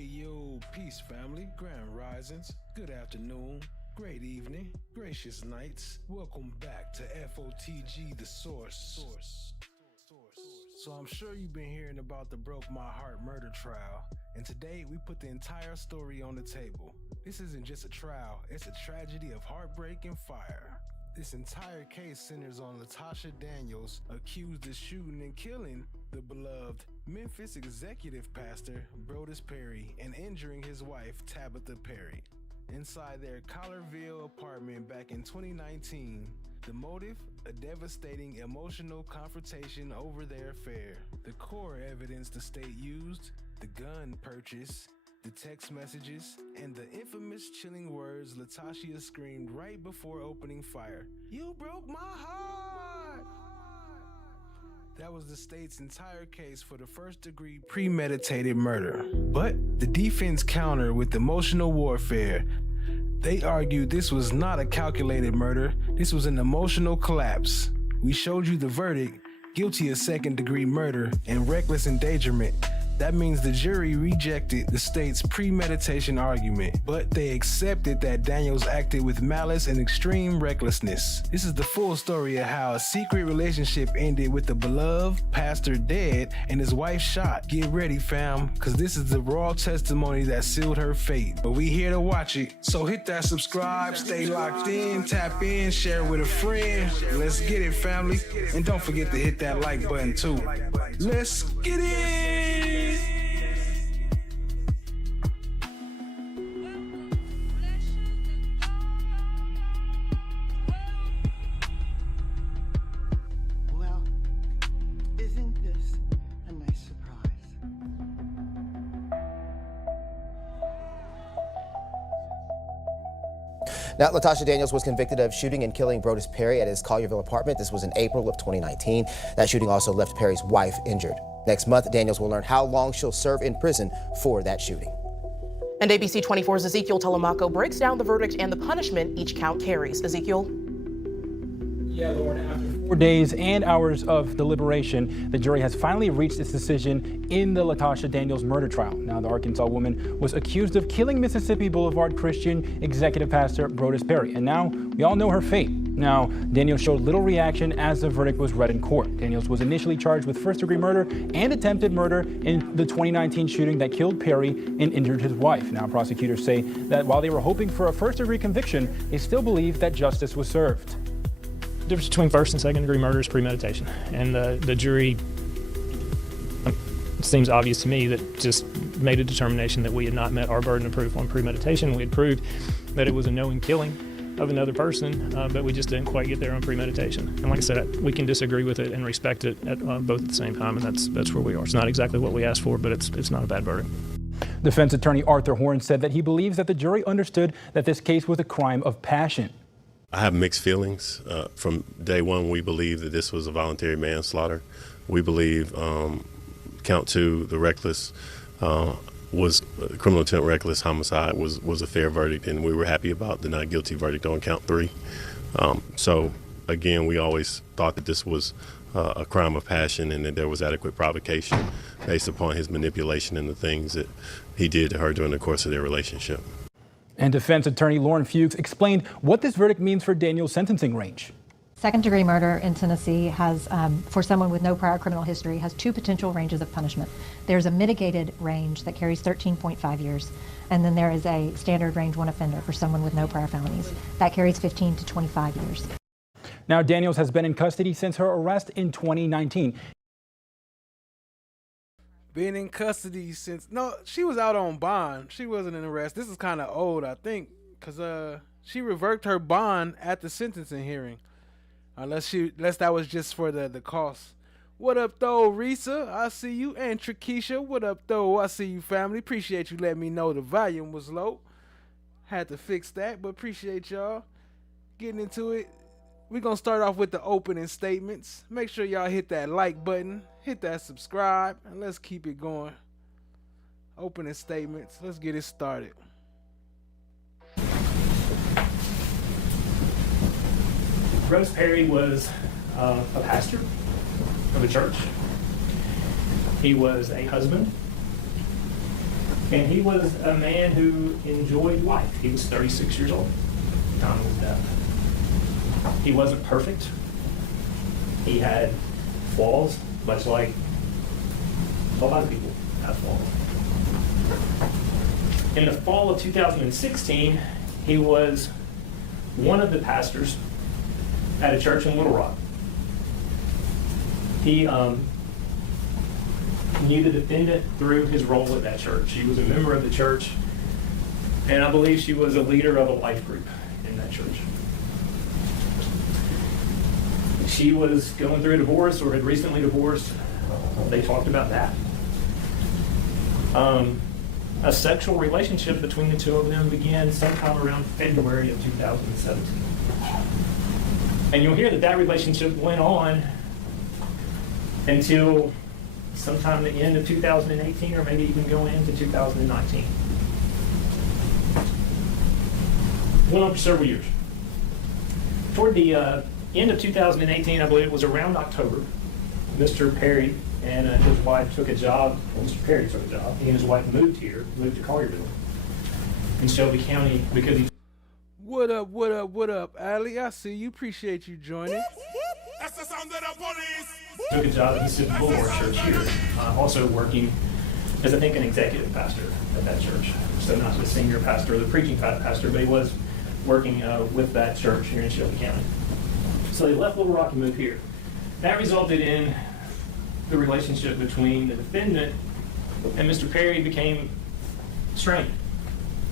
Hey yo, peace family, grand risings, good afternoon, great evening, gracious nights. Welcome back to FOTG The Source. So I'm sure you've been hearing about the Broke My Heart murder trial, and today we put the entire story on the table. This isn't just a trial, it's a tragedy of heartbreak and fire. This entire case centers on Latoshia Daniels, accused of shooting and killing the beloved Memphis executive pastor Brodes Perry and injuring his wife Tabatha Perry inside their Collarville apartment back in 2019. The motive? A devastating emotional confrontation over their affair. The core evidence the state used: the gun purchase, the text messages, and the infamous chilling words Latoshia screamed right before opening fire. "You broke my heart!" That was the state's entire case for the first-degree premeditated murder. But the defense countered with emotional warfare. They argued this was not a calculated murder, this was an emotional collapse. We showed you the verdict: guilty of second-degree murder and reckless endangerment. That means the jury rejected the state's premeditation argument, but they accepted that Daniels acted with malice and extreme recklessness. This is the full story of how a secret relationship ended with the beloved pastor dead and his wife shot. Get ready, fam, cause this is the raw testimony that sealed her fate. But we here to watch it, so hit that subscribe, stay locked in, tap in, share with a friend. Let's get it, family. And don't forget to hit that like button too. Let's get it! Well, isn't this a nice surprise? Now, Latoshia Daniels was convicted of shooting and killing Brodes Perry at his Collierville apartment. This was in April of 2019. That shooting also left Perry's wife injured. Next month, Daniels will learn how long she'll serve in prison for that shooting. And ABC 24's Ezekiel Telemacco breaks down the verdict and the punishment each count carries. Ezekiel? Yeah, Lauren, after 4 days and hours of deliberation, the jury has finally reached its decision in the Latoshia Daniels murder trial. Now, the Arkansas woman was accused of killing Mississippi Boulevard Christian executive pastor Brodes Perry, and now we all know her fate. Now, Daniels showed little reaction as the verdict was read in court. Daniels was initially charged with first-degree murder and attempted murder in the 2019 shooting that killed Perry and injured his wife. Now, prosecutors say that while they were hoping for a first-degree conviction, they still believe that justice was served. The difference between first and second degree murder is premeditation, and the jury, it seems obvious to me, that just made a determination that we had not met our burden of proof on premeditation. We had proved that it was a knowing killing of another person, but we just didn't quite get there on premeditation. And like I said, we can disagree with it and respect it at both at the same time, and that's where we are. It's not exactly what we asked for, but it's not a bad verdict. Defense attorney Arthur Horn said that he believes that the jury understood that this case was a crime of passion. I have mixed feelings. From day one, we believe that this was a voluntary manslaughter. We believe count two, the reckless, was criminal intent reckless homicide was a fair verdict, and we were happy about the not guilty verdict on count three. So again, we always thought that this was a crime of passion and that there was adequate provocation based upon his manipulation and the things that he did to her during the course of their relationship. And defense attorney Lauren Fuchs explained what this verdict means for Daniels' sentencing range. Second-degree murder in Tennessee has, for someone with no prior criminal history, has two potential ranges of punishment. There's a mitigated range that carries 13.5 years, and then there is a standard range one offender for someone with no prior felonies. That carries 15 to 25 years. Now, Daniels has been in custody since her arrest in 2019. Been in custody since, no, she was out on bond. She wasn't in arrest. This is kind of old, I think, because she revoked her bond at the sentencing hearing. Unless that was just for the cost. What up, though, Risa? I see you. And Trakisha, what up, though? I see you, family. Appreciate you letting me know the volume was low. Had to fix that, but appreciate y'all. Getting into it. We're going to start off with the opening statements. Make sure y'all hit that like button, hit that subscribe, and let's keep it going. Opening statements. Let's get it started. Brodes Perry was a pastor of a church. He was a husband. And he was a man who enjoyed life. He was 36 years old. Time of his death. He wasn't perfect. He had flaws, much like a lot of people have flaws. In the fall of 2016, he was one of the pastors at a church in Little Rock. He knew the defendant through his role at that church. She was a member of the church, and I believe she was a leader of a life group in that church. She was going through a divorce or had recently divorced. They talked about that. A sexual relationship between the two of them began sometime around February of 2017. And you'll hear that that relationship went on until sometime the end of 2018 or maybe even going into 2019. Went on for several years. Toward the end of 2018, I believe it was around October, Mr. Perry and his wife took a job. Well, Mr. Perry took a job. He and his wife moved to Collierville in Shelby County because he... What up, Allie? I see you. Appreciate you joining. That's the sound of the police. Took a job at the Pacific Boulevard Church here, also working as, I think, an executive pastor at that church. So not the senior pastor or the preaching pastor, but he was working with that church here in Shelby County. So they left Little Rock and moved here. That resulted in the relationship between the defendant and Mr. Perry became strained.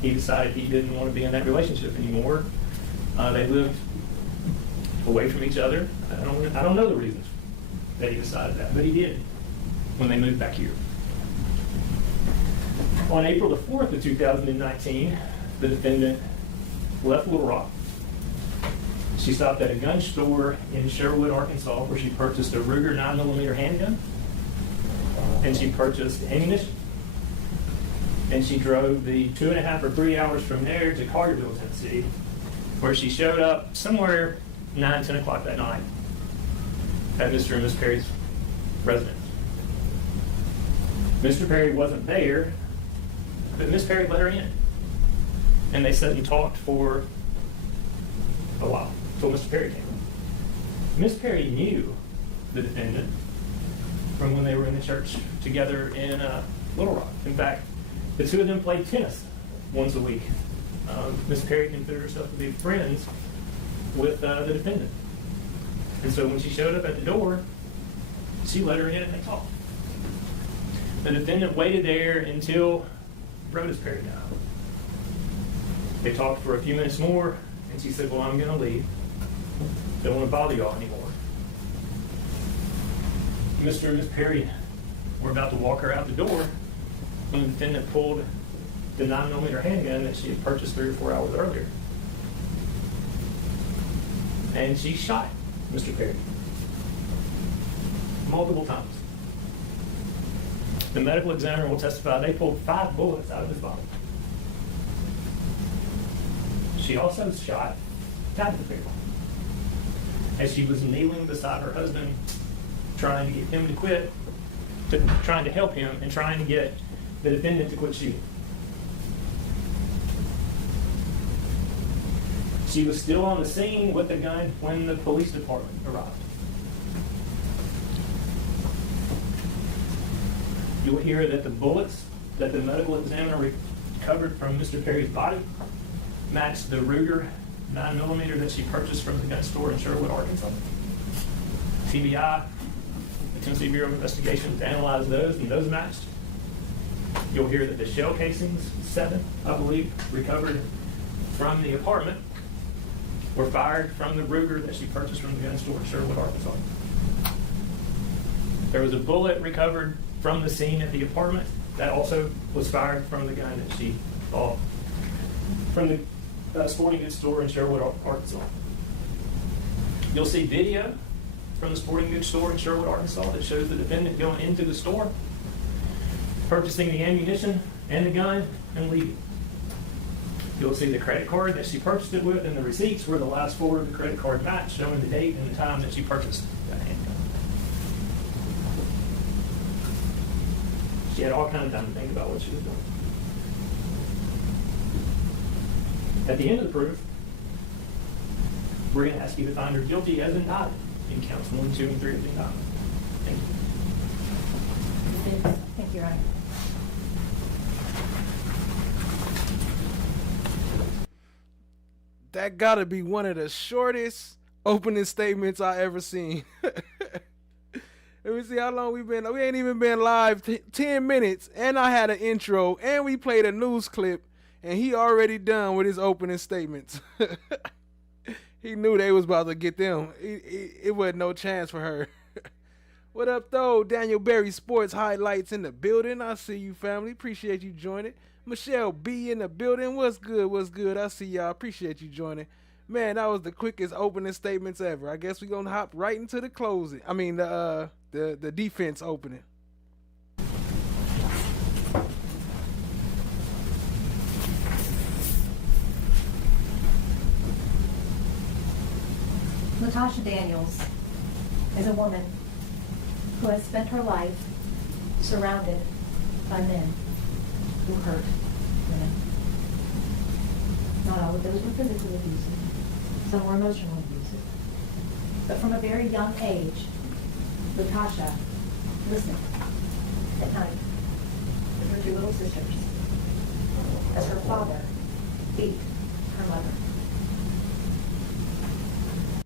He decided he didn't want to be in that relationship anymore. They lived away from each other. I don't know the reasons that he decided that, but he did when they moved back here. On April the 4th of 2019, the defendant left Little Rock. She stopped at a gun store in Sherwood, Arkansas, where she purchased a Ruger 9mm handgun, and she purchased ammunition. And she drove the 2.5 or 3 hours from there to Collierville, Tennessee, where she showed up somewhere 9, 10 o'clock that night at Mr. and Miss Perry's residence. Mr. Perry wasn't there, but Miss Perry let her in. And they sat and talked for a while until Mr. Perry came. Miss Perry knew the defendant from when they were in the church together in Little Rock. In fact, the two of them played tennis once a week. Miss Perry considered herself to be friends with the defendant. And so when she showed up at the door, she let her in and they talked. The defendant waited there until Brodes Perry died. They talked for a few minutes more, and she said, well, I'm going to leave. Don't want to bother y'all anymore. Mr. and Miss Perry were about to walk her out the door when the defendant pulled the 9mm handgun that she had purchased 3 or 4 hours earlier. And she shot Mr. Perry multiple times. The medical examiner will testify they pulled 5 bullets out of his body. She also shot Tabatha Perry as she was kneeling beside her husband, trying to get him to quit, trying to help him, and trying to get the defendant to quit shooting. She was still on the scene with the gun when the police department arrived. You'll hear that the bullets that the medical examiner recovered from Mr. Perry's body matched the Ruger 9mm that she purchased from the gun store in Sherwood, Arkansas. TBI, the Tennessee Bureau of Investigation, analyzed those, and those matched. You'll hear that the shell casings, 7, I believe, recovered from the apartment, were fired from the Ruger that she purchased from the gun store in Sherwood, Arkansas. There was a bullet recovered from the scene at the apartment that also was fired from the gun that she bought from the sporting goods store in Sherwood, Arkansas. You'll see video from the sporting goods store in Sherwood, Arkansas that shows the defendant going into the store, purchasing the ammunition and the gun, and leaving. You'll see the credit card that she purchased it with and the receipts where the last 4 of the credit card match, showing the date and the time that she purchased that handgun. She had all kinds of time to think about what she was doing. At the end of the proof, we're going to ask you to find her guilty as indicted in counts 1, 2, and 3 of the indictment. Thank you. Thank you, Your Honor. That gotta be one of the shortest opening statements I ever seen. Let me see how long we've been. We ain't even been live 10 minutes, and I had an intro, and we played a news clip, and he already done with his opening statements. He knew they was about to get them. It wasn't no chance for her. What up, though? Daniel Berry Sports Highlights in the building. I see you, family. Appreciate you joining. Michelle B in the building. What's good? What's good? I see y'all. Appreciate you joining. Man, that was the quickest opening statements ever. I guess we're gonna hop right into the closing. I mean, the defense opening. Latoshia Daniels is a woman who has spent her life surrounded by men who hurt women. Not all of those were physically abusive. Some were emotionally abusive. But from a very young age, Latoshia listened at night with her 2 little sisters as her father beat her mother.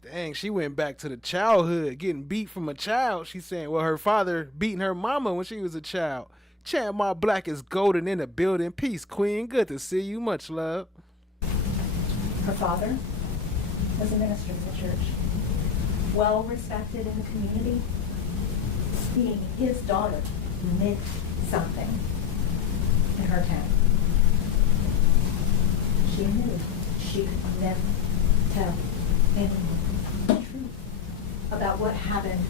Dang, she went back to the childhood, getting beat from a child. She's saying, well, her father beating her mama when she was a child. Chad My Black is golden in the building. Peace, Queen. Good to see you. Much love. Her father was a minister in the church, well respected in the community. Being his daughter meant something in her town. She knew she could never tell anyone the truth about what happened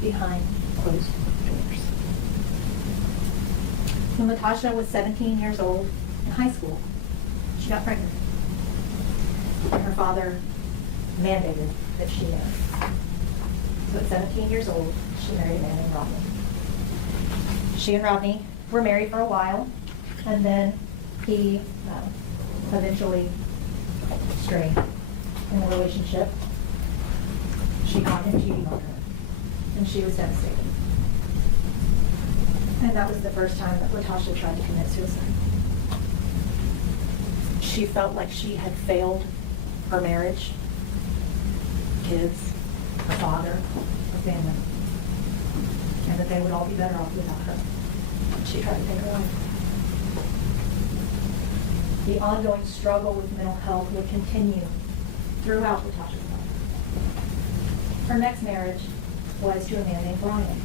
behind closed doors. When Latoshia was 17 years old in high school, she got pregnant. And her father mandated that she marry. So at 17 years old, she married a man named Rodney. She and Rodney were married for a while, and then he eventually strayed in the relationship. She caught him cheating on her, and she was devastated. And that was the first time that Latoshia tried to commit suicide. She felt like she had failed her marriage, kids, her father, her family, and that they would all be better off without her. She tried to take her life. The ongoing struggle with mental health would continue throughout Latoshia's life. Her next marriage was to a man named Brian.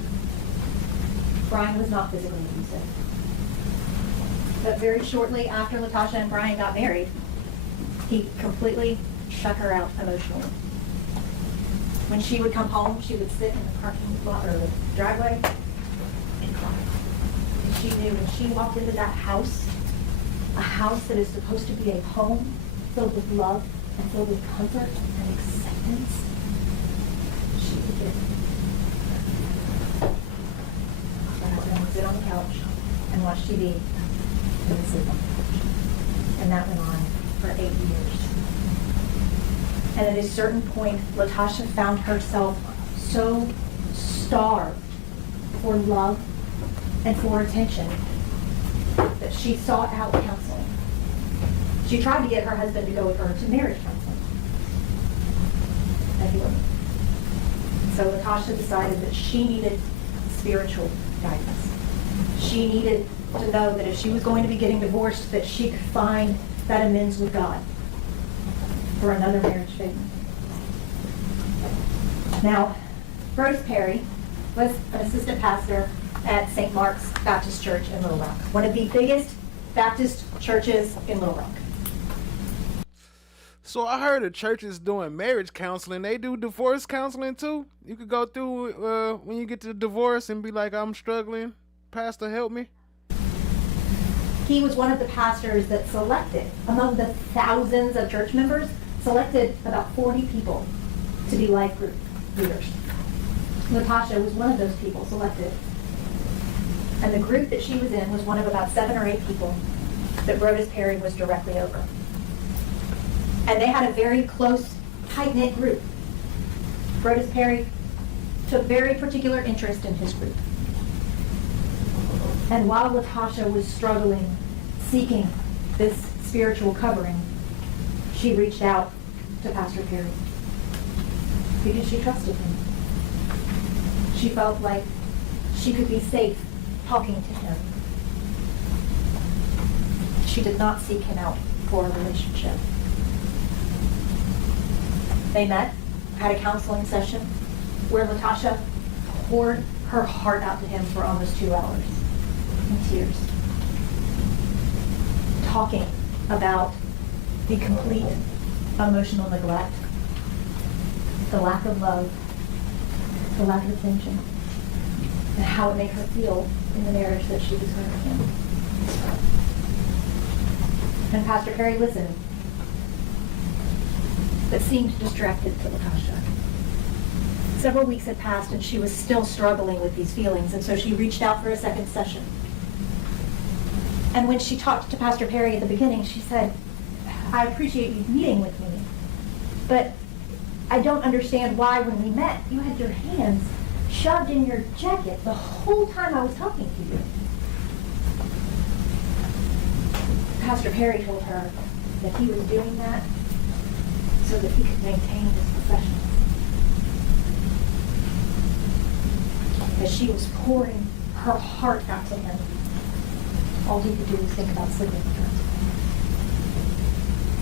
Brian was not physically abusive. But very shortly after Latoshia and Brian got married, he completely shut her out emotionally. When she would come home, she would sit in the parking lot or the driveway and cry. And she knew when she walked into that house, a house that is supposed to be a home filled with love and filled with comfort and acceptance, she would get her husband would sit on the couch and watch TV and would sleep on the couch. And that went on for 8 years. And at a certain point, Latoshia found herself so starved for love and for attention that she sought out counseling. She tried to get her husband to go with her to marriage counseling, and he wouldn't. So Latoshia decided that she needed spiritual guidance. She needed to know that if she was going to be getting divorced, that she could find that amends with God for another marriage family. Now, Brodes Perry was an assistant pastor at St. Mark's Baptist Church in Little Rock, one of the biggest Baptist churches in Little Rock. So I heard a church is doing marriage counseling. They do divorce counseling too? You could go through when you get to divorce and be like, I'm struggling. Pastor, help me. He was one of the pastors that selected, among the thousands of church members, selected about 40 people to be life group leaders. Latoshia was one of those people selected. And the group that she was in was one of about 7 or 8 people that Brodes Perry was directly over. And they had a very close, tight-knit group. Brodes Perry took very particular interest in his group. And while Latasha was struggling, seeking this spiritual covering, she reached out to Pastor Perry because she trusted him. She felt like she could be safe talking to him. She did not seek him out for a relationship. They met, had a counseling session where Latasha poured her heart out to him for almost 2 hours in tears, talking about the complete emotional neglect, the lack of love, the lack of attention, and how it made her feel in the marriage that she was hurting him. And Pastor Perry listened, but seemed distracted to Latasha. Several weeks had passed and she was still struggling with these feelings, and so she reached out for a second session. And when she talked to Pastor Perry at the beginning, she said, I appreciate you meeting with me, but I don't understand why when we met, you had your hands shoved in your jacket the whole time I was talking to you. Pastor Perry told her that he was doing that so that he could maintain his professionalism. As she was pouring her heart out to him, all he could do was think about sleeping with her.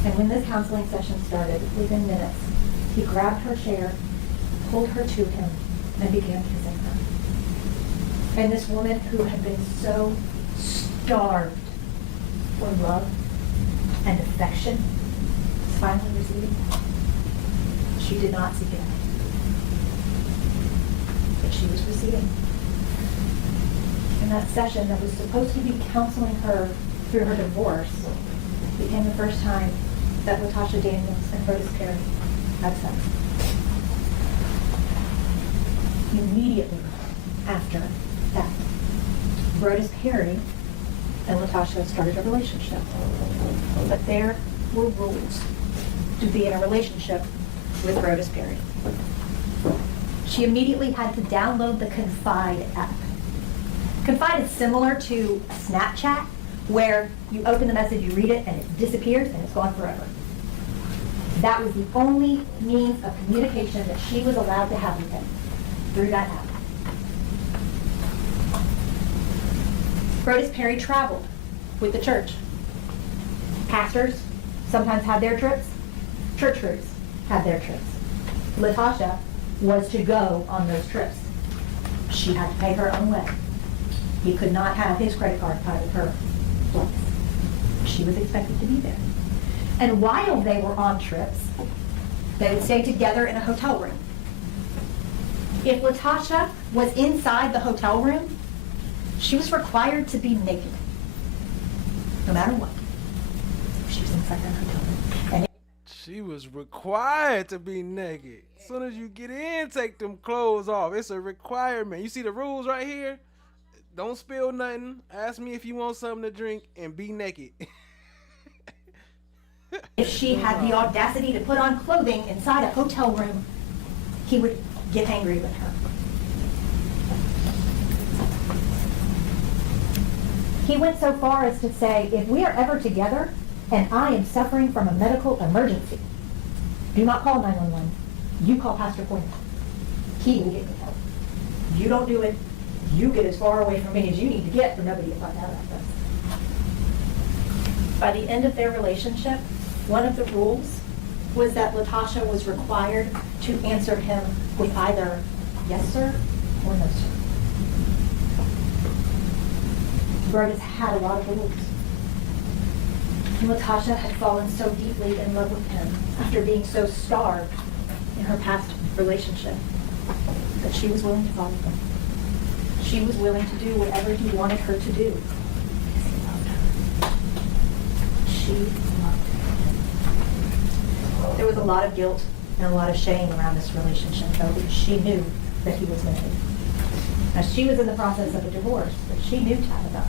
And when this counseling session started, within minutes, he grabbed her chair, pulled her to him, and began kissing her. And this woman who had been so starved for love and affection was finally receiving that. She did not seek it out, but she was receiving. And that session that was supposed to be counseling her through her divorce became the first time that Latoshia Daniels and Brodes Perry had sex. Immediately after that, Brodes Perry and Latasha started a relationship. But there were rules to be in a relationship with Brodes Perry. She immediately had to download the Confide app. Confide is similar to Snapchat, where you open the message, you read it, and it disappears, and it's gone forever. That was the only means of communication that she was allowed to have with him, through that app. Brodes Perry traveled with the church. Pastors sometimes had their trips. Church groups had their trips. Latasha was to go on those trips. She had to pay her own way. He could not have his credit card tied with her place. She was expected to be there. And while they were on trips, they would stay together in a hotel room. If Latasha was inside the hotel room, she was required to be naked, no matter what. She was inside that hotel room. And She was required to be naked. As soon as you get in, take them clothes off. It's a requirement. You see the rules right here? Don't spill nothing. Ask me if you want something to drink and be naked. if she had the audacity to put on clothing inside a hotel room, he would get angry with her. He went so far as to say, if we are ever together and I am suffering from a medical emergency, do not call 911. You call Pastor Poynter. He will get me help. You don't do it. You get as far away from me as you need to get for nobody to find out about this. By the end of their relationship, one of the rules was that Latasha was required to answer him with either yes, sir, or no, sir. Brodes had a lot of rules. And Latasha had fallen so deeply in love with him after being so starved in her past relationship that she was willing to follow him. She was willing to do whatever he wanted her to do because he loved her. She loved him. There was a lot of guilt and a lot of shame around this relationship, though, because she knew that he was married. Now, she was in the process of a divorce, but she knew Tabatha.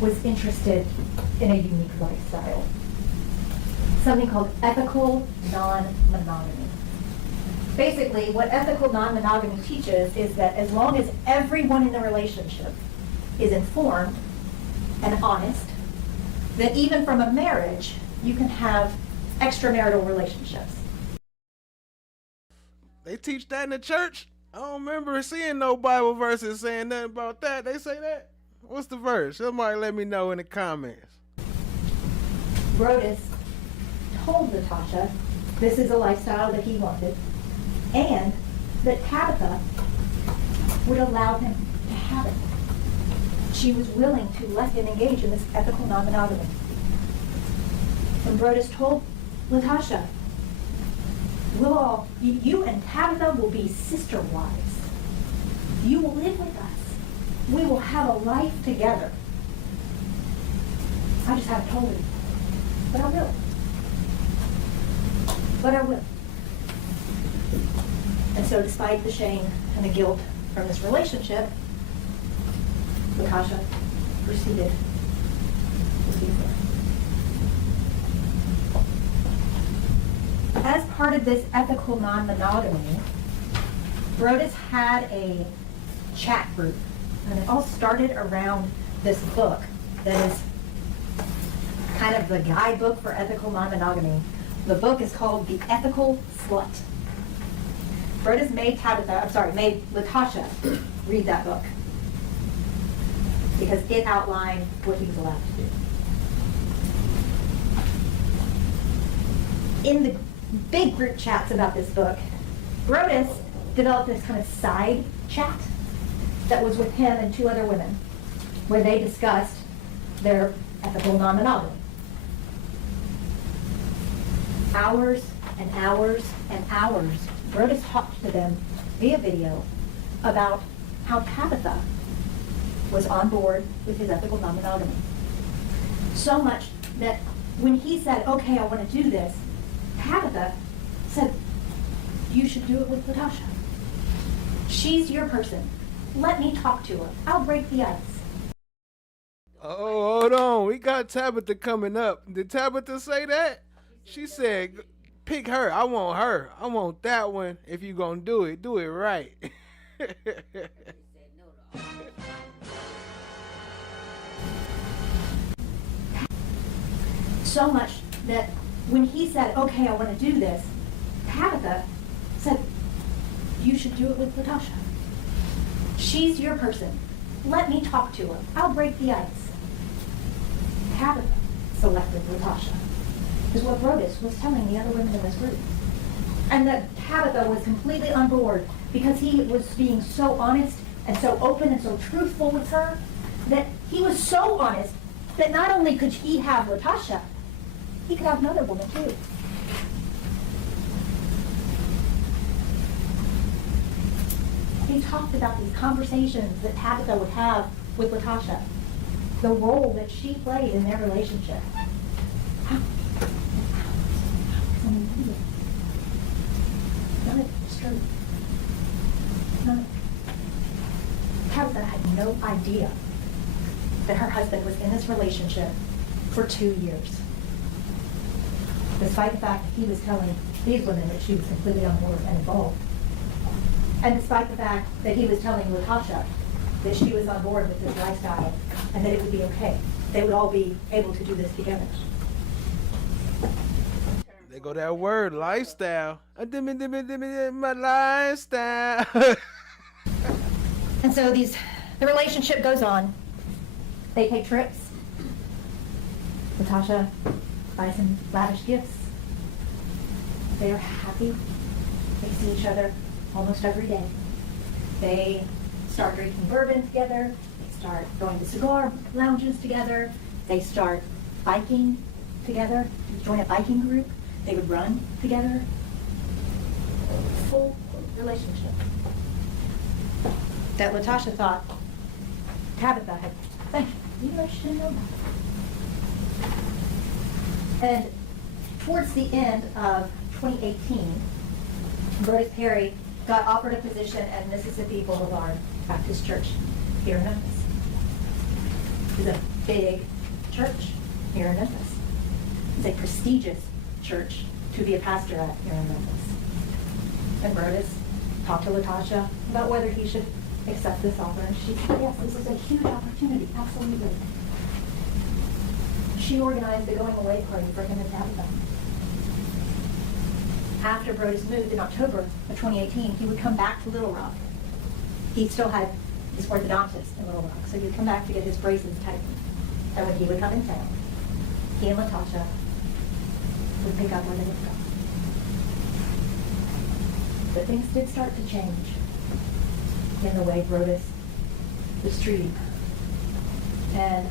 was interested in a unique lifestyle, something called ethical non-monogamy. Basically, what ethical non-monogamy teaches is that as long as everyone in the relationship is informed and honest, that even from a marriage, you can have extramarital relationships. They teach that in the church? I don't remember seeing no Bible verses saying nothing about that. They say that? What's the verse? Somebody let me know in the comments. Brodes told Latoshia this is a lifestyle that he wanted, and that Tabatha would allow him to have it. She was willing to let him engage in this ethical non-monogamy. And Brodes told Latoshia, you and Tabatha will be sister wives. You will live with us. We will have a life together. I just haven't told you, but I will. But I will. And so despite the shame and the guilt from this relationship, Latoshia proceeded to be there. As part of this ethical non-monogamy, Brodes had a chat group, and it all started around this book that is kind of the guidebook for ethical non-monogamy. The book is called The Ethical Slut. Brodes made Latoshia read that book because it outlined what he was allowed to do. In the big group chats about this book, Brodes developed this kind of side chat that was with him and two other women, where they discussed their ethical non-monogamy. Hours and hours and hours, Brodes talked to them via video about how Tabatha was on board with his ethical non-monogamy. So much that when he said, okay, I want to do this, Tabatha said, you should do it with Latoshia. She's your person. Let me talk to her. I'll break the ice. Oh, hold on. We got Tabatha coming up. Did Tabatha say that? She said, pick her. I want her. I want that one. If you're going to do it right. So much that when he said, okay, I want to do this, Tabatha said, you should do it with Latoshia. She's your person. Let me talk to her. I'll break the ice. Tabatha selected Latoshia, is what Brodes was telling the other women in this group. And that Tabatha was completely on board because he was being so honest and so open and so truthful with her, that he was so honest that not only could he have Latoshia, he could have another woman too. He talked about these conversations that Tabatha would have with Latoshia, the role that she played in their relationship. How? None of it was true. None of it. Tabatha had no idea that her husband was in this relationship for 2 years. Despite the fact that he was telling these women that she was completely on board and involved. And despite the fact that he was telling Latoshia that she was on board with this lifestyle and that it would be okay. They would all be able to do this together. They go that word, lifestyle. My lifestyle. And so the relationship goes on. They take trips. Latoshia buys some lavish gifts. They are happy. They see each other almost every day. They start drinking bourbon together. They start going to cigar lounges together. They start biking together. Join a biking group. They would run together. Full relationship. That Latoshia thought Tabatha had sanctioned. You know, she didn't know that. And towards the end of 2018, Tabatha Perry got offered a position at Mississippi Boulevard Baptist Church here in Memphis. He's a big church here in Memphis. It's a prestigious church to be a pastor at here in Memphis. And Brodes talked to Latosha about whether he should accept this offer. And she said, yes, this is a huge opportunity, absolutely. She organized the going away party for him and Tabatha. After Brodes moved in October of 2018, he would come back to Little Rock. He still had his orthodontist in Little Rock, so he'd come back to get his braces tightened. And when he would come in town, he and Latosha would pick up where they would go. But things did start to change in the way Brodes was treating her. And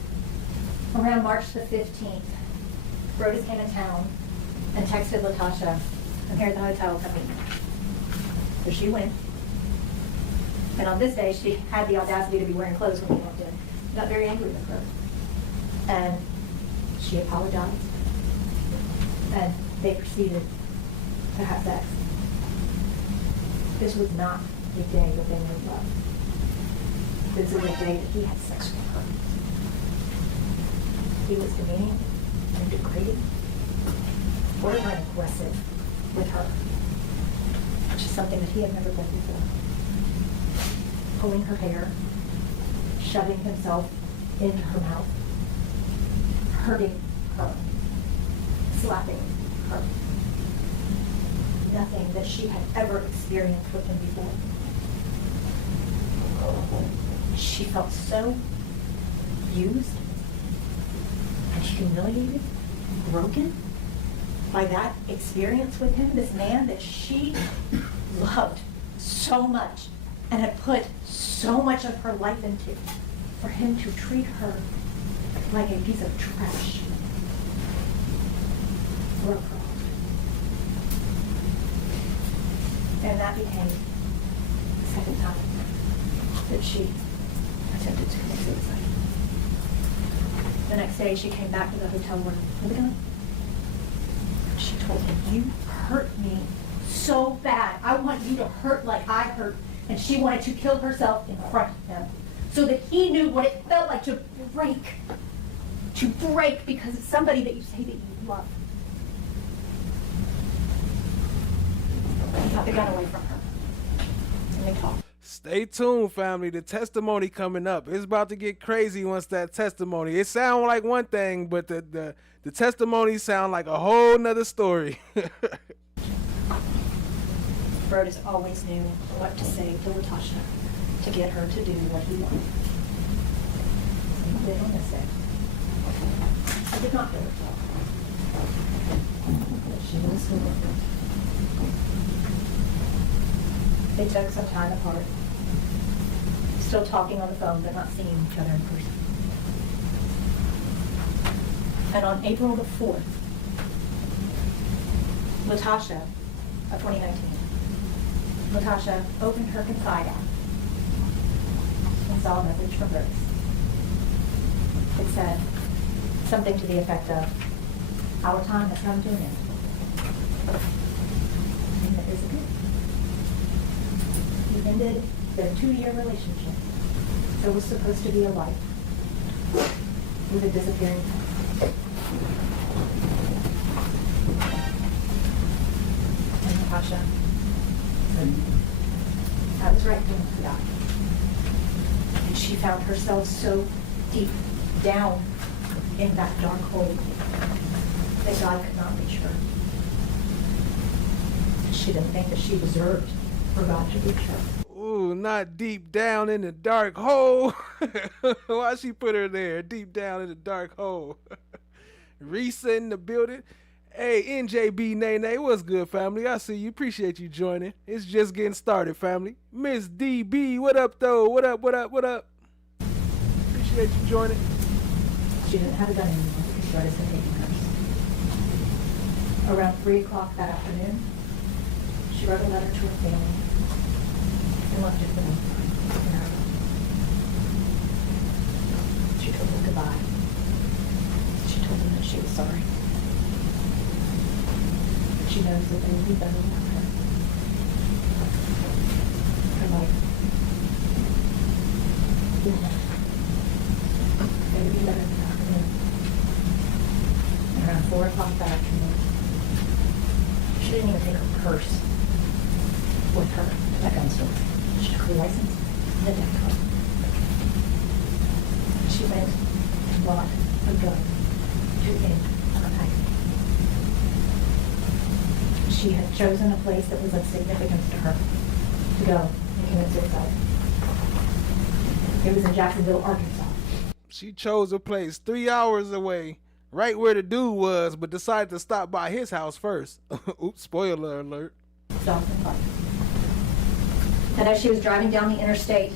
around March the 15th, Brodes came in town and texted Latosha, "I'm here at the hotel, come meet me." So she went. And on this day, she had the audacity to be wearing clothes when he walked in. He got very angry with her. And she apologized. And they proceeded to have sex. This was not a day that they made love. This was a day that he had sex with her. He was demeaning and degrading, borderline aggressive with her, which is something that he had never done before. Pulling her hair, shoving himself into her mouth, hurting her, slapping her. Nothing that she had ever experienced with him before. She felt so used and humiliated, broken by that experience with him, this man that she loved so much and had put so much of her life into, for him to treat her like a piece of trash broke her. And that became the second time that she attempted to commit suicide. The next day, she came back to the hotel room with a gun. She told him, "You hurt me so bad. I want you to hurt like I hurt." And she wanted to kill herself in front of him so that he knew what it felt like to break. To break because it's somebody that you say that you love. He got the gun away from her. And they talked. Stay tuned, family. The testimony coming up. It's about to get crazy once that testimony. It sounds like one thing, but the testimony sound like a whole nother story. Brodes always knew what to say to Latosha to get her to do what he wanted. He did on this day. I did not kill herself. But she was still with him. They took some time apart, still talking on the phone, but not seeing each other in person. And on April the 4th, Latosha of 2019, Latosha opened her Confide app and saw a message from Brodes. It said something to the effect of, "Our time has come to an end." And it is a good. He ended their 2-year relationship. So it was supposed to be a life with a disappearing past. And Natasha said, "That was right when he died." And she found herself so deep down in that dark hole that God could not reach her. She didn't think that she deserved for God to reach her. Ooh, not deep down in the dark hole. Why she put her there? Deep down in the dark hole. Risa in the building. Hey, NJB Nene, what's good, family? I see you. Appreciate you joining. It's just getting started, family. Miss DB, what up, though? What up, what up, what up? Appreciate you joining. She didn't have a gun anymore because Brodes had taken hers. Around 3 o'clock that afternoon, she wrote a letter to her family and left it for them in her room. She told them goodbye. She told them that she was sorry. That she knows that they will be better without her. Her life will never. They will be better without her. 4 o'clock that afternoon. She didn't even take her purse with her to that gun store. She took her license and the deck card. She went and bought a gun to end her life. She had chosen a place that was of significance to her to go and commit suicide. It was in Jacksonville, Arkansas. She chose a place 3 hours away, right where the dude was, but decided to stop by his house first. Oops, spoiler alert. Stopped and parked. And as she was driving down the interstate,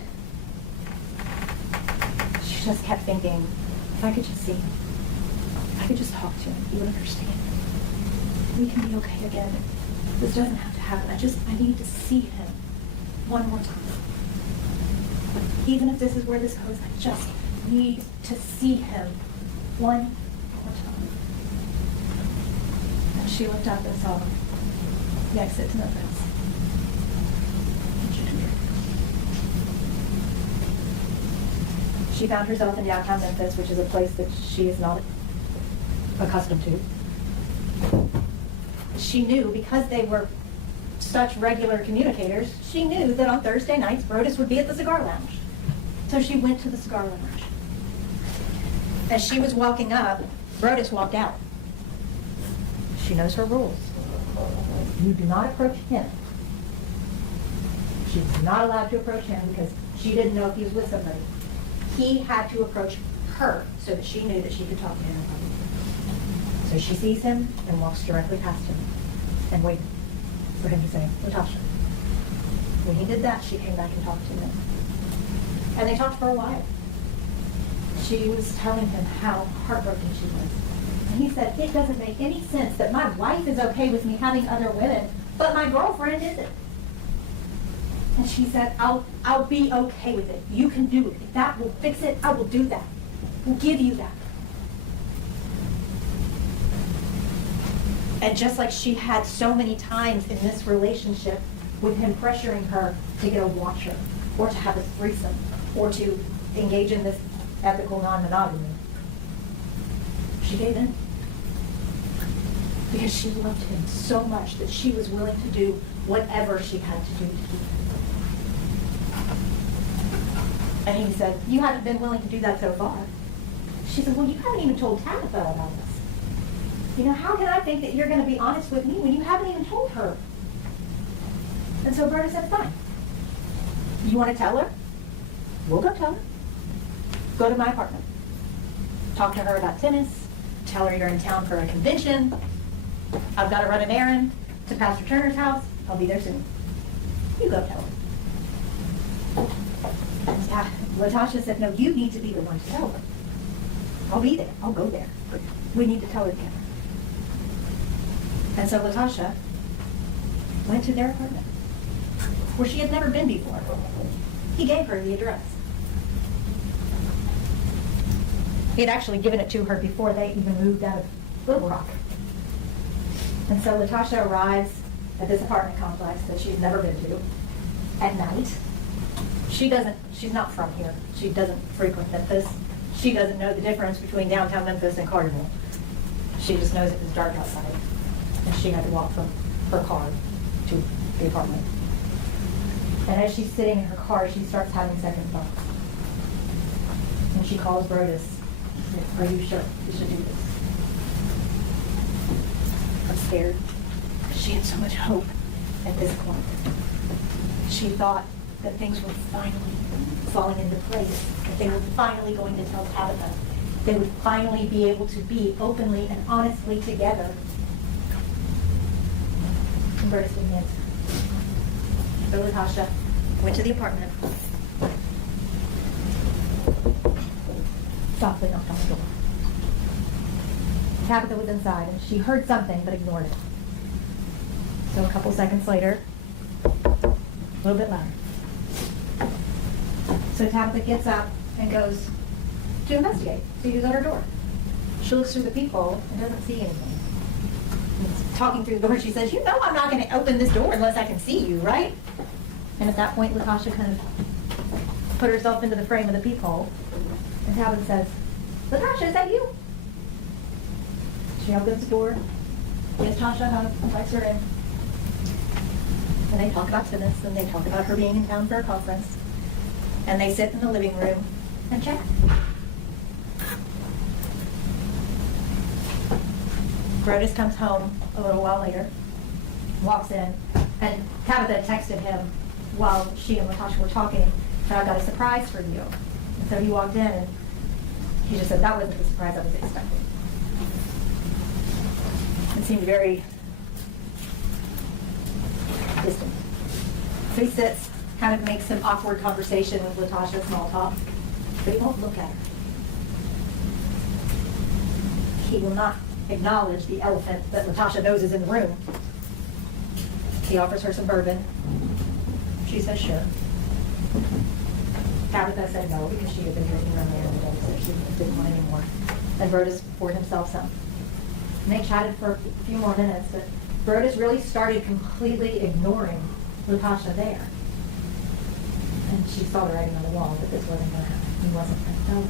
she just kept thinking, if I could just see him, if I could just talk to him, he would understand. We can be okay again. This doesn't have to happen. I need to see him one more time. Even if this is where this goes, I just need to see him one more time. And she looked up and saw the exit to Memphis. She found herself in downtown Memphis, which is a place that she is not accustomed to. She knew, because they were such regular communicators, she knew that on Thursday nights, Brodes would be at the cigar lounge. So she went to the cigar lounge. As she was walking up, Brodes walked out. She knows her rules. You do not approach him. She's not allowed to approach him because she didn't know if he was with somebody. He had to approach her so that she knew that she could talk to him. So she sees him and walks directly past him and waited for him to say, Latasha. When he did that, she came back and talked to him. And they talked for a while. She was telling him how heartbroken she was. And he said, it doesn't make any sense that my wife is okay with me having other women, but my girlfriend isn't. And she said, I'll be okay with it. You can do it. If that will fix it, I will do that. We'll give you that. And just like she had so many times in this relationship with him pressuring her to get a watcher or to have a threesome or to engage in this ethical non-monogamy, she gave in. Because she loved him so much that she was willing to do whatever she had to do to keep him. And he said, you haven't been willing to do that so far. She said, well, you haven't even told Tabatha about this. You know, how can I think that you're going to be honest with me when you haven't even told her? And so Berta said, fine. You want to tell her? We'll go tell her. Go to my apartment. Talk to her about tennis. Tell her you're in town for a convention. I've got to run an errand to Pastor Turner's house. I'll be there soon. You go tell her. And yeah, Latasha said, no, you need to be the one to tell her. I'll be there. I'll go there. But we need to tell her together. And so Latasha went to their apartment, where she had never been before. He gave her the address. He had actually given it to her before they even moved out of Little Rock. And so Latasha arrives at this apartment complex that she's never been to at night. She's not from here. She doesn't frequent Memphis. She doesn't know the difference between downtown Memphis and Carterville. She just knows it was dark outside. And she had to walk from her car to the apartment. And as she's sitting in her car, she starts having second thoughts. And she calls Brodes. Are you sure you should do this? I'm scared. She had so much hope at this point. She thought that things were finally falling into place, that they were finally going to tell Tabatha. They would finally be able to be openly and honestly together. And Brodes didn't answer. So Latasha went to the apartment, softly knocked on the door. Tabatha was inside, and she heard something but ignored it. So a couple seconds later, a little bit louder. So Tabatha gets up and goes to investigate, see who's at her door. She looks through the peephole and doesn't see anything. And talking through the door, she says, you know I'm not going to open this door unless I can see you, right? And at that point, Latasha kind of put herself into the frame of the peephole. And Tabatha says, Latasha, is that you? She She opens the door, gives Tasha a hug, invites her in. And they talk about tennis, and they talk about her being in town for a conference. And they sit in the living room and chat. Brodes comes home a little while later, walks in, and Tabatha texted him while she and Latasha were talking, said, "I've got a surprise for you." And so he walked in, and he just said, "That wasn't the surprise I was expecting." It seemed very distant. So he sits, kind of makes some awkward conversation with Latasha, small talk, but he won't look at her. He will not acknowledge the elephant that Latasha knows is in the room. He offers her some bourbon. She says sure. Tabatha said no because she had been drinking on there and so she didn't want any more. And Brodes poured himself some. And they chatted for a few more minutes, but Brodes really started completely ignoring Latasha there. And she saw the writing on the wall that this wasn't going to happen. He wasn't going to tell her.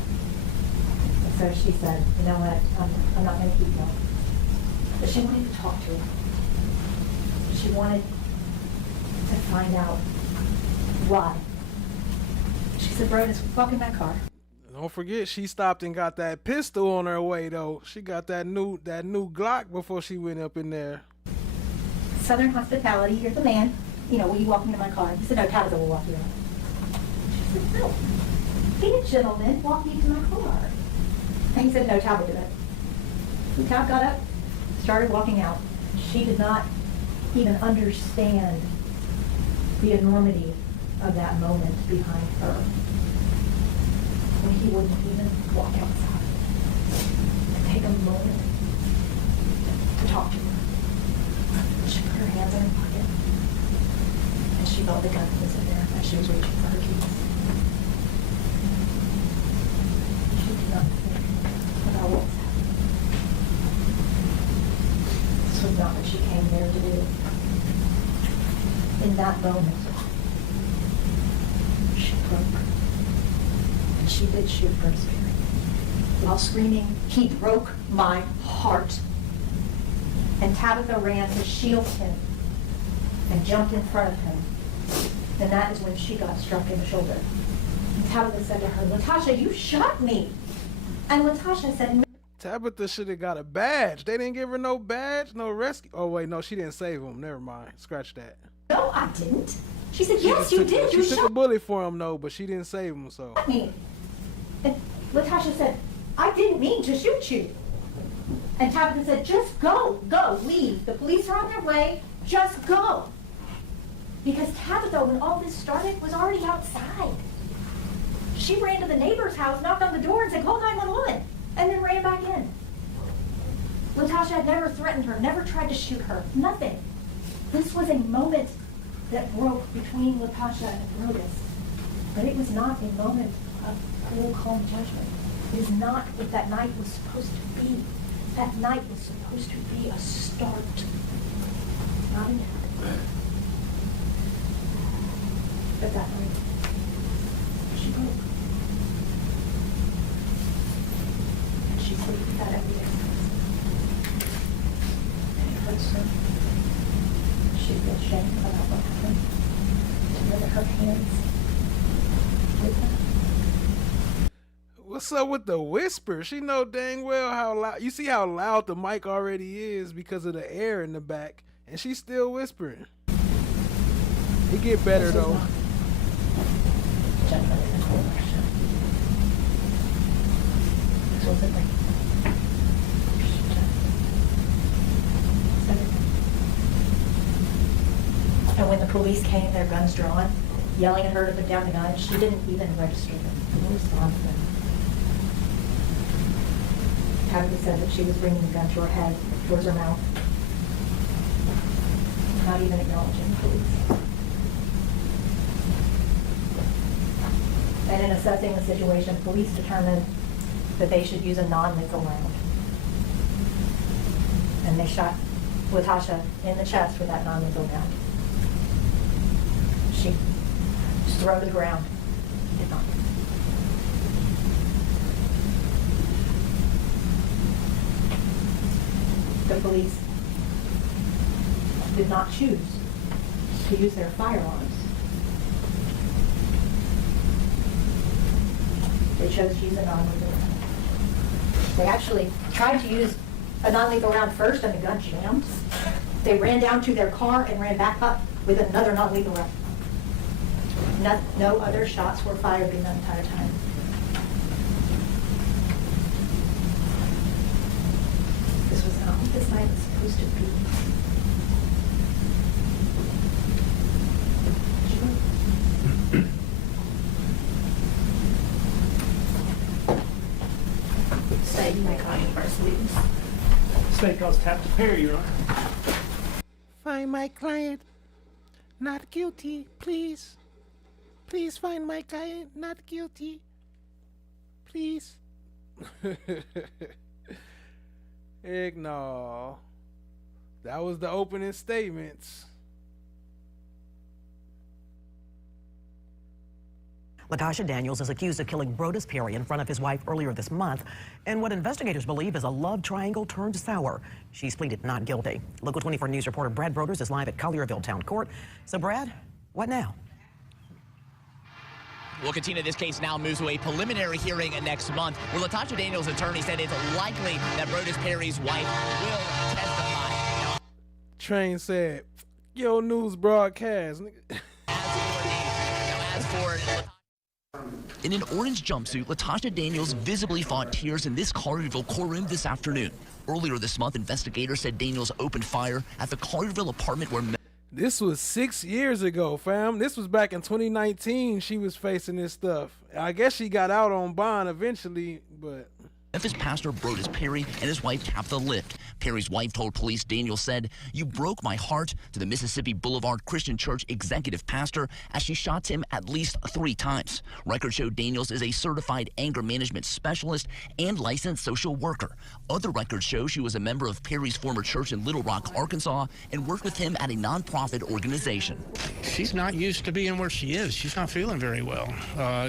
And so she said, "You know what, I'm not going to keep going." But she wanted to talk to her. She wanted to find out why. She said, "Brodes, walk in that car." Don't forget, she stopped and got that pistol on her way though. She got that new Glock before she went up in there. Southern hospitality, you're the man. Will you walk into my car? He said, "No, Tabatha will walk you in." She said, "No, be a gentleman, walk me to my car." And he said, "No, Tabatha did it." So Tab got up, started walking out. She did not even understand the enormity of that moment behind her. When he wouldn't even walk outside and take a moment to talk to her. She put her hands in her pocket and she felt the gun was in there as she was reaching for her keys. She did not think about what was happening. This was not what she came there to do. In that moment, she broke. And she did shoot Brodes Perry. While screaming, "He broke my heart." And Tabatha ran to shield him and jumped in front of him. And that is when she got struck in the shoulder. And Tabatha said to her, "Latasha, you shot me." And Latasha said, Tabatha should have got a badge. They didn't give her no badge, no rescue. Oh wait, no, she didn't save him. Never mind. Scratch that. "No, I didn't." She said, "Yes, you did. She took a bullet for him though, but she didn't save him. So. Me. And Latasha said, "I didn't mean to shoot you." And Tabatha said, "Just go, leave. The police are on their way. Just go." Because Tabatha, when all this started, was already outside. She ran to the neighbor's house, knocked on the door, and said, "Call 911," and then ran back in. Latasha had never threatened her, never tried to shoot her, nothing. This was a moment that broke between Latasha and Brodes. But it was not a moment of cool, calm judgment. It is not what that night was supposed to be. That night was supposed to be a start, not an end. But that night, she broke. And she sleeps with that every day. And it hurts her. She feels shame about what happened. To know that her hands with her. What's up with the whisper? She know dang well how loud. You see how loud the mic already is because of the air in the back, and she's still whispering. It get better though. This was a thing. And when the police came, their guns drawn, yelling at her to put down the gun, she didn't even register them. No response to them. Tabatha said that she was bringing the gun to her head, towards her mouth, not even acknowledging the police. And in assessing the situation, police determined that they should use a non-lethal round. And they shot Latasha in the chest with that non-lethal round. She was thrown to the ground. Did not. the police did not choose to use their firearms. They chose to use a non-lethal round. They actually tried to use a non-lethal round first and the gun jammed. They ran down to their car and ran back up with another non-lethal round. No other shots were fired in the entire time. This was not what this night was supposed to be. State my client first, please. State calls Tabatha Perry, Your Honor. Find my client not guilty, please. Please find my client not guilty. Please. Heck no. That was the opening statements. Latoshia Daniels is accused of killing Brodes Perry in front of his wife earlier this month, and what investigators believe is a love triangle turned sour. She's pleaded not guilty. Local 24 News reporter Brad Brodes is live at Collierville Town Court. So, Brad, what now? Well, Katina, this case now moves to a preliminary hearing next month, where Latoshia Daniels' attorney said it's likely that Brodes Perry's wife will testify. Train said, "Yo, news broadcast." In an orange jumpsuit, Latoshia Daniels visibly fought tears in this Collierville courtroom this afternoon. Earlier this month, investigators said Daniels opened fire at the Collierville apartment where... This was 6 years ago, fam. This was back in 2019 she was facing this stuff. I guess she got out on bond eventually, but... Memphis pastor Brodes Perry and his wife Tabatha lived. Perry's wife told police Daniels said, "You broke my heart," to the Mississippi Boulevard Christian Church executive pastor as she shot him at least 3 times. Records show Daniels is a certified anger management specialist and licensed social worker. Other records show she was a member of Perry's former church in Little Rock, Arkansas, and worked with him at a nonprofit organization. She's not used to being where she is. She's not feeling very well.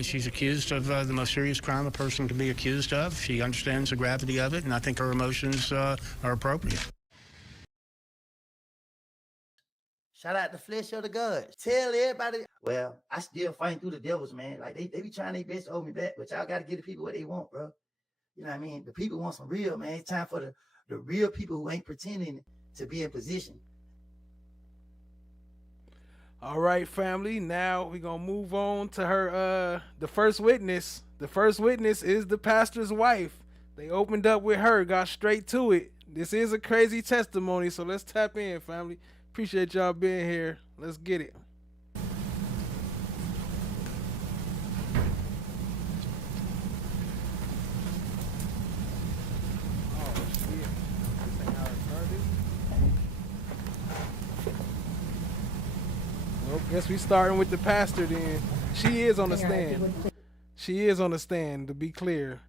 She's accused of the most serious crime a person can be accused of. She understands the gravity of it, and I think her emotions are appropriate. Shout out the flesh of the gods. Tell everybody. Well, I still fight through the devils, man. Like, they be trying their best to hold me back, but y'all got to give the people what they want, bro. You know what I mean? The people want some real, man. It's time for the real people who ain't pretending to be in position. All right, family. Now we're going to move on to her, the first witness. The first witness is the pastor's wife. They opened up with her, got straight to it. This is a crazy testimony, so let's tap in, family. Appreciate y'all being here. Let's get it. Oh, shit. This ain't how it started. Well, guess we starting with the pastor then. She is on the stand. She is on the stand, to be clear,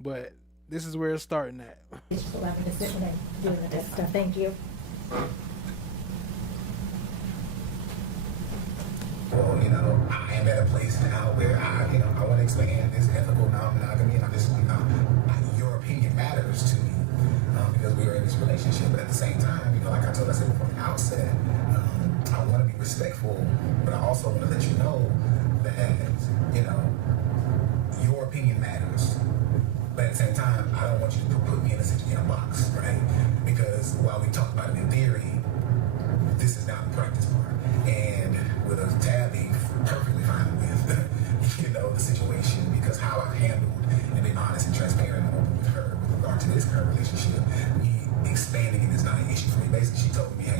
but this is where it's starting at. It's just allowing me to sit when I'm doing the stuff. Thank you. Well, you know, I am at a place now where I want to expand this ethical non-monogamy, and your opinion matters to me because we are in this relationship. But at the same time, like I said before the outset, I want to be respectful, but I also want to let you know that, your opinion matters. But at the same time, I don't want you to put me in a box, right? Because while we talk about it in theory, this is not the practice part. And with a tab being perfectly fine with, the situation, because how I've handled and been honest and transparent and open with her with regard to this current relationship, me expanding it is not an issue for me. Basically, she told me, hey,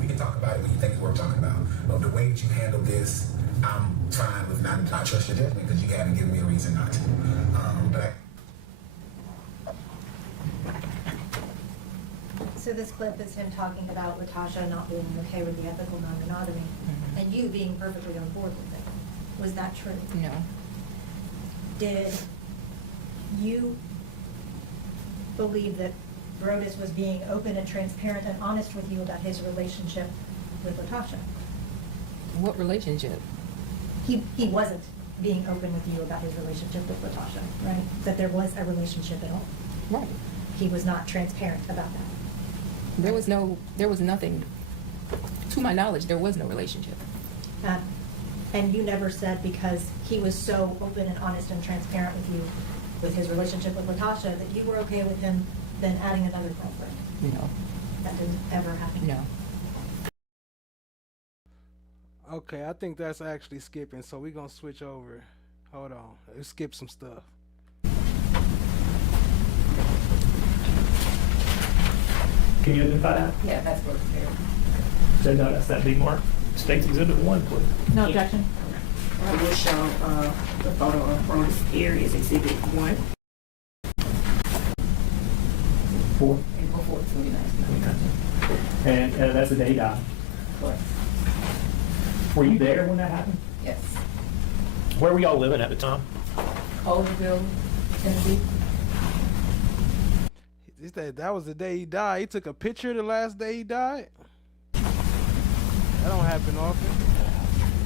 we can talk about it when you think it's worth talking about. But the way that you handle this, I'm fine with not trust your judgment because you haven't given me a reason not to. So this clip is him talking about Latoshia not being okay with the ethical non-monogamy, and you being perfectly on board with it. Was that true? No. Did you believe that Brodes was being open and transparent and honest with you about his relationship with Latoshia? What relationship? He wasn't being open with you about his relationship with Latoshia, right? That there was a relationship at all. Right. He was not transparent about that. There was nothing, to my knowledge, there was no relationship. And you never said, because he was so open and honest and transparent with you, with his relationship with Latasha, that you were okay with him then adding another girlfriend? No. That didn't ever happen? No. Okay, I think that's actually skipping, so we're going to switch over. Hold on. Let's skip some stuff. Can you identify that? Yeah, that's Brodes Perry. So no, that's that big mark. State's Exhibit 1, please. No objection. I will show the photo of Brodes Perry as Exhibit 1. 4. April 4th, 2019. Okay. And that's the day he died. Correct. Were you there when that happened? Yes. Where were y'all living at the time? Colville, Tennessee. That was the day he died. He took a picture the last day he died. That don't happen often.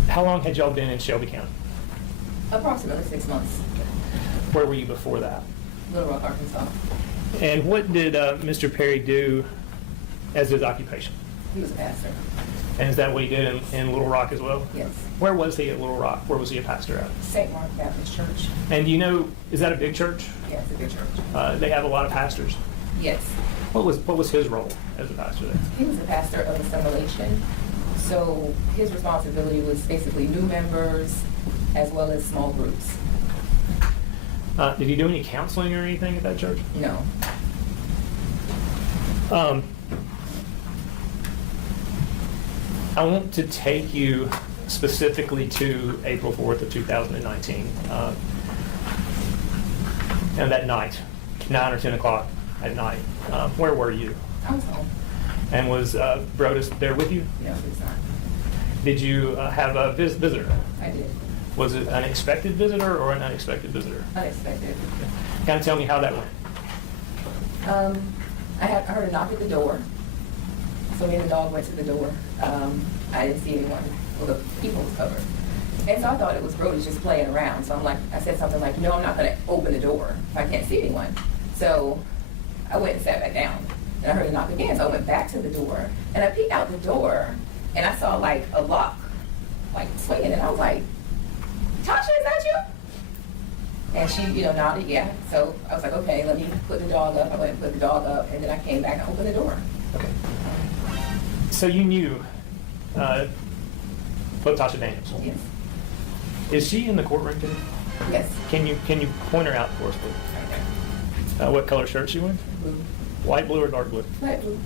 How long had y'all been in Shelby County? Approximately 6 months. Where were you before that? Little Rock, Arkansas. And what did Mr. Perry do as his occupation? He was a pastor. And is that what he did in Little Rock as well? Yes. Where was he at Little Rock? Where was he a pastor at? St. Mark Baptist Church. And do you know, is that a big church? Yeah, it's a big church. They have a lot of pastors. Yes. What was his role as a pastor there? He was a pastor of assimilation. So his responsibility was basically new members as well as small groups. Did he do any counseling or anything at that church? No. I want to take you specifically to April 4th of 2019. And that night, 9 or 10 o'clock at night. Where were you? I was home. And was Brodes there with you? No, he was not. Did you have a visitor? I did. Was it an expected visitor or an unexpected visitor? Unexpected. Kind of tell me how that went. I heard a knock at the door. So me and the dog went to the door. I didn't see anyone. Well, the people was covered. And so I thought it was Brodes just playing around. So I said something like, no, I'm not going to open the door if I can't see anyone. So I went and sat back down. And I heard a knock again. So I went back to the door. And I peeked out the door. And I saw like a lock, like swinging. And I was like, Tasha, is that you? And she, nodded, yeah. So I was like, okay, let me put the dog up. I went and put the dog up. And then I came back and opened the door. Okay. So you knew Latoshia Daniels? Yes. Is she in the courtroom today? Yes. Can you point her out for us, please? What color shirt she wearing? Blue. White, blue, or dark blue? Light blue.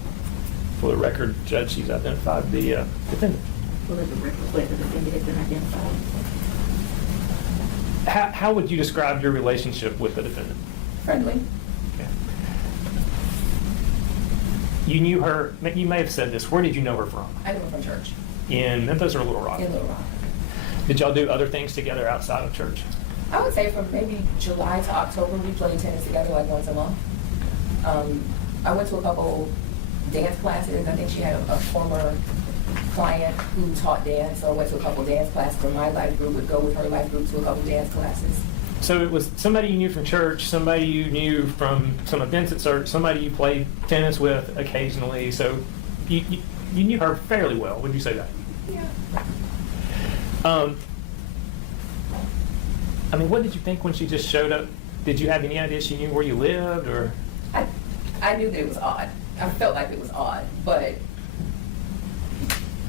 For the record, Judge, she's identified the defendant. For the record, the defendant has been identified. How would you describe your relationship with the defendant? Friendly. Okay. You knew her, you may have said this, where did you know her from? I knew her from church. In Memphis or Little Rock? In Little Rock. Did y'all do other things together outside of church? I would say from maybe July to October, we played tennis together like once a month. I went to a couple dance classes. I think she had a former client who taught dance, so I went to a couple dance classes where my life group would go with her life group to a couple dance classes. So it was somebody you knew from church, somebody you knew from some events at church, somebody you played tennis with occasionally, so you knew her fairly well, would you say that? Yeah. I mean, what did you think when she just showed up? Did you have any idea she knew where you lived, or? I knew that it was odd. I felt like it was odd, but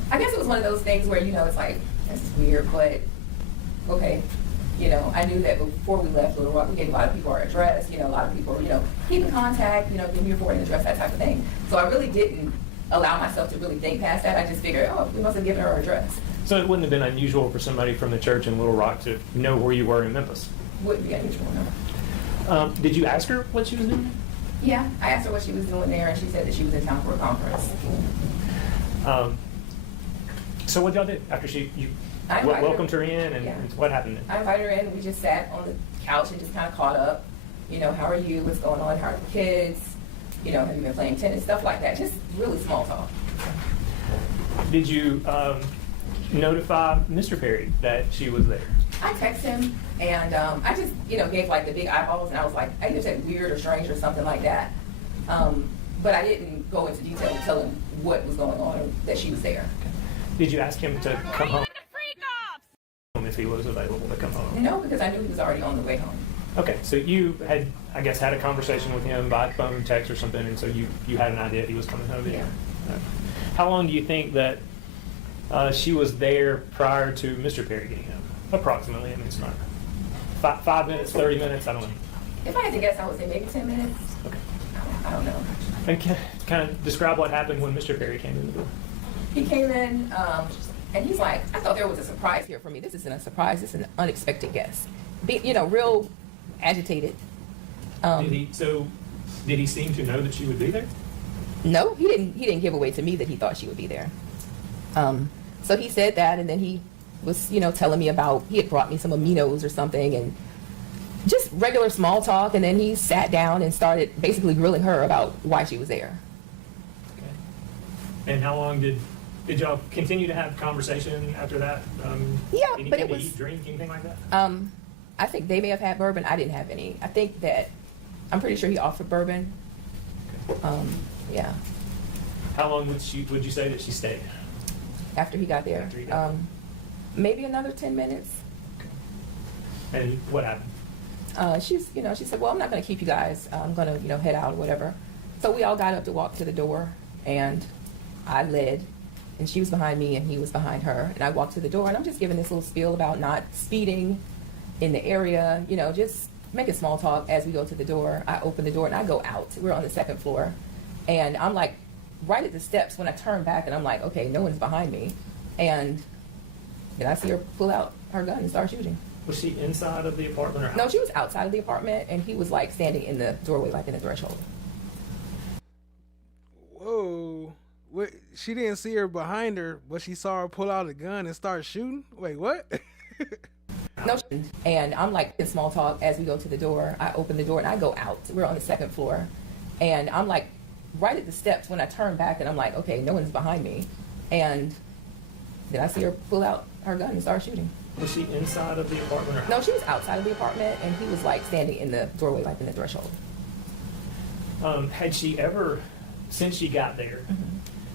I guess it was one of those things where, it's like, this is weird, but okay. I knew that before we left Little Rock, we gave a lot of people our address, a lot of people, keep in contact, give me your forwarding address, that type of thing. So I really didn't allow myself to really think past that. I just figured, we must have given her our address. So it wouldn't have been unusual for somebody from the church in Little Rock to know where you were in Memphis? Wouldn't be unusual, no. Did you ask her what she was doing? Yeah, I asked her what she was doing there, and she said that she was in town for a conference. So what y'all did after you welcomed her in, and what happened then? I invited her in, and we just sat on the couch and just kind of caught up. How are you? What's going on? How are the kids? Have you been playing tennis? Stuff like that. Just really small talk. Did you notify Mr. Perry that she was there? I texted him, and I just, gave like the big eyeballs, and I was like, I either said weird or strange or something like that. but I didn't go into detail to tell him what was going on or that she was there. Did you ask him to come home if he was available to come home? No, because I knew he was already on the way home. Okay, so you had, I guess, had a conversation with him by phone, text, or something, and so you had an idea he was coming home. Yeah. How long do you think that she was there prior to Mr. Perry getting home? Approximately. I mean, it's not 5 minutes, 30 minutes. I don't know. If I had to guess, I would say maybe 10 minutes. Okay. I don't know. And kind of describe what happened when Mr. Perry came in the door. He came in, and he's like, I thought there was a surprise here for me. This isn't a surprise. It's an unexpected guest. Real agitated. Did he seem to know that she would be there? No, he didn't give away to me that he thought she would be there. So he said that, and then he was, telling me about, he had brought me some aminos or something, and just regular small talk, and then he sat down and started basically grilling her about why she was there. Okay. And how long did y'all continue to have conversation after that? Yeah, but it was... Did he drink, anything like that? I think they may have had bourbon. I didn't have any. I think that, I'm pretty sure he offered bourbon. Okay. Yeah. How long would you say that she stayed? After he got there? Maybe another 10 minutes. Okay. And what happened? She said, well, I'm not going to keep you guys. I'm going to, head out or whatever. So we all got up to walk to the door, and I led, and she was behind me, and he was behind her. And I walked to the door, and I'm just giving this little spiel about not speeding in the area, just making small talk as we go to the door. I open the door, and I go out. We're on the second floor. And I'm like, right at the steps when I turn back, and I'm like, okay, no one's behind me. And then I see her pull out her gun and start shooting. Was she inside of the apartment or out? No, she was outside of the apartment, and he was like standing in the doorway, like in the threshold. Whoa. Wait, she didn't see her behind her, but she saw her pull out a gun and start shooting? Wait, what? No, and I'm like in small talk as we go to the door. I open the door, and I go out. We're on the second floor. And I'm like, right at the steps when I turn back, and I'm like, okay, no one's behind me. And then I see her pull out her gun and start shooting. Was she inside of the apartment or No, she was outside of the apartment, and he was like standing in the doorway, like in the threshold. Had she ever, since she got there,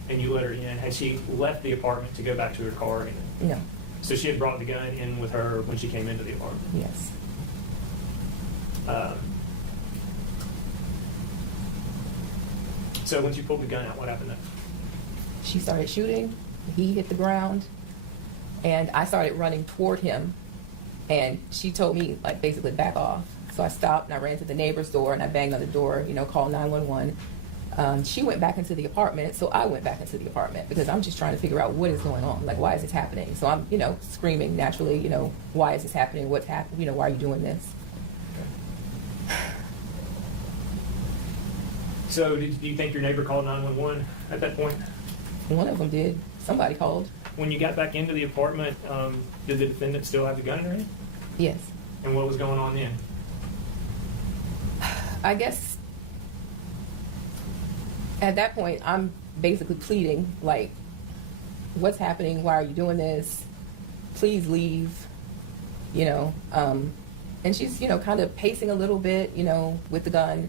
and you let her in, had she left the apartment to go back to her car or anything? No. So she had brought the gun in with her when she came into the apartment? Yes. So when she pulled the gun out, what happened next? She started shooting. He hit the ground, and I started running toward him, and she told me, like, basically back off. So I stopped, and I ran to the neighbor's door, and I banged on the door, called 911. She went back into the apartment, so I went back into the apartment because I'm just trying to figure out what is going on. Like, why is this happening? So I'm, screaming naturally, why is this happening? What's happening? Why are you doing this? So do you think your neighbor called 911 at that point? One of them did. Somebody called. When you got back into the apartment, did the defendant still have the gun in her hand? Yes. And what was going on then? I guess at that point, I'm basically pleading, like, what's happening? Why are you doing this? Please leave, and she's, kind of pacing a little bit, with the gun.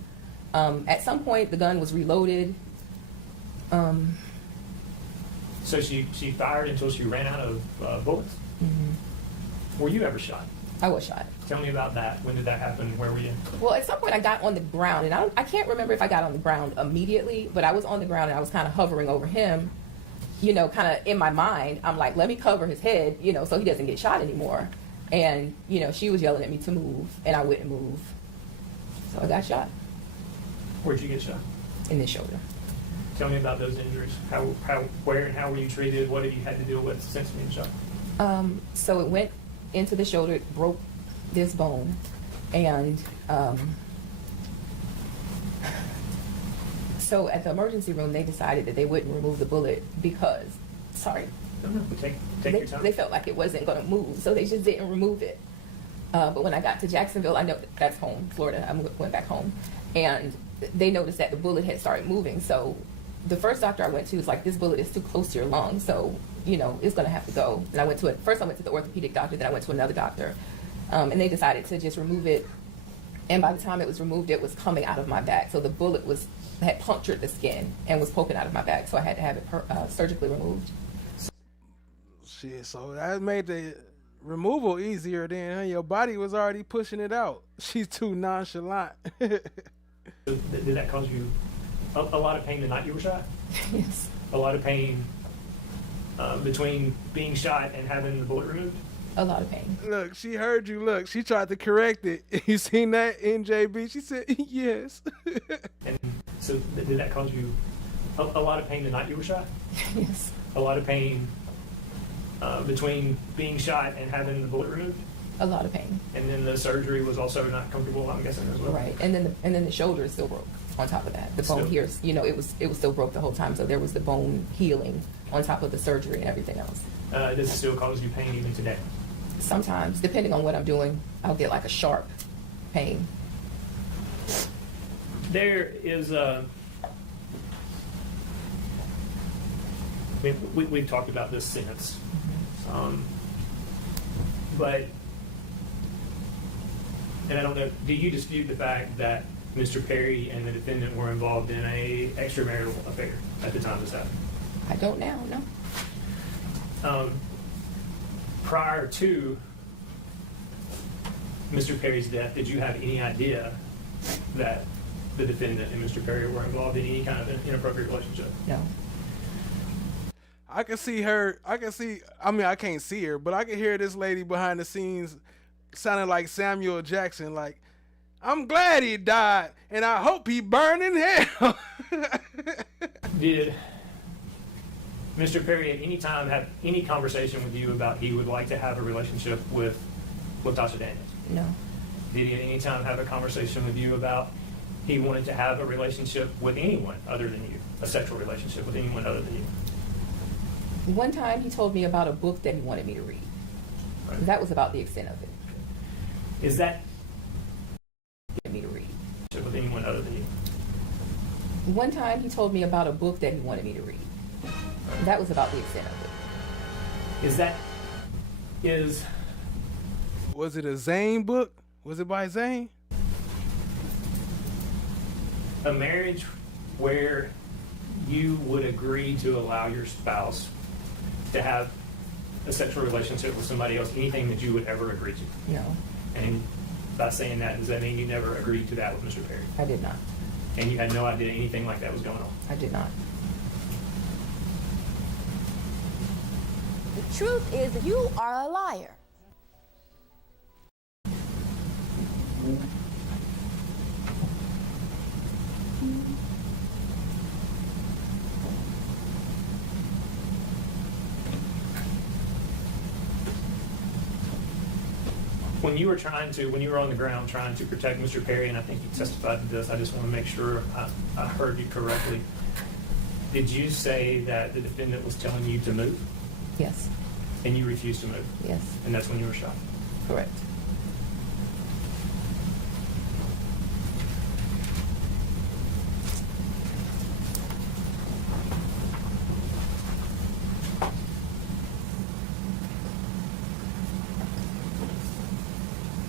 At some point, the gun was reloaded. So she fired until she ran out of bullets? Mm-hmm. Were you ever shot? I was shot. Tell me about that. When did that happen? Where were you? Well, at some point I got on the ground, and I can't remember if I got on the ground immediately, but I was on the ground and I was kind of hovering over him, kind of in my mind. I'm like, let me cover his head, so he doesn't get shot anymore. And, she was yelling at me to move, and I wouldn't move. So I got shot. Where'd you get shot? In the shoulder. Tell me about those injuries. Where and how were you treated? What have you had to deal with since being shot? So it went into the shoulder, it broke this bone, and so at the emergency room they decided that they wouldn't remove the bullet because, take your time. They felt like it wasn't going to move, so they just didn't remove it. But when I got to Jacksonville, I know that's home, Florida, I went back home, and they noticed that the bullet had started moving. So the first doctor I went to was like, this bullet is too close to your lung, so it's going to have to go. And I went to it. First I went to the orthopedic doctor, then I went to another doctor. And they decided to just remove it. And by the time it was removed, it was coming out of my back. So the bullet was had punctured the skin and was poking out of my back, so I had to have it surgically removed. Shit, so that made the removal easier then, huh? Your body was already pushing it out. She's too nonchalant. So did that cause you a lot of pain the night you were shot? Yes. A lot of pain between being shot and having the bullet removed? A lot of pain. Look, she heard you. Look, she tried to correct it. You seen that, NJB? She said, yes. And so did that cause you a lot of pain the night you were shot? Yes. A lot of pain between being shot and having the bullet removed? A lot of pain. And then the surgery was also not comfortable, I'm guessing, as well? Right, and then the shoulder is still broke on top of that. The bone here, you know, it was still broke the whole time, so there was the bone healing on top of the surgery and everything else. Does it still cause you pain even today? Sometimes, depending on what I'm doing, I'll get like a sharp pain. There is a... I mean, we've talked about this since, but, and I don't know, do you dispute the fact that Mr. Perry and the defendant were involved in a extramarital affair at the time this happened? I don't now, no. Prior to Mr. Perry's death, did you have any idea that the defendant and Mr. Perry were involved in any kind of an inappropriate relationship? No. I can see her. I mean, I can't see her, but I can hear this lady behind the scenes sounding like Samuel Jackson. Like, I'm glad he died, and I hope he burned in hell. Did Mr. Perry at any time have any conversation with you about he would like to have a relationship with Latoshia Daniels? No. Did he at any time have a conversation with you about he wanted to have a relationship with anyone other than you, a sexual relationship with anyone other than you? One time he told me about a book that he wanted me to read. Right. That was about the extent of it. Is that me to read with anyone other than you? One time he told me about a book that he wanted me to read. That was about the extent of it. Was it a Zane book? Was it by Zane? A marriage where you would agree to allow your spouse to have a sexual relationship with somebody else, anything that you would ever agree to? No. And by saying that, does that mean you never agreed to that with Mr. Perry? I did not. And you had no idea anything like that was going on? I did not. The truth is that you are a liar. When you were on the ground trying to protect Mr. Perry, and I think you testified to this, I just want to make sure I heard you correctly. Did you say that the defendant was telling you to move? Yes. And you refused to move? Yes. And that's when you were shot? Correct.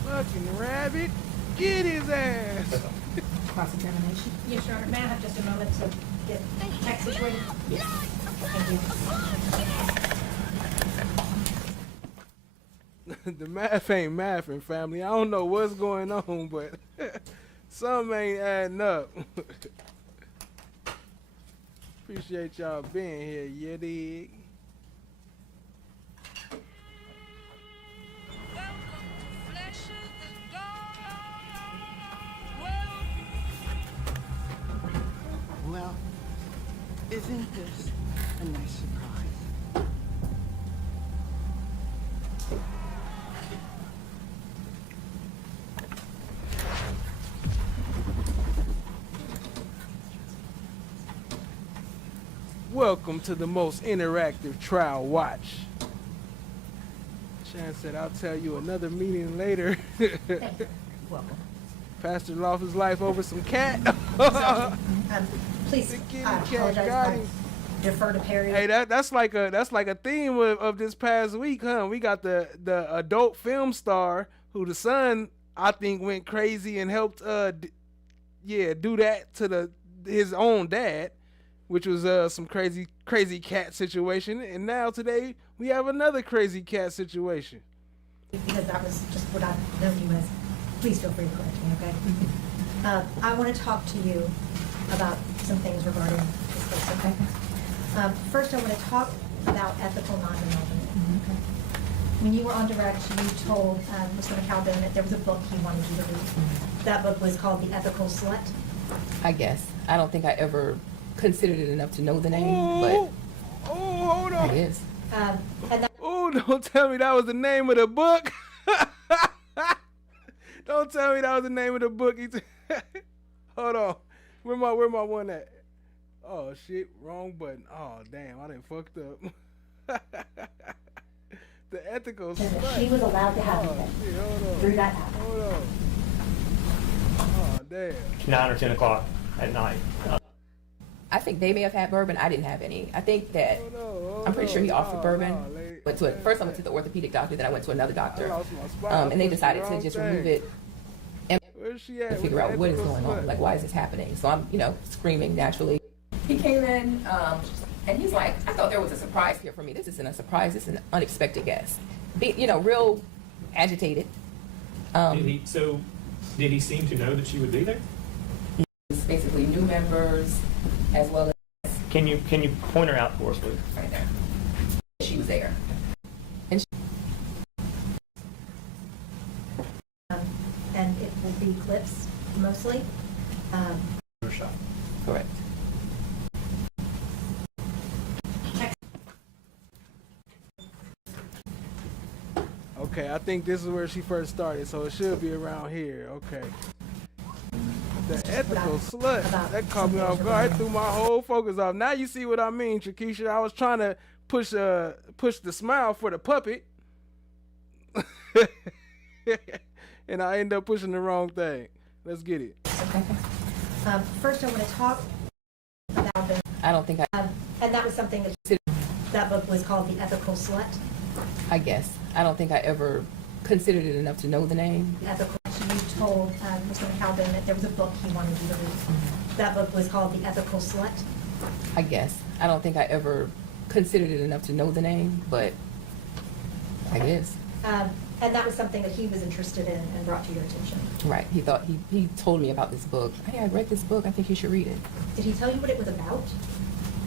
Fucking rabbit, get his ass. Cross-examination? Yes, Your Honor. May I have just a moment to get text situated? Yes. Thank you. The math ain't mathing, family. I don't know what's going on, but something ain't adding up. Appreciate y'all being here, you dig? Well, isn't this a nice surprise? Welcome to the most interactive trial watch. Shan said, I'll tell you another meeting later. Welcome. Pastor lost his life over some cat. Please, I apologize. I defer to Perry. Hey, that's like a theme of this past week, huh? We got the adult film star who the son I think went crazy and helped do that to his own dad, which was some crazy cat situation, and now today we have another crazy cat situation. Because that was just what I've known you as. Please feel free to correct me, okay? I want to talk to you about some things regarding this case, okay? First, I want to talk about ethical non-monogamy. Okay. When you were on direct, you told Mr. McAlbin that there was a book he wanted you to read. That book was called The Ethical Slut. I guess. I don't think I ever considered it enough to know the name, but hold on. it is. Don't tell me that was the name of the book. Don't tell me that was the name of the book. Hold on. Where my one at? Oh shit, wrong button. Oh damn, I done fucked up. The ethical slut. She was allowed to have it through that app. Hold on. Oh damn. 9 or 10 o'clock at night. I think they may have had bourbon. I didn't have any. I think that I'm pretty sure he offered bourbon. First I went to the orthopedic doctor, then I went to another doctor, and they decided to just remove it and figure out what is going on. Like, why is this happening? So I'm, screaming naturally. He came in, and he's like, I thought there was a surprise here for me. This isn't a surprise. This is an unexpected guest. Real agitated. Did he seem to know that she would be there? Basically new members as well as. Can you point her out for us, please? Right there. She was there. And it will be clips mostly. Correct. Okay, I think this is where she first started, so it should be around here. Okay. The ethical slut. That caught me off guard. It threw my whole focus off. Now you see what I mean, Shakisha. I was trying to push the smile for the puppet. And I end up pushing the wrong thing. Let's get it. Okay. First, I want to talk about the. I don't think I. And that was something that book was called The Ethical Slut. I guess. I don't think I ever considered it enough to know the name. Ethical. You told Mr. McAlbin that there was a book he wanted you to read. That book was called The Ethical Slut. I guess. I don't think I ever considered it enough to know the name, but I guess. And that was something that he was interested in and brought to your attention. Right. He told me about this book. Hey, I read this book. I think you should read it. Did he tell you what it was about?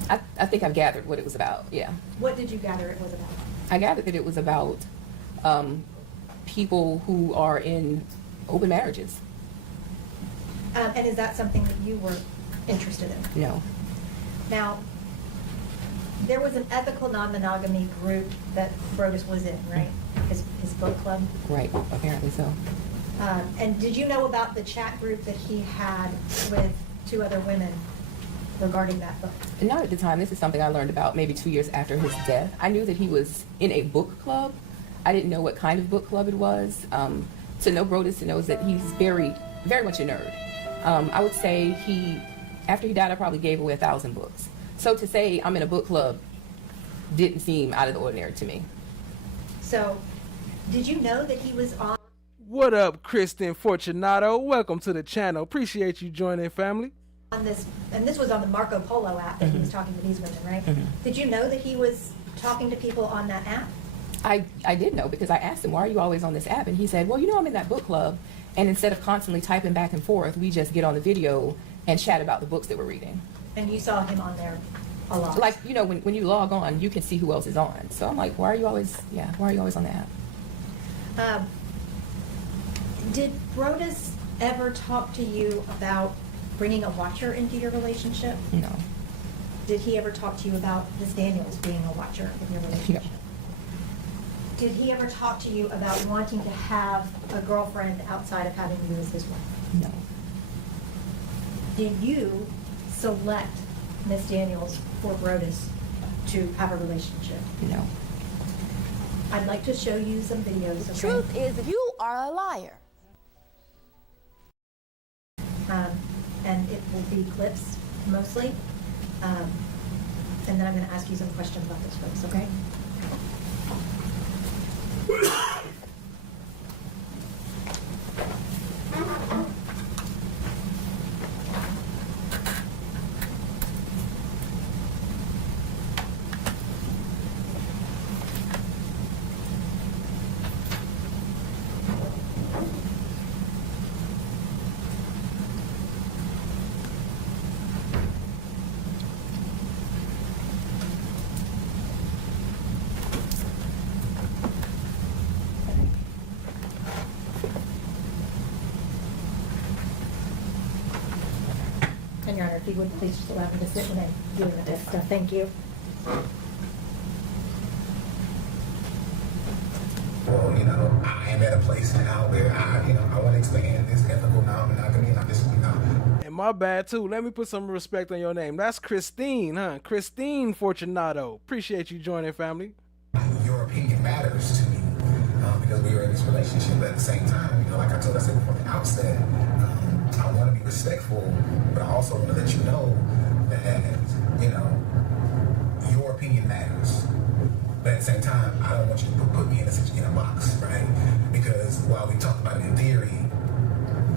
I think I've gathered what it was about, yeah. What did you gather it was about? I gathered that it was about people who are in open marriages. And is that something that you were interested in? No. Now, there was an ethical non-monogamy group that Brodes was in, right? His book club? Right, apparently so. And did you know about the chat group that he had with 2 other women regarding that book? Not at the time. This is something I learned about maybe 2 years after his death. I knew that he was in a book club. I didn't know what kind of book club it was. To know Brodes, to know that he's very, very much a nerd. I would say after he died, I probably gave away 1,000 books. So to say I'm in a book club didn't seem out of the ordinary to me. So, did you know that he was on? What up, Kristen Fortunato? Welcome to the channel. Appreciate you joining, family. On this, and this was on the Marco Polo app that he was talking to these women, right? Did you know that he was talking to people on that app? I did know, because I asked him, why are you always on this app? And he said, well, I'm in that book club, and instead of constantly typing back and forth, we just get on the video and chat about the books that we're reading. And you saw him on there a lot? Like, when you log on, you can see who else is on. So I'm like, why are you always on the app? Did Brodes ever talk to you about bringing a watcher into your relationship? No. Did he ever talk to you about Ms. Daniels being a watcher in your relationship? No. Did he ever talk to you about wanting to have a girlfriend outside of having you as his wife? No. Did you select Ms. Daniels for Brodes to have a relationship? No. I'd like to show you some videos. The truth is, you are a liar. And it will be clips mostly. And then I'm going to ask you some questions about those clips, okay? if you would please just allow me to sit when I'm doing that stuff. Thank you. Well, you know, I am at a place now where I want to expand this ethical non-monogamy, and I'm just, And my bad too. Let me put some respect on your name. That's Christine, huh? Christine Fortunato. Appreciate you joining, family. Your opinion matters to me because we are in this relationship. But at the same time, you know, like I said before the outset, I want to be respectful, but I also want to let you know that, you know, your opinion matters. But at the same time, I don't want you to put me in a box, right? Because while we talk about it in theory,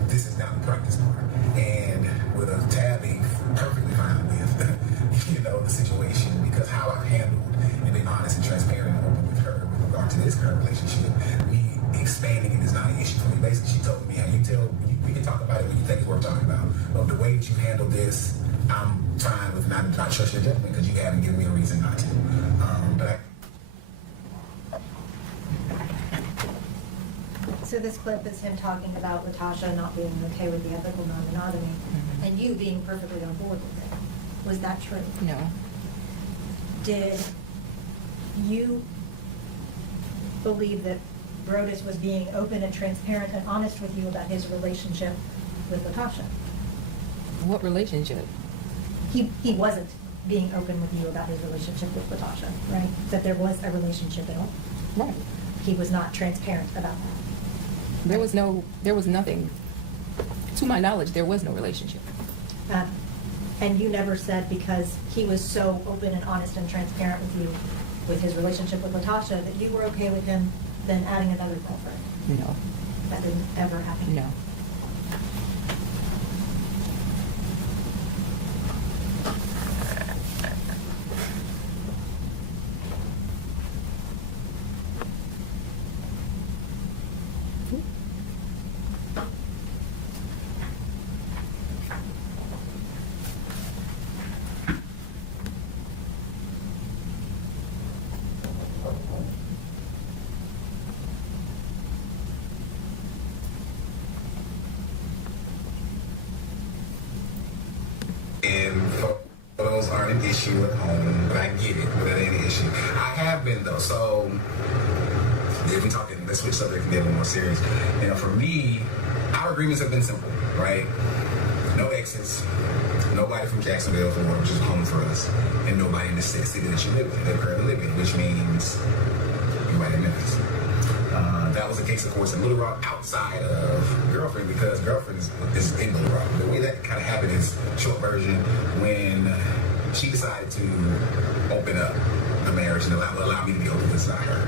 this is not the practice part. And with a tab being perfectly fine with, you know, the situation, because how I've handled and been honest and transparent and open with her with regard to this current relationship, me expanding it is not an issue for me. Basically, she told me, we can talk about it when you think it's worth talking about. But the way that you handle this, I'm fine with not trust your judgment because you haven't given me a reason not to. So this clip is him talking about Latasha not being okay with the ethical non-monogamy, and you being perfectly on board with it. Was that true? No. Did you believe that Brodes was being open and transparent and honest with you about his relationship with Latasha? What relationship? He wasn't being open with you about his relationship with Latasha, right? That there was a relationship at all? Right. He was not transparent about that. There was nothing, to my knowledge, there was no relationship. And you never said because he was so open and honest and transparent with you with his relationship with Latasha that you were okay with him then adding another girlfriend? No. That didn't ever happen? No. And photos aren't an issue at home, but I get it, but that ain't an issue. I have been though, so if we talking, let's switch subject and get a little more serious. You know, for me, our agreements have been simple, right? No exes, nobody from Jacksonville, Florida, which is home for us, and nobody in the city that you live in, that currently live in, which means nobody in Memphis. That was the case, of course, in Little Rock outside of girlfriend, because girlfriend is in Little Rock. The way that kind of happened is, short version, when she decided to open up the marriage and allow me to be open beside her.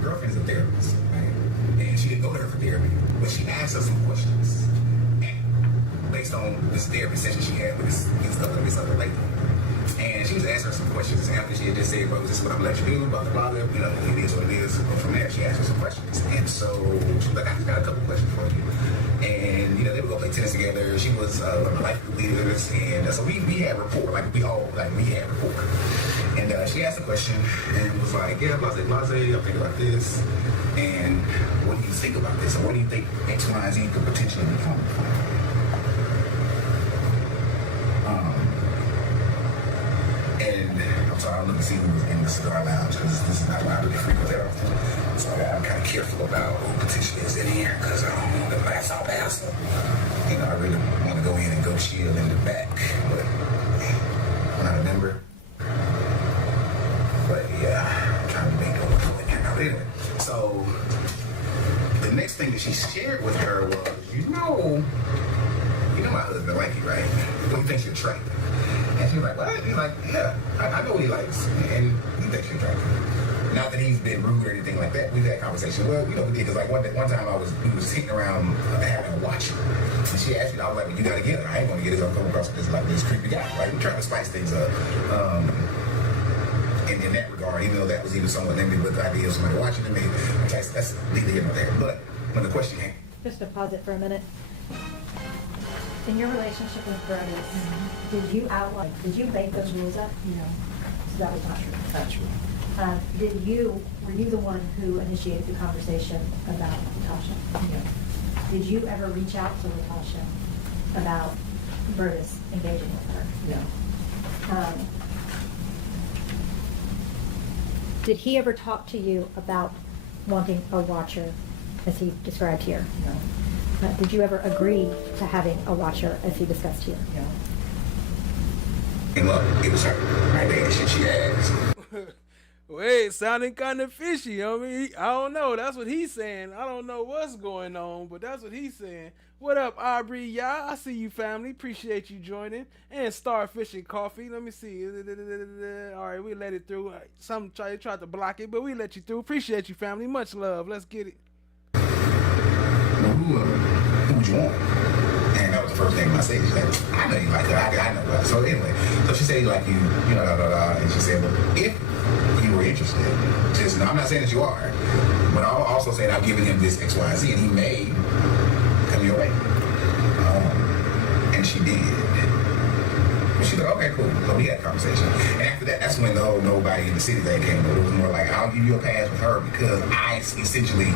Girlfriend is a therapist, right? And she didn't go to her for therapy, but she asked her some questions based on this therapy session she had with this other lady. And she was asking her some questions after she had just said, bro, this is what I'm gonna let you do, blah, blah, blah, you know, it is what it is. And from there, she asked her some questions. And so she was like, I just got a couple questions for you. And, you know, they would go play tennis together. She was one of the life group leaders. And so we had rapport, we had rapport. And she asked a question and was like, yeah, blase, blase, I'm thinking about this. And what do you think about this? Or what do you think X, Y, and Z could potentially become? And I'm sorry, I'm looking to see who was in the cigar lounge because this is not where I really frequent there. So I'm kind of careful about who potentially is in here because I don't want to pass out past them. You know, I really want to go in and go chill in the back, but I'm not a member. But yeah, I'm trying to make it over in there now. But anyway, so the next thing that she shared with her was, you know my husband like you, right? He thinks you're attractive. And she was like, what? He's like, yeah, I know what he likes, and he thinks you're attractive. Not that he's been rude or anything like that. We've had conversation. Well, you know, we did, because like one time we was sitting around having a watch. And she asked me, I was like, well, you gotta get her. I ain't gonna get it. I'm coming across this creepy guy, right? We're trying to spice things up. In that regard, even though that was even somewhat limited with the idea of somebody watching it, maybe, okay, so that's neither here nor there. But when the question came, just to pause it for a minute. In your relationship with Brodes, did you make those rules up? No. So that was not true. Not true. Were you the one who initiated the conversation about Latasha? No. Did you ever reach out to Latasha about Brodes engaging with her? No. Did he ever talk to you about wanting a watcher, as he described here? No. Did you ever agree to having a watcher, as he discussed here? No. And look, it was her. Right there, shit she asked. Wait, sounding kind of fishy. You know what I mean? I don't know. That's what he's saying. I don't know what's going on, but that's what he's saying. What up, Aubrey? Y'all, I see you, family. Appreciate you joining. And Starfish and Coffee. Let me see. All right, we let it through. Some tried to block it, but we let you through. Appreciate you, family. Much love. Let's get it. Well, who would you want? And that was the first thing I said. She's like, I know you like her. I know her. So anyway, so she said, like, you know, and she said, well, if you were interested, just, I'm not saying that you are, but I'm also saying I've given him this X, Y, Z, and he may come your way. And she did. She was like, okay, cool. So we had a conversation. And after that, that's when the whole nobody in the city thing came. But it was more like, I'll give you a pass with her because I essentially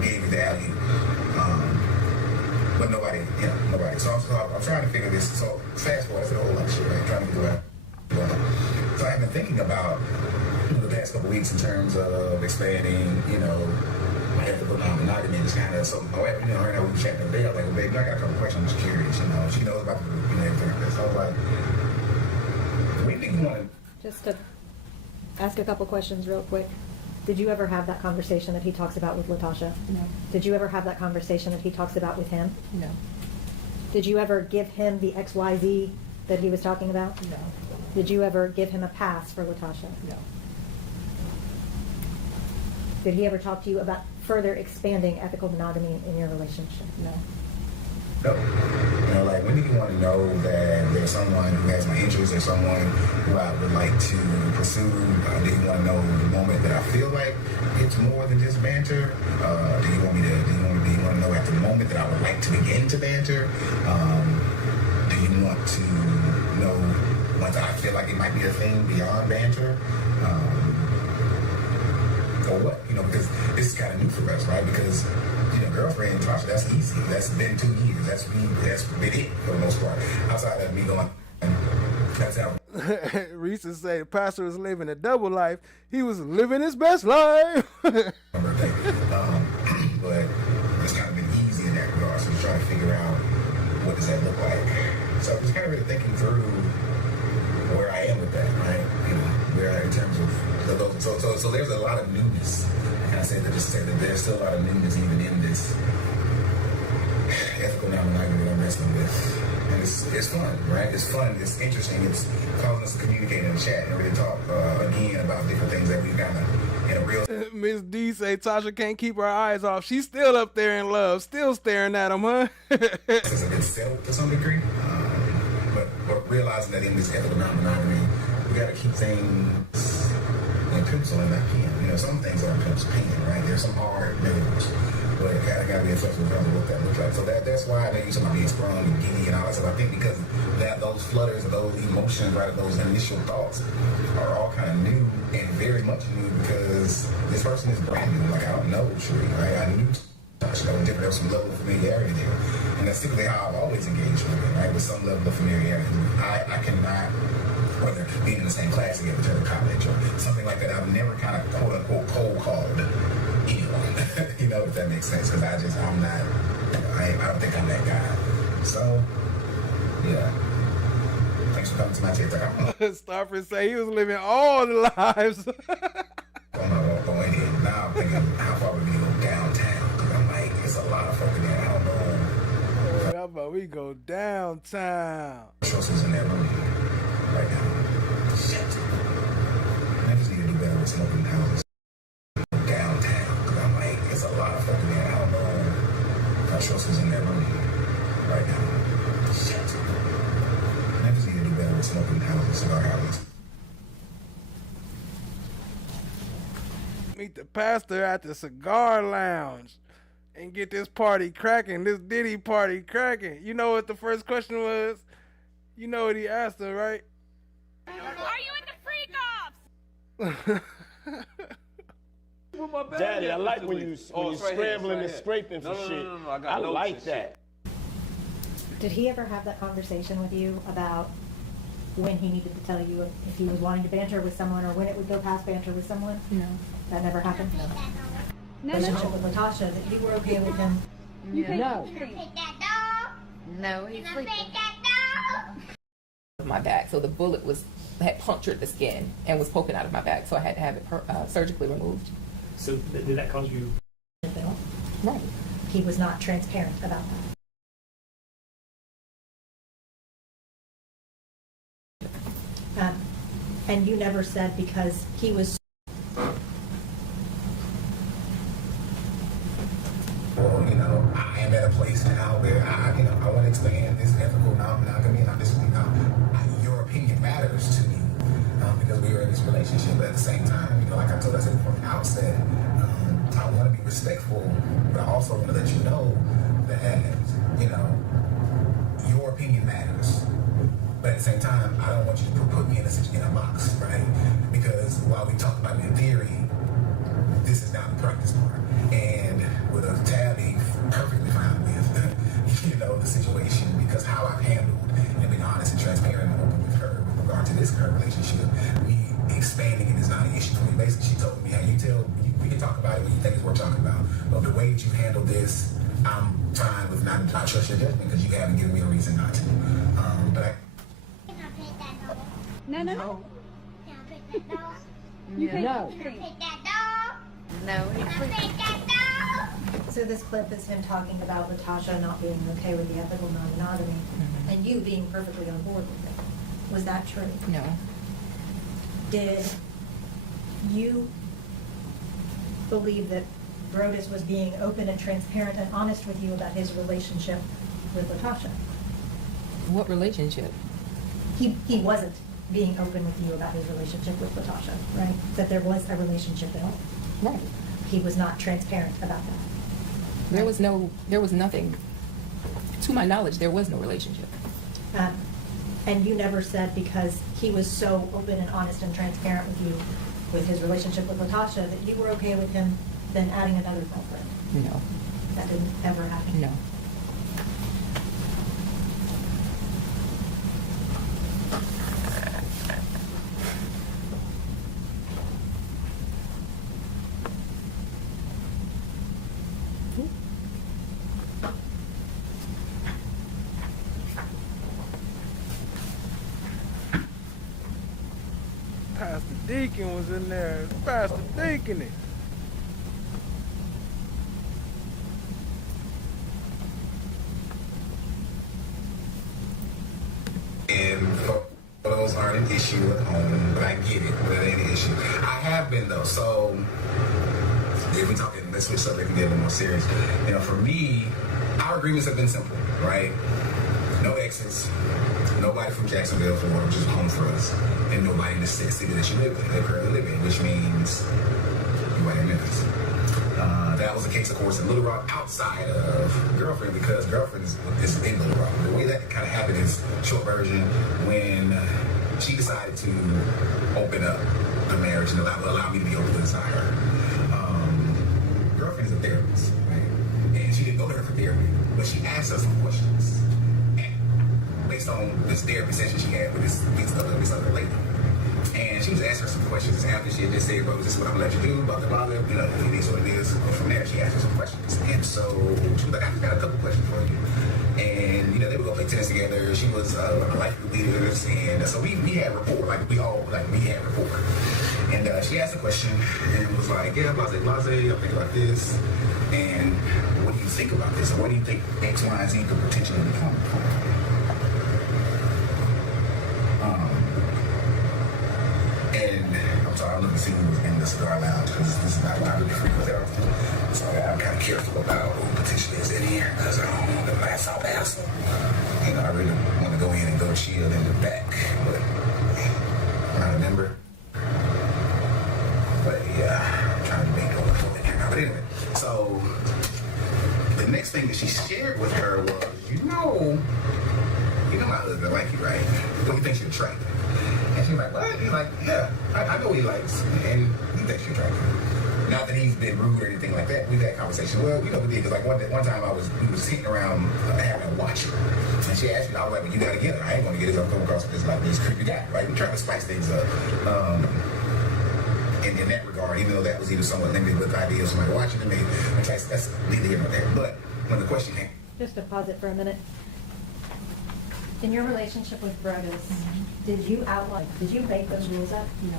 gave you value. But nobody. So I'm trying to figure this. So fast forward, that's a whole lot of shit, right? Trying to figure out. So I've been thinking about the past couple weeks in terms of expanding, my ethical non-monogamy. It's kind of something. However, right now we were chatting today. I was like, well, baby, I got a couple questions. I'm just curious. She knows about the everything like that. So I was like, what do you think you want to? Just to ask a couple questions real quick. Did you ever have that conversation that he talks about with Latosha? No. Did you ever have that conversation that he talks about with him? No. Did you ever give him the XYZ that he was talking about? No. Did you ever give him a pass for Latosha? No. Did he ever talk to you about further expanding ethical monogamy in your relationship? No. No. Like, when do you want to know that there's someone who has my interests or someone who I would like to pursue? Do you want to know the moment that I feel like it's more than just banter? Do you want to know at the moment that I would like to begin to banter? Do you want to know once I feel like it might be a thing beyond banter? Or what? Because this is kind of new for us, right? Because girlfriend, Tasha, that's easy. That's been 2 years. That's been it for the most part. Outside of me going, that's how. Reese say the pastor was living a double life. He was living his best life. But it's kind of been easy in that regard. So trying to figure out what does that look like. So I'm just kind of really thinking through where I am with that, right? Where I am in terms of those. So there's a lot of newness. And I say that just to say that there's still a lot of newness even in this ethical non-monogamy that I'm wrestling with. And it's fun, right? It's fun. It's interesting. It's causing us to communicate and chat and really talk again about different things that we've kind of in a real. Miss D say Tasha can't keep her eyes off. She's still up there in love, still staring at him, huh? It's a bit settled to some degree, but realizing that in this ethical non-monogamy, we got to keep things in pencil and not pen. Some things are in pencil pen, right? There's some hard news, but it got to be flexible in terms of what that looks like. So that's why I know you talking about being sprung and giddy and all that stuff. I think because those flutters, those emotions, right, those initial thoughts are all kind of new and very much new because this person is brand new. Like, I don't know Sheree, right? I knew Tasha, there was some level of familiarity there. And that's typically how I've always engaged with it, right? With some level of familiarity. I cannot, whether being in the same class together in college or something like that, I've never kind of quote unquote cold called anyone. If that makes sense. Because I'm not, I don't think I'm that guy. So, yeah. Thanks for coming to my TikTok. Starford say he was living all the lives. Going in. Now I'm thinking, how far would we go downtown? Because I'm like, there's a lot of folk in there. I don't know. How about we go downtown? Choices in that room right now. Shit. I just need to do better with smoking houses. Downtown. Because I'm like, there's a lot of folk in there. I don't know. Choices in that room right now. Shit. I just need to do better with smoking houses, cigar houses. Meet the pastor at the cigar lounge and get this party cracking, this Diddy party cracking. You know what the first question was? You know what he asked her, right? Are you in the freak offs? Daddy, I like when you scrambling and scraping for shit. No, I like that. Did he ever have that conversation with you about when he needed to tell you if he was wanting to banter with someone or when it would go past banter with someone? No. That never happened? No. Relationship with Latasha, that you were okay with him? No. No, he's my back, so the bullet had punctured the skin and was poking out of my back, so I had to have it surgically removed. So did that cause you? Right. He was not transparent about that. And you never said because he was. Well, you know, I am at a place now where I want to expand this ethical non-monogamy, and I'm just, your opinion matters to me because we are in this relationship. But at the same time, like I told us from the outset, I want to be respectful, but I also want to let you know that, your opinion matters. But at the same time, I don't want you to put me in a box, right? Because while we talk about it in theory, this is not the practice part. And with a Tabby perfectly fine with, the situation, because how I've handled and been honest and transparent and open with her with regard to this current relationship, me expanding it is not an issue for me. Basically, she told me, we can talk about it when you think it's worth talking about. But the way that you handle this, I'm fine with not trust your judgment because you haven't given me a reason not to. But No. No. So this clip is him talking about Latasha not being okay with the ethical non-monogamy and you being perfectly on board with it. Was that true? No. Did you believe that Brodes was being open and transparent and honest with you about his relationship with Latasha? What relationship? He wasn't being open with you about his relationship with Latasha, right? That there was a relationship at all. Right. He was not transparent about that. There was nothing, to my knowledge, there was no relationship. And you never said because he was so open and honest and transparent with you with his relationship with Latasha that you were okay with him then adding another girlfriend? No. That didn't ever happen? No. Pastor Deacon was in there. Pastor Deacon. And photos aren't an issue at home, but I get it. That ain't an issue. I have been though. So if we're talking, let's switch subject and get a little more serious. For me, our agreements have been simple, right? No exes, nobody from Jacksonville, Florida, which is home for us, and nobody in the city that you live in, that currently live in, which means nobody in Memphis. That was the case, of course, in Little Rock outside of Girlfriend, because Girlfriend is in Little Rock. The way that kind of happened is, short version, when she decided to open up the marriage and allow me to be open inside her. Girlfriend is a therapist, right? And she didn't go to her for therapy, but she asked us some questions based on this therapy session she had with this other lady. And she was asking her some questions after she had just said, bro, this is what I'm gonna let you do, blah, blah, blah, it is what it is. And from there, she asked her some questions. And so she was like, I've got a couple questions for you. And, they would go play tennis together. She was one of the life group leaders. And so we had rapport, we had rapport. And she asked a question and was like, yeah, blase, I'm thinking about this. And what do you think about this? Or what do you think X, Y, and Z could potentially become? And I'm sorry, I'm looking to see who's in the cigar lounge because this is not why I really frequent there. So I'm kind of careful about who potentially is in here because I don't want the last out pass. I really want to go in and go chill in the back, but I'm not a member. But yeah, I'm trying to make over for it here now. But anyway, so the next thing that she shared with her was, you know my husband like you, right? What do you think she's attractive? And she's like, what? He's like, yeah, I know he likes, and he thinks you're attractive. Not that he's been rude or anything like that. We've had conversations. Well, we did, because like one time we was sitting around having a watch, and she asked me, I was like, well, you gotta get her. I ain't gonna get it. I'm coming across this creepy guy, right? We're trying to spice things up. In that regard, even though that was either somewhat limited with the idea of somebody watching it, maybe that's neither here nor there. But when the question came, just to pause it for a minute. In your relationship with Brodes, did you make those rules up? No.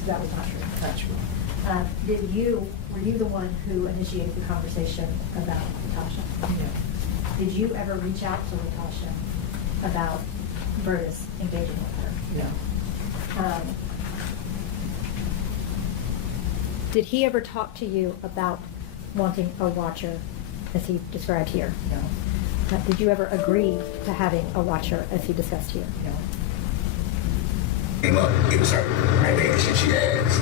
So that was not true. Not true. Were you the one who initiated the conversation about Latasha? No. Did you ever reach out to Latasha about Brodes engaging with her? No. Did he ever talk to you about wanting a watcher, as he described here? No. Did you ever agree to having a watcher, as he discussed here? No. Came up, it was her, right there, she asked,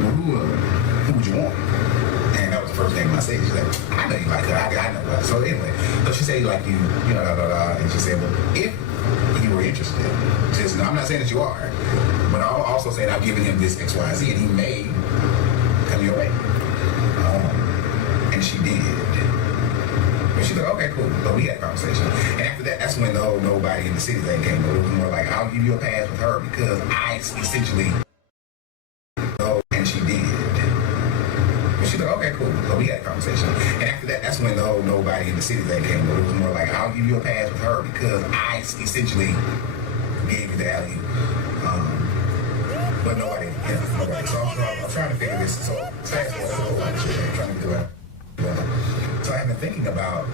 well, who would you want? And that was the first thing I said. She's like, I know you like her, I know her. So anyway, so she said, like, you know, da, da, da, and she said, well, if you were interested, just, I'm not saying that you are, but I'm also saying I've given him this X, Y, Z, and he may come your way. And she did. But she was like, okay, cool. But we had a conversation. And after that, that's when the whole nobody in the city thing came. It was more like, I'll give you a pass with her because I essentially know, and she did. But she was like, okay, cool. But we had a conversation. And after that, that's when the whole nobody in the city thing came. It was more like, I'll give you a pass with her because I essentially gave you the alley. But nobody. So I'm trying to figure this. So fast forward, I'm trying to do it. So I've been thinking about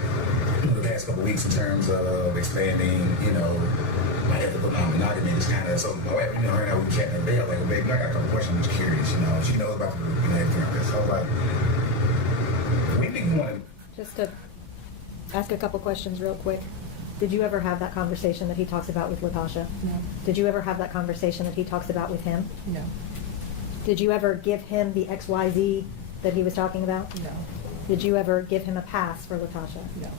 the past couple weeks in terms of expanding, my ethical non-monogamy. Just kind of, so her and I were chatting in bed, like, well, baby, I got a couple questions. I'm just curious, She knows about the everything like this. So I was like, when do you want to? Just to ask a couple questions real quick. Did you ever have that conversation that he talks about with Latasha? No. Did you ever have that conversation that he talks about with him? No. Did you ever give him the XYZ that he was talking about? No. Did you ever give him a pass for Latasha? No.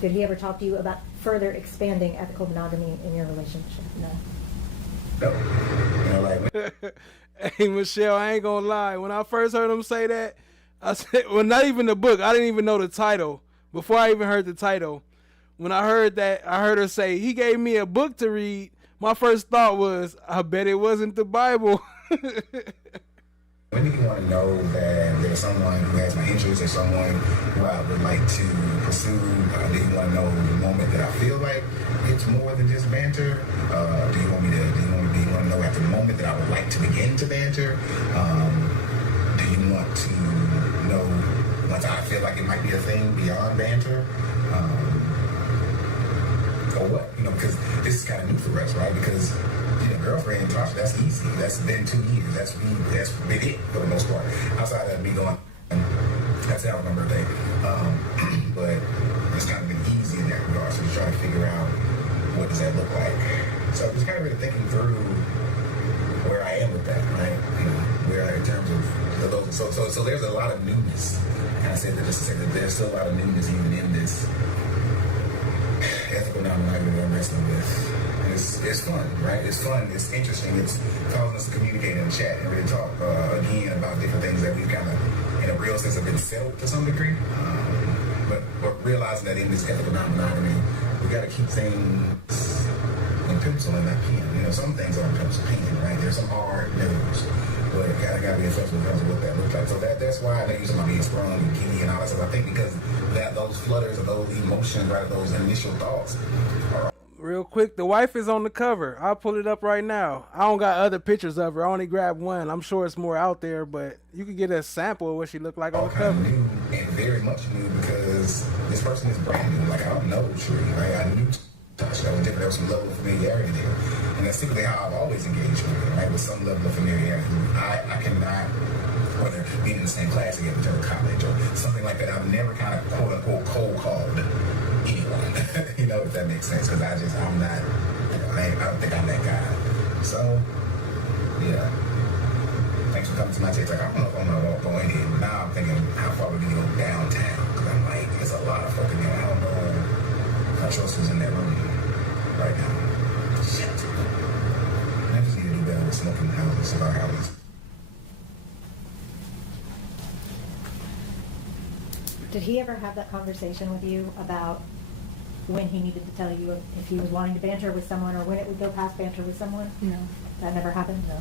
Did he ever talk to you about further expanding ethical monogamy in your relationship? No. No. Hey, Michelle, I ain't gonna lie. When I first heard him say that, I said, well, not even the book. I didn't even know the title. Before I even heard the title, when I heard that, I heard her say, he gave me a book to read. My first thought was, I bet it wasn't the Bible. When do you want to know that there's someone who has my interest or someone who I would like to pursue? Do you want to know the moment that I feel like it's more than just banter? Do you want to know at the moment that I would like to begin to banter? Do you want to know once I feel like it might be a thing beyond banter? Or what? Because this is kind of new for us, right? Because girlfriend, Tasha, that's easy. That's been 2 years. That's been it for the most part. Outside of me going, that's how I remember thing. But it's kind of been easy in that regard. So we're trying to figure out what does that look like. So I'm just kind of really thinking through where I am with that, right? Where in terms of those. So there's a lot of newness. And I said that just to say that there's still a lot of newness even in this ethical non-monogamy that I'm wrestling with. It's fun, right? It's fun. It's interesting. It's causing us to communicate and chat and really talk again about different things that we've kind of, in a real sense, have been felt to some degree. But realizing that in this ethical non-monogamy, we got to keep things in pencil and not pen. Some things are in pencil pen, right? There's some hard news, but it got to be inflexible in terms of what that looks like. So that's why I know you're talking about being sprung and giddy and all that stuff. I think because those flutters or those emotions, right, those initial thoughts are. Real quick, the wife is on the cover. I'll pull it up right now. I don't got other pictures of her. I only grabbed one. I'm sure it's more out there, but you can get a sample of what she looked like on the cover. New and very much new because this person is brand new. Like, I don't know Tree, right? I knew Tasha. That was different. There was some level of familiarity there. And that's typically how I've always engaged with her, right? With some level of familiarity. I cannot, whether being in the same class again, or college or something like that, I've never kind of quote-unquote cold called anyone, if that makes sense, because I'm not, I don't think I'm that guy. So, yeah. Thanks for coming to my church. Like, I don't know if I'm gonna go in here. Now I'm thinking, how far would we go downtown? Because I'm like, there's a lot of folk in there. I don't know if I trust who's in that room right now. Shit. I just need to do better with smoking houses. It's about how he's. Did he ever have that conversation with you about when he needed to tell you if he was wanting to banter with someone or when it would go past banter with someone? No. That never happened? No.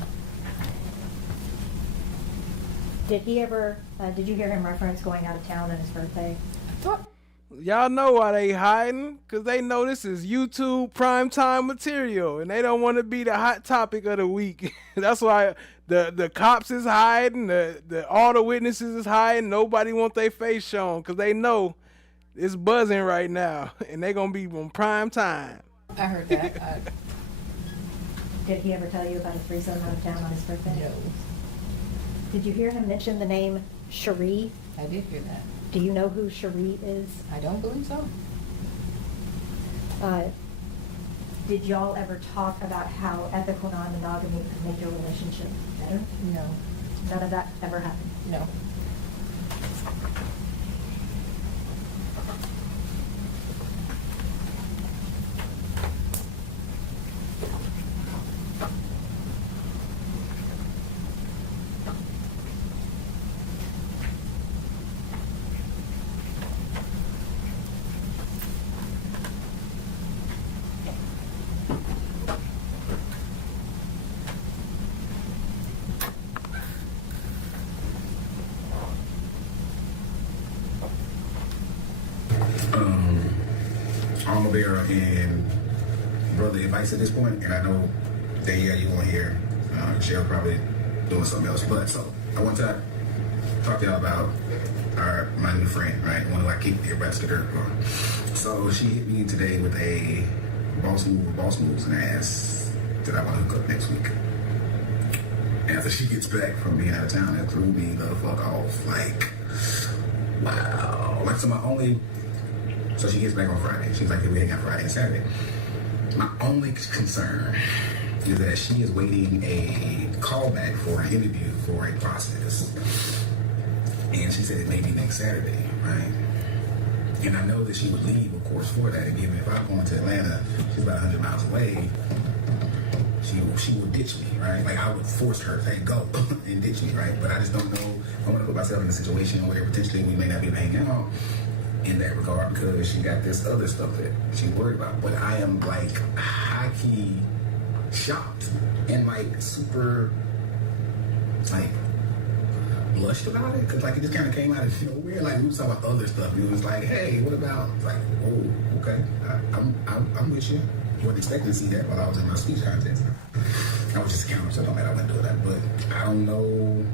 Did he ever, did you hear him reference going out of town on his birthday? Y'all know why they hiding? Because they know this is YouTube primetime material, and they don't want to be the hot topic of the week. That's why the cops is hiding, all the witnesses is hiding. Nobody want their face shown because they know it's buzzing right now, and they going to be on prime time. I heard that. Did he ever tell you about a threesome out of town on his birthday? No. Did you hear him mention the name Cherie? I did hear that. Do you know who Cherie is? I don't believe so. Did y'all ever talk about how ethical non-monogamy could make your relationship better? No. None of that ever happened? No. Armor Bearer and Brother Advice at this point, and I know that you won't hear. Cheryl probably doing something else, but so I want to talk to y'all about my new friend, right? One who I keep everybody to dirt on. So she hit me today with a boss moves and asked that I want to hook up next week. After she gets back from being out of town, that threw me the fuck off. Like, wow. Like, so she gets back on Friday. She's like, we hang out Friday and Saturday. My only concern is that she is waiting a callback for an interview for a process. And she said it may be next Saturday, right? And I know that she would leave, of course, for that. And given if I'm going to Atlanta, she's about 100 miles away, she would ditch me, right? Like, I would force her to say, go and ditch me, right? But I just don't know. I want to put myself in a situation where potentially we may not be able to hang out in that regard because she got this other stuff that she's worried about. But I am, like, high-key shocked and, like, super, like, blushed about it. Because, like, it just kind of came out of nowhere. Like, we were talking about other stuff. And it was like, hey, what about, like, oh, okay. I'm with you. I wasn't expecting to see that while I was in my speech contest. I was just a counter, so it don't matter. I wouldn't do that. But I don't know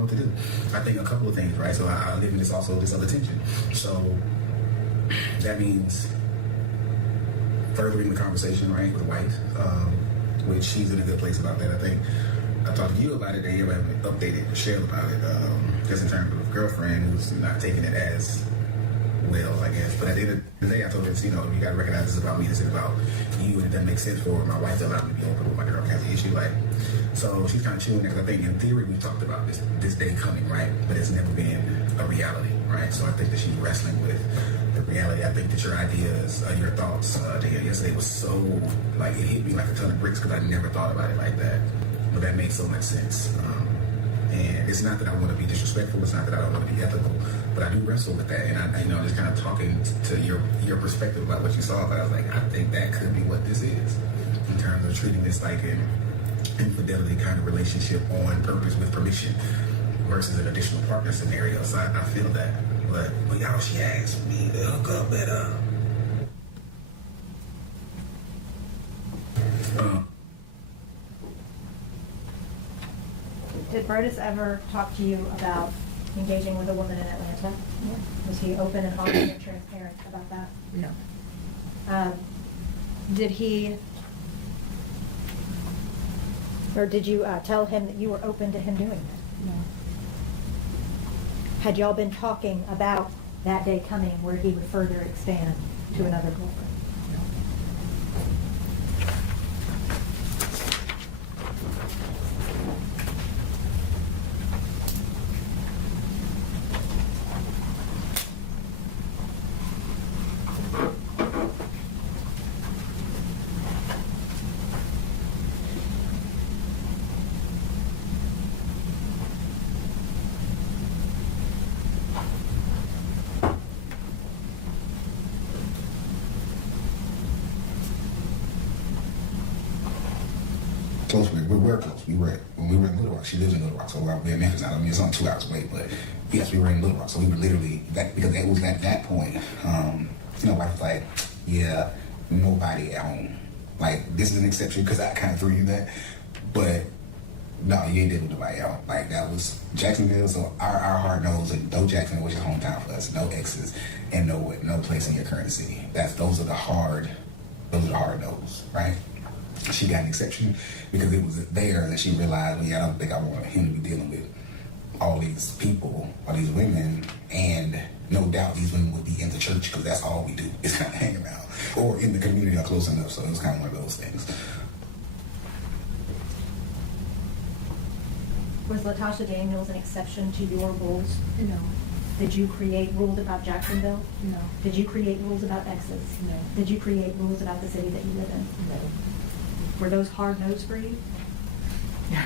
what to do. I think a couple of things, right? So I live in this other tension. So that means furthering the conversation, right, with the wife, which she's in a good place about that. I think I talked to you about it, that you haven't updated Michelle about it, just in terms of girlfriend who's not taking it as well, I guess. But at the end of the day, I told her, you gotta recognize this is about me, this is about you, and it doesn't make sense for my wife to allow me to be open with my girl has an issue. Like, so she's kind of chewing that, because I think in theory we talked about this day coming, right? But it's never been a reality, right? So I think that she's wrestling with the reality. I think that your ideas, your thoughts yesterday was so, like, it hit me like a ton of bricks because I never thought about it like that. But that makes so much sense. And it's not that I want to be disrespectful. It's not that I don't want to be ethical. But I do wrestle with that. And I just kind of talking to your perspective about what you saw. But I was like, I think that could be what this is in terms of treating this like an infidelity kind of relationship on purpose with permission versus an additional partner scenario. So I feel that. But y'all, she asked me to hook up at Did Brodes ever talk to you about engaging with a woman in Atlanta? Yeah. Was he open and honest and transparent about that? No. Did he, or did you tell him that you were open to him doing that? No. Had y'all been talking about that day coming where he would further expand to another girlfriend? close. We were close. When we were in Little Rock. She lives in Little Rock, so we're in Memphis now. I mean, it's only 2 hours away, but yes, we were in Little Rock. So we were literally, because it was at that point, wife was like, yeah, nobody at home. Like, this is an exception because I kind of threw you that, but no, you ain't dealing with nobody else. Like, that was Jacksonville, so our hard nose, and no Jacksonville was your hometown for us, no exes, and no place in your current city. Those are the hard nose, right? She got an exception because it was there that she realized, well, yeah, I don't think I want him to be dealing with all these people, all these women, and no doubt these women would be in the church because that's all we do is kind of hang around, or in the community or close enough. So it was kind of one of those things. Was Latoshia Daniels an exception to your rules? No. Did you create rules about Jacksonville? No. Did you create rules about exes? No. Did you create rules about the city that you live in? No. Were those hard no's for you? No.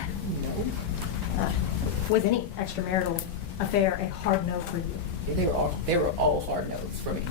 Was any extramarital affair a hard no for you? They were all hard no's for me.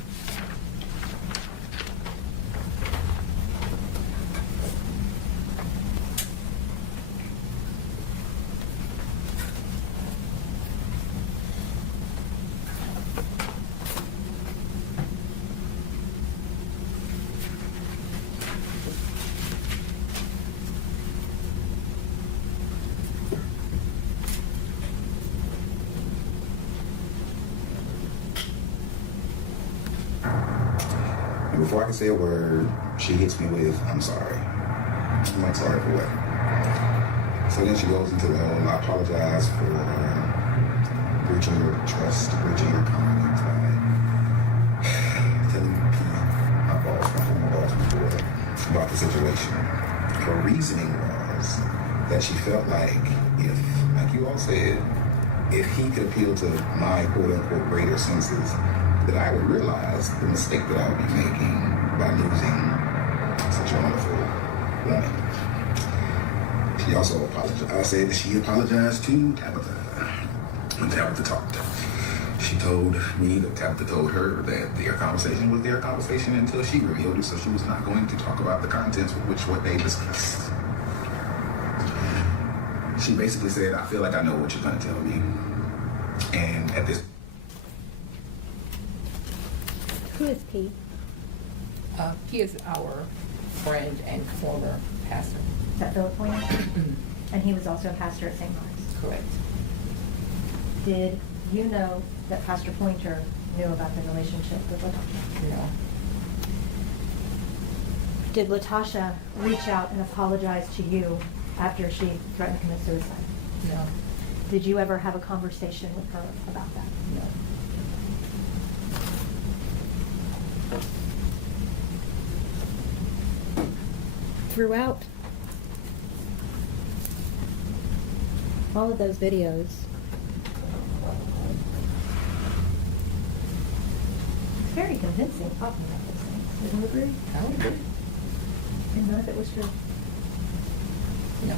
Before I can say a word, she hits me with, I'm sorry. I'm like, sorry for what? So then she goes into the whole, I apologize for breaching your trust, breaching your confidence by telling my former boss before, about the situation. Her reasoning was that she felt like if, like you all said, if he could appeal to my quote-unquote greater senses, that I would realize the mistake that I would be making by losing such a wonderful woman. She also apologized. I said she apologized to Tabatha. When Tabatha talked, she told me that Tabatha told her that their conversation was their conversation until she revealed it, so she was not going to talk about the contents with which what they discussed. She basically said, I feel like I know what you're going to tell me. And at this Who is P? He is our friend and former pastor. Is that Philip Pointer? And he was also a pastor at St. Mark's? Correct. Did you know that Pastor Pointer knew about the relationship with Latasha? No. Did Latasha reach out and apologize to you after she threatened to commit suicide? No. Did you ever have a conversation with her about that? No. Throughout all of those videos, it's very convincing talking about those things. Would you agree? I would agree. And none of it was true. No.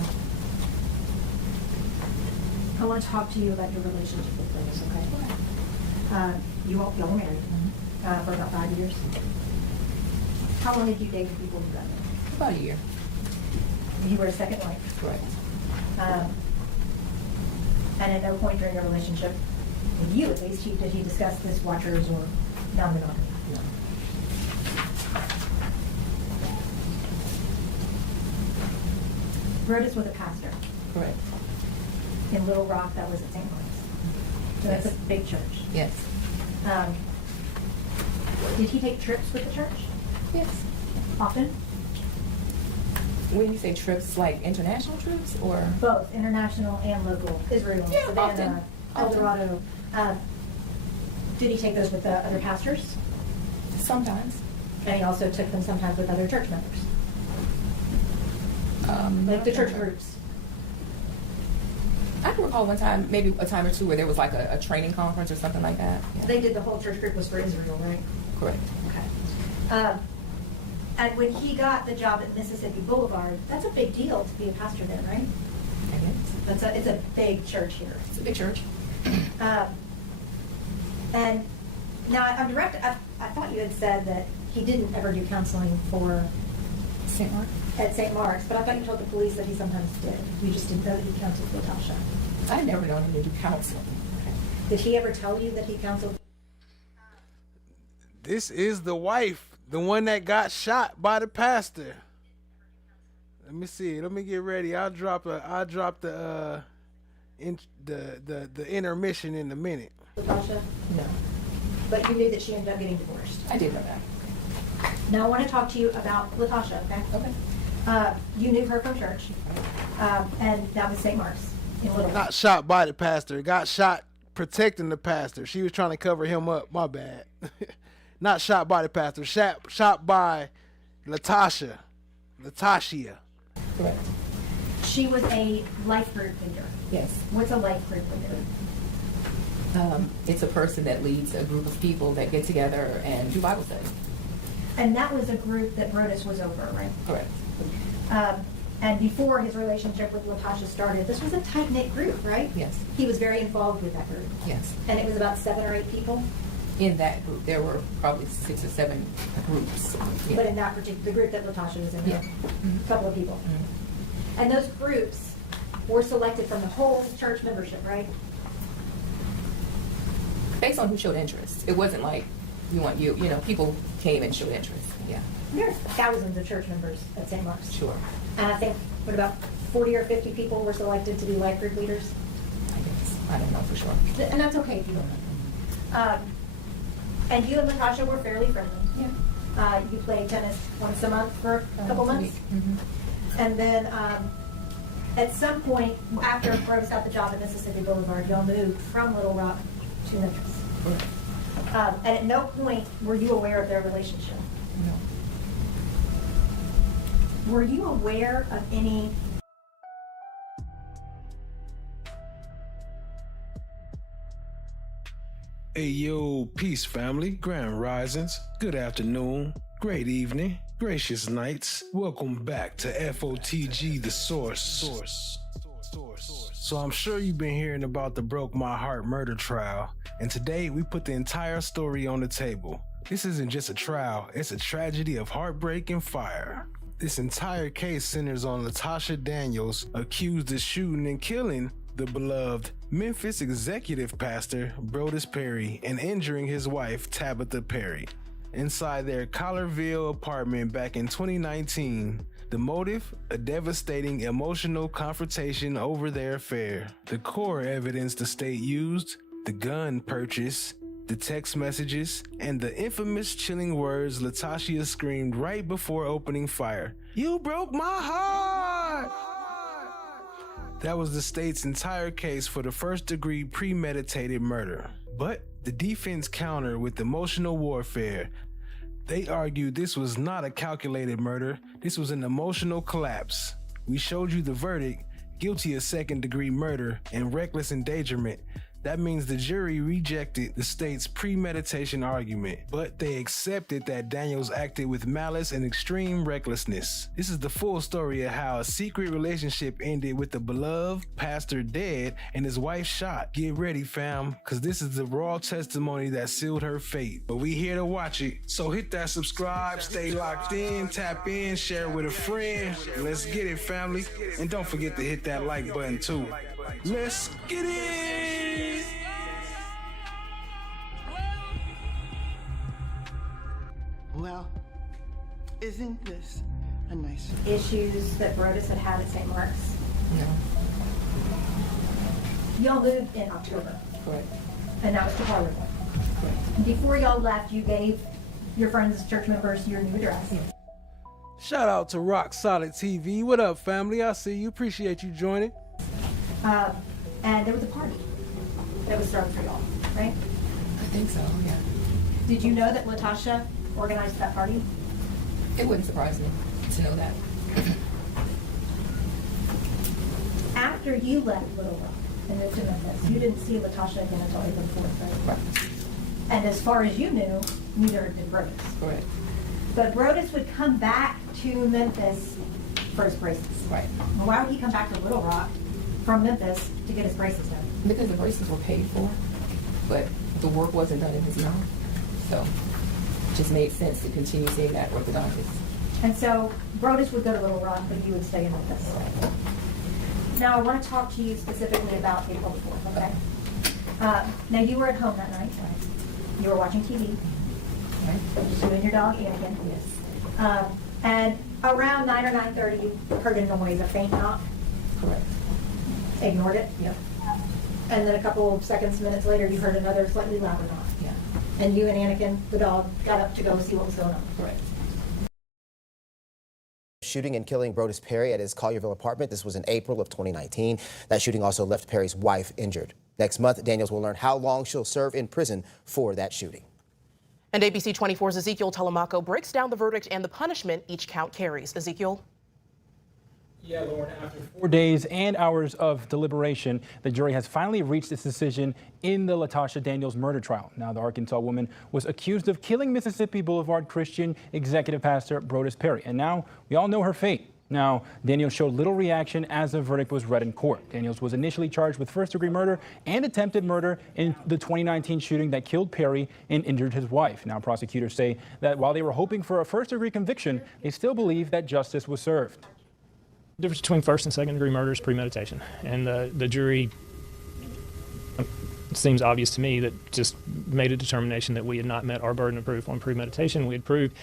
I want to talk to you about your relationship with Brodes, okay? You all were married for about 5 years. How long did you date before you got married? About a year. You were a second wife? Correct. And at no point during your relationship, with you at least, did he discuss this watchers or non-monogamy? No. Brodes was a pastor. Correct. In Little Rock, that was at St. Mark's. So Yes. that's a big church. Yes. Did he take trips with the church? Yes. Often? When you say trips, like international trips, or? Both, international and local. Israel, Yeah, Savannah, El often. Dorado. Did he take those with other pastors? Sometimes. And he also took them sometimes with other church members? Like the church groups? I can recall one time, maybe a time or two, where there was like a training conference or something like that. Yeah. They did, the whole church group was for Israel, right? Correct. Okay. And when he got the job at Mississippi Boulevard, that's a big deal to be a pastor then, right? I guess. It's a big church here. It's a big church. And now I'm direct. I thought you had said that he didn't ever do counseling for St. Mark. at St. Mark's, but I thought you told the police that he sometimes did. You just didn't know that he counseled Latasha. I never known him to do counseling. Did he ever tell you that he counseled? This is the wife, the one that got shot by the pastor. Let me see. Let me get ready. I'll drop the intermission in a minute. Latasha? No. But you knew that she ended up getting divorced. I did know that. Now I want to talk to you about Latasha, okay? Okay. You knew her from church, and that was St. Mark's in Little Rock. Not shot by the pastor. Got shot protecting the pastor. She was trying to cover him up. My bad. Not shot by the pastor. Shot by Latoshia. Correct. She was a life group leader. Yes. What's a life group leader? It's a person that leads a group of people that get together and do Bible study. And that was a group that Brodes was over, right? Correct. And before his relationship with Latasha started, this was a tight-knit group, right? Yes. He was very involved with that group. Yes. And it was about 7 or 8 people? In that group, there were probably 6 or 7 groups. Yeah. But in that particular, the group that Latasha was in, Yeah. a couple of people. And those groups were selected from the whole church membership, right? Based on who showed interest. It wasn't like people came and showed interest. Yeah. There's thousands of church members at St. Mark's. Sure. And I think, about 40 or 50 people were selected to be life group leaders? I guess. I don't know for sure. And that's okay if you don't know. And you and Latasha were fairly friendly. Yeah. You played tennis once a month for a couple months? Mm-hmm. And then at some point, after Brodes got the job at Mississippi Boulevard, y'all moved from Little Rock to Memphis. Correct. And at no point were you aware of their relationship? No. Were you aware of any Hey yo, peace family, grand risings, good afternoon, great evening, gracious nights. Welcome back to FOTG The Source. So I'm sure you've been hearing about the Broke My Heart murder trial, and today we put the entire story on the table. This isn't just a trial, it's a tragedy of heartbreak and fire. This entire case centers on Latoshia Daniels, accused of shooting and killing the beloved Memphis executive pastor Brodes Perry and injuring his wife Tabatha Perry inside their Collarville apartment back in 2019. The motive? A devastating emotional confrontation over their affair. The core evidence the state used: the gun purchase, the text messages, and the infamous chilling words Latoshia screamed right before opening fire. "You broke my heart!" That was the state's entire case for the first-degree premeditated murder. But the defense countered with emotional warfare. They argued this was not a calculated murder, this was an emotional collapse. We showed you the verdict: guilty of second-degree murder and reckless endangerment. That means the jury rejected the state's premeditation argument, but they accepted that Daniels acted with malice and extreme recklessness. This is the full story of how a secret relationship ended with the beloved pastor dead and his wife shot. Get ready, fam, cause this is the raw testimony that sealed her fate. But we here to watch it, so hit that subscribe, stay locked in, tap in, share with a friend. Let's get it, family. And don't forget to hit that like button too. Let's get it! Well, isn't this a nice issues that Brodes had at St. Mark's? No. Y'all moved in October. Correct. And that was to Harlem. Correct. And before y'all left, you gave your friends, church members, your new address. Yeah. Shout out to Rock Solid TV. What up, family? I see you. Appreciate you joining. And there was a party that was thrown for y'all, right? I think so, yeah. Did you know that Latasha organized that party? It wouldn't surprise me to know that. After you left Little Rock and moved to Memphis, you didn't see Latasha again until April 4th, right? Right. And as far as you knew, neither did Brodes. Correct. But Brodes would come back to Memphis for his braces. Right. Why would he come back to Little Rock from Memphis to get his braces done? Because the braces were paid for, but the work wasn't done in his mouth. So it just made sense to continue seeing that orthodontist. And so Brodes would go to Little Rock, but you would stay in Memphis. Now I want to talk to you specifically about April the 4th, okay? Now you were at home that night. You were watching TV. You and your dog, Anakin. Yes. And around 9 or 9:30, you heard a noise, a faint knock. Correct. Ignored it. Yep. And then a couple of seconds, minutes later, you heard another slightly louder knock. Yeah. And you and Anakin, the dog, got up to go see what was going on. Correct. Shooting and killing Brodes Perry at his Collierville apartment. This was in April of 2019. That shooting also left Perry's wife injured. Next month, Daniels will learn how long she'll serve in prison for that shooting. And ABC 24's Ezekiel Telemaco breaks down the verdict and the punishment each count carries. Ezekiel? Yeah, Lauren, after 4 days and hours of deliberation, the jury has finally reached its decision in the Latoshia Daniels murder trial. Now, the Arkansas woman was accused of killing Mississippi Boulevard Christian executive pastor Brodes Perry, and now we all know her fate. Now, Daniels showed little reaction as the verdict was read in court. Daniels was initially charged with first-degree murder and attempted murder in the 2019 shooting that killed Perry and injured his wife. Now, prosecutors say that while they were hoping for a first-degree conviction, they still believe that justice was served. The difference between first and second degree murder is premeditation, and the jury, it seems obvious to me, that just made a determination that we had not met our burden of proof on premeditation. We had proved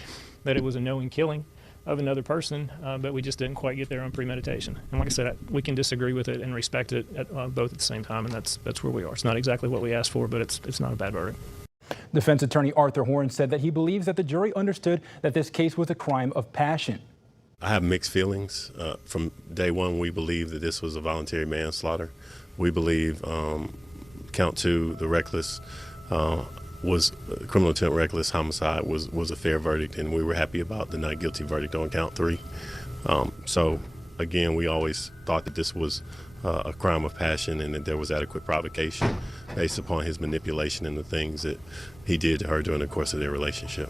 that it was a knowing killing of another person, but we just didn't quite get there on premeditation. And like I said, we can disagree with it and respect it both at the same time, and that's where we are. It's not exactly what we asked for, but it's not a bad verdict. Defense attorney Arthur Horn said that he believes that the jury understood that this case was a crime of passion. I have mixed feelings. From day one, we believe that this was a voluntary manslaughter. We believe count 2, the reckless, was criminal intent reckless homicide was a fair verdict, and we were happy about the not guilty verdict on count 3. So again, we always thought that this was a crime of passion and that there was adequate provocation based upon his manipulation and the things that he did to her during the course of their relationship.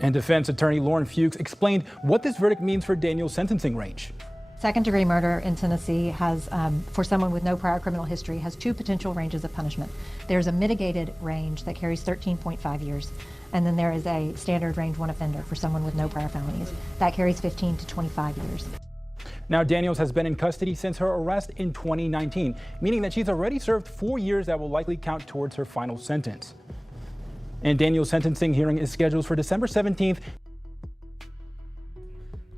And defense attorney Lauren Fuchs explained what this verdict means for Daniels' sentencing range. Second-degree murder in Tennessee has, for someone with no prior criminal history, has 2 potential ranges of punishment. There's a mitigated range that carries 13.5 years, and then there is a standard range 1 offender for someone with no prior felonies. That carries 15 to 25 years. Now, Daniels has been in custody since her arrest in 2019, meaning that she's already served 4 years that will likely count towards her final sentence. And Daniels' sentencing hearing is scheduled for December 17th.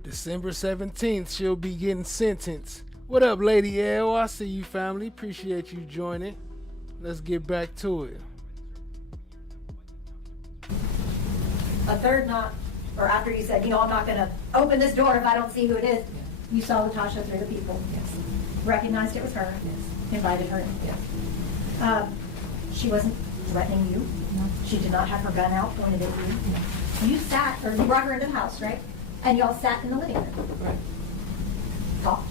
December 17th, she'll be getting sentenced. What up, Lady L? I see you, family. Appreciate you joining. Let's get back to it. A third knock, or after you said, I'm not going to open this door if I don't see who it is, you saw Latasha through the people. Yes. Recognized it was her. Yes. Invited her in. Yes. She wasn't threatening you. No. She did not have her gun out pointed at you. No. You sat, or you brought her into the house, right? And y'all sat in the living room. Right. Talked.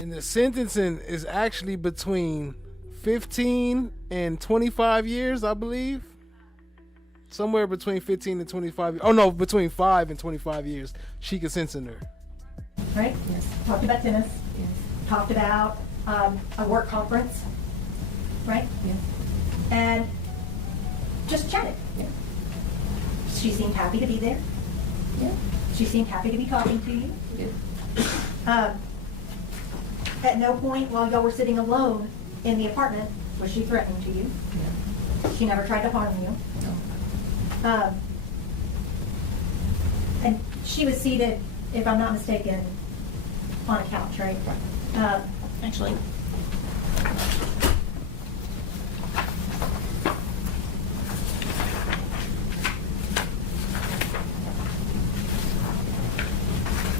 And the sentencing is actually between 15 and 25 years, I believe. Somewhere between 15 and 25 years. Oh no, between 5 and 25 years. She could sentence her. Right? Yes. Talked about tennis. Yes. Talked about a work conference. Right? Yes. And just chatted. Yeah. She seemed happy to be there. Yeah. She seemed happy to be talking to you. Yeah. At no point while y'all were sitting alone in the apartment was she threatening to you. Yeah. She never tried to harm you. No. And she was seated, if I'm not mistaken, on a couch, right? Actually.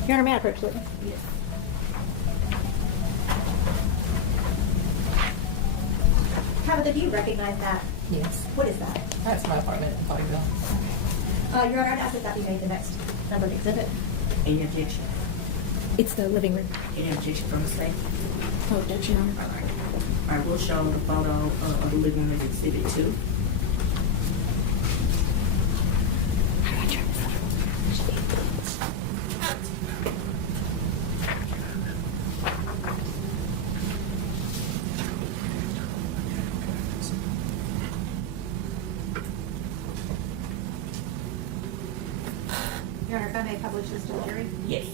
You're in a mad approach, Whitney. Yes. Tabatha, do you recognize that? Yes. What is that? That's my apartment in Collierville. Your Honor, I'd ask that be made the next numbered exhibit. Any objection? It's the living room. Any objection from the state? No objection, Your Honor. All right, we'll show the photo of the living room as exhibit 2. Your Honor, if I may publish this to the jury? Yes.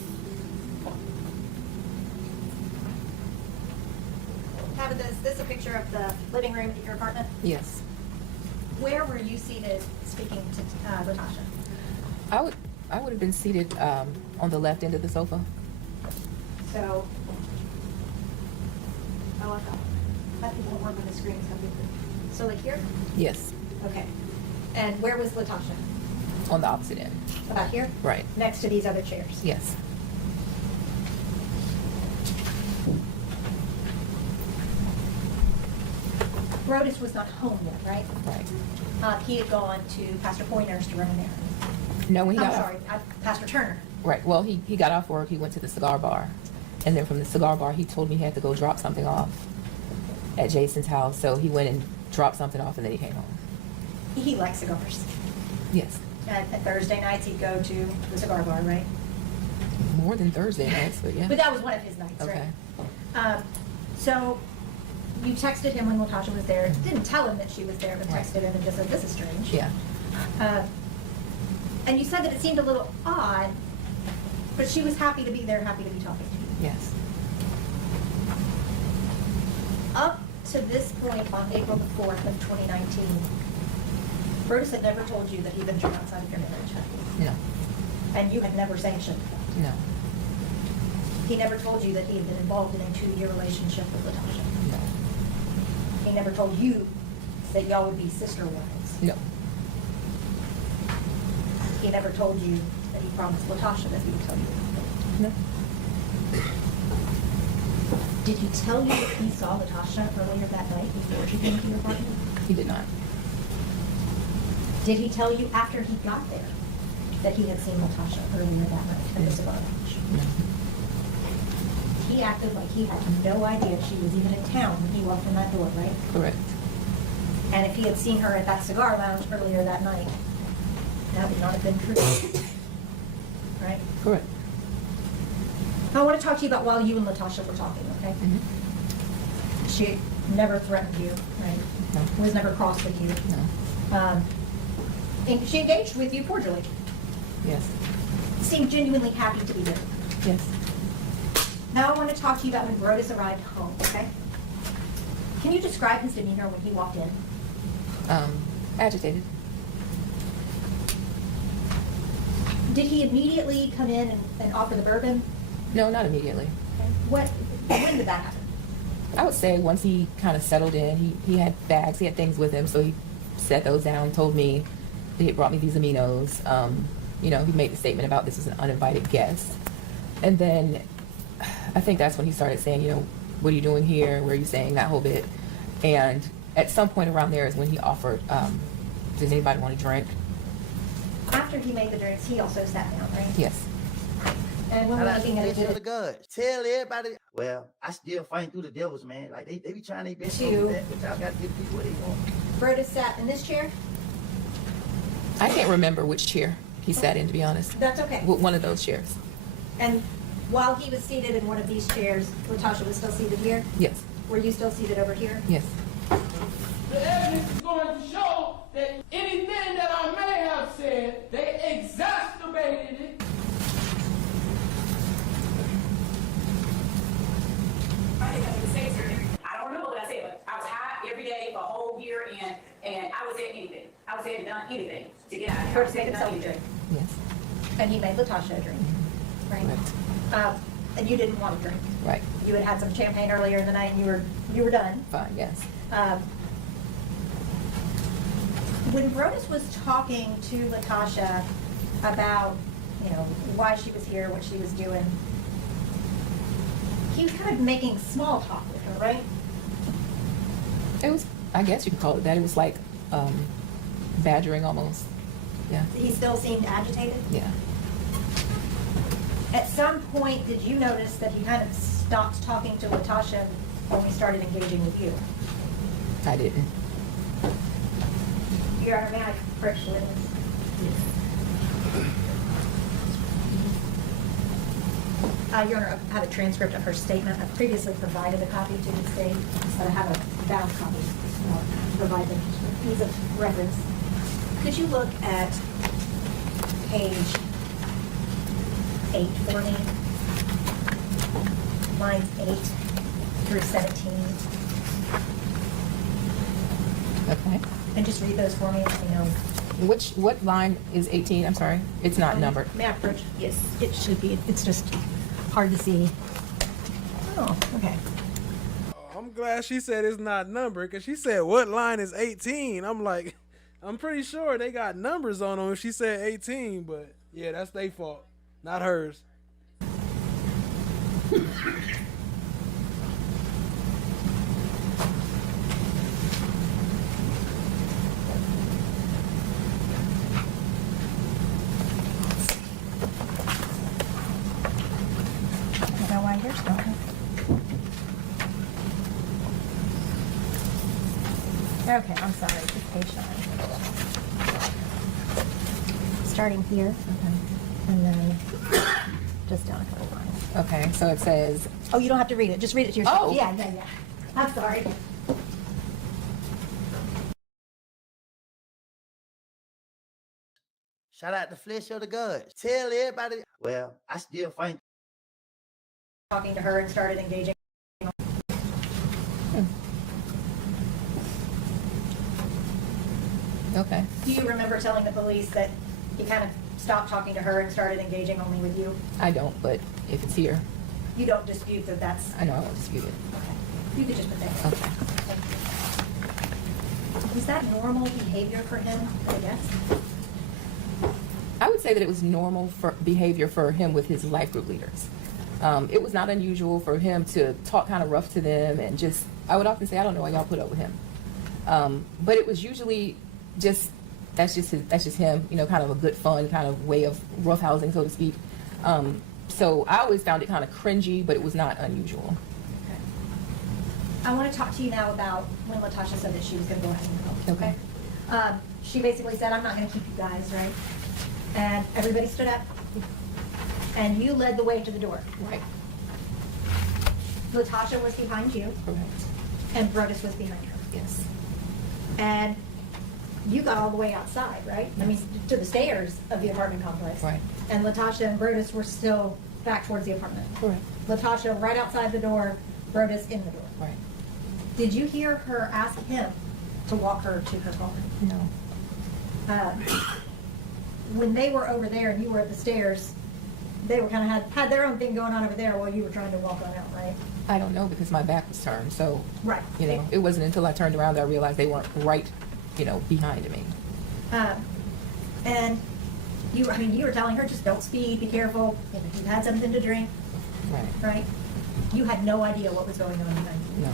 Tabatha, is this a picture of the living room at your apartment? Yes. Where were you seated speaking to Latasha? I would have been seated on the left end of the sofa. So, okay. I think we'll work on the screen. So like here? Yes. Okay. And where was Latasha? On the opposite end. About here? Right. Next to these other chairs? Yes. Brodes was not home yet, right? Right. He had gone to Pastor Pointer's to run an errand. No, when he I'm got sorry, Pastor Turner. Right. Well, he got off work. He went to the cigar bar. And then from the cigar bar, he told me he had to go drop something off at Jason's house. So he went and dropped something off, and then he came home. He likes cigars. Yes. At Thursday nights, he'd go to the cigar bar, right? More than Thursday nights, but yeah. But that was one of his nights, Okay. right? So you texted him when Latasha was there. Didn't tell him that she was there, but texted him and just said, this is strange. Yeah. And you said that it seemed a little odd, but she was happy to be there, happy to be talking to you. Yes. Up to this point on April the 4th of 2019, Brodes had never told you that he'd been turned outside of your marriage, had he? No. And you had never sanctioned that? No. He never told you that he had been involved in a 2-year relationship with Latasha? No. He never told you that y'all would be sister wives? No. He never told you that he promised Latasha that he would tell you? No. Did he tell you that he saw Latasha earlier that night before she came to your apartment? He did not. Did he tell you after he got there that he had seen Latasha earlier that night at the cigar lounge? No. He acted like he had no idea she was even in town when he walked in that door, right? Correct. And if he had seen her at that cigar lounge earlier that night, that would not have been true. Right? Correct. I want to talk to you about while you and Latasha were talking, okay? Mm-hmm. She never threatened you, right? No. Was never cross with you. No. And she engaged with you cordially. Yes. Seemed genuinely happy to be there. Yes. Now I want to talk to you about when Brodes arrived home, okay? Can you describe his demeanor when he walked in? Agitated. Did he immediately come in and offer the bourbon? No, not immediately. When did that happen? I would say once he kind of settled in, he had bags, he had things with him, so he set those down, told me that he had brought me these aminos. He made the statement about this is an uninvited guest. And then I think that's when he started saying, what are you doing here? Where are you staying? That whole bit. And at some point around there is when he offered, does anybody want to drink? After he made the drinks, he also sat down, right? Yes. And when we're looking at the guts. Tell everybody. Well, I still fighting through the devils, man. Like they be trying their best to do that, but y'all got to give people what they want. Brodes sat in this chair? I can't remember which chair he sat in, to be honest. That's okay. One of those chairs. And while he was seated in one of these chairs, Latasha was still seated here? Yes. Were you still seated over here? Yes. The evidence is going to show that anything that I may have said, they exacerbated it. I don't remember what I said, but I was high every day for a whole year, and I was at anything. I was at done anything to get out of here. Brodes made himself a drink? Yes. And he made Latasha a drink, right? And you didn't want a drink? Right. You had had some champagne earlier in the night and you were done? Fine, yes. When Brodes was talking to Latasha about, why she was here, what she was doing, he was kind of making small talk with her, right? It was, I guess you could call it that. It was like badgering almost. Yeah. He still seemed agitated? Yeah. At some point, did you notice that he kind of stopped talking to Latasha when we started engaging with you? I didn't. Your Honor, may I correct the witness? Your Honor, I have a transcript of her statement. I previously provided a copy to the state, but I have a bound copy to provide them for ease of reference. Could you look at page 8 for me. Lines 8 through 17. Okay. And just read those for me, let me know. What line is 18? I'm sorry. It's not numbered. May I approach? Yes, it should be. It's just hard to see. Oh, okay. I'm glad she said it's not numbered, because she said, what line is 18? I'm like, I'm pretty sure they got numbers on them if she said 18, but yeah, that's their fault, not hers. I know why yours don't. Okay, I'm sorry, just page 9. Starting here, and then just down a couple lines. Okay, so it says. Oh, you don't have to read it. Just read it to yourself. Oh. Yeah. I'm sorry. Shout out the flesh of the gods. Tell everybody. Well, I still find. Talking to her and started engaging. Okay. Do you remember telling the police that he kind of stopped talking to her and started engaging only with you? I don't, but if it's here. You don't dispute that that's... I know, I won't dispute it. Okay. You could just put that. Okay. Thank you. Was that normal behavior for him, I guess? I would say that it was normal for behavior for him with his life group leaders. It was not unusual for him to talk kind of rough to them and just, I would often say, I don't know why y'all put up with him. But it was usually just, that's just him, you know, kind of a good fun kind of way of roughhousing, so to speak. So I always found it kind of cringy, but it was not unusual. Okay. I want to talk to you now about when Latasha said that she was going to go ahead and go. Okay. She basically said, I'm not going to keep you guys, right? And everybody stood up. And you led the way to the door. Right. Latasha was behind you. Correct. And Brodes was behind her. Yes. And you got all the way outside, right? I mean, to the stairs of the apartment complex. Right. And Latasha and Brodes were still back towards the apartment. Correct. Latasha right outside the door, Brodes in the door. Right. Did you hear her ask him to walk her to her car? No. When they were over there and you were at the stairs, they were kind of had their own thing going on over there while you were trying to walk on out, right? I don't know, because my back was turned, so. Right. You know, it wasn't until I turned around that I realized they weren't right, you know, behind me. And you were telling her, just don't speed, be careful, if you've had something to drink. Right. Right? You had no idea what was going on behind you. No.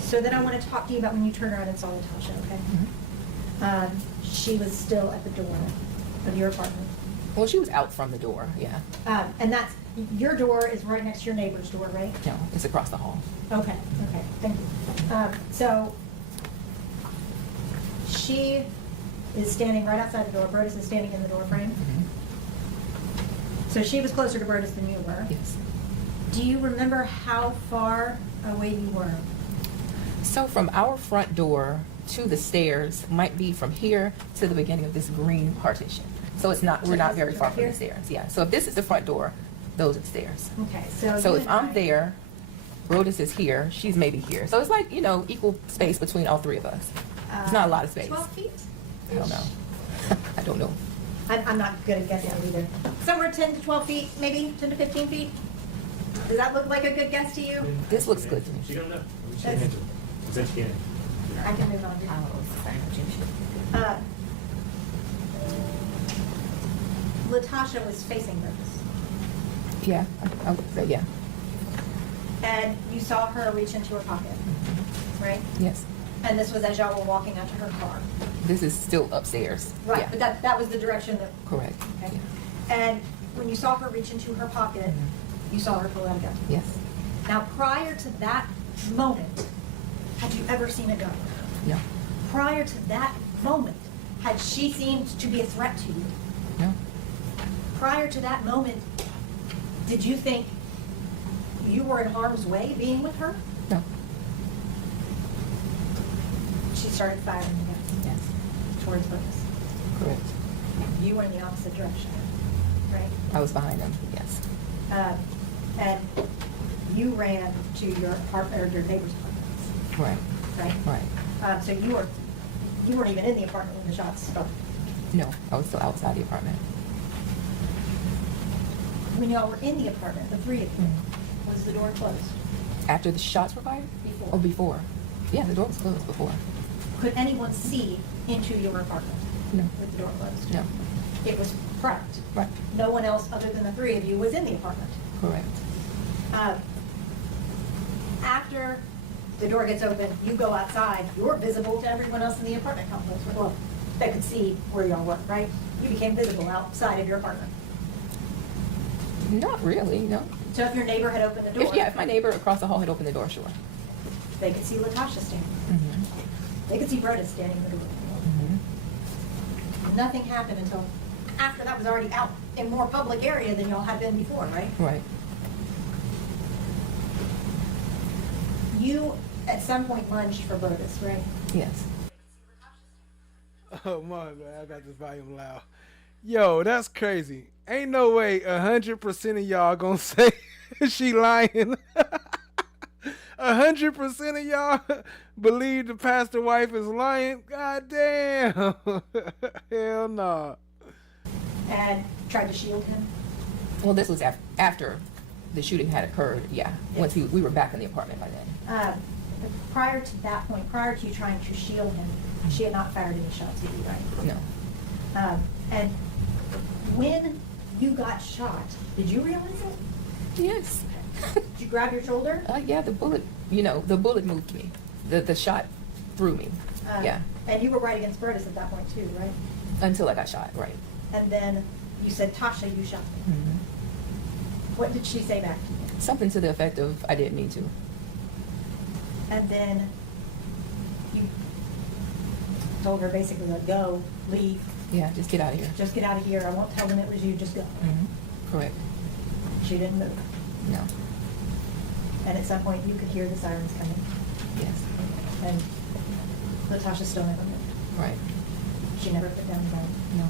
So then I want to talk to you about when you turned around and saw Latasha, okay? Mm-hmm. She was still at the door of your apartment. Well, she was out from the door, yeah. And that's, your door is right next to your neighbor's door, right? No, it's across the hall. Okay, thank you. So she is standing right outside the door. Brodes is standing in the door frame. Mm-hmm. So she was closer to Brodes than you were. Yes. Do you remember how far away you were? So from our front door to the stairs might be from here to the beginning of this green partition. So it's not, we're not very far from the stairs. Yeah. So if this is the front door, those are the stairs. Okay. So if I'm there, Brodes is here, she's maybe here. So it's like, you know, equal space between all three of us. It's not a lot of space. 12 feet? I don't know. I don't know. I'm not good at guessing either. Somewhere 10 to 12 feet, maybe 10 to 15 feet? Does that look like a good guess to you? This looks good to me. She don't know. She That's- can't answer. She can't. I can move on. Latasha was facing Brodes. Yeah, I would say yeah. And you saw her reach into her pocket, right? Yes. And this was as y'all were walking out to her car. This is still upstairs. Right, Yeah. but that was the direction that... Correct. Okay. And when you saw her reach into her pocket, you saw her pull out a gun. Yes. Now, prior to that moment, had you ever seen a gun? No. Prior to that moment, had she seemed to be a threat to you? No. Prior to that moment, did you think you were in harm's way being with her? No. She started firing the gun. Yes. Towards Brodes. Correct. You were in the opposite direction. right? I was behind him, yes. And you ran to your apartment or your neighbor's apartment. Right. Right. So you weren't even in the apartment when the shots started. No, I was still outside the apartment. When y'all were in the apartment, the three of you, was the door closed? After the shots were fired? Before. Oh, before. Yeah, the door was closed before. Could anyone see into your apartment? No. With the door closed? No. It was prepped? Right. No one else other than the three of you was in the apartment? Correct. After the door gets open, you go outside, you're visible to everyone else in the apartment complex. Well, they could see where y'all were, right? You became visible outside of your apartment. Not really, no. So if your neighbor had opened the door? If my neighbor across the hall had opened the door, sure. They could see Latosha standing. Mm-hmm. They could see Brodes standing in the door. Mm-hmm. Nothing happened until after that was already out in more public area than y'all had been before, right? Right. You, at some point, lunged for Brodes, right? Yes. Oh my man, I got this volume loud. Yo, that's crazy. Ain't no way 100% of y'all gonna say she lying. 100% of y'all believe the pastor wife is lying. God damn. Hell no. And tried to shield him? Well, this was after the shooting had occurred, yeah. Once we were back in the apartment by then. Prior to that point, prior to you trying to shield him, she had not fired any shots at you, right? No. And when you got shot, did you realize it? Yes. Did you grab your shoulder? Yeah, the bullet moved me. The shot threw me, yeah. And you were right against Brodes at that point too, right? Until I got shot, right. And then you said, Tasha, you shot me. Mm-hmm. What did she say back to you? Something to the effect of, I didn't mean to. And then you told her basically, like, go, leave. Yeah, just get out of here. Just get out of here. I won't tell them it was you. Just go. Mm-hmm. Correct. She didn't move. No. And at some point, you could hear the sirens coming. Yes. And Latasha still never moved. Right. She never put down the gun. No.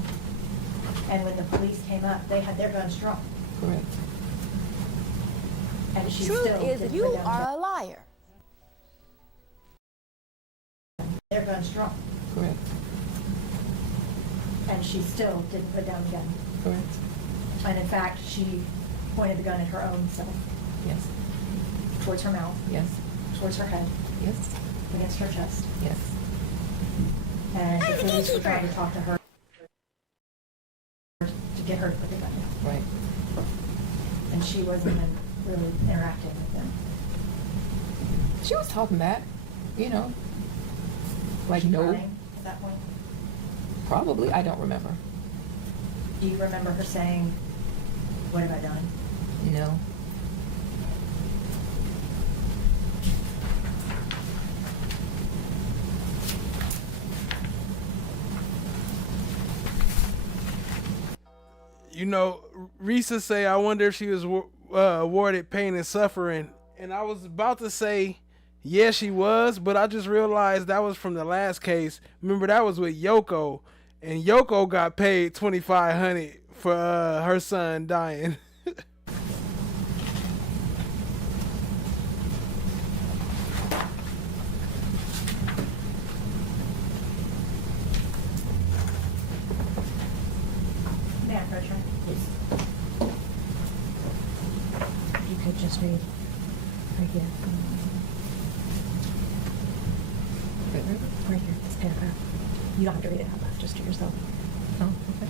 And when the police came up, they had their guns drawn. Correct. And she Truth still is, didn't you put down are the a liar. their guns drawn. Correct. And she still didn't put down the gun. Correct. And in fact, she pointed the gun at her own self. Yes. Towards her mouth. Yes. Towards her head. Yes. Against her chest. Yes. And the police were trying to talk to her to get her to put the gun down. Right. And she wasn't even really interacting with them. She was talking back, you know. Like, Was she no. crying at that point? Probably. I don't remember. Do you remember her saying, "What have I done"? No. You know, Risa say, I wonder if she was awarded pain and suffering. And I was about to say, yeah, she was, but I just realized that was from the last case. Remember, that was with Yoko. And Yoko got paid $2,500 for her son dying. May I approach her? Yes. You could just read right here. Right here, this paragraph. You don't have to read it out loud, just to yourself. Oh, okay.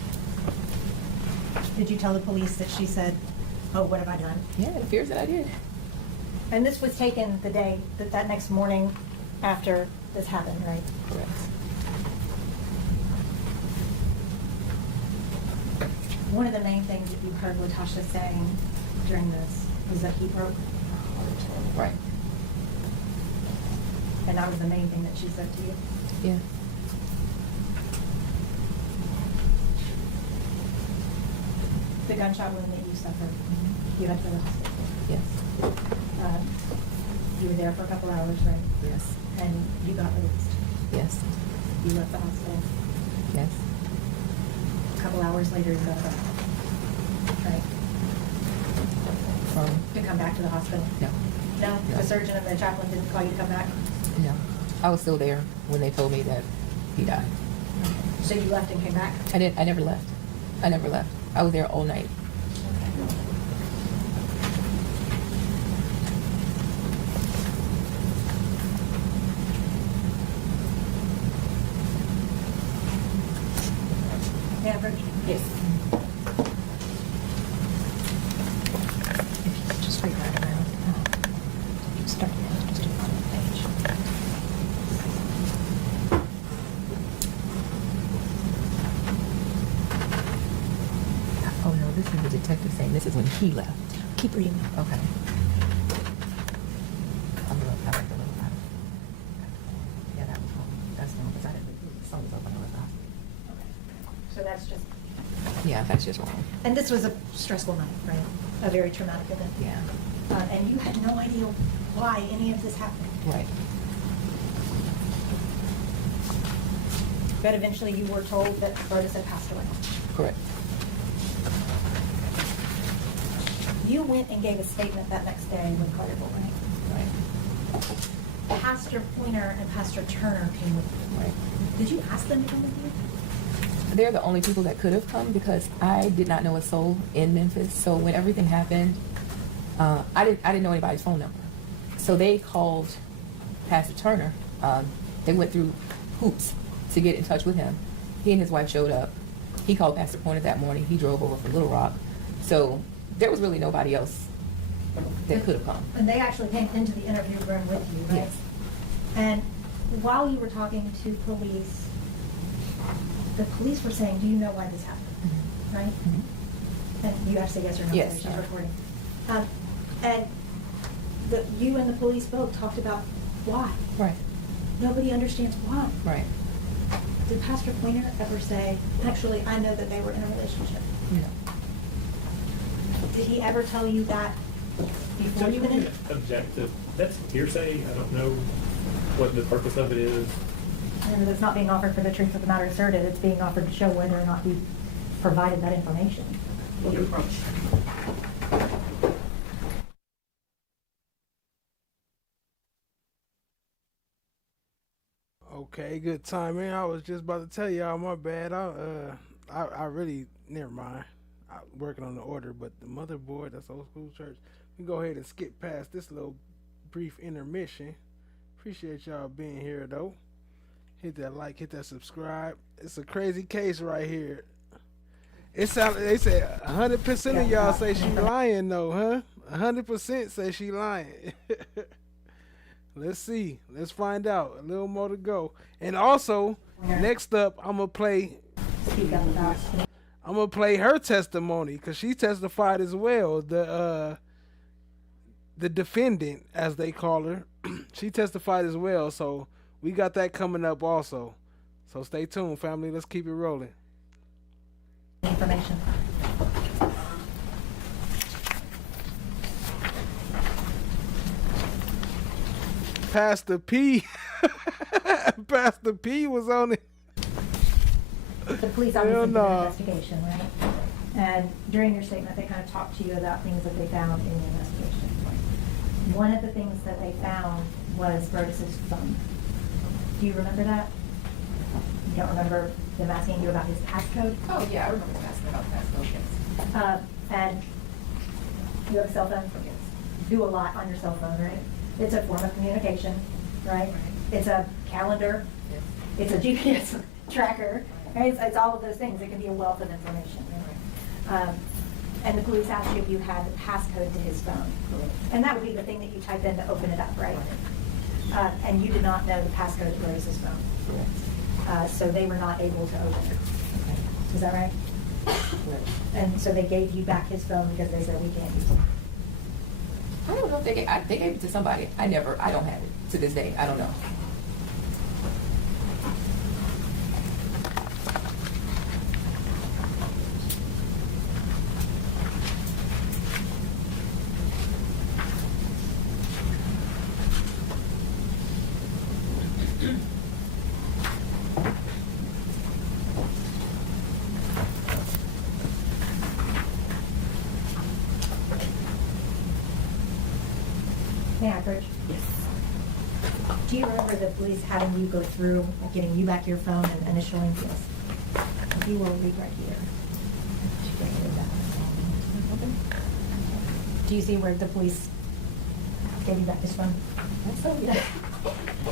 Did you tell the police that she said, "Oh, what have I done"? Yeah, it appears that I did. And this was taken the day, that next morning after this happened, right? Correct. One of the main things that you heard Latasha saying during this was that he broke her heart. Right. And that was the main thing that she said to you? Yeah. The gunshot wound that you suffered, you went to the hospital. Yes. You were there for a couple hours, right? Yes. And you got released. Yes. You left the hospital. Yes. A couple hours later, you got back. right? From To come back to the hospital? No. No? No. The surgeon and the chaplain didn't call you to come back? No, I was still there when they told me that he died. So you left and came back? I never left. I never left. I was there all night. Yeah, Bridget? Yes. Just read right around. Just start there, just do it on the page. Oh no, this is the detective saying this is when he left. Keep reading. Okay. I'm gonna have like a little bit. Yeah, that was home. That's the one because I didn't read the songs up when I was out. So that's just, Yeah, that's just wrong. and this was a stressful night, right? A very traumatic event. Yeah. And you had no idea why any of this happened. Right. But eventually you were told that Brodes had passed away. Correct. You went and gave a statement that next day with Carterville, right? Right. Pastor Pointer and Pastor Turner came with you. Right. Did you ask them to come with you? They're the only people that could have come because I did not know a soul in Memphis. So when everything happened, I didn't know anybody's phone number. So they called Pastor Turner. They went through hoops to get in touch with him. He and his wife showed up. He called Pastor Pointer that morning. He drove over from Little Rock. So there was really nobody else that could have come. And they actually came into the interview room with you, right? Yes. And while you were talking to police, the police were saying, do you know why this happened? Mm-hmm. Right? And you have to say yes or no. Yes, because she's sorry. recording. And you and the police both talked about why. Right. Nobody understands why. Right. Did Pastor Pointer ever say, actually, I know that they were in a relationship? No. Did he ever tell you that before you went in? Objective. That's hearsay. I don't know what the purpose of it is. And it's not being offered for the truth of the matter asserted. It's being offered to show whether or not you provided that information. What approach? Okay, good timing. I was just about to tell y'all, my bad. I really, never mind. I'm working on the order, but the motherboard, that's old school church. We go ahead and skip past this little brief intermission. Appreciate y'all being here though. Hit that like, hit that subscribe. It's a crazy case right here. They say 100% of y'all say she lying though, huh? 100% say she lying. Let's see. Let's find out. A little more to go. And also, next up, I'm gonna play her testimony because she testified as well. The defendant, as they call her, she testified as well. So we got that coming up also. So stay tuned, family. Let's keep it rolling. Information. Pastor P. Pastor P was on it. The police obviously did an investigation, right? And during your statement, they kind of talked to you about things that they found in the investigation. One of the things that they found was Brodes' phone. Do you remember that? You don't remember them asking you about his passcode? Oh, yeah, I remember them asking about passcode, yes. And you have a cell phone? Yes. Do a lot on your cell phone, right? It's a form of communication, right? It's a calendar. Yes. It's a GPS tracker. Right? It's all of those things. It can be a wealth of information. Right? And the police asked you if you had the passcode to his phone. Correct. And that would be the thing that you type in to open it up, right? And you did not know the passcode to Brodes' phone. Correct. So they were not able to open it. Okay. Is that right? Correct. And so they gave you back his phone because they said we can't use it. I don't know if they gave it to somebody. I don't have it to this day. I don't know. Do you remember the police having you go through, like getting you back your phone and initialing this? If you will read right here. Do you see where the police gave you back his phone?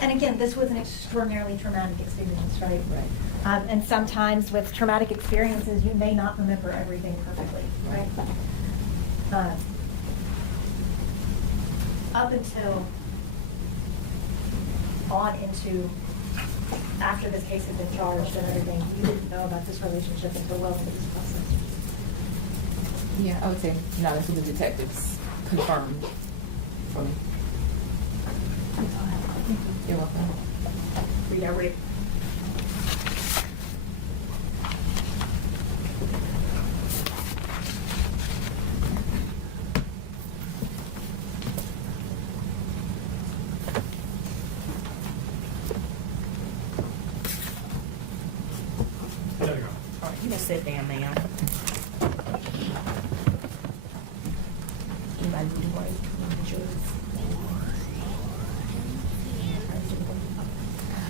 And again, this was an extraordinarily traumatic experience, right? Right. And sometimes with traumatic experiences, you may not remember everything perfectly, right? Up until on into after this case had been charged and everything, you didn't know about this relationship until well into this process. Yeah, I would say not until the detectives confirmed for me. You're welcome. Read our read. All right, you can sit down, ma'am. Anybody need to write?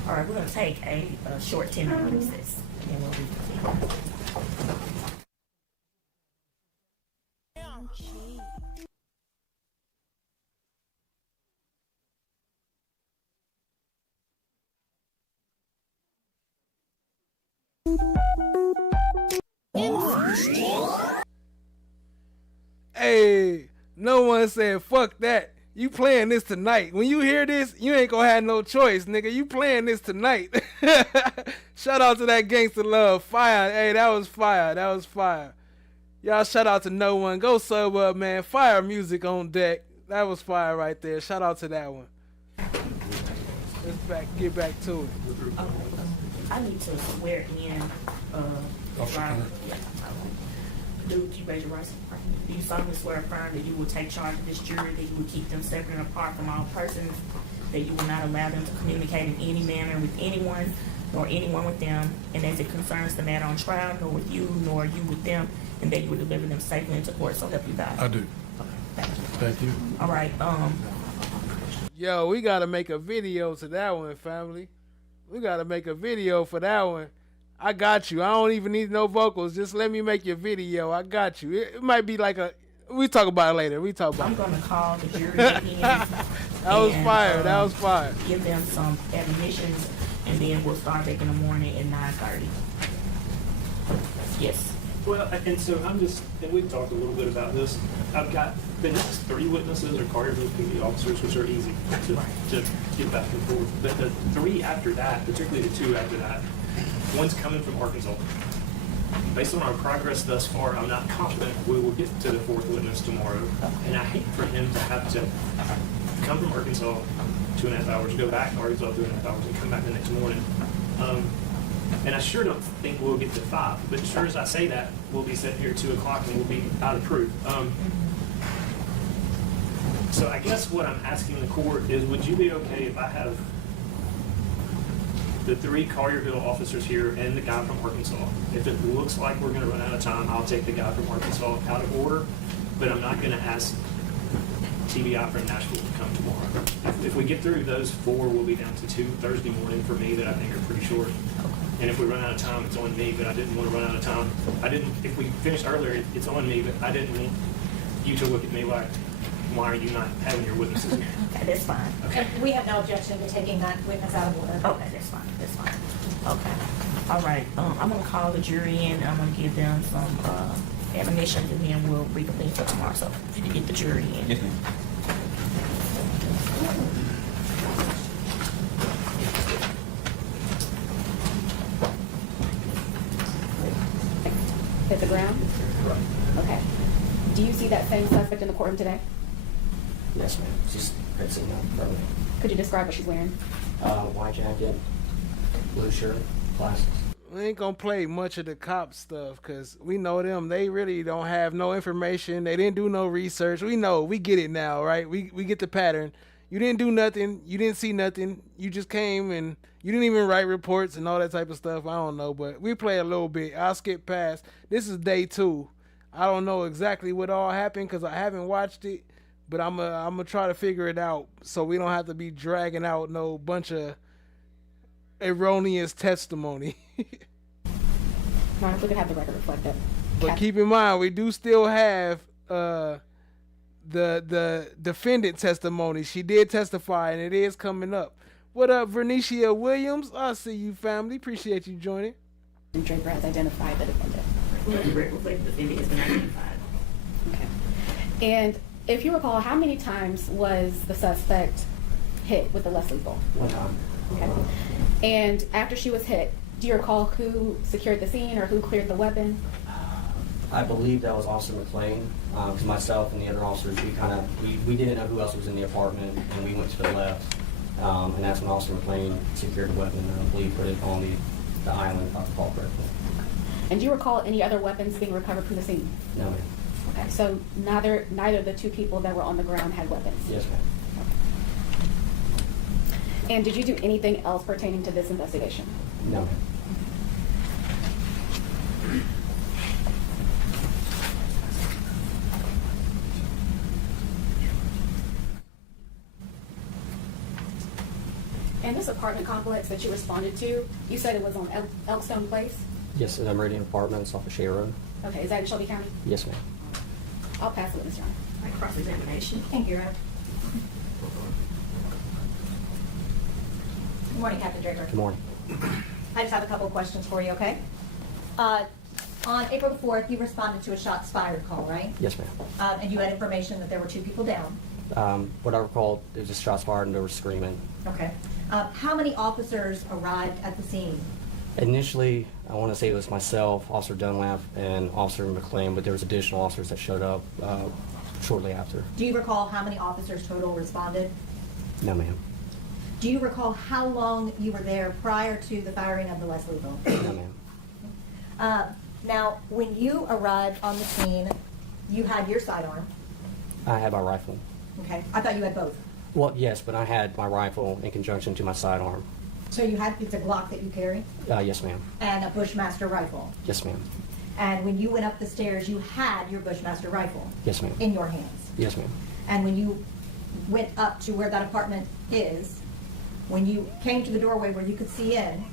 All right, we're going to take a short 10-minute recess, and then we'll reconvene. Hey, no one said fuck that. You playing this tonight. When you hear this, you ain't gonna have no choice, nigga. You playing this tonight. Shout out to that Gangsta Love. Fire. Hey, that was fire. That was fire. Y'all shout out to No One. Go sub up, man. Fire music on deck. That was fire right there. Shout out to that one. Let's get back to it. I need to swear in. Dude, you raise your right hand. Do you solemnly swear or affirm that you will take charge of this jury, that you will keep them separate and apart from all persons, that you will not allow them to communicate in any manner with anyone, nor anyone with them, and as it concerns the matter on trial, nor with you, nor you with them, and that you will deliver them safely into court, so help you God? I do. Okay, Thank you. all right, Yo, we gotta make a video to that one, family. We gotta make a video for that one. I got you. I don't even need no vocals. Just let me make your video. I got you. It might be like a... We talk about it later. We talk about I'm it. going to call the jury again. That was fire. That was fire. Give them some admonitions, and then we'll start back in the morning at 9:30. Yes. Well, and so I'm just, and we've talked a little bit about this. I've got the next 3 witnesses are Carterville PD officers, which are easy to get back and forth. But the 3 after that, particularly the 2 after that, one's coming from Arkansas. Based on our progress thus far, I'm not confident we will get to the 4th witness tomorrow. And I hate for him to have to come from Arkansas 2.5 hours, go back to Arkansas 2.5 hours, and come back the next morning. And I sure don't think we'll get to 5. But sure as I say that, we'll be sitting here at 2 o'clock and we'll be out of proof. So I guess what I'm asking the court is, would you be okay if I have the 3 Collierville officers here and the guy from Arkansas? If it looks like we're going to run out of time, I'll take the guy from Arkansas out of order, but I'm not going to ask TBI from Nashville to come tomorrow. If we get through those 4, we'll be down to 2 Thursday morning for me that I think are pretty short. And if we run out of time, it's on me, but I didn't want to run out of time. If we finish earlier, it's on me, but I didn't want you to look at me like, why are you not having your witnesses here? Okay, that's fine. Okay. We have no objection to taking that witness out of order. Okay, that's fine. That's fine. Okay. All right. I'm gonna call the jury in, and I'm gonna give them some admonitions, and then we'll reconvene for tomorrow. So if you can get the jury in. Yes, ma'am. Hit the ground? Okay. Do you see that same suspect in the courtroom today? Yes, ma'am. She's seen that earlier. Could you describe what she's wearing? White jacket, blue shirt, glasses. We ain't gonna play much of the cop stuff because we know them. They really don't have no information. They didn't do no research. We know. We get it now, right? We get the pattern. You didn't do nothing. You didn't see nothing. You just came and you didn't even write reports and all that type of stuff. I don't know, but we play a little bit. I'll skip past. This is day 2. I don't know exactly what all happened because I haven't watched it, but I'm gonna try to figure it out so we don't have to be dragging out no bunch of erroneous testimony. Now, if we could have the record reflect that. But keep in mind, we do still have the defendant testimony. She did testify, and it is coming up. What up, Vernicia Williams? I see you, family. Appreciate you joining. Draper has identified the defendant. Let the record reflect the defendant has been identified. Okay. And if you recall, how many times was the suspect hit with the less lethal? One time. Okay. And after she was hit, do you recall who secured the scene or who cleared the weapon? I believe that was Officer McLean, because myself and the other officers, we didn't know who else was in the apartment, and we went to the left, and that's when Officer McLean secured the weapon, and I believe put it on the island, if I recall correctly. And do you recall any other weapons being recovered from the scene? No, ma'am. Okay, so neither of the two people that were on the ground had weapons? Yes, ma'am. Okay. And did you do anything else pertaining to this investigation? No, ma'am. And this apartment complex that you responded to, you said it was on Elkstone Place? Yes, in the Meridian Apartments off of Shea Road. Okay, is that in Shelby County? Yes, ma'am. I'll pass the witness, Your Honor. All right, cross-examination. Thank you, Your Honor. Good morning, Captain Draper. Good morning. I just have a couple of questions for you, okay? On April the 4th, you responded to a shots fired call, right? Yes, ma'am. And you had information that there were 2 people down. What I recall, there was just shots fired and there was screaming. Okay. How many officers arrived at the scene? Initially, I want to say it was myself, Officer Dunlap, and Officer McLean, but there was additional officers that showed up shortly after. Do you recall how many officers total responded? No, ma'am. Do you recall how long you were there prior to the firing of the less lethal? No, ma'am. Now, when you arrived on the scene, you had your sidearm. I had my rifle. Okay. I thought you had both. Well, yes, but I had my rifle in conjunction to my sidearm. So you had, it's a Glock that you carry? Yes, ma'am. And a Bushmaster rifle? Yes, ma'am. And when you went up the stairs, you had your Bushmaster rifle? Yes, ma'am. In your hands? Yes, ma'am. And when you went up to where that apartment is, when you came to the doorway where you could see in,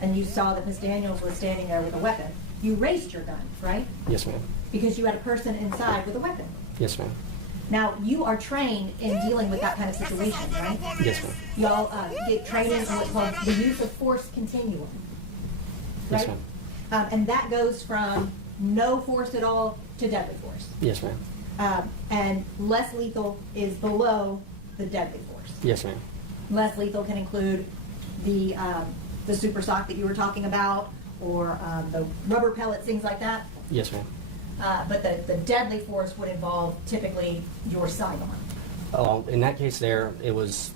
and you saw that Miss Daniels was standing there with a weapon, you raised your gun, right? Yes, ma'am. Because you had a person inside with a weapon. Yes, ma'am. Now, you are trained in dealing with that kind of situation, right? Yes, ma'am. Y'all get training in what's called the use of force continuum, right? Yes, ma'am. And that goes from no force at all to deadly force. Yes, ma'am. And less lethal is below the deadly force. Yes, ma'am. Less lethal can include the super sock that you were talking about, or the rubber pellets, things like that. Yes, ma'am. But the deadly force would involve typically your sidearm. In that case there, it was,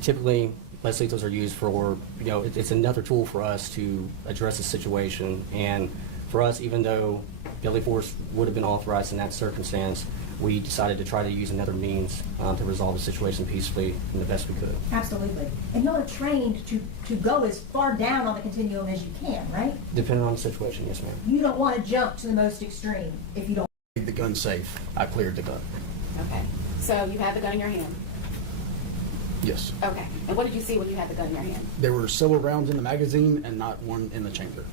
typically less lethals are used for, it's another tool for us to address the situation. And for us, even though deadly force would have been authorized in that circumstance, we decided to try to use another means to resolve the situation peacefully and the best we could. Absolutely. And y'all are trained to go as far down on the continuum as you can, right? Depending on the situation, yes, ma'am. You don't want to jump to the most extreme if you don't. The gun safe. I cleared the gun. Okay. So you had the gun in your hand? Yes. Okay. And what did you see when you had the gun in your hand? There were several rounds in the magazine and not one in the chamber.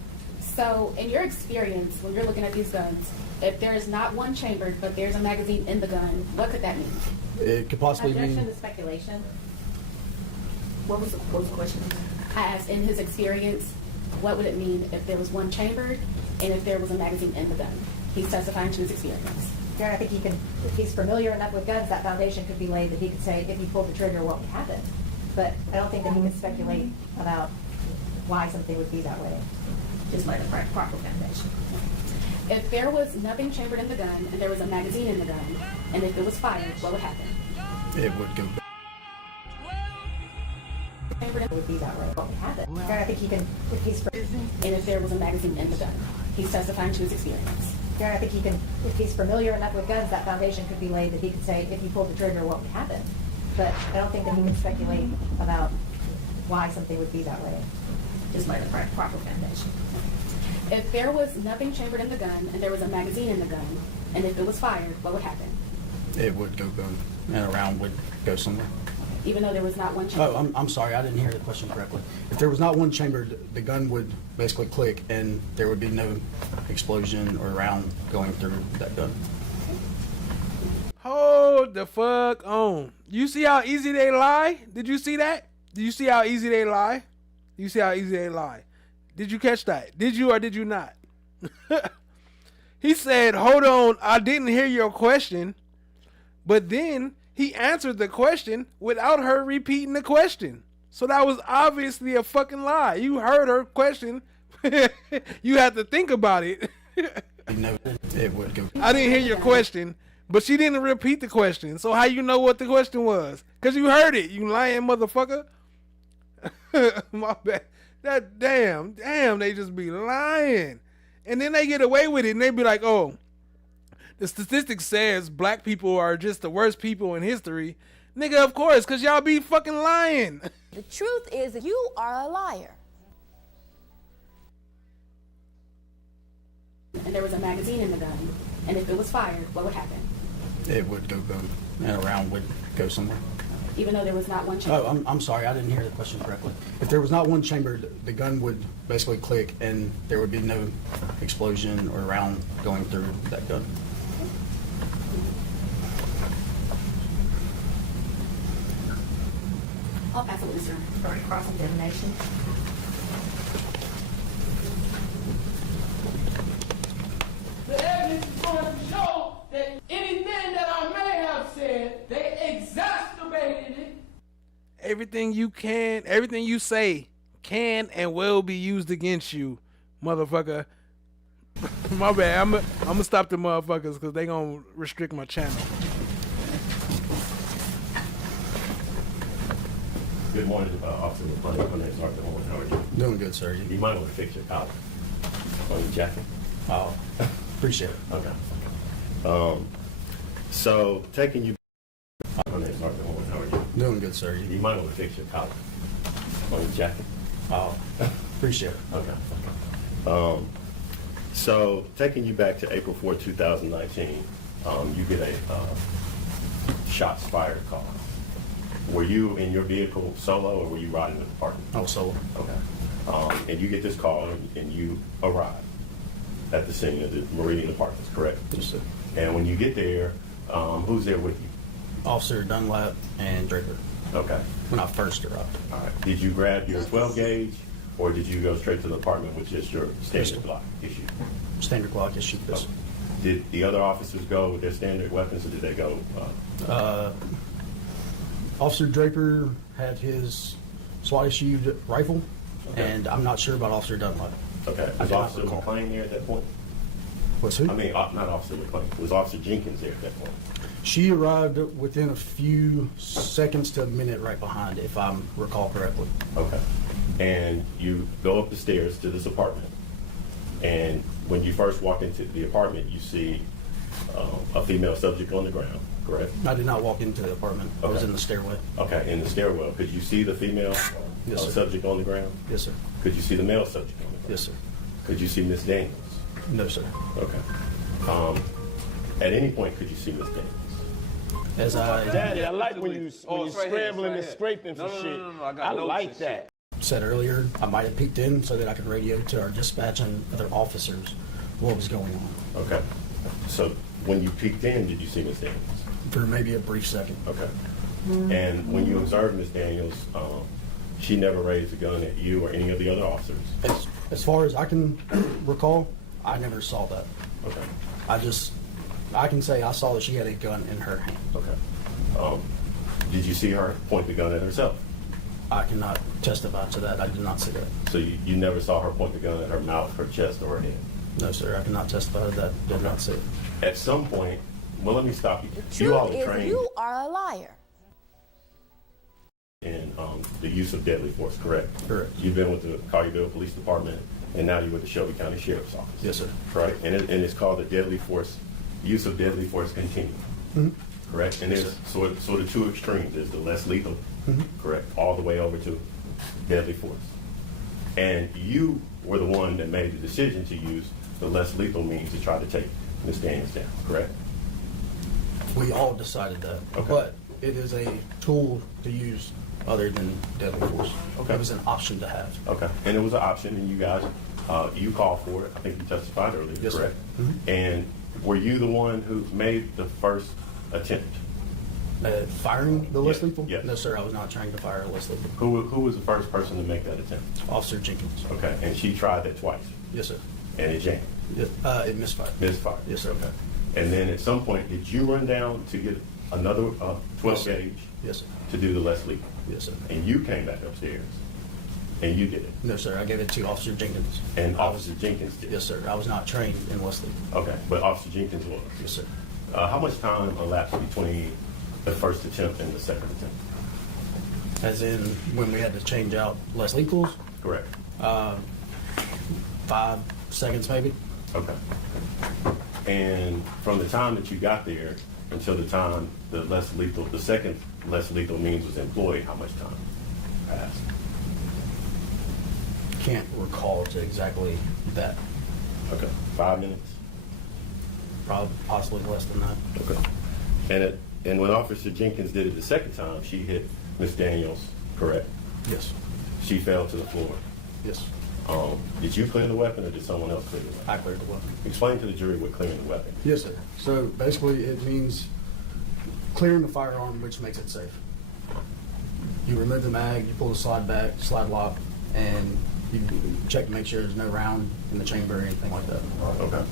So in your experience, when you're looking at these guns, if there is not one chambered, but there's a magazine in the gun, what could that mean? It could possibly Objection mean... to speculation. What was the question? I asked, in his experience, what would it mean if there was one chambered and if there was a magazine in the gun? He's testifying to his experience. Yeah, I think he can, if he's familiar enough with guns, that foundation could be laid that he could say, if he pulled the trigger, what would happen? But I don't think that he could speculate about why something would be that way. Just like a proper foundation. If there was nothing chambered in the gun and there was a magazine in the gun, and if it was fired, what would happen? It would go back. Chambered would be that way. What would happen? Yeah, I think he can, if he's... And if there was a magazine in the gun, he's testifying to his experience. Yeah, I think he can, if he's familiar enough with guns, that foundation could be laid that he could say, if he pulled the trigger, what would happen? But I don't think that he can speculate about why something would be that way. Just like a proper foundation. If there was nothing chambered in the gun and there was a magazine in the gun, and if it was fired, what would happen? It would go boom, and a round would go somewhere. Even though there was not one chamber? Oh, I'm sorry, I didn't hear the question correctly. If there was not one chambered, the gun would basically click, and there would be no explosion or round going through that gun. Hold the fuck on. You see how easy they lie? Did you see that? Did you see how easy they lie? You see how easy they lie? Did you catch that? Did you or did you not? He said, hold on, I didn't hear your question. But then he answered the question without her repeating the question. So that was obviously a fucking lie. You heard her question. You had to think about it. It would go. I didn't hear your question, but she didn't repeat the question. So how you know what the question was? Because you heard it, you lying motherfucker. My bad. That damn, they just be lying. And then they get away with it and they be like, oh, the statistics says black people are just the worst people in history. Nigga, of course, because y'all be fucking lying. The truth is that you are a liar. And there was a magazine in the gun. And if it was fired, what would happen? It would go boom, and a round would go somewhere. Even though there was not one chamber? Oh, I'm sorry, I didn't hear the question correctly. If there was not one chambered, the gun would basically click, and there would be no explosion or round going through that gun. I'll pass it with sir. Sorry, cross-examination. The evidence is going to show that anything that I may have said, they exacerbated it. Everything you say can and will be used against you, motherfucker. My bad. I'm gonna stop the motherfuckers because they gonna restrict my channel. Good morning, Officer McClellan. My name is Arthur Horn. How are you? Doing good, sir. You might want to fix your collar on your jacket. Oh, appreciate it. Okay. So taking you. My name is Arthur Horn. How are you? Doing good, sir. You might want to fix your collar on your jacket. Oh, appreciate it. Okay. So taking you back to April 4, 2019, you get a shots fired call. Were you in your vehicle solo, or were you riding in the parking? I was solo. Okay. And you get this call, and you arrive at the scene of the Meridian Apartments, correct? Yes, sir. And when you get there, who's there with you? Officer Dunlap and Draper. Okay. When I first arrived. All right. Did you grab your 12 gauge, or did you go straight to the apartment with just your standard Glock issue? Standard Glock issue. Yes. Did the other officers go with their standard weapons, or did they go? Officer Draper had his SWAT issued rifle, and I'm not sure about Officer Dunlap. Okay. Was Officer McClain there at that point? Was who? I mean, not Officer McClain. Was Officer Jenkins there at that point? She arrived within a few seconds to a minute right behind, if I recall correctly. Okay. And you go up the stairs to this apartment, and when you first walk into the apartment, you see a female subject on the ground, correct? I did not walk into the apartment. I was in the stairway. Okay, in the stairwell. Could you see the female subject on the ground? Yes, sir. Could you see the male subject on the ground? Yes, sir. Could you see Miss Daniels? No, sir. Okay. At any point, could you see Miss Daniels? Daddy, I like when you scrambling and scraping for shit. No, I like that. Said earlier, I might have peeked in so that I could radio to our dispatch and other officers what was going on. Okay. So when you peeked in, did you see Miss Daniels? For maybe a brief second. Okay. And when you observed Miss Daniels, she never raised a gun at you or any of the other officers? As far as I can recall, I never saw that. Okay. I can say I saw that she had a gun in her hand. Okay. Did you see her point the gun at herself? I cannot testify to that. I did not see that. So you never saw her point the gun at her mouth, her chest, or her head? No, sir. I cannot testify to that. Did not see it. At some point, well, let me stop you. The truth is you are a liar. In the use of deadly force, correct? Correct. You've been with the Collierville Police Department, and now you're with the Shelby County Sheriff's Office. Yes, sir. Right? And it's called the deadly force, use of deadly force continuum. Mm-hmm. Correct? And there's sort of two extremes. There's the less lethal, correct, all the way over to deadly force. And you were the one that made the decision to use the less lethal means to try to take Ms. Daniels down, correct? We all decided that, Okay. but it is a tool to use other than deadly force. Okay. It was an option to have. Okay, and it was an option, and you guys, you called for it. I think you testified earlier, Yes, correct? sir. Mm-hmm. And were you the one who made the first attempt? Firing the less lethal? Yes. No, sir, I was not trying to fire a less lethal. Who was the first person to make that attempt? Officer Jenkins. Okay, and she tried that twice? Yes, sir. And it jammed? It misfired. Misfired? Yes, sir. Okay. And then at some point, did you run down to get another 12 gauge? Yes, sir. To do the less lethal? Yes, sir. And you came back upstairs, and you did it? No, sir, I gave it to Officer Jenkins. And Officer Jenkins did? Yes, sir. I was not trained in less lethal. Okay, but Officer Jenkins was? Yes, sir. How much time elapsed between the first attempt and the second attempt? As in when we had to change out less lethals? Correct. 5 seconds maybe. Okay. And from the time that you got there until the time the less lethal, the second less lethal means was employed, how much time passed? Can't recall to exactly that. Okay. 5 minutes? Probably, possibly less than that. Okay. And when Officer Jenkins did it the second time, she hit Ms. Daniels, correct? Yes. She fell to the floor. Yes. Did you clear the weapon, or did someone else clear the weapon? I cleared the weapon. Explain to the jury what clearing the weapon. Yes, sir. So basically it means clearing the firearm, which makes it safe. You remove the mag, you pull the slide back, slide lock, and you check to make sure there's no round in the chamber or anything like that. Okay.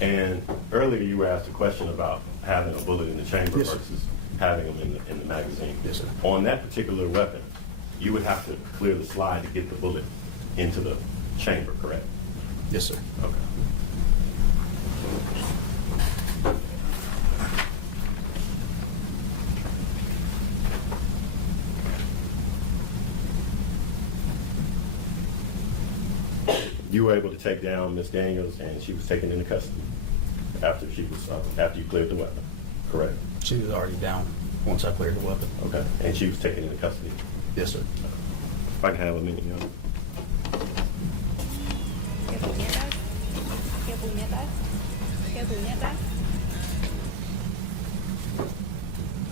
And earlier you were asked a question about having a bullet in the chamber Yes, sir. versus having them in the magazine. Yes, sir. On that particular weapon, you would have to clear the slide to get the bullet into the chamber, correct? Yes, sir. Okay. You were able to take down Ms. Daniels, and she was taken into custody after you cleared the weapon, correct? She was already down once I cleared the weapon. Okay. And she was taken into custody? Yes, sir. If I can have a minute, you know.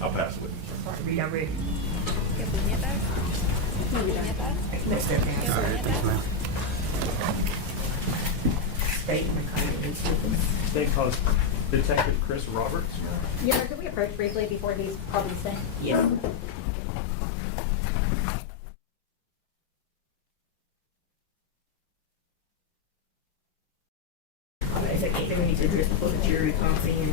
I'll pass it with you. Y'all ready? Let's step down. All right, thanks, ma'am. They called Detective Chris Roberts. Yeah, could we approach briefly before these problems thing? Yes. Is there anything we need to address before the jury comes in?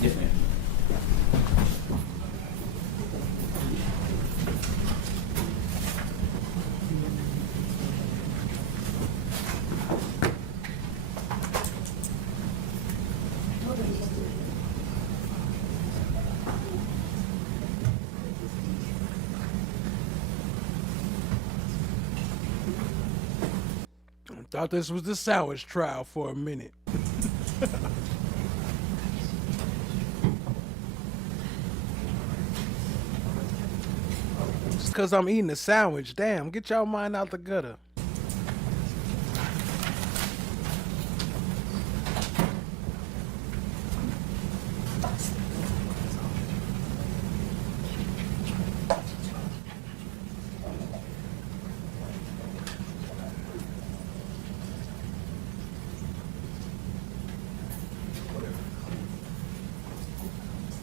Yes, ma'am. Thought this was the sandwich trial for a minute. Just because I'm eating a sandwich. Damn, get y'all mind out the gutter.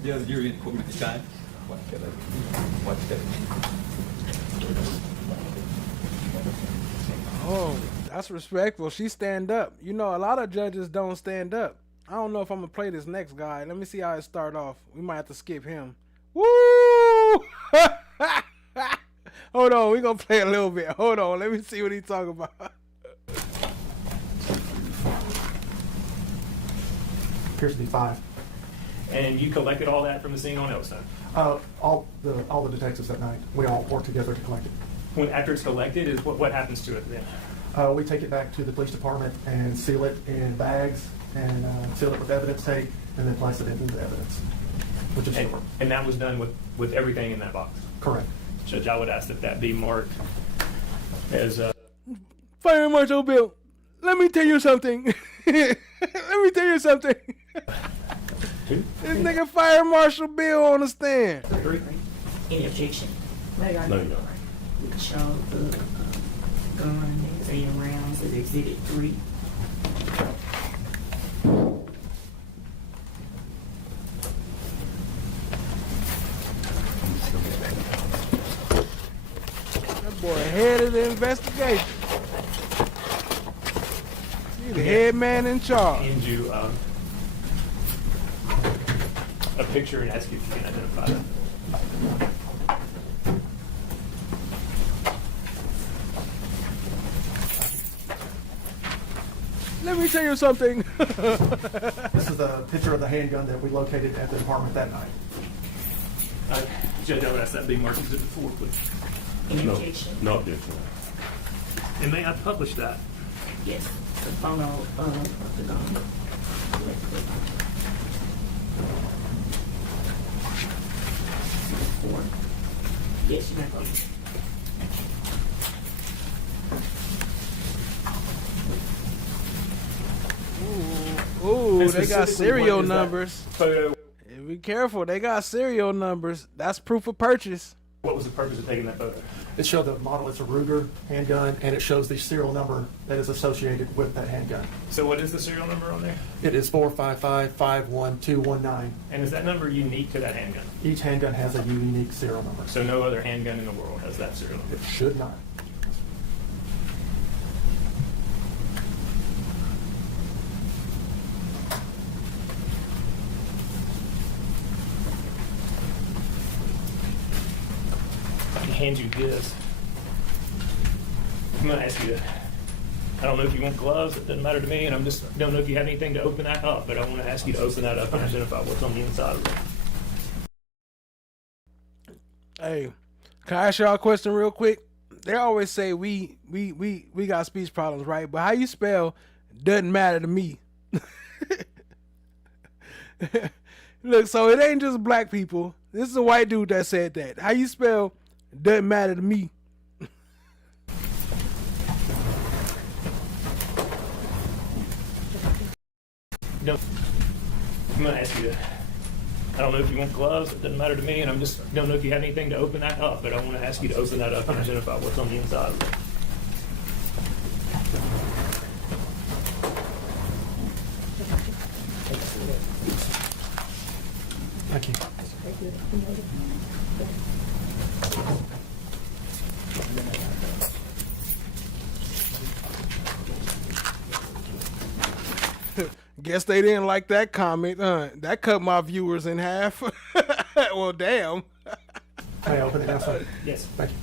The other jury in court at this time. Watch that. Oh, that's respectful. She stand up. You know, a lot of judges don't stand up. I don't know if I'm gonna play this next guy. Let me see how it start off. We might have to skip him. Woo! Hold on, we gonna play a little bit. Hold on, let me see what he's talking about. Appears to be 5. And you collected all that from the scene on Elstone? All the detectives that night, we all work together to collect it. After it's collected, is what happens to it then? We take it back to the police department and seal it in bags and seal it with evidence tape and then place it into the evidence, which is stored. And that was done with everything in that box? Correct. Judge, I would ask that be marked as Fire Marshal Bill, let me tell you something. Let me tell you something. This nigga Fire Marshal Bill on the stand. Any objection? No, you don't. We can show the gun that's in rounds as Exhibit 3. That boy head of the investigation. He's the head man in charge. And you a picture and ask if you can identify it. Let me tell you something. This is a picture of the handgun that we located at the apartment that night. Judge, I would ask that be marked Exhibit 4, please. Any objection? No objection. And may I publish that? Yes. The photo of the gun. Yes, you may publish. Ooh, they got serial numbers. Photo. Be careful, they got serial numbers. That's proof of purchase. What was the purpose of taking that photo? It showed the model, it's a Ruger handgun, and it shows the serial number that is associated with that handgun. So what is the serial number on there? It is 455-51219. And is that number unique to that handgun? Each handgun has a unique serial number. So no other handgun in the world has that serial number? It should not. Hand you this. I'm going to ask you, I don't know if you want gloves, it doesn't matter to me, and don't know if you have anything to open that up, but I want to ask you to open that up and identify what's on the inside of it. Hey, can I ask y'all a question real quick? They always say we got speech problems, right? But how you spell doesn't matter to me. Look, so it ain't just black people. This is a white dude that said that. How you spell doesn't matter to me. No, I'm going to ask you, I don't know if you want gloves, it doesn't matter to me, and don't know if you have anything to open that up, but I want to ask you to open that up and identify what's on the inside of it. Thank you. Guess they didn't like that comment. That cut my viewers in half. Well, damn. May I open it now, sir? Yes. Thank you.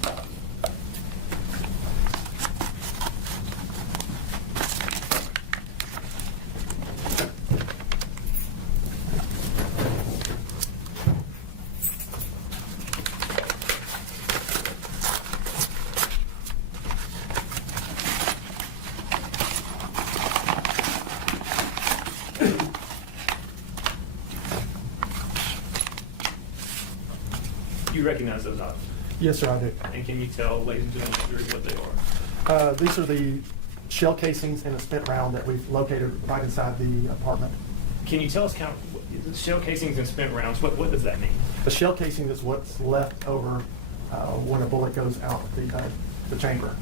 You recognize those items? Yes, sir, I do. And can you tell, ladies and gentlemen, what they are? These are the shell casings and a spent round that we've located right inside the apartment. Can you tell us the shell casings and spent rounds, what does that mean? The shell casing is what's left over when a bullet goes out the chamber.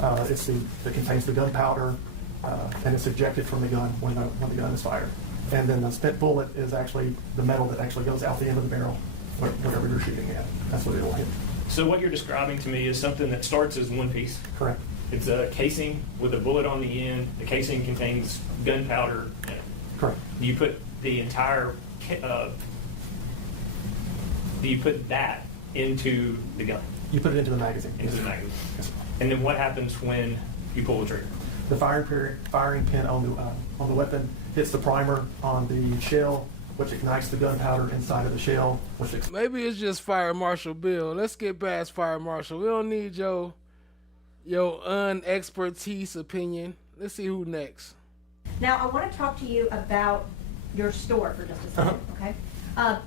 It contains the gunpowder and it's ejected from the gun when the gun is fired. And then the spent bullet is actually the metal that actually goes out the end of the barrel, whatever you're shooting at. That's what it'll hit. So what you're describing to me is something that starts as one piece. Correct. It's a casing with a bullet on the end. The casing contains gunpowder in it. Correct. Do you put the entire, do you put that into the gun? You put it into the magazine. Into Yes, the magazine. Yes, sir. And then what happens when you pull the trigger? The firing pin on the weapon hits the primer on the shell, which ignites the gunpowder inside of the shell. Maybe it's just Fire Marshal Bill. Let's get past Fire Marshal. We don't need your unexpertise opinion. Let's see who next. Now, I want to talk to you about your store for just a second, okay?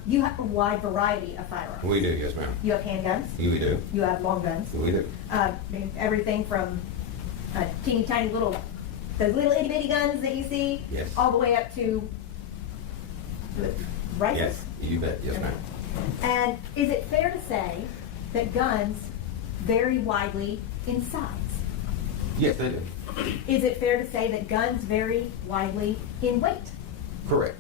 You have a wide variety of firearms. We do, yes, ma'am. You have handguns. We do. You have long guns. We do. Everything from a teeny tiny little those little itty bitty guns that you see, Yes. all the way up to rifles? Yes, you bet. Yes, ma'am. And is it fair to say that guns vary widely in size? Yes, they do. Is it fair to say that guns vary widely in weight? Correct.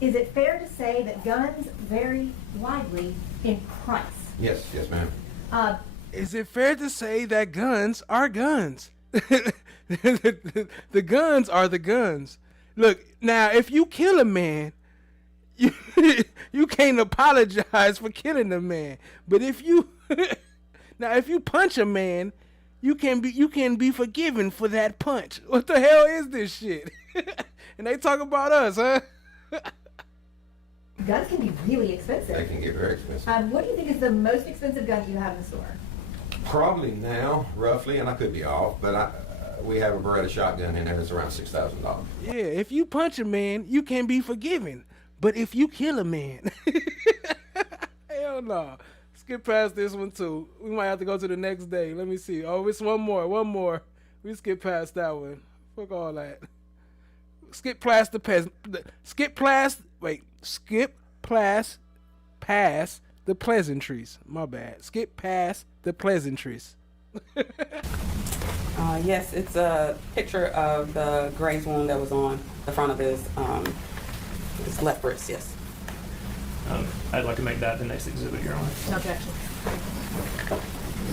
Is it fair to say that guns vary widely in price? Yes, yes, ma'am. Is it fair to say that guns are guns? The guns are the guns. Look, now if you kill a man, you can't apologize for killing a man. But if you if you punch a man, you can be forgiven for that punch. What the hell is this shit? And they talk about us, huh? Guns can be really expensive. They can get very expensive. What do you think is the most expensive gun you have in the store? Probably now, roughly, and I could be off, but we have a Beretta shotgun in there that's around $6,000. Yeah, if you punch a man, you can be forgiven. But if you kill a man, hell no. Skip past this one too. We might have to go to the next day. Let me see. Oh, it's one more. We skip past that one. Fuck all that. Skip past the past the pleasantries. My bad. Skip past the pleasantries. Yes, it's a picture of the graze wound that was on the front of his left wrist, yes. I'd like to make that the next exhibit, Your Honor. No objection.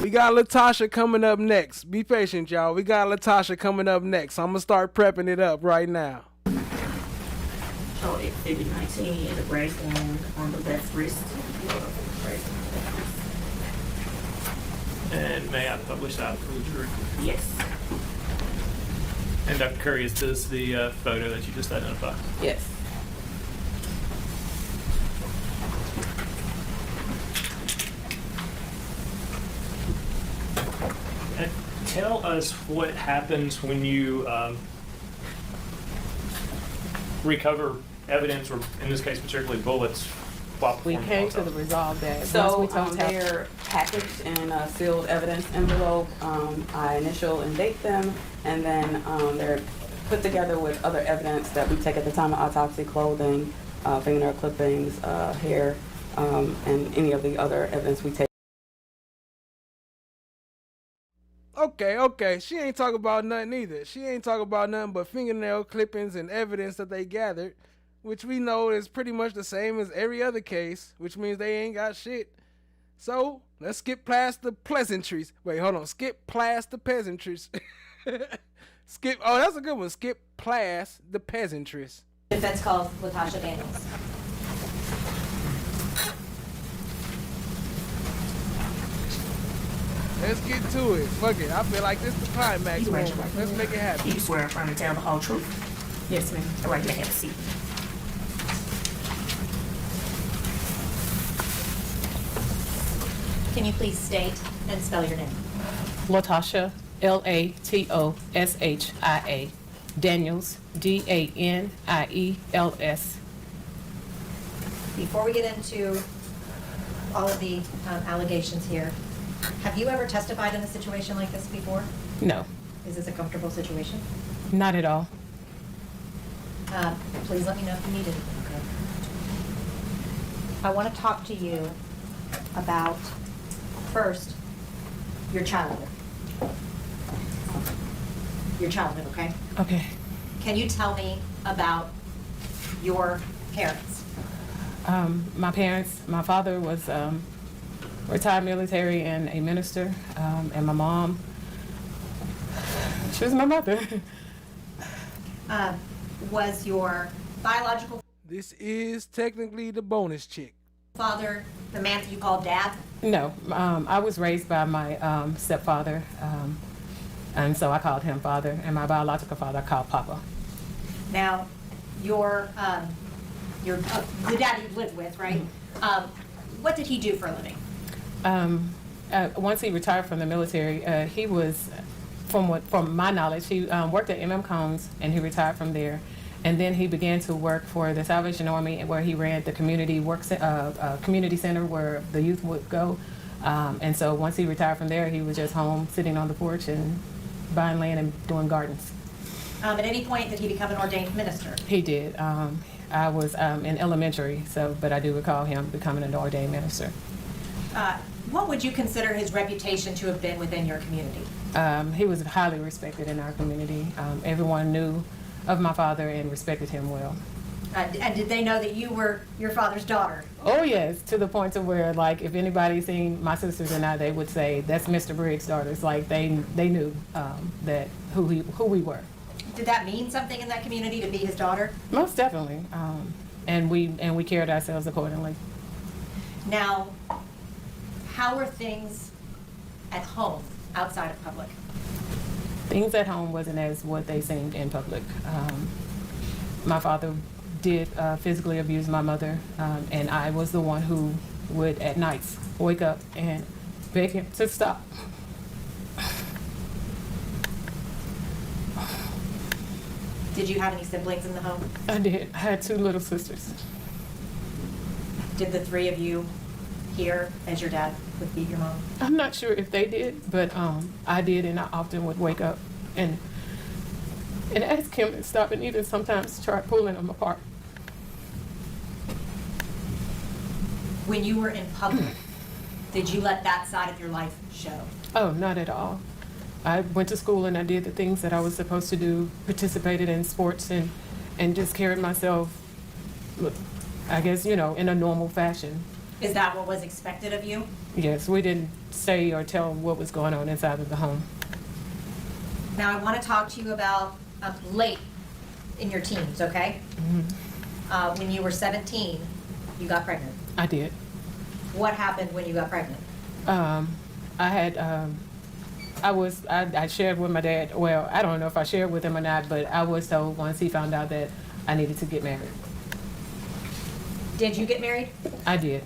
We got Latasha coming up next. Be patient, y'all. We got Latasha coming up next. I'm going to start prepping it up right now. Show Exhibit 19 and the graze wound on the left wrist. And may I publish that for the jury? Yes. And Dr. Curry, is this the photo that you just identified? Yes. And tell us what happens when you recover evidence, or in this case particularly bullets, while We performing came autopsy. to the resolve that so they're packaged in a sealed evidence envelope. I initial and date them, and then they're put together with other evidence that we take at the time of autopsy: clothing, fingernail clippings, hair, and any of the other evidence we take. Okay. She ain't talking about nothing either. She ain't talking about nothing but fingernail clippings and evidence that they gathered, which we know is pretty much the same as every other case, which means they ain't got shit. So, let's skip past the pleasantries. Wait, hold on. Skip past the peasantries. Oh, that's a good one. Skip past the peasantries. Defense calls Latoshia Daniels. Let's get to it. Fuck it. I feel like this is the climax. Let's make it happen. You swear in front and tell the whole truth? Yes, ma'am. All right, you may have a seat. Can you please state and spell your name? Latoshia, Latoshia, Daniels, Daniels. Before we get into all of the allegations here, have you ever testified in a situation like this before? No, Is this a comfortable situation? not at all. Please let me know if you need anything, okay? I want to talk to you about, first, your childhood. Your childhood, okay? Okay. Can you tell me about your parents? My parents, my father was retired military and a minister, and my mom, she was my mother. Was your biological This is technically the bonus chick. father the man that you call dad? No, I was raised by my stepfather, and so I called him father, and my biological father I called Papa. Now, the dad you lived with, right? What did he do for a living? Once he retired from the military, he was, from my knowledge, he worked at MM Combs, and he retired from there. And then he began to work for the Salvation Army, where he ran the community community center where the youth would go. And so once he retired from there, he was just home, sitting on the porch and buying land and doing gardens. At any point, did he become an ordained minister? He did. I was in elementary, but I do recall him becoming an ordained minister. What would you consider his reputation to have been within your community? He was highly respected in our community. Everyone knew of my father and respected him well. And did they know that you were your father's daughter? Oh yes, to the point of where, like, if anybody seen my sisters and I, they would say, "That's Mr. Briggs' daughters." Like, they knew that who we were. Did that mean something in that community to be his daughter? Most definitely, and we carried ourselves accordingly. Now, how were things at home outside of public? Things at home wasn't as what they seemed in public. My father did physically abuse my mother, and I was the one who would at nights wake up and beg him to stop. Did you have any siblings in the home? I did. I had 2 little sisters. Did the 3 of you hear as your dad would beat your mom? I'm not sure if they did, but I did, and I often would wake up and ask him to stop, and even sometimes try pulling them apart. When you were in public, did you let that side of your life show? Oh, not at all. I went to school and I did the things that I was supposed to do, participated in sports, and just carried myself, I guess, in a normal fashion. Is that what was expected of you? Yes, we didn't say or tell what was going on inside of the home. Now I want to talk to you about late in your teens, okay? Mm-hmm. When you were 17, you got pregnant. I did. What happened when you got pregnant? I shared with my dad, well, I don't know if I shared with him or not, but I was told once he found out that I needed to get married. Did you get married? I did.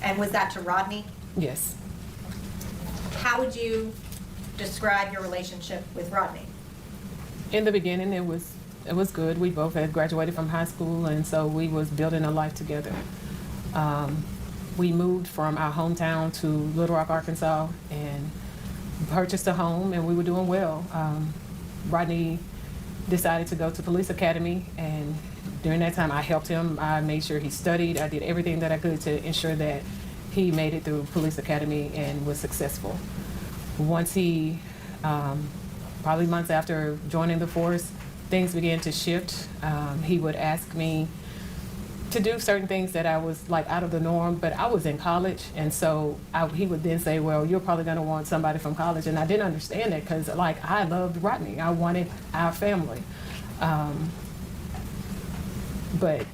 And was that to Rodney? Yes. How would you describe your relationship with Rodney? In the beginning, it was good. We both had graduated from high school, and so we was building a life together. We moved from our hometown to Little Rock, Arkansas, and purchased a home, and we were doing well. Rodney decided to go to police academy, and during that time I helped him. I made sure he studied. I did everything that I could to ensure that he made it through police academy and was successful. Once he, probably months after joining the force, things began to shift. He would ask me to do certain things that I was like out of the norm, but I was in college, and so he would then say, well, you're probably gonna want somebody from college, and I didn't understand it because like I loved Rodney. I wanted our family. But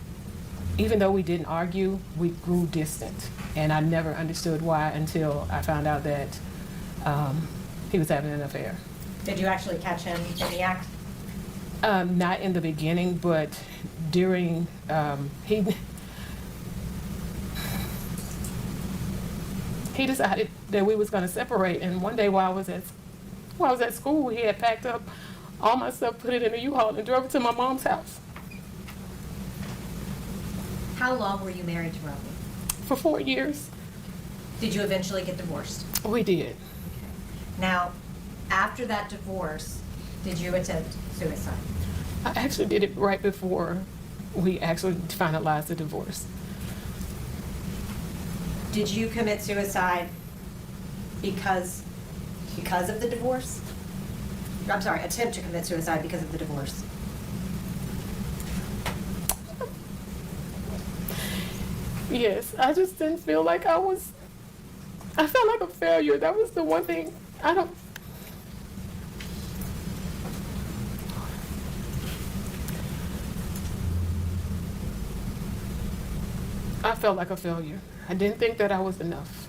even though we didn't argue, we grew distant, and I never understood why until I found out that he was having an affair. Did you actually catch him in the act? Not in the beginning, but during, he decided that we was going to separate, and one day while I was at school, he had packed up all my stuff, put it in a U-Haul, and drove it to my mom's house. How long were you married to Rodney? For 4 years. Did you eventually get divorced? We did. Now, after that divorce, did you attempt suicide? I actually did it right before we actually finalized the divorce. Did you commit suicide because of the divorce? I'm sorry, attempt to commit suicide because of the divorce. Yes, I just didn't feel like I felt like a failure. That was the one thing. I felt like a failure. I didn't think that I was enough.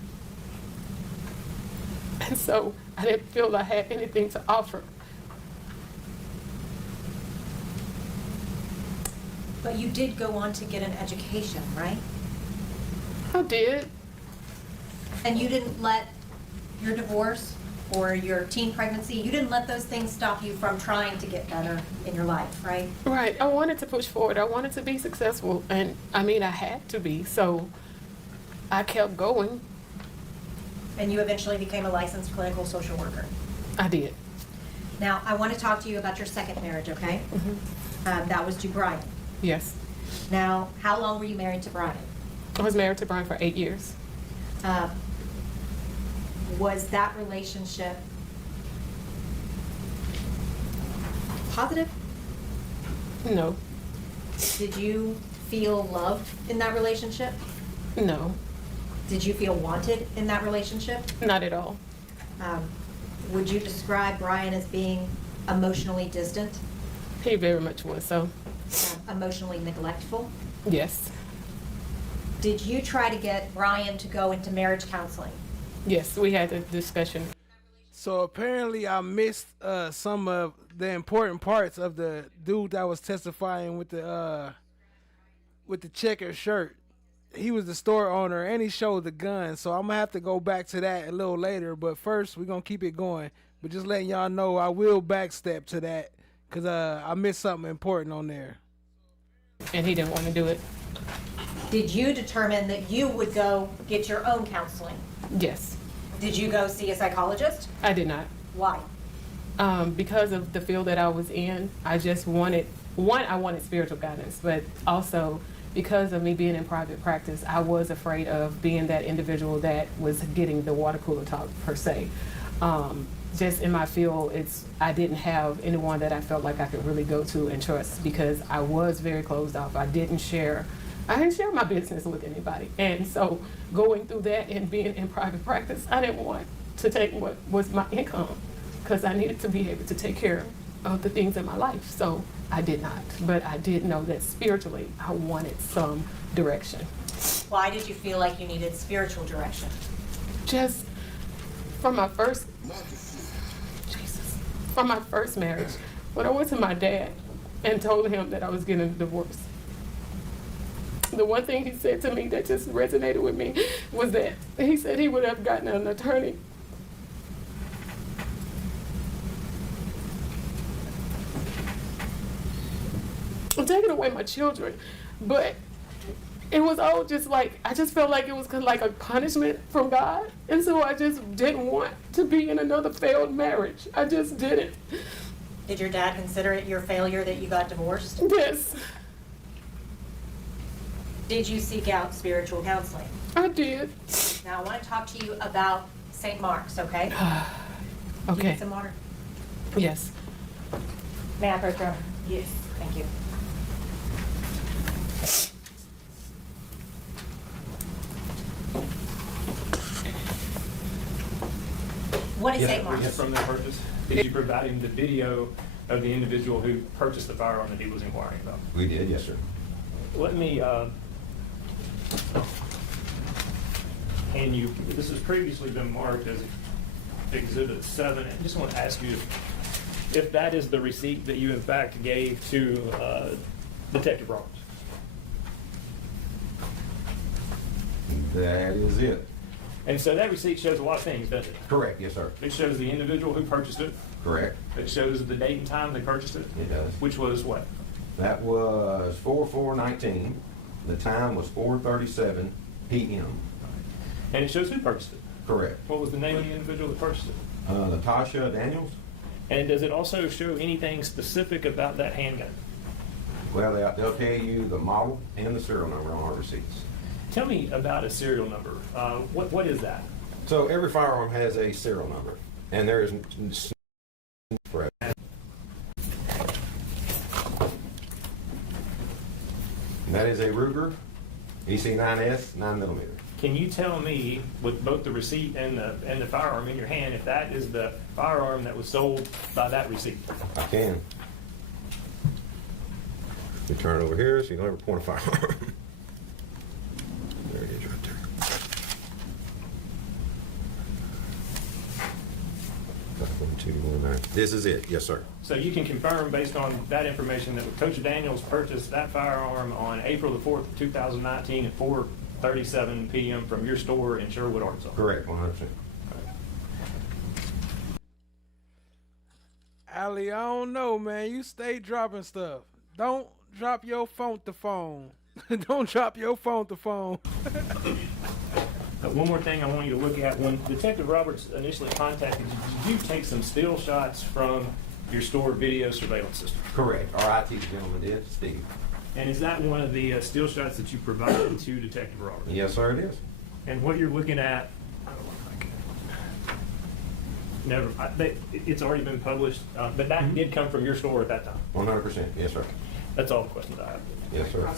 And so I didn't feel I had anything to offer. But you did go on to get an education, right? I did. And you didn't let your divorce or your teen pregnancy, you didn't let those things stop you from trying to get better in your life, right? Right. I wanted to push forward. I wanted to be successful. And I mean, I had to be. So I kept going. And you eventually became a licensed clinical social worker. I did. Now, I want to talk to you about your second marriage, okay? That was to Brian. Yes. Now, how long were you married to Brian? I was married to Brian for 8 years. Was that relationship positive? No. Did you feel loved in that relationship? No. Did you feel wanted in that relationship? Not at all. Would you describe Brian as being emotionally distant? He very much was so. Emotionally neglectful? Yes. Did you try to get Brian to go into marriage counseling? Yes, we had a discussion. So apparently I missed some of the important parts of the dude that was testifying with the checkered shirt. He was the store owner and he showed the gun. So I'm gonna have to go back to that a little later. But first we're gonna keep it going. But just letting y'all know I will backstep to that because I missed something important on there. And he didn't want to do it. Did you determine that you would go get your own counseling? Yes. Did you go see a psychologist? I did not. Why? Because of the field that I was in, I just wanted, I wanted spiritual guidance, but also because of me being in private practice, I was afraid of being that individual that was getting the water cooler talk per se. Just in my field, I didn't have anyone that I felt like I could really go to and trust because I was very closed off. I didn't share my business with anybody. And so going through that and being in private practice, I didn't want to take what was my income because I needed to be able to take care of the things in my life. So I did not, but I did know that spiritually I wanted some direction. Why did you feel like you needed spiritual direction? Just from my first marriage, when I went to my dad and told him that I was getting a divorce, the one thing he said to me that just resonated with me was that he said he would have gotten an attorney. I'm taking away my children, but it was all just like, I just felt like it was like a punishment from God. And so I just didn't want to be in another failed marriage. I just didn't. Did your dad consider it your failure that you got divorced? Yes. Did you seek out spiritual counseling? I did. Now I want to talk to you about St. Mark's, okay? Okay. You need some water? Yes. May I approach her? Yes. Thank you. What is St. Mark's? From the purchase, did you provide him the video of the individual who purchased the firearm that he was inquiring about? We did, yes, sir. Let me, this has previously been marked as Exhibit 7. I just want to ask you if that is the receipt that you in fact gave to Detective Brodes. That is it. And so that receipt shows a lot of things, doesn't it? Correct, yes, sir. It shows the individual who purchased it. Correct. It shows the date and time they purchased it. It does. Which was what? That was 4/4/19. The time was 4:37 p.m. And it shows who purchased it. Correct. What was the name of the individual that purchased it? Latoshia Daniels. And does it also show anything specific about that handgun? Well, they'll tell you the model and the serial number on our receipts. Tell me about a serial number. What is that? So every firearm has a serial number, and there is that is a Ruger EC9S 9mm. Can you tell me, with both the receipt and the firearm in your hand, if that is the firearm that was sold by that receipt? I can. You turn it over here so you don't ever point a firearm. There it is right there. This is it, yes, sir. So you can confirm based on that information that Latoshia Daniels purchased that firearm on April the 4th, 2019 at 4:37 p.m. from your store in Sherwood, Arkansas. Correct, 100%. Allie, I don't know, man. You stay dropping stuff. Don't drop your phone to phone. Don't drop your phone to phone. One more thing I want you to look at. When Detective Roberts initially contacted you, did you take some still shots from your store video surveillance system? Correct. Our IT gentleman did, Steve. And is that one of the still shots that you provided to Detective Roberts? Yes, sir, it is. And what you're looking at, it's already been published, but that did come from your store at that time? 100%, yes, sir. That's all the questions I have. Yes, sir.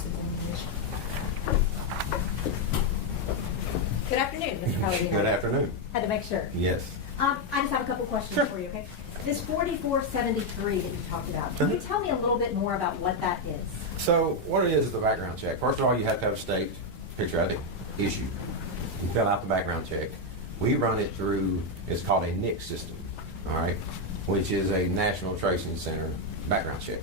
Good afternoon, Mr. Palladino. Good afternoon. Had to make sure. Yes. I just have a couple questions for you, okay? This 4473 that you talked about, can you tell me a little bit more about what that is? So what it is the background check. First of all, you have to have a state picture ID issued. You fill out the background check. We run it through, it's called a NIC system, all right, which is a National Tracing Center background check.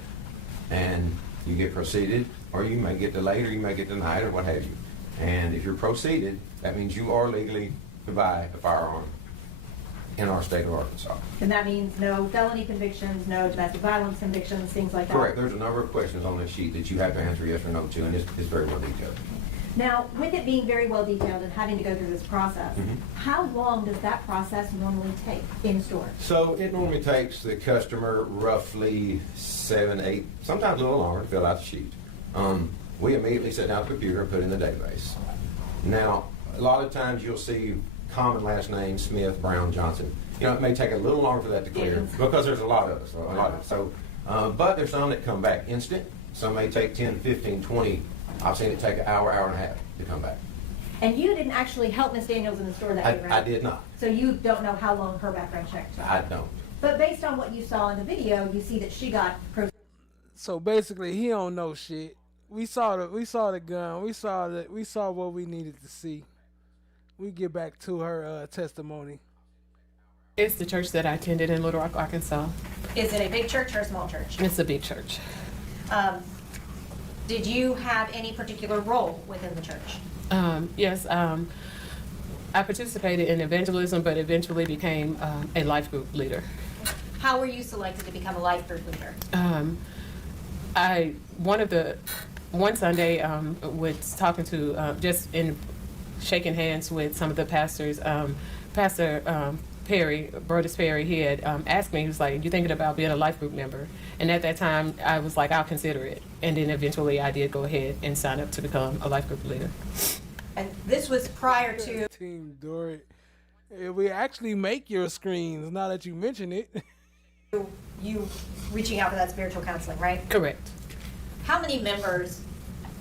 And you get proceeded, or you may get delayed, or you may get denied, or what have you. And if you're proceeded, that means you are legally to buy a firearm in our state of Arkansas. And that means no felony convictions, no domestic violence convictions, things like that? Correct. There's a number of questions on this sheet that you have to answer yes or no to, and it's very well detailed. Now, with it being very well detailed and having to go through this process, how long does that process normally take in store? So it normally takes the customer roughly 7, 8, sometimes a little longer to fill out the sheet. We immediately sit down at the computer and put in the database. Now, a lot of times you'll see common last names, Smith, Brown, Johnson. You know, it may take a little longer for that to clear because there's a lot of us, but there's some that come back instant. Some may take 10, 15, 20. I've seen it take an hour, hour and a half to come back. And you didn't actually help Ms. Daniels in the store that day, right? I did not. So you don't know how long her background check took? I don't. But based on what you saw in the video, you see that she got So basically, he don't know shit. We saw the gun. We saw what we needed to see. We get back to her testimony. It's the church that I attended in Little Rock, Arkansas. Is it a big church or a small church? It's a big church. Did you have any particular role within the church? Yes, I participated in evangelism, but eventually became a life group leader. How were you selected to become a life group leader? One Sunday was talking to just in shaking hands with some of the pastors. Pastor Perry, Brodes Perry, he had asked me, he was like, "You thinking about being a life group member?" And at that time, I was like, "I'll consider it." And then eventually, I did go ahead and sign up to become a life group leader. And this was prior to Team Dorrit. We actually make your screens. Now that you mention it, you reaching out for that spiritual counseling, right? Correct. How many members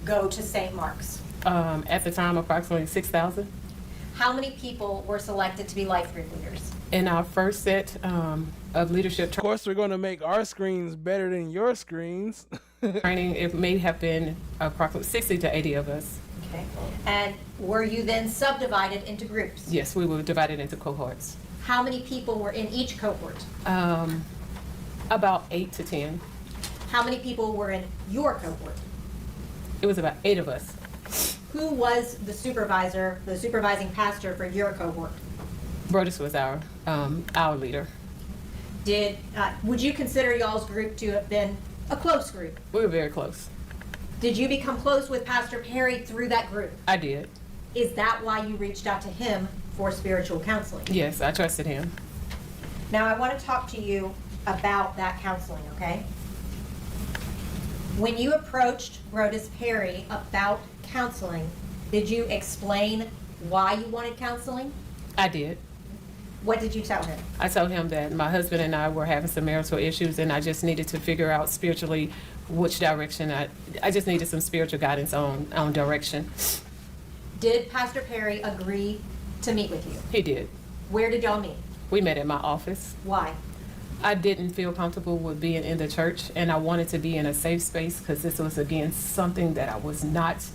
go to St. Mark's? At the time, approximately 6,000. How many people were selected to be life group leaders? In our first set of leadership of course, we're going to make our screens better than your screens. training, it may have been approximately 60 to 80 of us. Okay. And were you then subdivided into groups? Yes, we were divided into cohorts. How many people were in each cohort? About 8 to 10. How many people were in your cohort? It was about 8 of us. Who was the supervisor, the supervising pastor for your cohort? Brodes was our leader. Would you consider y'all's group to have been a close group? We were very close. Did you become close with Pastor Perry through that group? I did. Is that why you reached out to him for spiritual counseling? Yes, I trusted him. Now I want to talk to you about that counseling, okay? When you approached Brodes Perry about counseling, did you explain why you wanted counseling? I did. What did you tell him? I told him that my husband and I were having some marital issues, and I just needed to figure out spiritually which direction. I just needed some spiritual guidance on direction. Did Pastor Perry agree to meet with you? He did. Where did y'all meet? We met at my office. Why? I didn't feel comfortable with being in the church, and I wanted to be in a safe space because this was, again, something that I was not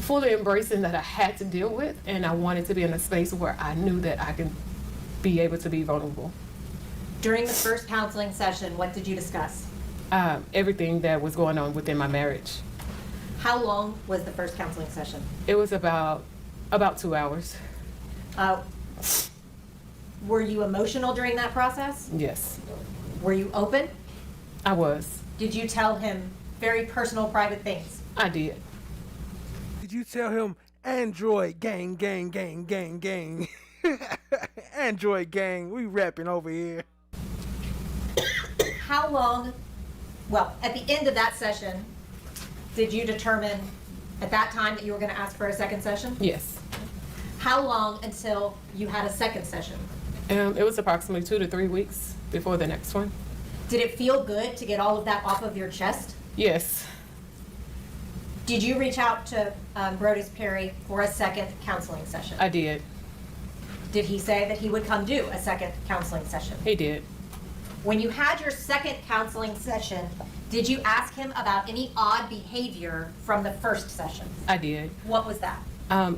fully embracing, that I had to deal with, and I wanted to be in a space where I knew that I could be able to be vulnerable. During the first counseling session, what did you discuss? Everything that was going on within my marriage. How long was the first counseling session? It was about 2 hours. Were you emotional during that process? Yes. Were you open? I was. Did you tell him very personal, private things? I did. Did you tell him Android gang, gang, gang, gang, gang. Android gang, we rapping over here. How long, well, at the end of that session, did you determine at that time that you were going to ask for a second session? Yes. How long until you had a second session? It was approximately 2 to 3 weeks before the next one. Did it feel good to get all of that off of your chest? Yes. Did you reach out to Brodes Perry for a second counseling session? I did. Did he say that he would come do a second counseling session? He did. When you had your second counseling session, did you ask him about any odd behavior from the first session? I did. What was that?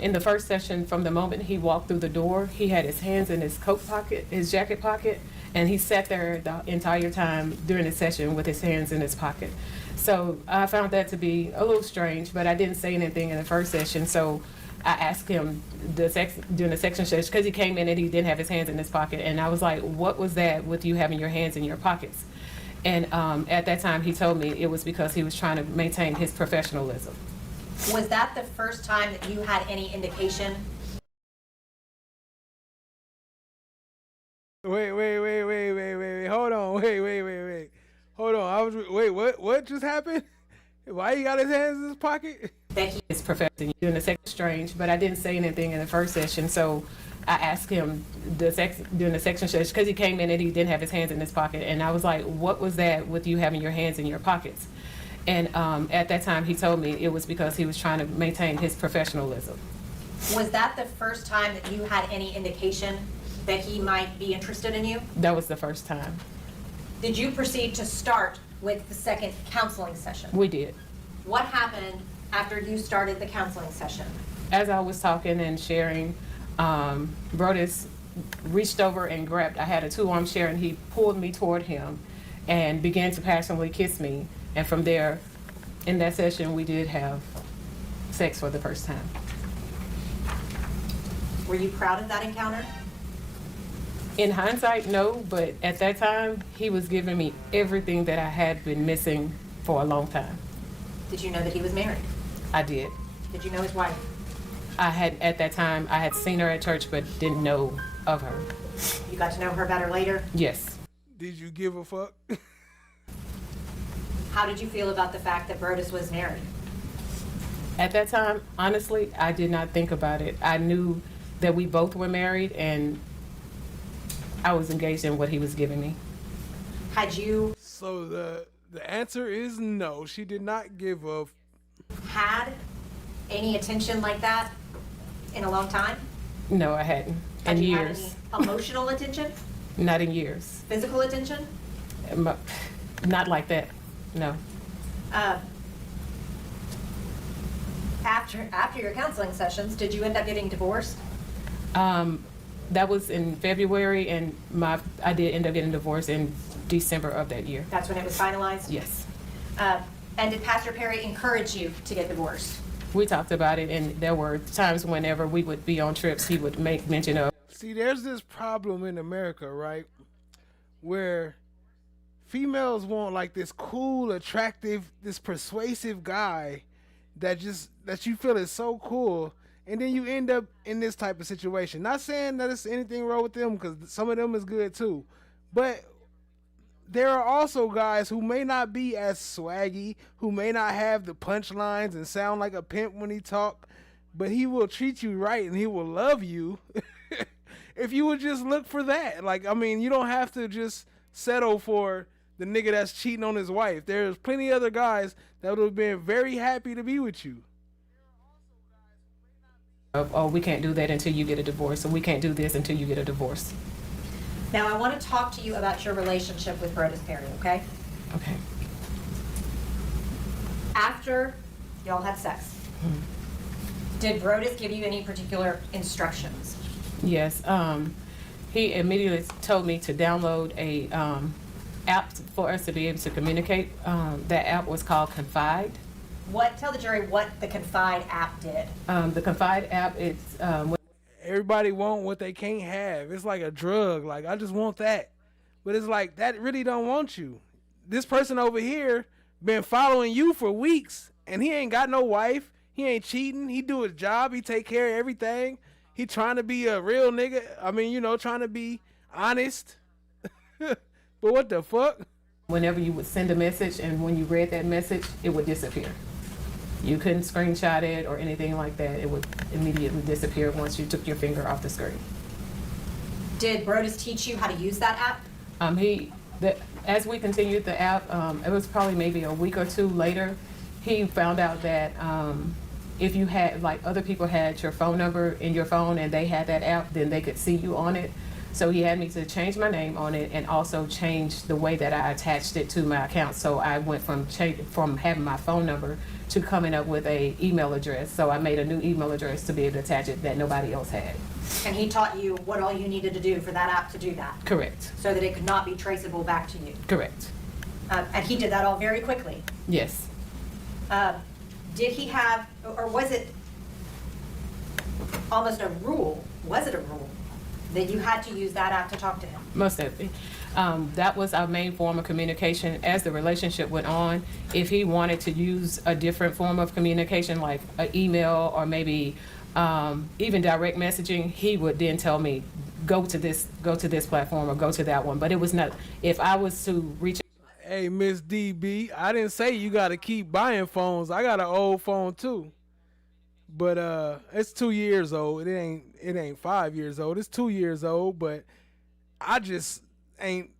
In the first session, from the moment he walked through the door, he had his hands in his coat pocket, his jacket pocket, and he sat there the entire time during the session with his hands in his pocket. So I found that to be a little strange, but I didn't say anything in the first session. So I asked him during the section session, because he came in and he didn't have his hands in his pocket, and I was like, what was that with you having your hands in your pockets? And at that time, he told me it was because he was trying to maintain his professionalism. Was that the first time that you had any indication? Wait. Hold on. Wait. Hold on. What just happened? Why he got his hands in his pocket? His profession during the second strange, but I didn't say anything in the first session, so I asked him during the section session, because he came in and he didn't have his hands in his pocket, and I was like, what was that with you having your hands in your pockets? And at that time, he told me it was because he was trying to maintain his professionalism. Was that the first time that you had any indication that he might be interested in you? That was the first time. Did you proceed to start with the second counseling session? We did. What happened after you started the counseling session? As I was talking and sharing, Brodes reached over and grabbed, I had a 2-arm chair, and he pulled me toward him and began to passionately kiss me. And from there, in that session, we did have sex for the first time. Were you proud of that encounter? In hindsight, no, but at that time, he was giving me everything that I had been missing for a long time. Did you know that he was married? I did. Did you know his wife? At that time, I had seen her at church, but didn't know of her. You got to know her better later? Yes. Did you give a fuck? How did you feel about the fact that Brodes was married? At that time, honestly, I did not think about it. I knew that we both were married, and I was engaged in what he was giving me. Had you... So the answer is no. She did not give a... Had any attention like that in a long time? No, I hadn't. Had In you years. had any emotional attention? Not in years. Physical attention? Not like that. No. After your counseling sessions, did you end up getting divorced? That was in February, and I did end up getting divorced in December of that year. That's when it was finalized? Yes. And did Pastor Perry encourage you to get divorced? We talked about it, and there were times whenever we would be on trips, he would make mention of. See, there's this problem in America, right, where females want like this cool, attractive, this persuasive guy that you feel is so cool, and then you end up in this type of situation. Not saying that there's anything wrong with them, because some of them is good too, but there are also guys who may not be as swaggy, who may not have the punchlines and sound like a pimp when he talk, but he will treat you right and he will love you if you would just look for that. Like, I mean, you don't have to just settle for the nigga that's cheating on his wife. There's plenty other guys that would have been very happy to be with you. Oh, we can't do that until you get a divorce, or we can't do this until you get a divorce. Now, I want to talk to you about your relationship with Brodes Perry, okay? Okay. After y'all had sex, did Brodes give you any particular instructions? Yes. He immediately told me to download a app for us to be able to communicate. That app was called Confide. Tell the jury what the Confide app did. The Confide app, it's... Everybody want what they can't have. It's like a drug. Like, I just want that. But it's like, that really don't want you. This person over here been following you for weeks, and he ain't got no wife. He He ain't cheating. He do his job. He take care of everything. He trying to be a real nigga. I mean, you know, trying to be honest. But what the fuck? Whenever you would send a message and when you read that message, it would disappear. You couldn't screenshot it or anything like that. It would immediately disappear once you took your finger off the screen. Did Brodes teach you how to use that app? As we continued the app, it was probably maybe a week or two later, he found out that if you had, like other people had your phone number in your phone and they had that app, then they could see you on it. So he had me to change my name on it and also change the way that I attached it to my account. So I went from having my phone number to coming up with a email address. So I made a new email address to be able to attach it that nobody else had. And he taught you what all you needed to do for that app to do that? Correct. So that it could not be traceable back to you? Correct. And he did that all very quickly? Yes. Did he have, or was it almost a rule? Was it a rule that you had to use that app to talk to him? Most definitely. That was our main form of communication as the relationship went on. If he wanted to use a different form of communication, like an email or maybe even direct messaging, he would then tell me, go to this platform or go to that one. But it was not, if I was to reach. Hey, Miss DB, I didn't say you got to keep buying phones. I got an old phone too. But it's 2 years old. It ain't 5 years old. It's 2 years old, but I just ain't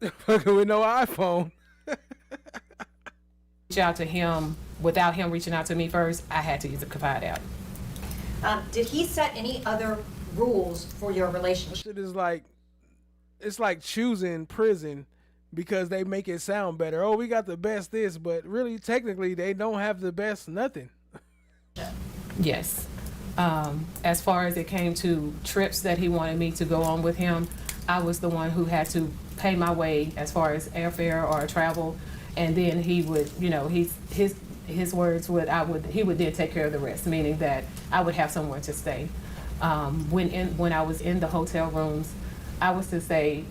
fucking with no iPhone. Reach out to him without him reaching out to me first. I had to use the Confide app. Did he set any other rules for your relationship? It's like choosing prison because they make it sound better. Oh, we got the best this, but really technically they don't have the best nothing. Yes. As far as it came to trips that he wanted me to go on with him, I was the one who had to pay my way as far as airfare or travel, and then he would, you know, his words would, he would then take care of the rest, meaning that I would have somewhere to stay. When I was in the hotel rooms, I was to stay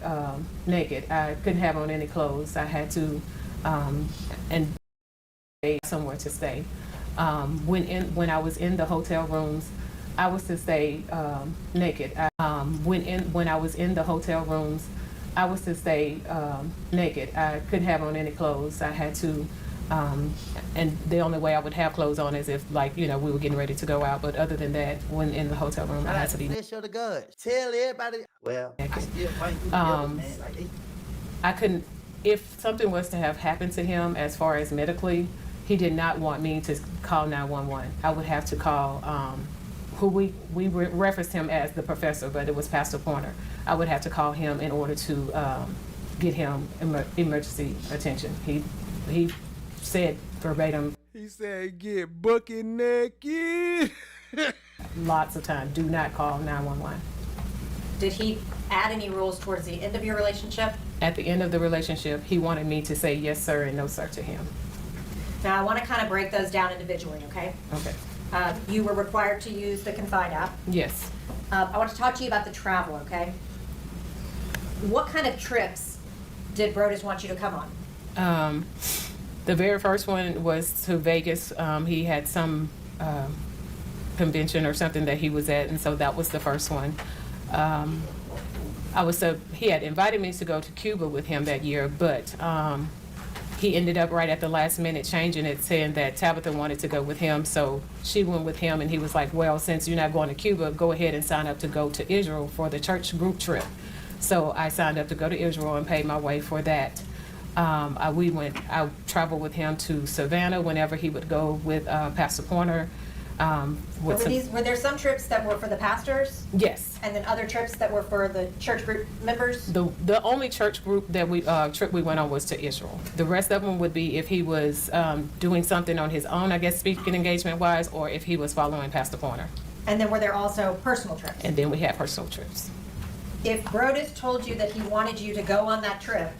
naked. I couldn't have on any clothes. I had to and somewhere to stay. When I was in the hotel rooms, I was to stay naked. When I was in the hotel rooms, I was to stay naked. I couldn't have on any clothes. I had to, and the only way I would have clothes on is if, like, you know, we were getting ready to go out. But other than that, when in the hotel room, I had to be. Show the guts. Tell everybody. Well, I still fight through the devil, man. Like I couldn't. If something was to have happened to him, as far as medically, he did not want me to call 911. I would have to call who we referenced him as the professor, but it was Pastor Pointer. I would have to call him in order to get him emergency attention. He said verbatim. He said, "Get bucket naked." Lots of times, do not call 911. Did he add any rules towards the end of your relationship? At the end of the relationship, he wanted me to say yes, sir, and no, sir to him. Now, I want to kind of break those down individually, okay? Okay. You were required to use the Confide app. Yes. I want to talk to you about the travel, okay? What kind of trips did Brodes want you to come on? The very first one was to Vegas. He had some convention or something that he was at, and so that was the first one. He had invited me to go to Cuba with him that year, but he ended up right at the last minute changing it, saying that Tabatha wanted to go with him, so she went with him, and he was like, well, since you're not going to Cuba, go ahead and sign up to go to Israel for the church group trip. So I signed up to go to Israel and paid my way for that. I traveled with him to Savannah whenever he would go with Pastor Pointer. Were there some trips that were for the pastors? Yes. And then other trips that were for the church group members? The only church group that trip we went on was to Israel. The rest of them would be if he was doing something on his own, I guess, speaking engagement wise, or if he was following Pastor Pointer. And then were there also personal trips? And then we had personal trips. If Brodes told you that he wanted you to go on that trip,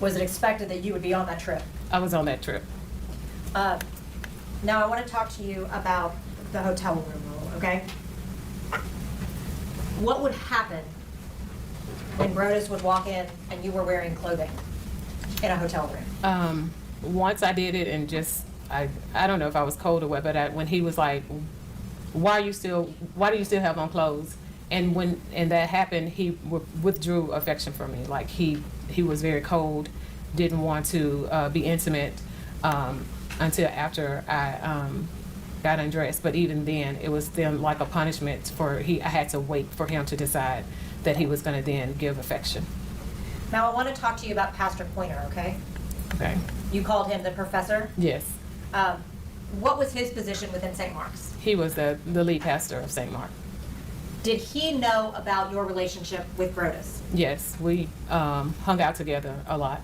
was it expected that you would be on that trip? I was on that trip. Now I want to talk to you about the hotel room rule, okay? What would happen when Brodes would walk in and you were wearing clothing in a hotel room? Once I did it and just I don't know if I was cold or what, but when he was like, why do you still have on clothes? And when that happened, he withdrew affection from me. Like he was very cold, didn't want to be intimate until after I got undressed. But even then, it was then like a punishment I had to wait for him to decide that he was going to then give affection. Now I want to talk to you about Pastor Pointer, okay? Okay. You called him the professor? Yes. What was his position within St. Mark's? He was the lead pastor of St. Mark. Did he know about your relationship with Brodes? Yes, we hung out together a lot.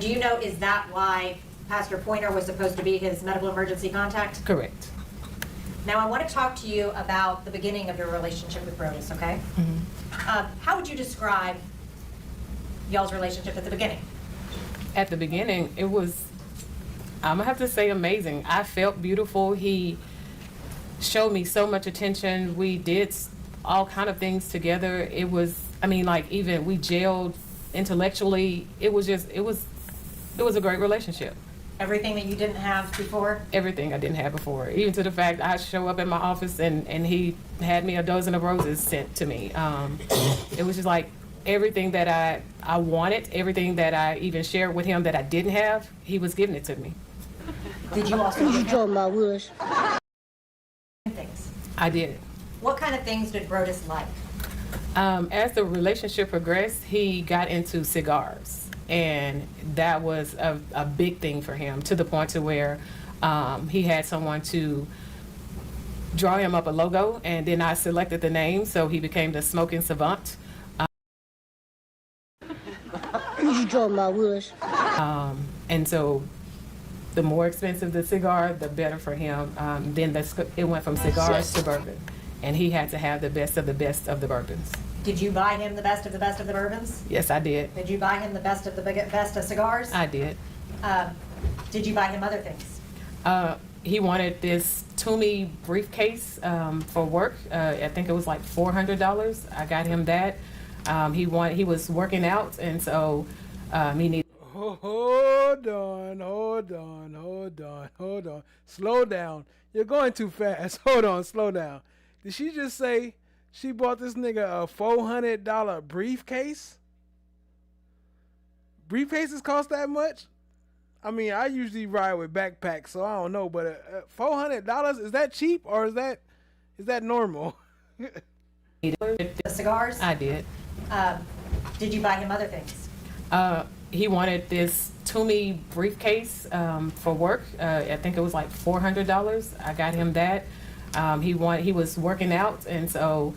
Do you know, is that why Pastor Pointer was supposed to be his medical emergency contact? Correct. Now I want to talk to you about the beginning of your relationship with Brodes, okay? How would you describe y'all's relationship at the beginning? At the beginning, it was, I'm gonna have to say, amazing. I felt beautiful. He showed me so much attention. We did all kind of things together. It was, even we gelled intellectually. It was a great relationship. Everything that you didn't have before? Everything I didn't have before. Even to the fact I show up in my office and he had me a dozen of roses sent to me. It was just like everything that I wanted, everything that I even shared with him that I didn't have, he was giving it to me. Did you also give him my wish? things? I did. What kind of things did Brodes like? As the relationship progressed, he got into cigars, and that was a big thing for him, to the point to where he had someone to draw him up a logo, and then I selected the name, so he became the Smoking Savant. You draw my wish. And so the more expensive the cigar, the better for him. Then it went from cigars to bourbon, and he had to have the best of the bourbons. Did you buy him the best of the bourbons? Yes, I did. Did you buy him the best of cigars? I did. Did you buy him other things? He wanted this Toomey briefcase for work. I think it was like $400. I got him that. He was working out, and so he needed. Hold on. Slow down. You're going too fast. Hold on, slow down. Did she just say she bought this nigga a $400 briefcase? Briefcases cost that much? I mean, I usually ride with backpacks, so I don't know, but $400, is that cheap or is that normal? The cigars? I did. Did you buy him other things? He wanted this Toomey briefcase for work. I think it was like $400. I got him that. He was working out, and so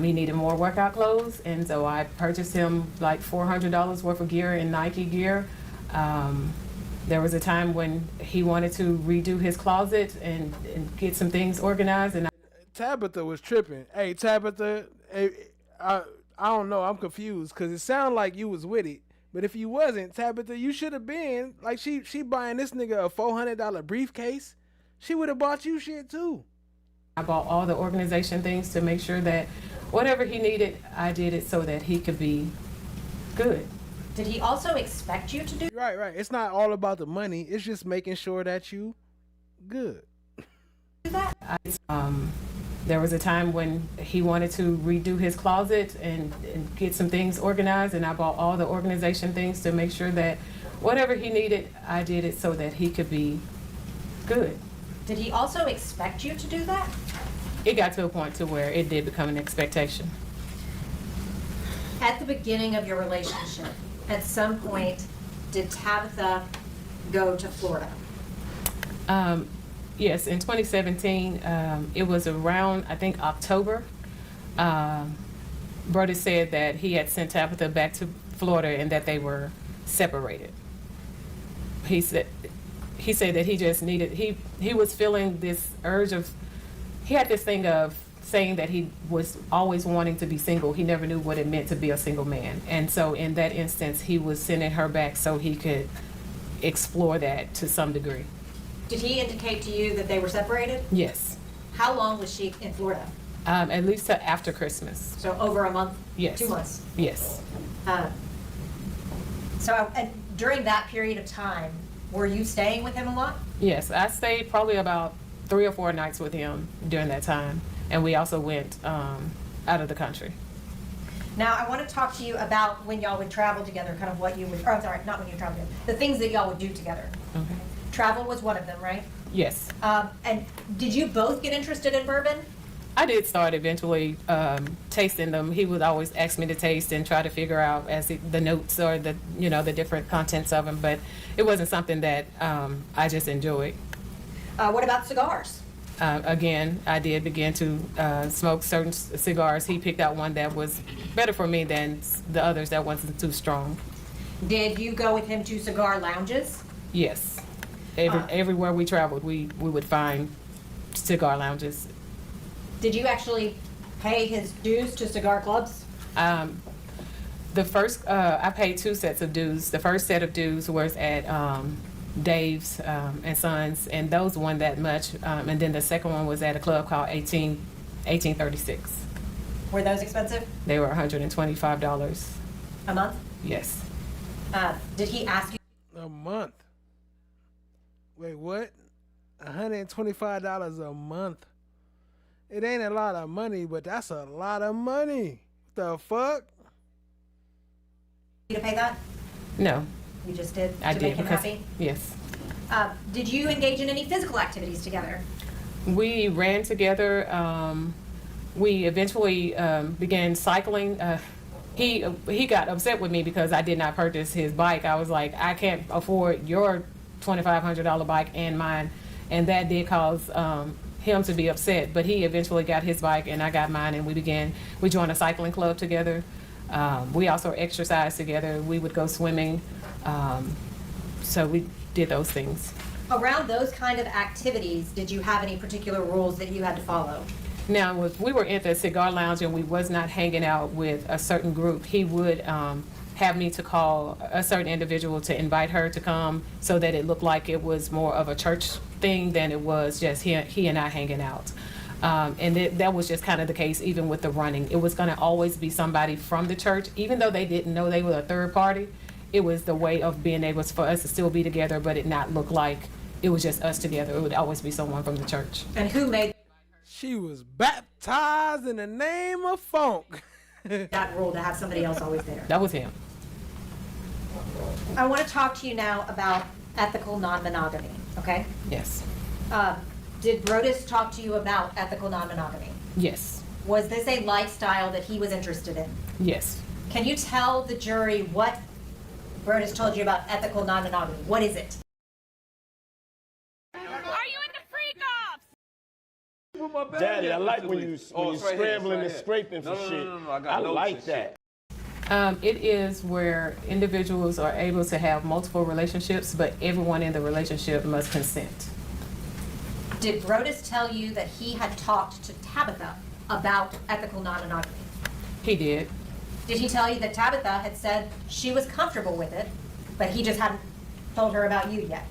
he needed more workout clothes, and so I purchased him like $400 worth of gear in Nike gear. There was a time when he wanted to redo his closet and get some things organized, and Tabatha was tripping. Hey, Tabatha, I don't know. I'm confused because it sounded like you was with it. But if you wasn't, Tabatha, you should have been. Like, she buying this nigga a $400 briefcase. She would have bought you shit, too. I bought all the organization things to make sure that whatever he needed, I did it so that he could be good. Did he also expect you to do? Right. It's not all about the money. It's just making sure that you good. There was a time when he wanted to redo his closet and get some things organized, and I bought all the organization things to make sure that whatever he needed, I did it so that he could be good. Did he also expect you to do that? It got to a point to where it did become an expectation. At the beginning of your relationship, at some point, did Tabatha go to Florida? Yes, in 2017, it was around, I think, October. Brodes said that he had sent Tabatha back to Florida and that they were separated. He said that he just needed, he was feeling this urge of, he had this thing of saying that he was always wanting to be single. He never knew what it meant to be a single man. And so in that instance, he was sending her back so he could explore that to some degree. Did he indicate to you that they were separated? Yes. How long was she in Florida? At least till after Christmas. So over a month? Yes. 2 months? Yes. So during that period of time, Were you staying with him a lot? Yes, I stayed probably about 3 or 4 nights with him during that time, and we also went out of the country. Now, I want to talk to you about when y'all would travel together, kind of what you would, or I'm sorry, not when you travel together, the things that y'all would do together. Okay. Travel was one of them, right? Yes. And did you both get interested in bourbon? I did start eventually tasting them. He would always ask me to taste and try to figure out the notes or the different contents of them, but it wasn't something that I just enjoyed. What about cigars? Again, I did begin to smoke certain cigars. He picked out one that was better for me than the others that wasn't too strong. Did you go with him to cigar lounges? Yes. Everywhere we traveled, we would find cigar lounges. Did you actually pay his dues to cigar clubs? The first, I paid 2 sets of dues. The first set of dues was at Dave's and Sons, and those weren't that much. And then the second one was at a club called 1836. Were those expensive? They were $125. A month? Yes. Did he ask you? A month? Wait, what? $125 a month? It ain't a lot of money, but that's a lot of money. The fuck? You to pay that? No. You just did I to did make him because happy? yes. Did you engage in any physical activities together? We ran together. We eventually began cycling. He got upset with me because I did not purchase his bike. I was like, I can't afford your $2,500 bike and mine, and that did cause him to be upset. But he eventually got his bike and I got mine, and we joined a cycling club together. We also exercised together. We would go swimming. So we did those things. Around those kind of activities, did you have any particular rules that you had to follow? Now, if we were at the cigar lounge and we was not hanging out with a certain group, he would have me to call a certain individual to invite her to come so that it looked like it was more of a church thing than it was just he and I hanging out. And that was just kind of the case even with the running. It was going to always be somebody from the church, even though they didn't know they were a third party. It was the way of being able for us to still be together, but it not look like it was just us together. It would always be someone from the church. And who made? She was baptized in the name of funk. That rule to have somebody else always there. That was him. I want to talk to you now about ethical non-monogamy, okay? Yes. Did Brodes talk to you about ethical non-monogamy? Yes. Was this a lifestyle that he was interested in? Yes. Can you tell the jury what Brodes told you about ethical non-monogamy? What is it? Are you in the freak offs? Daddy, I like when you scrambling and scraping for shit. I like that. It is where individuals are able to have multiple relationships, but everyone in the relationship must consent. Did Brodes tell you that he had talked to Tabatha about ethical non-monogamy? He did. Did he tell you that Tabatha had said she was comfortable with it, but he just hadn't told her about you yet?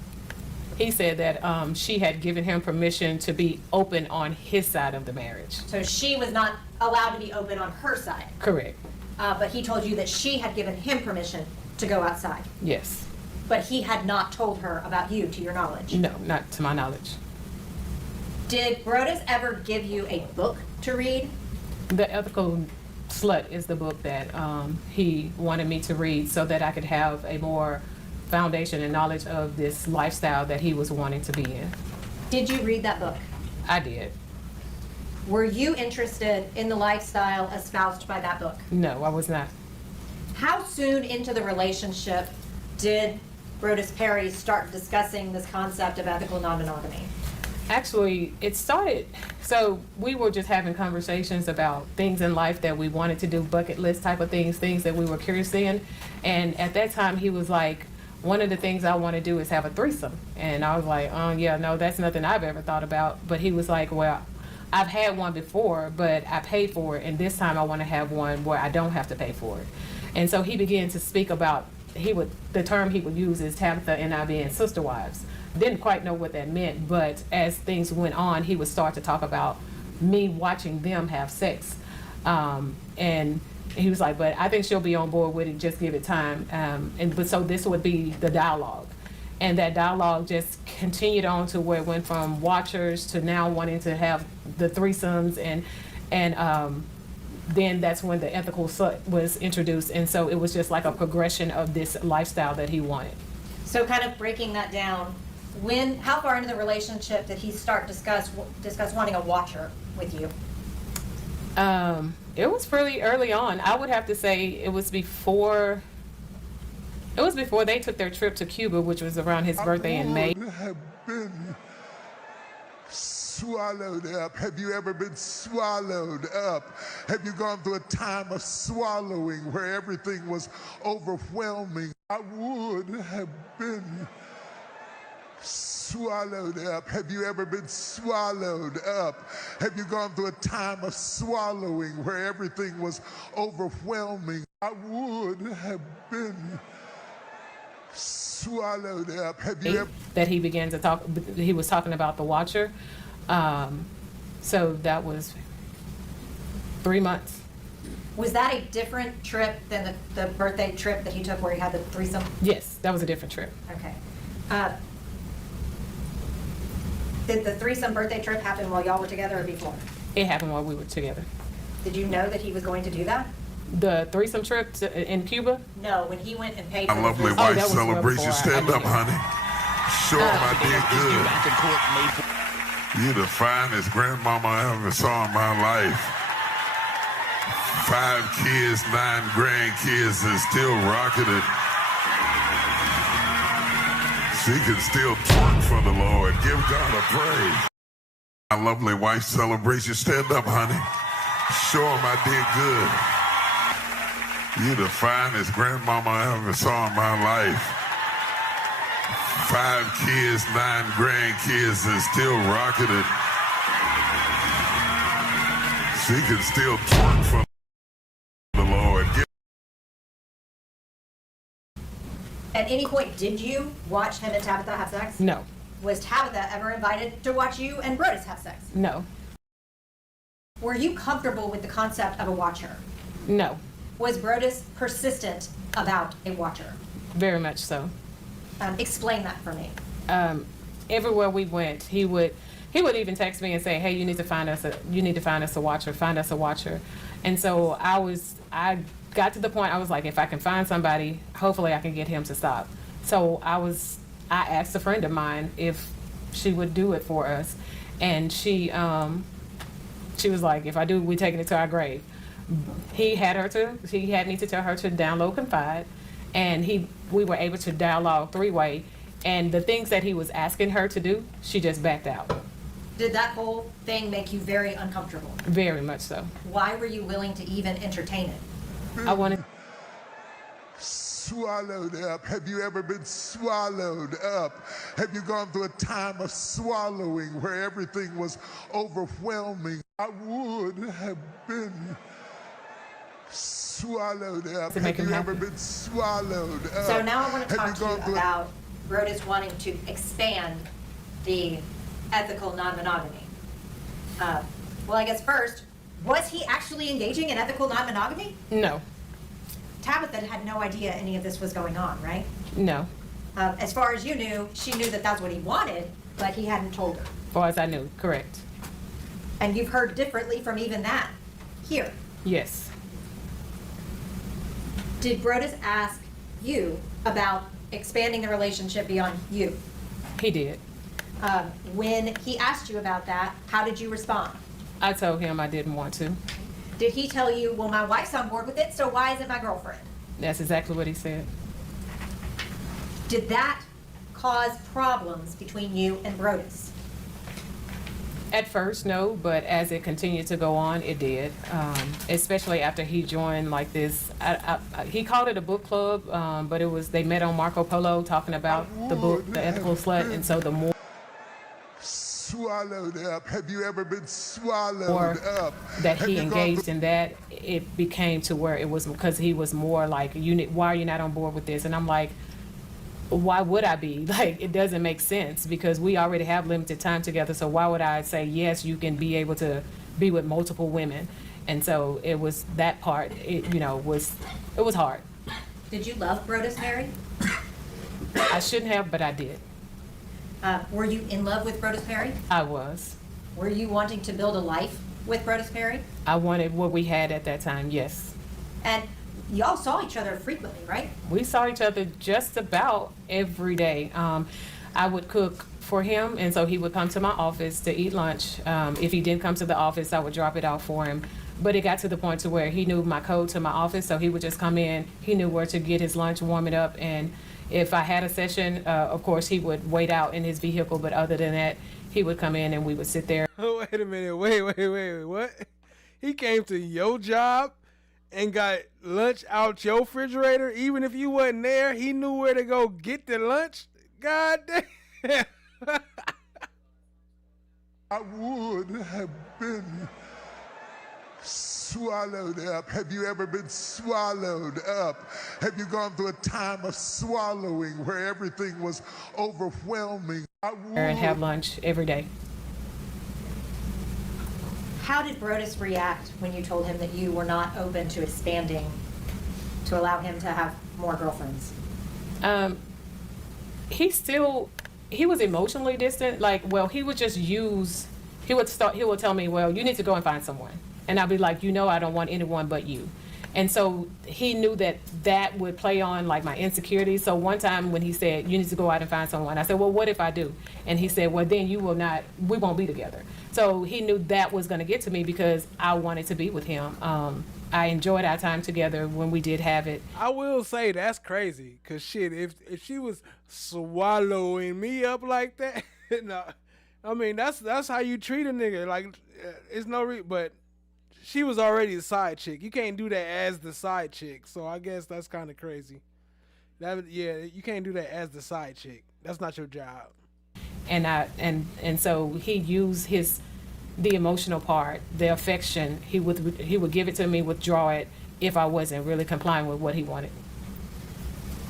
He said that she had given him permission to be open on his side of the marriage. So she was not allowed to be open on her side. Correct. But he told you that she had given him permission to go outside. Yes. But he had not told her about you, to your knowledge. No, not to my knowledge. Did Brodes ever give you a book to read? The Ethical Slut is the book that he wanted me to read so that I could have a more foundation and knowledge of this lifestyle that he was wanting to be in. Did you read that book? I did. Were you interested in the lifestyle espoused by that book? No, I was not. How soon into the relationship did Tabatha Perry start discussing this concept of ethical non-monogamy? Actually, it started, so we were just having conversations about things in life that we wanted to do, bucket list type of things that we were curious in. And at that time, he was like, one of the things I want to do is have a threesome. And I was like, yeah, no, that's nothing I've ever thought about. But he was like, well, I've had one before, but I paid for it. And this time I want to have one where I don't have to pay for it. And so he began to speak about, the term he would use is Tabatha and I being sister wives. Didn't quite know what that meant, but as things went on, he would start to talk about me watching them have sex. And he was like, but I think she'll be on board with it, just give it time. But so this would be the dialogue. And that dialogue just continued on to where it went from watchers to now wanting to have the threesomes, and then that's when the ethical slut was introduced. And so it was just like a progression of this lifestyle that he wanted. So kind of breaking that down, how far into the relationship did he start discuss wanting a watcher with you? It was pretty early on. I would have to say it was before they took their trip to Cuba, which was around his birthday in May. Have been swallowed up. Have you ever been swallowed up? Have you gone through a time of swallowing where everything was overwhelming? I would have been swallowed up. Have you ever been swallowed up? Have you gone through a time of swallowing where everything was overwhelming? I would have been swallowed up. Have you ever... That he began to talk, he was talking about the watcher. So that was 3 months. Was that a different trip than the birthday trip that he took where he had the threesome? Yes, that was a different trip. Okay. Did the threesome birthday trip happen while y'all were together or before? It happened while we were together. Did you know that he was going to do that? The threesome trip in Cuba? No, when he went and paid for a lovely the wife celebration. Stand up, honey. Show him I did good. You're the finest grandmama I ever saw in my life. 5 kids, 9 grandkids, and still rocking it. She can still twerk for the Lord. Give God a praise. My lovely wife celebration. Stand up, honey. Show him I did good. You're the finest grandmama I ever saw in my life. 5 kids, 9 grandkids, and still rocking it. She can still twerk for the Lord. At any point, did you watch him and Tabatha have sex? No. Was Tabatha ever invited to watch you and Brodes have sex? No. Were you comfortable with the concept of a watcher? No. Was Brodes persistent about a watcher? Very much so. Explain that for me. Everywhere we went, he would even text me and say, "Hey, you need to find us a watcher. Find us a watcher." And so I got to the point I was like, if I can find somebody, hopefully I can get him to stop. So I asked a friend of mine if she would do it for us, and she was like, if I do, we taking it to our grave. He had me to tell her to download Confide, and we were able to dialogue 3-way, and the things that he was asking her to do, she just backed out. Did that whole thing make you very uncomfortable? Very much so. Why were you willing to even entertain it? I wanted... Swallowed up. Have you ever been swallowed up? Have you gone through a time of swallowing where everything was overwhelming? I would have been swallowed up. Have you ever been swallowed up? So now I want to talk to you about Brodes wanting to expand the ethical non-monogamy. Well, I guess first, was he actually engaging in ethical non-monogamy? No. Tabatha had no idea any of this was going on, right? No. As far as you knew, she knew that that's what he wanted, but he hadn't told her. As far as I knew, correct. And you've heard differently from even that here. Yes. Did Brodes ask you about expanding the relationship beyond you? He did. When he asked you about that, how did you respond? I told him I didn't want to. Did he tell you, well, my wife's on board with it, so why isn't my girlfriend? That's exactly what he said. Did that cause problems between you and Brodes? At first, no, but as it continued to go on, it did. Especially after he joined like this, he called it a book club, but they met on Marco Polo talking about the book, The Ethical Slut, and so the more swallowed up. Have you ever been swallowed up? That he engaged in that, it became to where it was because he was more like, why are you not on board with this? And I'm like, why would I be? Like, it doesn't make sense because we already have limited time together. So why would I say, yes, you can be able to be with multiple women? And so it was that part, it was hard. Did you love Brodes, Mary? I shouldn't have, but I did. Were you in love with Brodes Perry? I was. Were you wanting to build a life with Brodes Perry? I wanted what we had at that time, yes. And y'all saw each other frequently, right? We saw each other just about every day. I would cook for him, and so he would come to my office to eat lunch. If he didn't come to the office, I would drop it off for him. But it got to the point to where he knew my code to my office, so he would just come in. He knew where to get his lunch, warm it up, and if I had a session, of course, he would wait out in his vehicle. But other than that, he would come in and we would sit there. Oh, wait a minute. Wait. What? He came to your job and got lunch out your refrigerator? Even if you wasn't there, he knew where to go get the lunch? God damn. I would have been swallowed up. Have you ever been swallowed up? Have you gone through a time of swallowing where everything was overwhelming? And have lunch every day. How did Brodes react when you told him that you were not open to expanding to allow him to have more girlfriends? He was emotionally distant. Like, well, he would just he would tell me, well, you need to go and find someone. And I'd be like, I don't want anyone but you. And so he knew that would play on like my insecurities. So one time when he said, you need to go out and find someone, I said, well, what if I do? And he said, well, then we won't be together. So he knew that was going to get to me because I wanted to be with him. I enjoyed our time together when we did have it. I will say that's crazy, cause shit, if she was swallowing me up like that, no, I mean that's how you treat a nigga. Like, it's no but she was already the side chick. You can't do that as the side chick. So I guess that's kind of crazy. You can't do that as the side chick. That's not your job. And so he used the emotional part, the affection. He would give it to me, withdraw it if I wasn't really complying with what he wanted.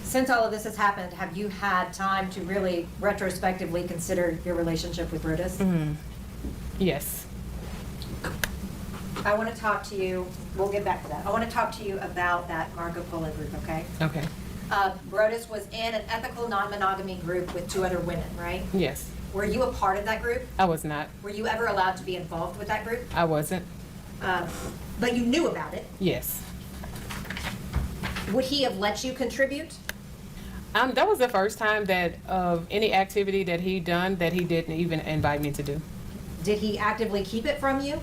Since all of this has happened, have you had time to really retrospectively consider your relationship with Brodes? Mm-hmm. Yes. I want to talk to you, we'll get back to that. I want to talk to you about that Marco Polo group, okay? Okay. Brodes was in an ethical non-monogamy group with 2 other women, right? Yes. Were you a part of that group? I was not. Were you ever allowed to be involved with that group? I wasn't. But you knew about it? Yes. Would he have let you contribute? That was the first time that of any activity that he done that he didn't even invite me to do. Did he actively keep it from you?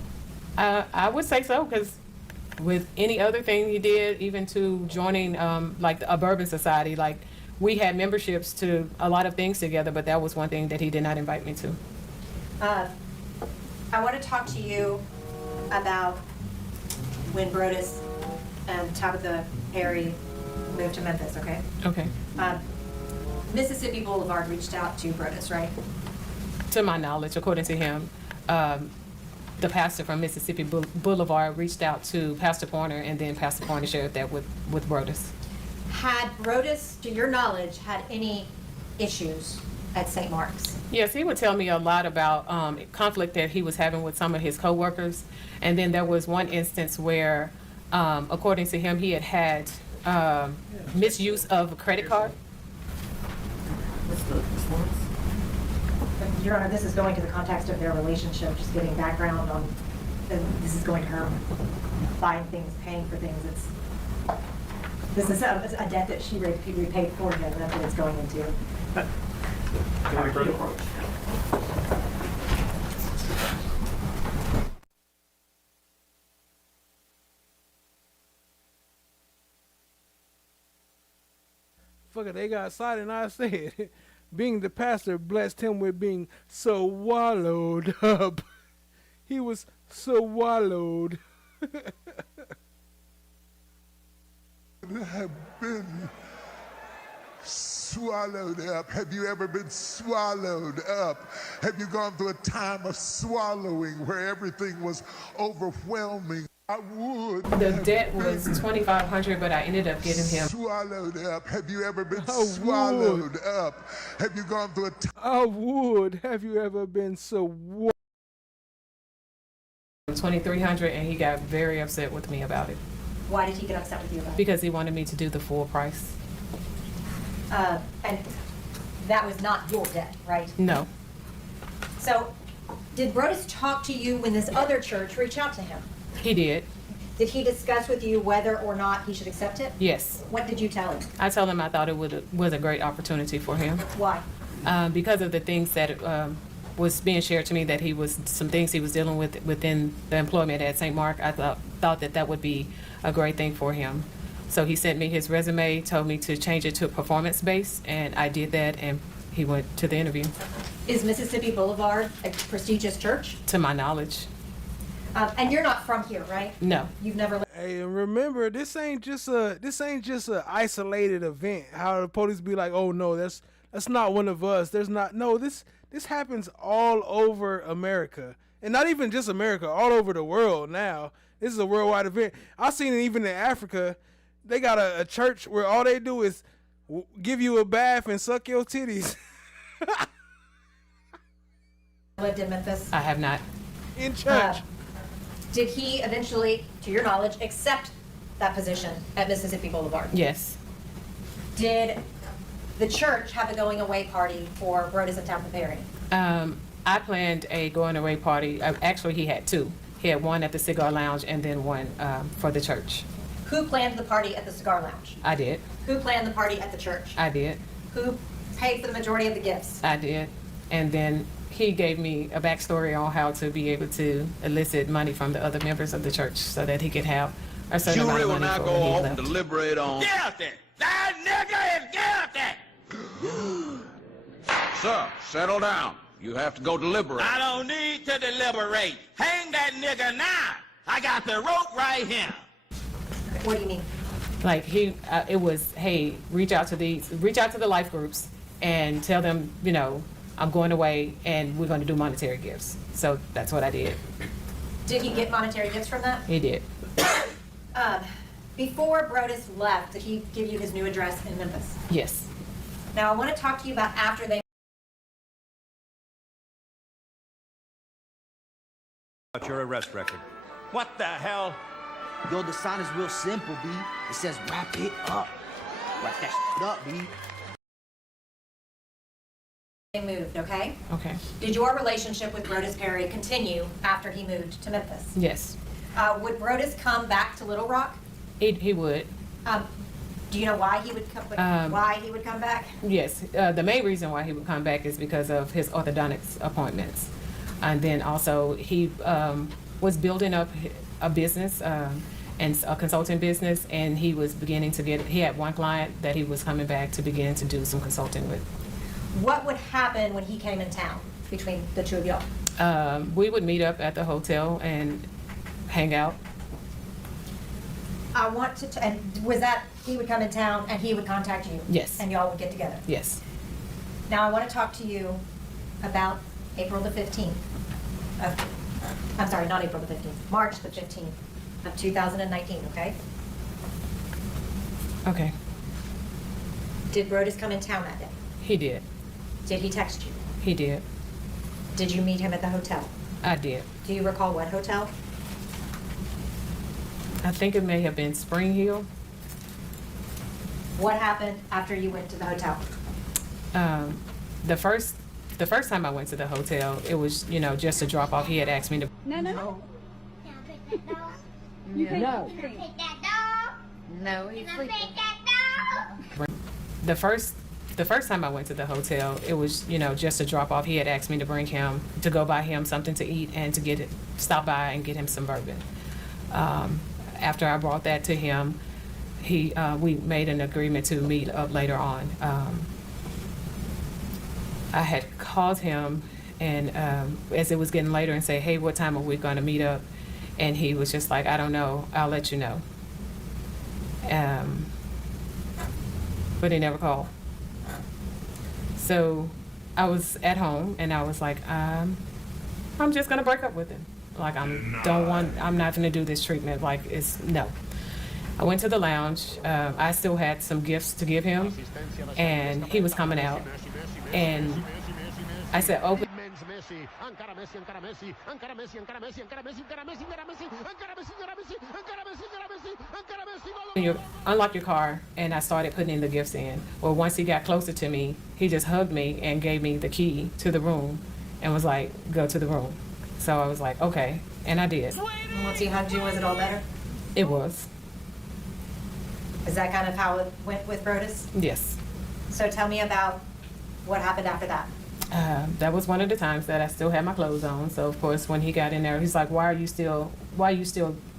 I would say so, because with any other thing he did, even to joining like a bourbon society, like we had memberships to a lot of things together, but that was one thing that he did not invite me to. I want to talk to you about when Brodes and Tabatha Perry moved to Memphis, okay? Okay. Mississippi Boulevard reached out to Brodes, right? To my knowledge, according to him, the pastor from Mississippi Boulevard reached out to Pastor Pointer, and then Pastor Pointer shared that with Brodes. Had Brodes, to your knowledge, had any issues at St. Mark's? Yes, he would tell me a lot about conflict that he was having with some of his coworkers, and then there was one instance where, according to him, he had misuse of a credit card. Your Honor, this is going to the context of their relationship, just getting background on, this is going to her buying things, paying for things. This is a debt that she repaid for him, that's what it's going into. Fuck it, they got silent and I said, being the pastor blessed him with being swallowed up. He was swallowed. Have been swallowed up. Have you ever been swallowed up? Have you gone through a time of swallowing where everything was overwhelming? The debt was $2,500, but I ended up getting him swallowed up. Have you ever been swallowed up? Have you gone through a I would. Have you ever been swallowed? $2,300, and he got very upset with me about it. Why did he get upset with you about it? Because he wanted me to do the full price. And that was not your debt, right? No. So, did Brodes talk to you when this other church reached out to him? He did. Did he discuss with you whether or not he should accept it? Yes. What did you tell him? I told him I thought it was a great opportunity for him. Why? Because of the things that was being shared to me, that some things he was dealing with within the employment at St. Mark. I thought that would be a great thing for him. So he sent me his resume, told me to change it to performance-based, and I did that, and he went to the interview. Is Mississippi Boulevard a prestigious church? To my knowledge. And you're not from here, right? No. You've never. Hey, and remember, this ain't just a isolated event. How the police be like, oh no, that's not one of us. There's not. No, this happens all over America, and not even just America, all over the world now. This is a worldwide event. I've seen it even in Africa. They got a church where all they do is give you a bath and suck your titties. Lived in Memphis? I have not. In church. Did he eventually, to your knowledge, accept that position at Mississippi Boulevard? Yes. Did the church have a going away party for Brodes and Tabatha Perry? I planned a going away party. Actually, he had two. He had one at the Cigar Lounge and then one for the church. Who planned the party at the Cigar Lounge? I did. Who planned the party at the church? I did. Who paid for the majority of the gifts? I did. And then he gave me a backstory on how to be able to elicit money from the other members of the church so that he could have a certain amount of money for when he left. Deliberate on. Guilty! That nigga is guilty! Sir, settle down. You have to go deliberate. I don't need to deliberate. Hang that nigga now. I got the rope right here. What do you mean? Like it was, hey, reach out to the life groups and tell them, I'm going away and we're going to do monetary gifts. So that's what I did. Did he get monetary gifts from that? He did. Before Brodes left, did he give you his new address in Memphis? Yes. Now I want to talk to you about after they. About your arrest record. What the hell? Yo, the sign is real simple, B. It says wrap it up. Wrap that shit up, B. They moved, okay? Okay. Did your relationship with Brodes Perry continue after he moved to Memphis? Yes. Would Brodes come back to Little Rock? He would. Do you know why he would come back? Yes. The main reason why he would come back is because of his orthodontics appointments. And then also he was building up a business and a consulting business, and he was beginning to he had one client that he was coming back to begin to do some consulting with. What would happen when he came in town between the two of y'all? We would meet up at the hotel and hang out. I want to, and was that he would come in town and he would contact you? Yes. And y'all would get together? Yes. Now I want to talk to you about April the 15th. I'm sorry, not April the 15th, March the 15th of 2019, okay? Okay. Did Brodes come in town that day? He did. Did he text you? He did. Did you meet him at the hotel? I did. Do you recall what hotel? I think it may have been Spring Hill. What happened after you went to the hotel? The first time I went to the hotel, it was, just a drop off. He had asked me to. No. No. No, he's sleeping. The first time I went to the hotel, it was, just a drop off. He had asked me to bring him, to go buy him something to eat and to stop by and get him some bourbon. After I brought that to him, we made an agreement to meet up later on. I had called him and as it was getting later and say, hey, what time are we going to meet up? And he was just like, I don't know, I'll let you know. But he never called. So I was at home and I was like, I'm just gonna break up with him. Like I'm not gonna do this treatment. Like no. I went to the lounge. I still had some gifts to give him, and he was coming out. And I said, open. Messi, encara Messi, encara Messi, encara Messi, encara Messi, encara Messi, encara Messi, encara Messi, encara Messi, encara Messi, encara Messi, encara Messi, encara Messi. You unlock your car, and I started putting in the gifts in. Well, once he got closer to me, he just hugged me and gave me the key to the room and was like, go to the room. So I was like, okay, and I did. Once he hugged you, was it all better? It was. Is that kind of how it went with Brodes? Yes. So tell me about what happened after that. That was one of the times that I still had my clothes on. So of course, when he got in there, he's like, why you still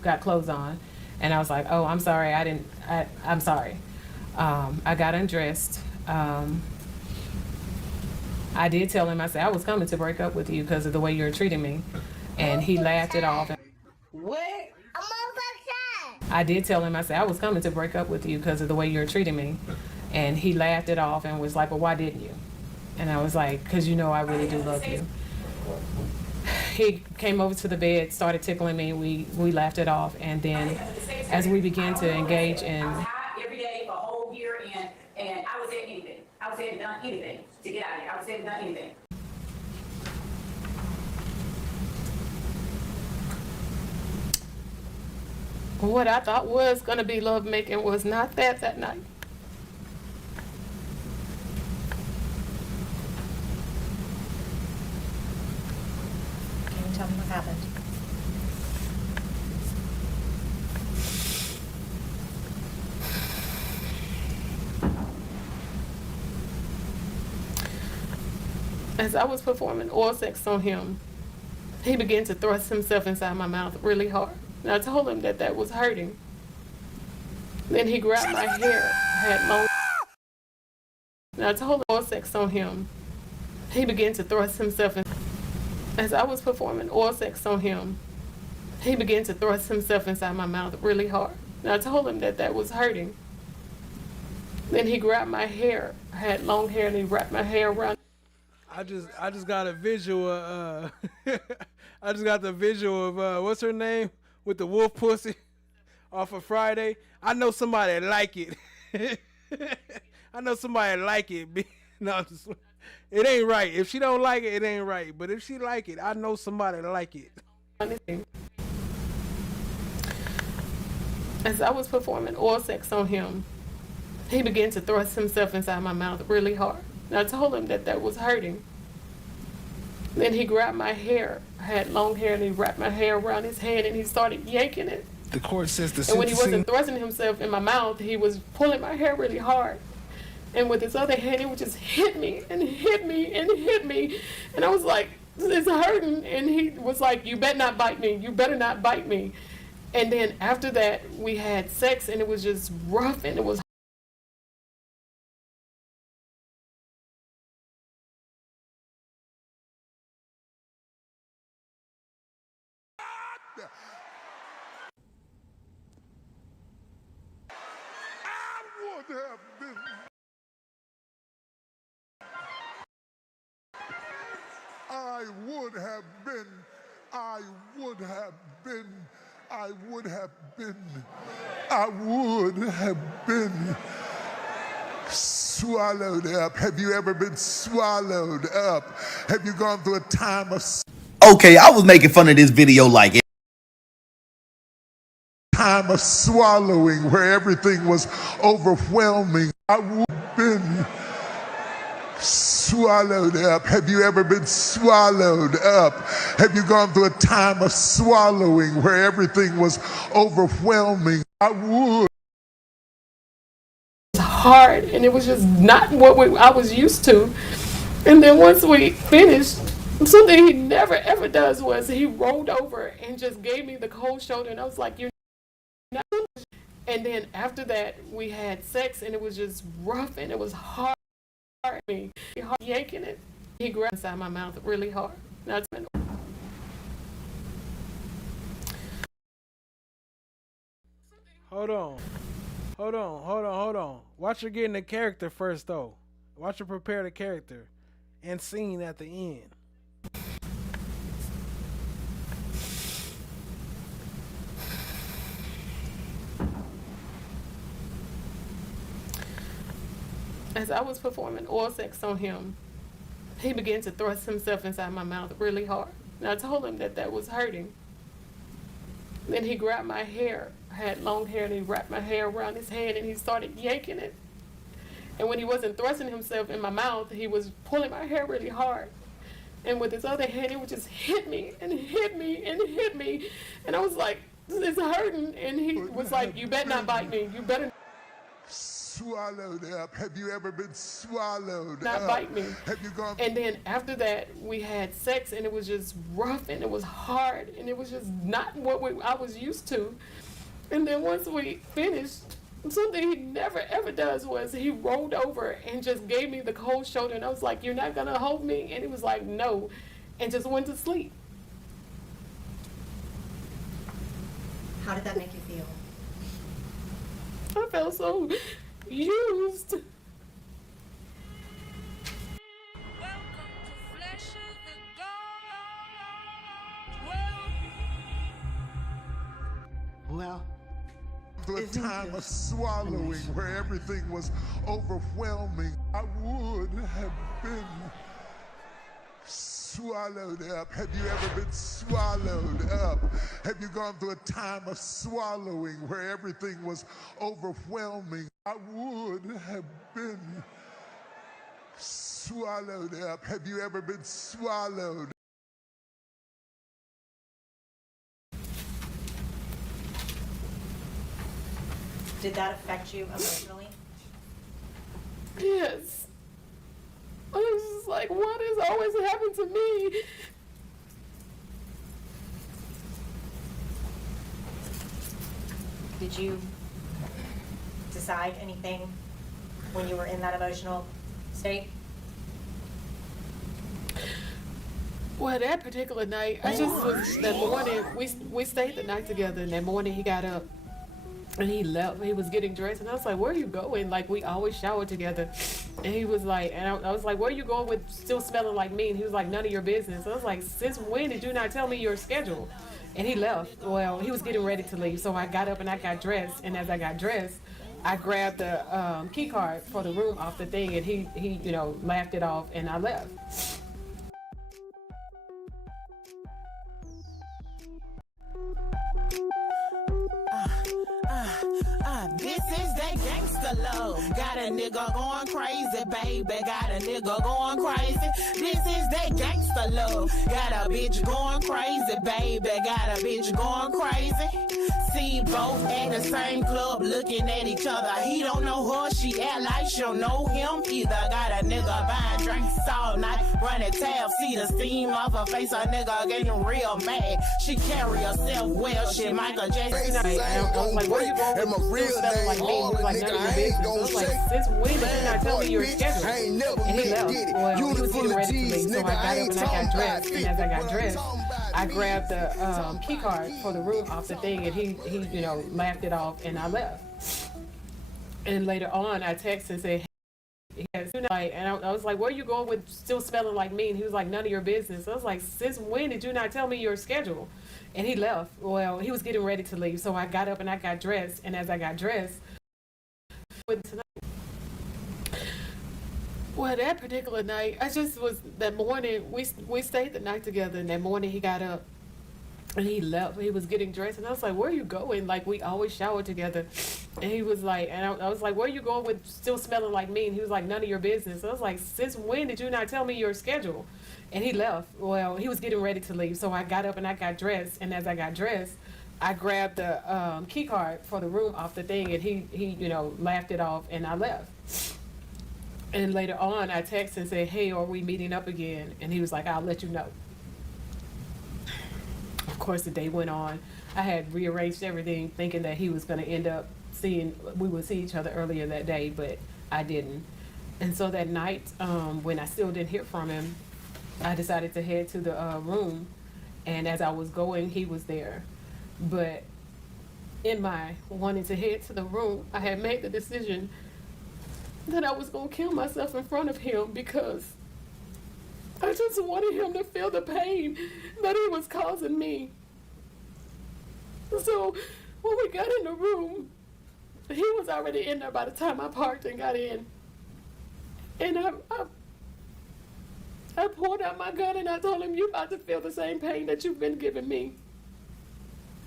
got clothes on? And I was like, oh, I'm sorry, I'm sorry. I got undressed. I did tell him, I said, I was coming to break up with you because of the way you're treating me. And he laughed it off. What? I did tell him, I said, I was coming to break up with you because of the way you're treating me. And he laughed it off and was like, well, why didn't you? And I was like, because you know I really do love you. He came over to the bed, started tickling me. We laughed it off. And then as we began to engage in... Every day for a whole year, and I was at anything. I was at done anything to get out of here. I was at done anything. What I thought was going to be lovemaking was not that night. Can you tell me what happened? As I was performing oral sex on him, he began to thrust himself inside my mouth really hard. And I told him that was hurting. Then he grabbed my hair, had long. And I told him oral sex on him. He began to thrust himself in. As I was performing oral sex on him, he began to thrust himself inside my mouth really hard. And I told him that was hurting. Then he grabbed my hair, had long hair, and he wrapped my hair around. I just got a visual. I just got the visual of what's her name with the wolf pussy off of Friday. I know somebody like it. I know somebody like it. No, it ain't right. If she don't like it, it ain't right. But if she like it, I know somebody like it. As I was performing oral sex on him, he began to thrust himself inside my mouth really hard. And I told him that was hurting. Then he grabbed my hair, had long hair, and he wrapped my hair around his hand and he started yanking it. The court says the And when he wasn't thrusting himself in my mouth, he was pulling my hair really hard. And with his other hand, he would just hit me and hit me and hit me. And I was like, it's hurting. And he was like, you better not bite me. You better not bite me. And then after that, we had sex and it was just rough and it was I would have been swallowed up. Have you ever been swallowed up? Have you gone through a time of... Okay, I was making fun of this video like it. Time of swallowing where everything was overwhelming. I would have been swallowed up. Have you ever been swallowed up? Have you gone through a time of swallowing where everything was overwhelming? I would. hard and it was just not what I was used to. And then once we finished, something he never ever does was he rolled over and just gave me the cold shoulder and I was like, you're not. And then after that we had sex and it was just rough and it was hard. Me yanking it, he grabbed inside my mouth really hard. Hold on. Watch her get in the character first, though. Watch her prepare the character and scene at the end. As I was performing oral sex on him, he began to thrust himself inside my mouth really hard. And I told him that that was hurting. Then he grabbed my hair. I had long hair, and he wrapped my hair around his hand, and he started yanking it. And when he wasn't thrusting himself in my mouth, he was pulling my hair really hard. And with his other hand, he would just hit me and hit me and hit me. And I was like, it's hurting. And he was like, you better not bite me. You better swallowed up. Have you ever been swallowed not up? bite me. Have you gone? And then after that, we had sex, and it was just rough, and it was hard, and it was just not what I was used to. And then once we finished, something he never ever does was he rolled over and just gave me the cold shoulder, and I was like, you're not gonna hold me? And he was like, no, and just went to sleep. How did that make you feel? I felt so used. Well, the time of swallowing where everything was overwhelming, I would have been swallowed up. Have you ever been swallowed up? Have you gone through a time of swallowing where everything was overwhelming? I would have been swallowed up. Have you ever been swallowed? Did that affect you emotionally? Yes. I was just like, what has always happened to me? Did you decide anything when you were in that emotional state? Well, that particular night, I just was, that morning, we stayed the night together, and that morning he got up and he left. He was getting dressed, and I was like, where are you going? Like, we always shower together. And he was like, and I was like, where are you going with still smelling like me? And he was like, none of your business. I was like, since when did you not tell me your schedule? And he left. Well, he was getting ready to leave, so I got up and I got dressed, and as I got dressed, I grabbed the key card for the room off the thing, and he you know, laughed it off, and I left. This is that gangsta love. Got a nigga going crazy, baby. Got a nigga going crazy. This is that gangsta love. Got a bitch going crazy, baby. Got a bitch going crazy. See both at the same club looking at each other. He don't know her, she act like she don't know him either. Got a nigga buying drinks all night, running tabs. See the steam off her face, a nigga getting real mad. She carry herself well, she Michael Jackson. I was like, where you going? And my real name, like all the nigga, I ain't gon' like, say. since when did you not tell me your schedule? I ain't never And he meant left. to get it. Well, he was Unit full getting of ready to G's, leave, so I nigga, got I up ain't and I got talking dressed. about And as I got it. dressed, I grabbed the key card for the room off the thing, and he you know, laughed it off, and I left. And later on, I texted and said, yes, you know, like, and I was like, where are you going with still smelling like me? And he was like, none of your business. I was like, since when did you not tell me your schedule? And he left. Well, he was getting ready to leave, so I got up and I got dressed, and as I got dressed, well, that particular night, I just was, that morning, we stayed the night together, and that morning he got up and he left. He was getting dressed, and I was like, where are you going? Like, we always shower together. And he was like, and I was like, where are you going with still smelling like me? And he was like, none of your business. I was like, since when did you not tell me your schedule? And he left. Well, he was getting ready to leave, so I got up and I got dressed, and as I got dressed, I grabbed the key card for the room off the thing, and he you know, laughed it off, and I left. And later on, I texted and said, hey, are we meeting up again? And he was like, I'll let you know. Of course, the day went on. I had rearranged everything, thinking that he was going to end up we would see each other earlier that day, but I didn't. And so that night, when I still didn't hear from him, I decided to head to the room. And as I was going, he was there. But in my wanting to head to the room, I had made the decision that I was going to kill myself in front of him, because I just wanted him to feel the pain that he was causing me. So when we got in the room, he was already in there by the time I parked and got in. And I I pulled out my gun and I told him, "You about to feel the same pain that you've been giving me."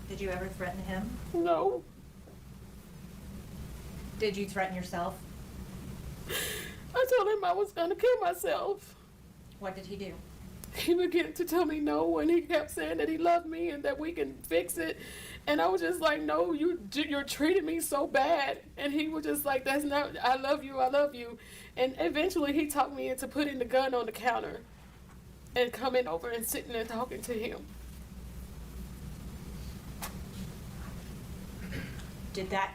Did you ever threaten him? No. Did you threaten yourself? I told him I was going to kill myself. What did he do? He began to tell me no, and he kept saying that he loved me and that we can fix it. And I was just like, "No, you're treating me so bad." And he was just like, "That's not, I love you, I love you." And eventually he talked me into putting the gun on the counter and coming over and sitting there talking to him. Did that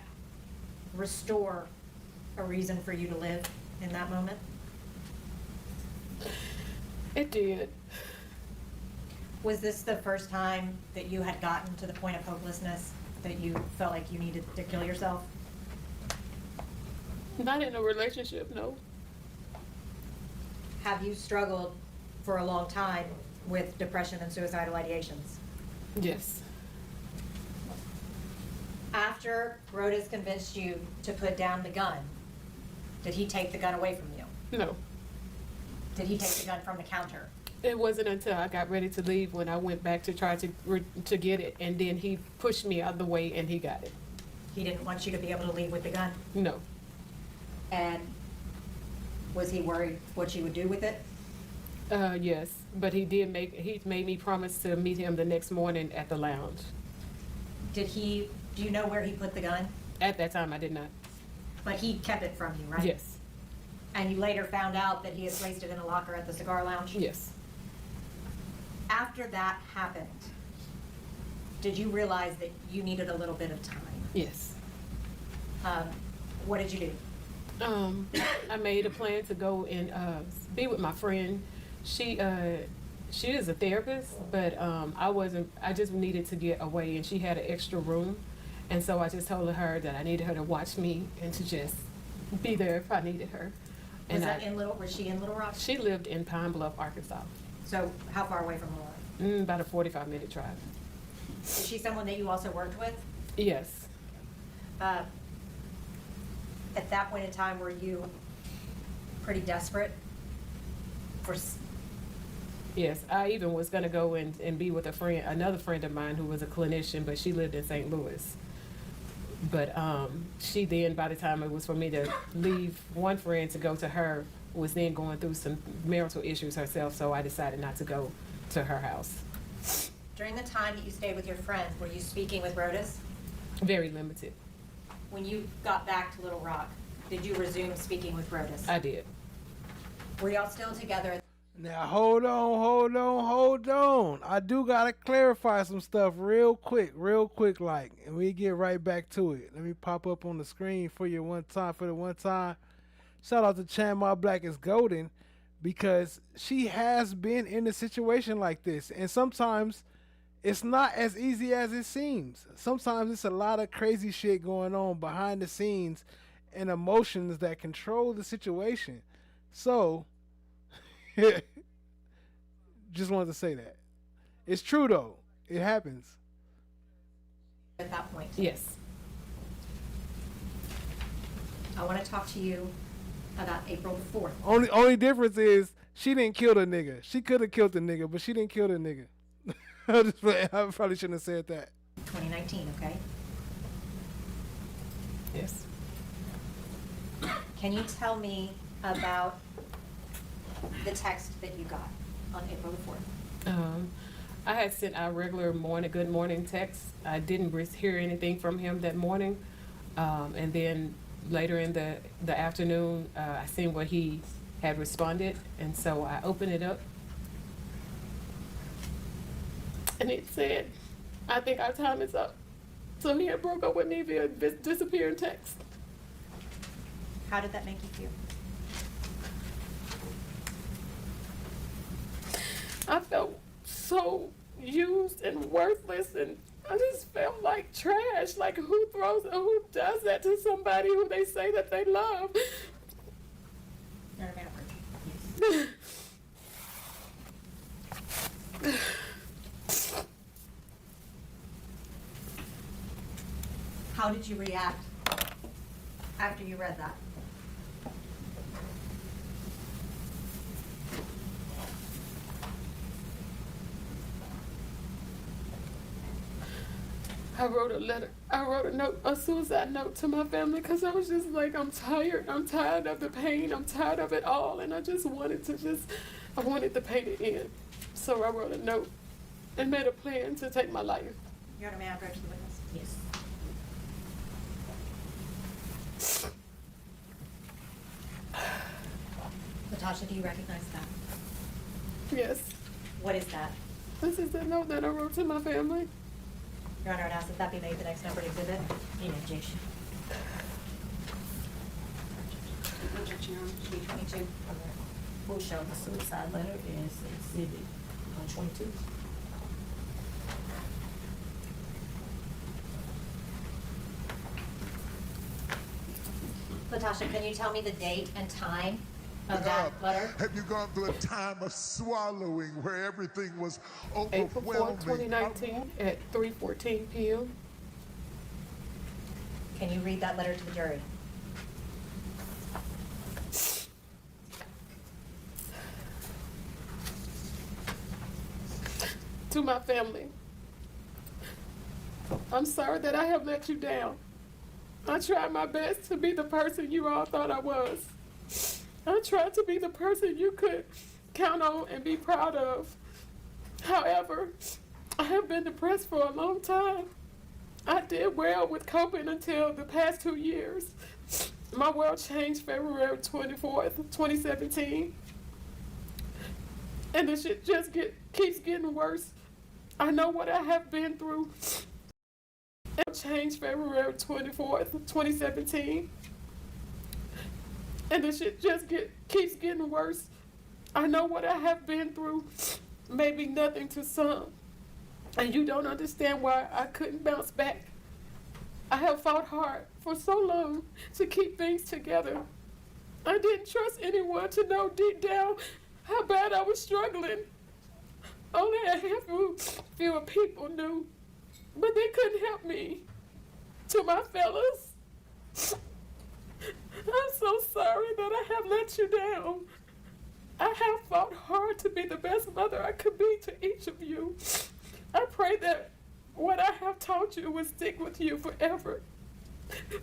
restore a reason for you to live in that moment? It did. Was this the first time that you had gotten to the point of hopelessness, that you felt like you needed to kill yourself? Not in a relationship, no. Have you struggled for a long time with depression and suicidal ideations? Yes. After Brodes convinced you to put down the gun, did he take the gun away from you? No. Did he take the gun from the counter? It wasn't until I got ready to leave when I went back to try to get it, and then he pushed me out of the way and he got it. He didn't want you to be able to leave with the gun? No. And was he worried what you would do with it? Yes, but he made me promise to meet him the next morning at the lounge. Do you know where he put the gun? At that time, I did not. But he kept it from you, right? Yes. And you later found out that he had placed it in a locker at the cigar lounge? Yes. After that happened, did you realize that you needed a little bit of time? Yes. What did you do? I made a plan to go and be with my friend. She is a therapist, but I just needed to get away, and she had an extra room. And so I just told her that I needed her to watch me and to just be there if I needed her. Was she in Little Rock? She lived in Pine Bluff, Arkansas. So how far away from Little Rock? About a 45-minute drive. Is she someone that you also worked with? Yes. At that point in time, were you pretty desperate for? Yes, I even was going to go and be with another friend of mine who was a clinician, but she lived in St. Louis. But she then, by the time it was for me to leave one friend to go to her, was then going through some marital issues herself, so I decided not to go to her house. During the time that you stayed with your friend, were you speaking with Brodes? Very limited. When you got back to Little Rock, did you resume speaking with Brodes? I did. Were y'all still together? Now, hold on. I do got to clarify some stuff real quick, like, and we get right back to it. Let me pop up on the screen for the one time. Shout out to Chan My Black is Golden, because she has been in a situation like this. And sometimes it's not as easy as it seems. Sometimes it's a lot of crazy shit going on behind the scenes and emotions that control the situation. So, just wanted to say that. It's true though. It happens. At that point? Yes. I want to talk to you about April the 4th. Only difference is she didn't kill the nigga. She could have killed the nigga, but she didn't kill the nigga. I probably shouldn't have said that. 2019, okay? Yes. Can you tell me about the text that you got on April the 4th? I had sent our regular good morning text. I didn't hear anything from him that morning. And then later in the afternoon, I seen what he had responded. And so I opened it up. And it said, "I think our time is up." So he had broke up with me via disappearing text. How did that make you feel? I felt so used and worthless, and I just felt like trash. Like, who does that to somebody who they say that they love? You're a bad person. How did you react after you read that? I wrote a letter. I wrote a note, a suicide note to my family because I was just like, I'm tired. I'm tired of the pain. I'm tired of it all. And I just wanted I wanted the pain to end. So I wrote a note and made a plan to take my life. Your Honor, may I approach the witness? Yes. Latasha, do you recognize that? Yes. What is that? This is the note that I wrote to my family. Your Honor, I'd ask that that be made the next numbered exhibit. In objection. Objection, Your Honor. Should be 22. We'll show the suicide letter as exhibit 22. Latasha, can you tell me the date and time of that letter? Have you gone through a time of swallowing where everything was April 4, overwhelming? 2019 at 3:14 p.m. Can you read that letter to the jury? To my family, I'm sorry that I have let you down. I tried my best to be the person you all thought I was. I tried to be the person you could count on and be proud of. However, I have been depressed for a long time. I did well with coping until the past 2 years. My world changed February 24th, 2017. And the shit just keeps getting worse. I know what I have been through. It changed February 24th, 2017. And the shit just keeps getting worse. I know what I have been through. Maybe nothing to some. And you don't understand why I couldn't bounce back. I have fought hard for so long to keep things together. I didn't trust anyone to know deep down how bad I was struggling. Only a handful few people knew, but they couldn't help me. To my fellas, I'm so sorry that I have let you down. I have fought hard to be the best mother I could be to each of you. I pray that what I have taught you will stick with you forever.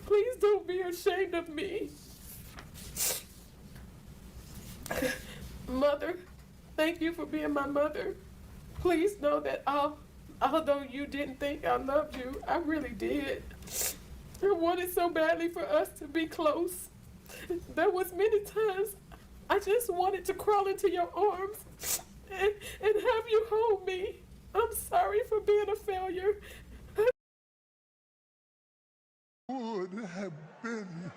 Please don't be ashamed of me. Mother, thank you for being my mother. Please know that although you didn't think I loved you, I really did. I wanted so badly for us to be close. There was many times I just wanted to crawl into your arms and have you hold me. I'm sorry for being a failure. Would have been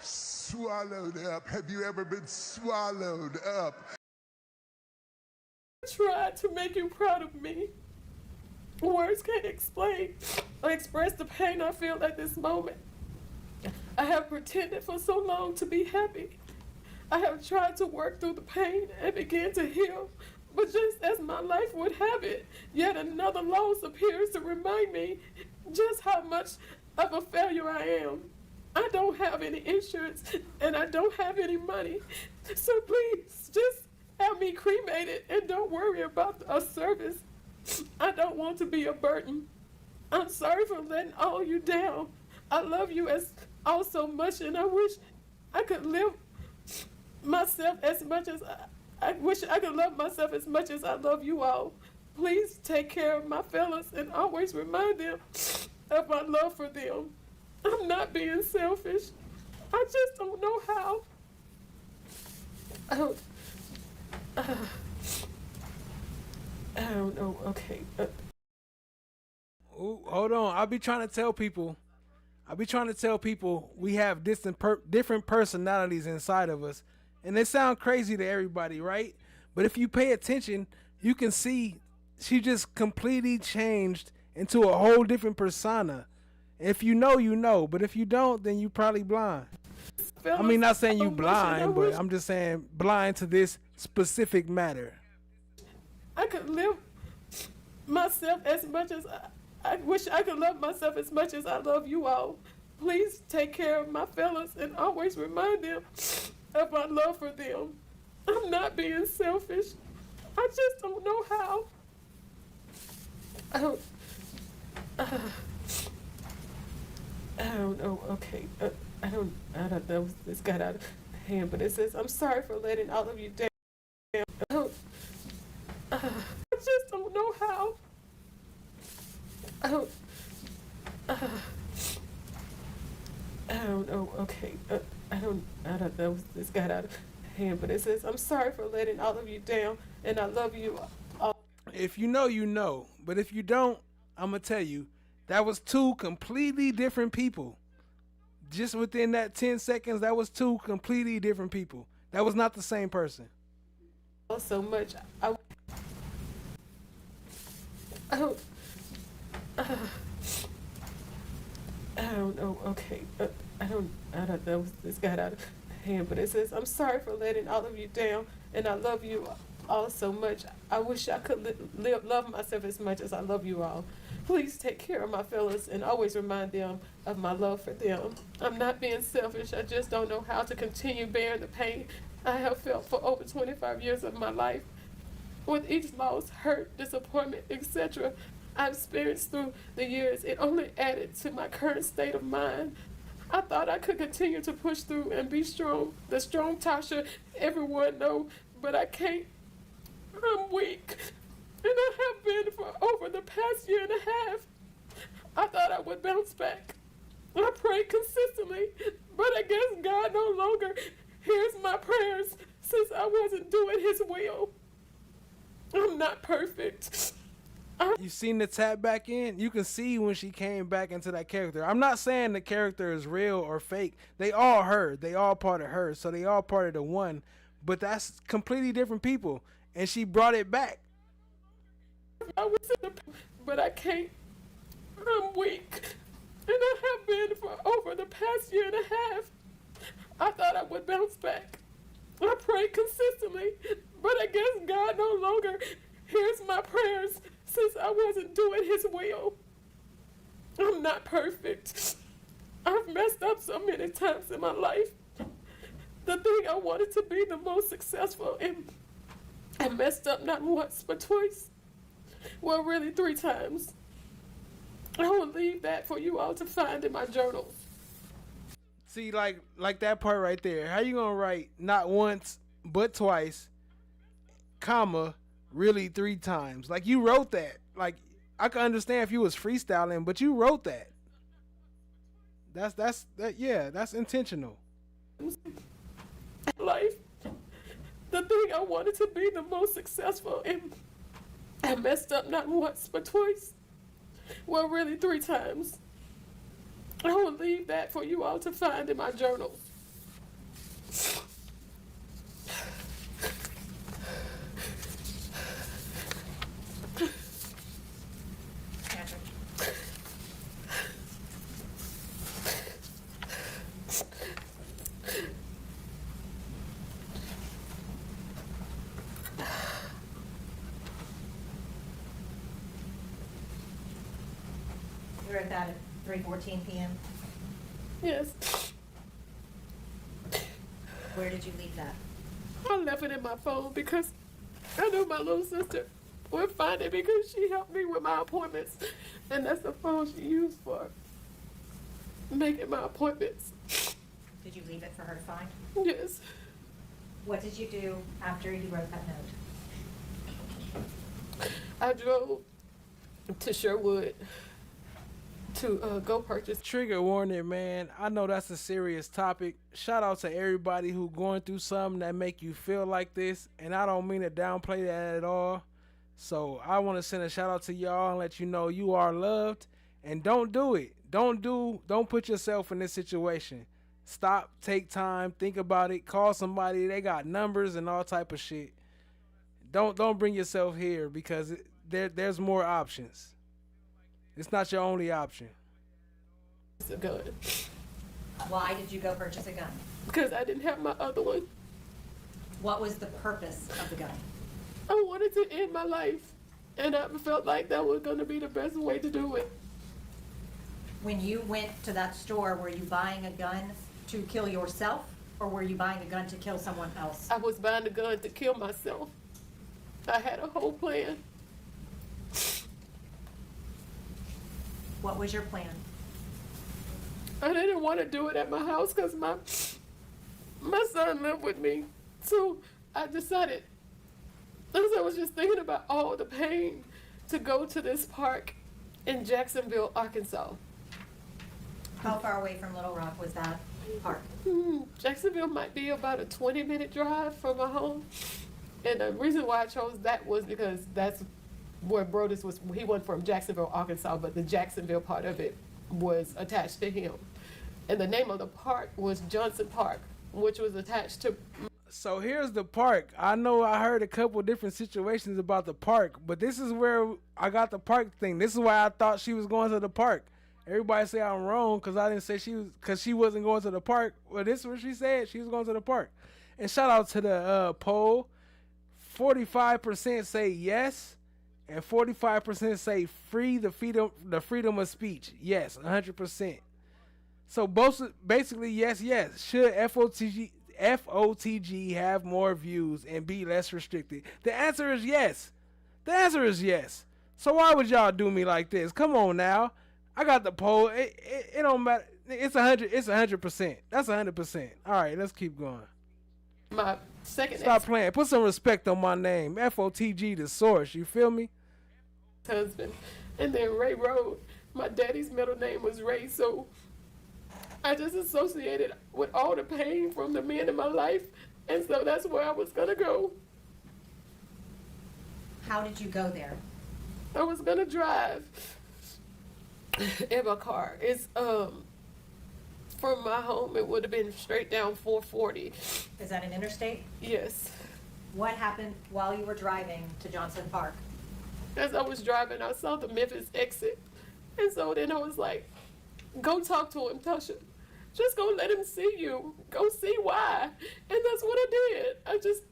swallowed up. Have you ever been swallowed up? I tried to make you proud of me. Words can't explain or express the pain I feel at this moment. I have pretended for so long to be happy. I have tried to work through the pain and begin to heal, but just as my life would have it, yet another loss appears to remind me just how much of a failure I am. I don't have any insurance and I don't have any money, so please just have me cremated and don't worry about a service. I don't want to be a burden. I'm sorry for letting all you down. I love you all so much, and I wish I could live myself as much as I wish I could love myself as much as I love you all. Please take care of my fellas and always remind them of my love for them. I'm not being selfish. I just don't know how. I don't know. Okay. Ooh, hold on. I'll be trying to tell people we have different personalities inside of us. And they sound crazy to everybody, right? But if you pay attention, you can see she just completely changed into a whole different persona. If you know, you know. But if you don't, then you probably blind. I mean, not saying you blind, but I'm just saying blind to this specific matter. I could live myself as much as I wish I could love myself as much as I love you all. Please take care of my fellas and always remind them of my love for them. I'm not being selfish. I just don't know how. I don't know. Okay, I don't know. This got out of hand, but it says, "I'm sorry for letting all of you down. I just don't know how. I don't know. Okay, I don't know. This got out of hand, but it says, "I'm sorry for letting all of you down, and I love you all." If you know, you know. But if you don't, I'm going to tell you, that was two completely different people. Just within that 10 seconds, that was two completely different people. That was not the same person. So much. I don't know. Okay, I don't know. This got out of hand, but it says, "I'm sorry for letting all of you down, and I love you all so much. I wish I could love myself as much as I love you all. Please take care of my fellas and always remind them of my love for them. I'm not being selfish. I just don't know how to continue bearing the pain I have felt for over 25 years of my life. With each loss, hurt, disappointment, etc. I've experienced through the years, it only added to my current state of mind. I thought I could continue to push through and be strong, the strong Tasha everyone know, but I can't. I'm weak, and I have been for over the past year and a half. I thought I would bounce back. I prayed consistently, but I guess God no longer hears my prayers since I wasn't doing His will. I'm not perfect. You seen the tap back in? You can see when she came back into that character. I'm not saying the character is real or fake. They all her. They all part of her. So they all part of the one. But that's completely different people. And she brought it back. I was but I can't. I'm weak. And I have been for over the past year and a half. I thought I would bounce back. I prayed consistently, but I guess God no longer hears my prayers since I wasn't doing His will. I'm not perfect. I've messed up so many times in my life. The thing I wanted to be the most successful in, I messed up not once but twice. Well, really 3 times. I will leave that for you all to find in my journal. See, like that part right there. How you gonna write not once but twice, comma, really 3 times? Like, you wrote that. Like, I can understand if you was freestyling, but you wrote that. That's intentional. Life. The thing I wanted to be the most successful in, I messed up not once but twice. Well, really 3 times. I will leave that for you all to find in my journal. You wrote that at 3:14 p.m.? Yes. Where did you leave that? I left it in my phone because I knew my little sister would find it because she helped me with my appointments. And that's the phone she used for making my appointments. Did you leave it for her to find? Yes. What did you do after you wrote that note? I drove to Sherwood to go purchase. Trigger warning, man. I know that's a serious topic. Shout out to everybody who going through something that make you feel like this, and I don't mean to downplay that at all. So I want to send a shout out to y'all and let you know you are loved, and don't do it. Don't put yourself in this situation. Stop, take time, think about it, call somebody. They got numbers and all type of shit. Don't bring yourself here because there's more options. It's not your only option. It's a gun. Why did you go purchase a gun? Because I didn't have my other one. What was the purpose of the gun? I wanted to end my life, and I felt like that was going to be the best way to do it. When you went to that store, were you buying a gun to kill yourself, or were you buying a gun to kill someone else? I was buying a gun to kill myself. I had a whole plan. What was your plan? I didn't want to do it at my house because my son lived with me. So I decided, as I was just thinking about all the pain, to go to this park in Jacksonville, Arkansas. How far away from Little Rock was that park? Jacksonville might be about a 20-minute drive from my home. And the reason why I chose that was because that's where Brodes was. He wasn't from Jacksonville, Arkansas, but the Jacksonville part of it was attached to him. And the name of the park was Johnson Park, which was attached to... So here's the park. I know I heard a couple different situations about the park, but this is where I got the park thing. This is why I thought she was going to the park. Everybody say I'm wrong because I didn't say she wasn't going to the park. Well, this is what she said. She was going to the park. And shout out to the poll. 45% say yes, and 45% say free the freedom of speech. Yes, 100%. So basically, yes. Should FOTG have more views and be less restricted? The answer is yes. The answer is yes. So why would y'all do me like this? Come on now. I got the poll. It don't matter. It's 100%. It's 100%. That's 100%. All right, let's keep going. My second Stop playing. Put some respect on my name. FOTG The Source. You feel me? Husband. And then Ray Road. My daddy's middle name was Ray, so I just associated with all the pain from the men in my life, and so that's where I was gonna go. How did you go there? I was gonna drive in my car. It's from my home, it would have been straight down 440. Is that an interstate? Yes. What happened while you were driving to Johnson Park? As I was driving, I saw the Memphis exit, and so then I was like, go talk to him, Tasha. Just go let him see you. Go see why. And that's what I did. I just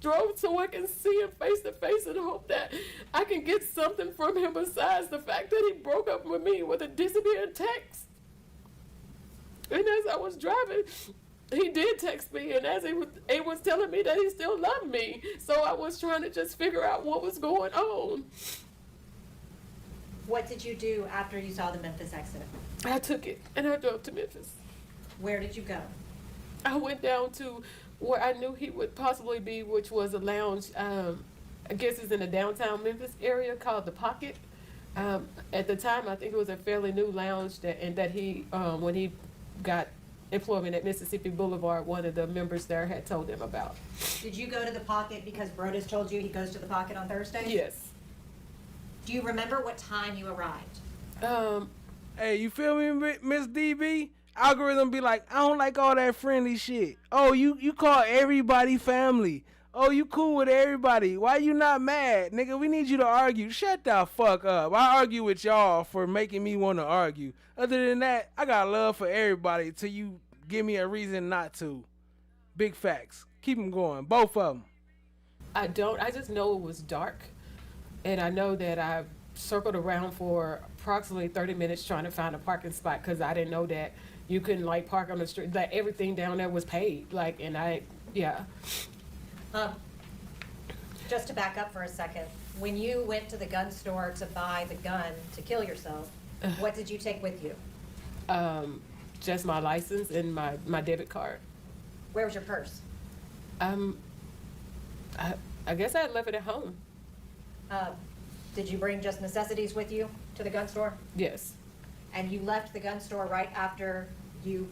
drove so I can see him face to face and hope that I can get something from him besides the fact that he broke up with me with a disappearing text. And as I was driving, he did text me, and as he was telling me that he still loved me. So I was trying to just figure out what was going on. What did you do after you saw the Memphis exit? I took it, and I drove to Memphis. Where did you go? I went down to where I knew he would possibly be, which was a lounge. I guess it's in the downtown Memphis area called The Pocket. At the time, I think it was a fairly new lounge that he, when he got employment at Mississippi Boulevard, one of the members there had told him about. Did you go to The Pocket because Brodes told you he goes to The Pocket on Thursday? Yes. Do you remember what time you arrived? Hey, you feel me, Miss DB? Algorithm be like, I don't like all that friendly shit. Oh, you call everybody family. Oh, you cool with everybody. Why you not mad? Nigga, we need you to argue. Shut the fuck up. I argue with y'all for making me want to argue. Other than that, I got love for everybody till you give me a reason not to. Big facts. Keep them going. Both of them. I don't. I just know it was dark. And I know that I circled around for approximately 30 minutes trying to find a parking spot because I didn't know that you couldn't like park on the street. Like everything down there was paid. Like, and yeah. Just to back up for a second, when you went to the gun store to buy the gun to kill yourself, what did you take with you? Just my license and my debit card. Where was your purse? I guess I left it at home. Did you bring just necessities with you to the gun store? Yes. And you left the gun store right after you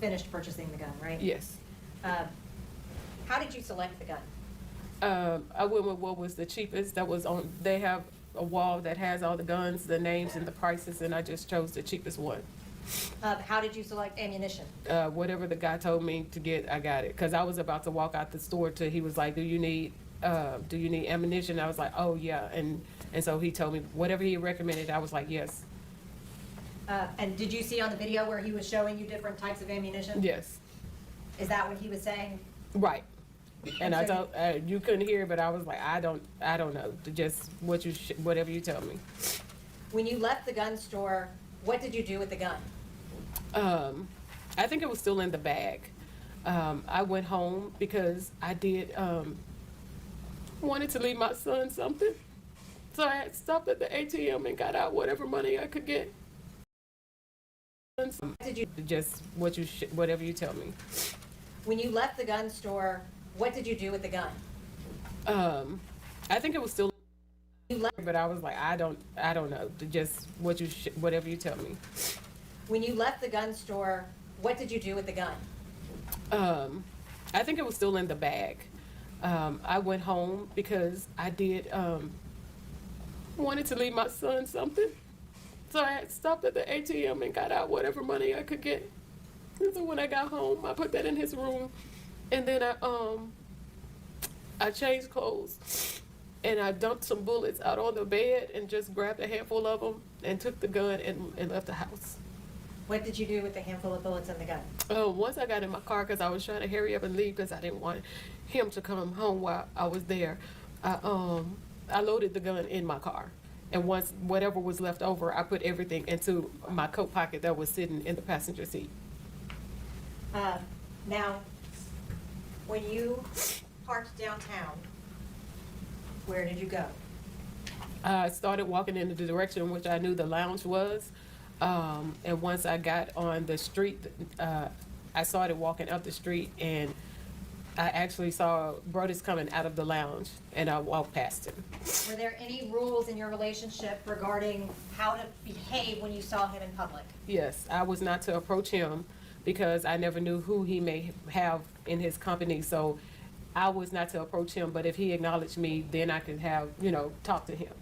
finished purchasing the gun, right? Yes. How did you select the gun? I went with what was the cheapest that was on. They have a wall that has all the guns, the names, and the prices, and I just chose the cheapest one. How did you select ammunition? Whatever the guy told me to get, I got it. Because I was about to walk out the store till he was like, do you need ammunition? I was like, oh yeah. And so he told me whatever he recommended, I was like, yes. And did you see on the video where he was showing you different types of ammunition? Yes. Is that what he was saying? Right. And I told you couldn't hear, but I was like, I don't know. Just whatever you tell me. When you left the gun store, what did you do with the gun? I think it was still in the bag. I went home because I did wanted to leave my son something. So I had stopped at the ATM and got out whatever money I could get. Did you Just whatever you tell me. when you left the gun store? What did you do with the gun? I think it was still, but I was like, I don't know. Just whatever you tell me. When you left the gun store, what did you do with the gun? I think it was still in the bag. I went home because I did wanted to leave my son something. So I had stopped at the ATM and got out whatever money I could get. And so when I got home, I put that in his room, and then I changed clothes, and I dumped some bullets out on the bed and just grabbed a handful of them and took the gun and left the house. What did you do with the handful of bullets in the gun? Once I got in my car, because I was trying to hurry up and leave because I didn't want him to come home while I was there, I loaded the gun in my car. And once whatever was left over, I put everything into my coat pocket that was sitting in the passenger seat. Now, when you parked downtown, where did you go? I started walking in the direction in which I knew the lounge was. And once I got on the street, I started walking up the street, and I actually saw Brodes coming out of the lounge, and I walked past him. Were there any rules in your relationship regarding how to behave when you saw him in public? Yes, I was not to approach him because I never knew who he may have in his company, so I was not to approach him, but if he acknowledged me, then I could have, talk to him.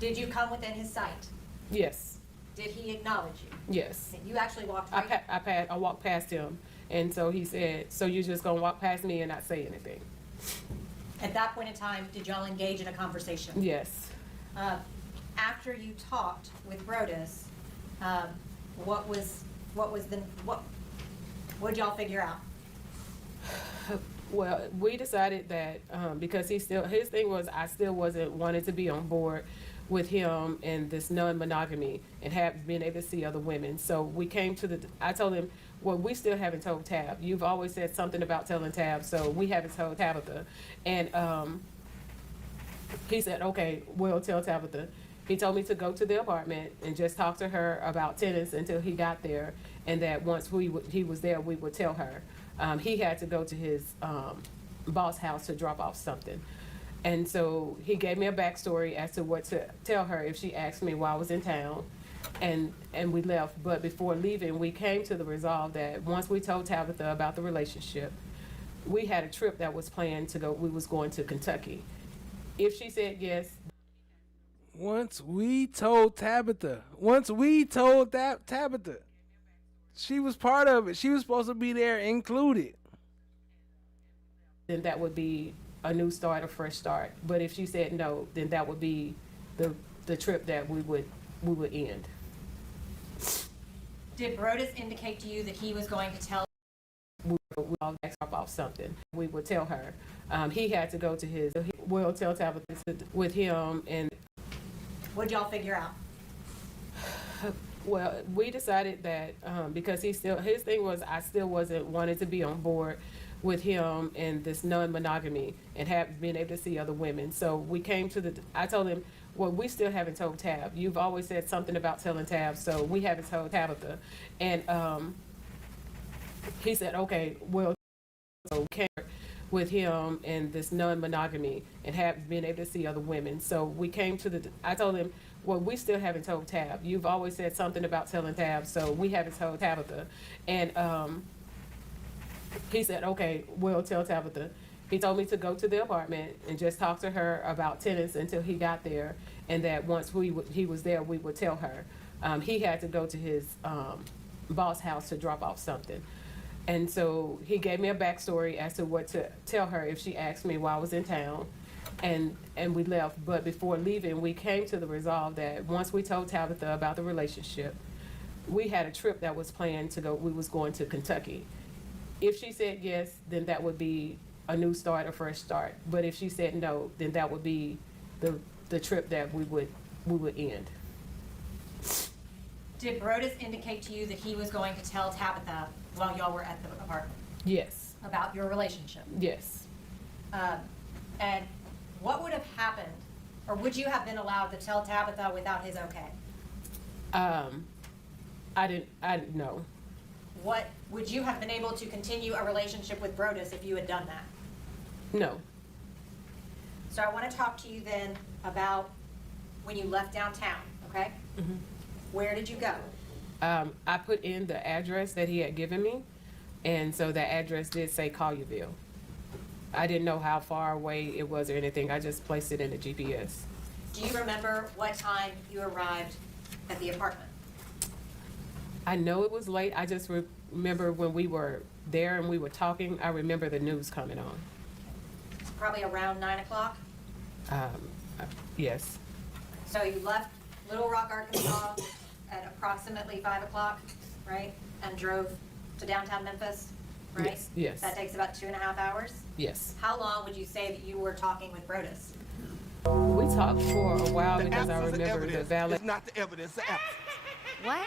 Did you come within his sight? Yes. Did he acknowledge you? Yes. You actually walked right? I walked past him, and so he said, so you're just gonna walk past me and not say anything? At that point in time, did y'all engage in a conversation? Yes. After you talked with Brodes, what did y'all figure out? Well, we decided that because his thing was I still wasn't wanting to be on board with him and this non-monogamy and have been able to see other women. So we came to I told him, well, we still haven't told Tab. You've always said something about telling Tab, so we haven't told Tabatha. And he said, okay, we'll tell Tabatha. He told me to go to the apartment and just talk to her about tenants until he got there, and that once he was there, we would tell her. He had to go to his boss house to drop off something. And so he gave me a backstory as to what to tell her if she asked me while I was in town, and we left. But before leaving, we came to the resolve that once we told Tabatha about the relationship, we had a trip that was planned to go. We was going to Kentucky. If she said yes. Once we told Tabatha, she was part of it. She was supposed to be there included. Then that would be a new start, a fresh start. But if she said no, then that would be the trip that we would end. Did Brodes indicate to you that he was going to tell? We all drop off something. We would tell her. He had to go to his. We'll tell Tabatha with him. And what did y'all figure out? Well, we decided that because his thing was I still wasn't wanting to be on board with him and this non-monogamy and have been able to see other women. So we came to I told him, well, we still haven't told Tab. You've always said something about telling Tab, so we haven't told Tabatha. And he said, okay, well, so came with him and this non-monogamy and have been able to see other women. So we came to I told him, well, we still haven't told Tab. You've always said something about telling Tab, so we haven't told Tabatha. And he said, okay, we'll tell Tabatha. He told me to go to the apartment and just talk to her about tenants until he got there, and that once he was there, we would tell her. He had to go to his boss house to drop off something. And so he gave me a backstory as to what to tell her if she asked me while I was in town, and we left. But before leaving, we came to the resolve that once we told Tabatha about the relationship, we had a trip that was planned to go. We was going to Kentucky. If she said yes, then that would be a new start, a fresh start. But if she said no, then that would be the trip that we would end. Did Brodes indicate to you that he was going to tell Tabatha while y'all were at the apartment? Yes. About your relationship? Yes. And what would have happened Or would you have been allowed to tell Tabatha without his okay? I didn't know. What, would you have been able to continue a relationship with Brodes if you had done that? No. So I want to talk to you then about when you left downtown, okay? Mm-hmm. Where did you go? I put in the address that he had given me, and so that address did say Collierville. I didn't know how far away it was or anything. I just placed it in the GPS. Do you remember what time you arrived at the apartment? I know it was late. I just remember when we were there and we were talking, I remember the news coming on. Probably around 9 o'clock? Yes. So you left Little Rock, Arkansas at approximately 5 o'clock, right? And drove to downtown Memphis, right? Yes, yes. That takes about 2.5 hours? Yes. How long would you say that you were talking with Brodes? We talked for a while because I remember the valet. It's not the evidence, the absence. What?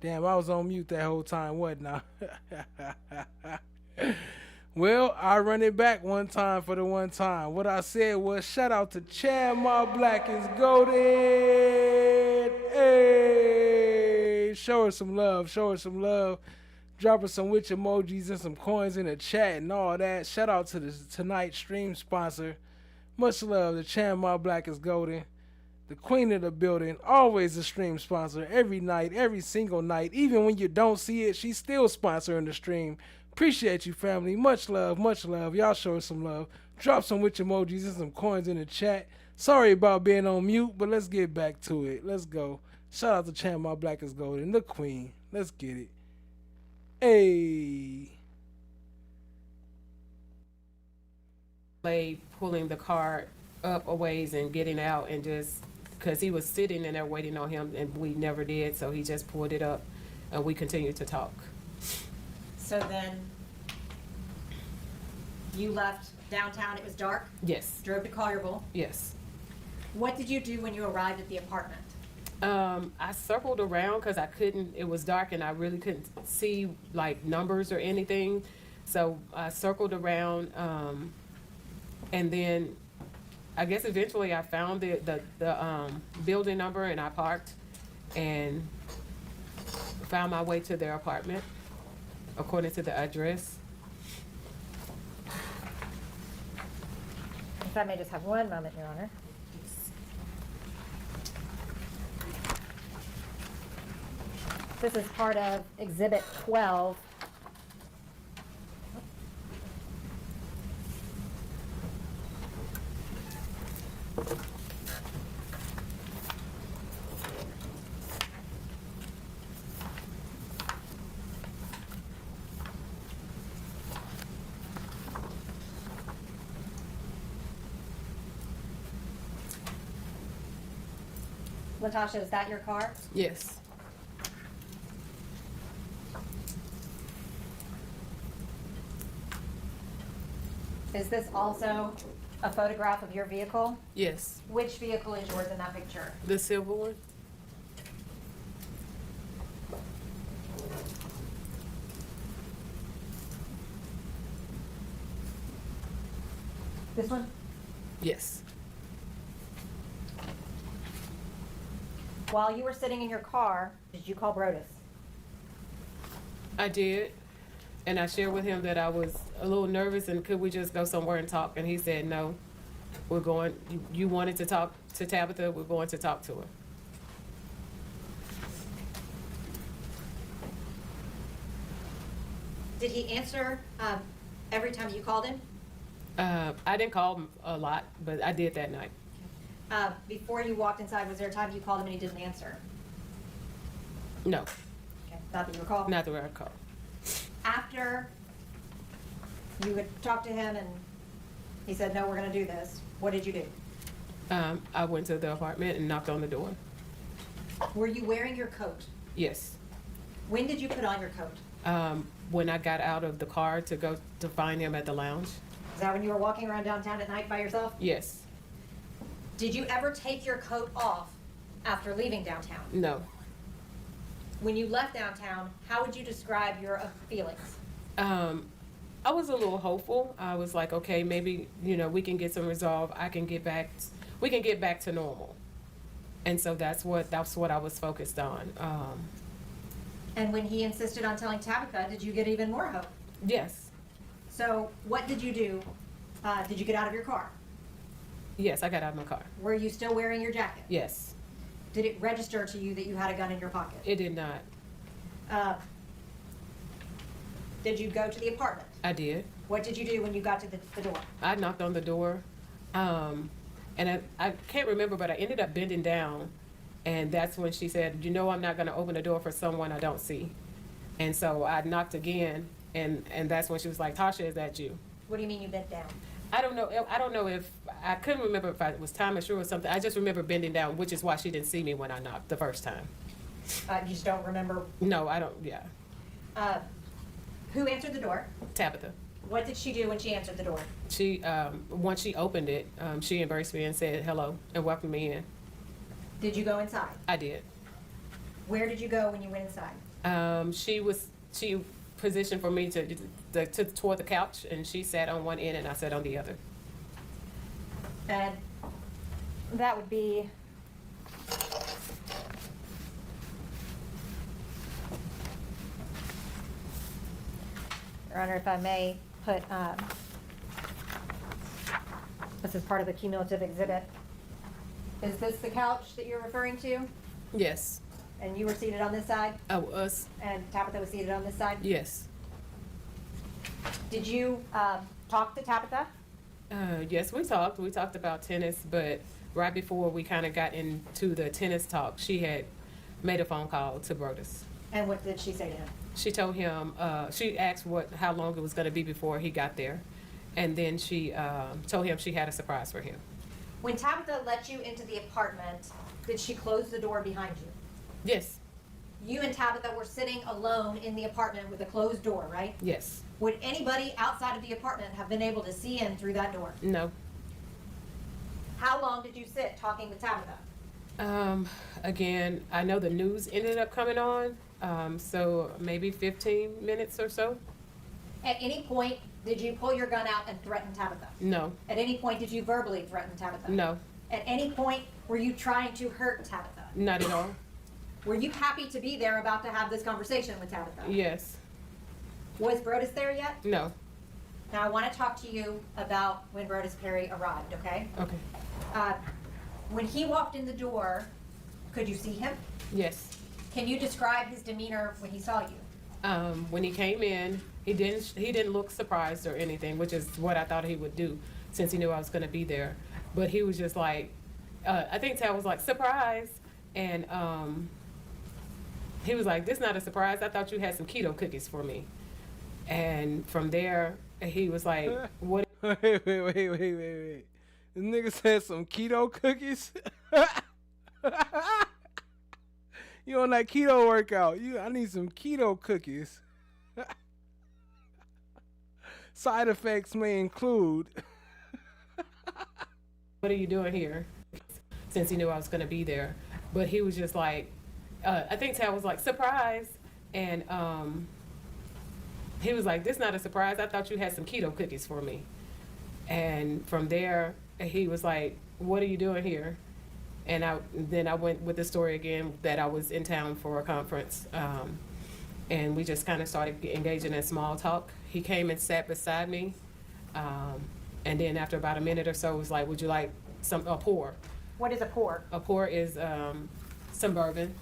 Damn, I was on mute that whole time, wasn't I? Well, I run it back one time for the one time. What I said was, shout out to Chad, my black is golden. Hey, show her some love, show her some love. Drop her some witch emojis and some coins in the chat and all that. Shout out to the tonight's stream sponsor. Much love to Chad, my black is golden. The queen of the building, always a stream sponsor, every night, every single night. Even when you don't see it, she's still sponsoring the stream. Appreciate you, family. Much love, much love. Y'all show us some love. Drop some witch emojis and some coins in the chat. Sorry about being on mute, but let's get back to it. Let's go. Shout out to Chan, my black is golden, the queen. Let's get it. Hey. Pulling the car up a ways and getting out, and just because he was sitting in there waiting on him and we never did, so he just pulled it up and we continued to talk. So then you left downtown, it was dark? Yes. Drove to Collierville? Yes. What did you do when you arrived at the apartment? I circled around because I couldn't, it was dark and I really couldn't see like numbers or anything. So I circled around and then I guess eventually I found the building number and I parked and found my way to their apartment according to the address. If I may just have one moment, Your Honor. This is part of Exhibit 12. Latasha, is that your car? Yes. Is this also a photograph of your vehicle? Yes. Which vehicle is yours in that picture? The silver one. This one? Yes. While you were sitting in your car, did you call Brodes? I did. And I shared with him that I was a little nervous and could we just go somewhere and talk? And he said, no, we're going, you wanted to talk to Tabatha, we're going to talk to her. Did he answer every time you called him? I didn't call him a lot, but I did that night. Before you walked inside, was there a time you called him and he didn't answer? No, Okay, not that you recall. not that I recall. After you had talked to him and he said, no, we're going to do this, what did you do? I went to the apartment and knocked on the door. Were you wearing your coat? Yes. When did you put on your coat? When I got out of the car to go to find him at the lounge. Is that when you were walking around downtown at night by yourself? Yes. Did you ever take your coat off after leaving downtown? No. When you left downtown, how would you describe your feelings? I was a little hopeful. I was like, okay, maybe, we can get some resolve. We can get back to normal. And so that's what I was focused on. And when he insisted on telling Tabatha, did you get even more hope? Yes. So what did you do? Did you get out of your car? Yes, I got out of my car. Were you still wearing your jacket? Yes. Did it register to you that you had a gun in your pocket? It did not. Did you go to the apartment? I did. What did you do when you got to the door? I knocked on the door. And I can't remember, but I ended up bending down. And that's when she said, I'm not going to open the door for someone I don't see. And so I knocked again. And that's when she was like, Tasha, is that you? What do you mean you bent down? I don't know if I couldn't remember if it was time or or something. I just remember bending down, which is why she didn't see me when I knocked the first time. You just don't remember? No, I don't. Yeah. Who answered the door? Tabatha. What did she do when she answered the door? She once she opened it, she embraced me and said hello and welcomed me in. Did you go inside? I did. Where did you go when you went inside? She positioned for me toward the couch, and she sat on one end and I sat on the other. And that would be Your Honor, if I may put this is part of the cumulative exhibit. Is this the couch that you're referring to? Yes. And you were seated on this side? I was. And Tabatha was seated on this side? Yes. Did you talk to Tabatha? Yes, we talked. We talked about tennis, but right before we kind of got into the tennis talk, she had made a phone call to Brodes. And what did she say to him? She told him, she asked how long it was going to be before he got there. And then she told him she had a surprise for him. When Tabatha let you into the apartment, did she close the door behind you? Yes. You and Tabatha were sitting alone in the apartment with a closed door, right? Yes. Would anybody outside of the apartment have been able to see in through that door? No. How long did you sit talking with Tabatha? Again, I know the news ended up coming on, so maybe 15 minutes or so. At any point, did you pull your gun out and threaten Tabatha? No. At any point, did you verbally threaten Tabatha? No. At any point, were you trying to hurt Tabatha? Not at all. Were you happy to be there about to have this conversation with Tabatha? Yes. Was Brodes there yet? No. Now I want to talk to you about when Tabatha Perry arrived, okay? Okay. When he walked in the door, could you see him? Yes. Can you describe his demeanor when he saw you? When he came in, he didn't look surprised or anything, which is what I thought he would do since he knew I was going to be there. But he was just like, I think Tal was like, surprise. And he was like, this is not a surprise. I thought you had some keto cookies for me. And from there, he was like, what? Wait. This nigga said some keto cookies? You on that keto workout. I need some keto cookies. Side effects may include. What are you doing here? Since he knew I was going to be there. But he was just like, I think Tal was like, surprise. And he was like, this is not a surprise. I thought you had some keto cookies for me. And from there, he was like, what are you doing here? And then I went with the story again that I was in town for a conference. And we just kind of started engaging in small talk. He came and sat beside me. And then after about a minute or so, was like, would you like a pour? What is a pour? A pour is some bourbon.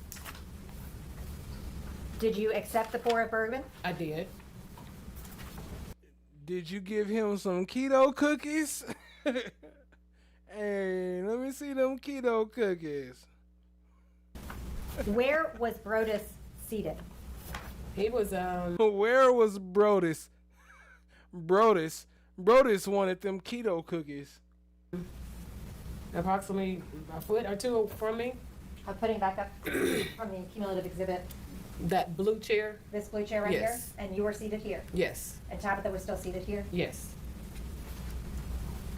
Did you accept the pour of bourbon? I did. Did you give him some keto cookies? Hey, let me see them keto cookies. Where was Brodes seated? He was Where was Brodes? Brodes wanted them keto cookies. approximately a foot or two from me. I'm putting back up from the cumulative exhibit. That blue chair? This blue chair right Yes. here? And you were seated here? Yes. And Tabatha was still seated here? Yes.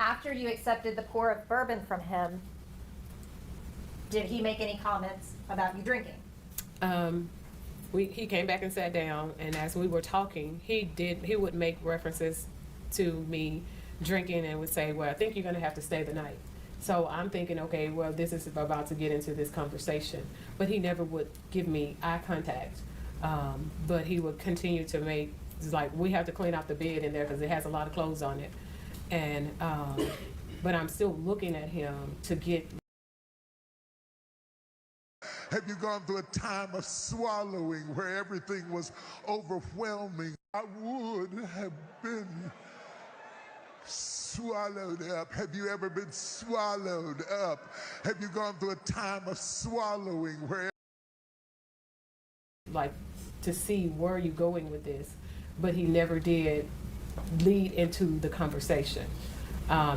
After you accepted the pour of bourbon from him, did he make any comments about you drinking? He came back and sat down, and as we were talking, he would make references to me drinking and would say, well, I think you're going to have to stay the night. So I'm thinking, okay, well, this is about to get into this conversation. But he never would give me eye contact. But he would continue to make, it's like, we have to clean out the bed in there because it has a lot of clothes on it. And, but I'm still looking at him to get. Have you gone through a time of swallowing where everything was overwhelming? I would have been swallowed up. Have you ever been swallowed up? Have you gone through a time of swallowing where Like, to see where you going with this, but he never did lead into the conversation.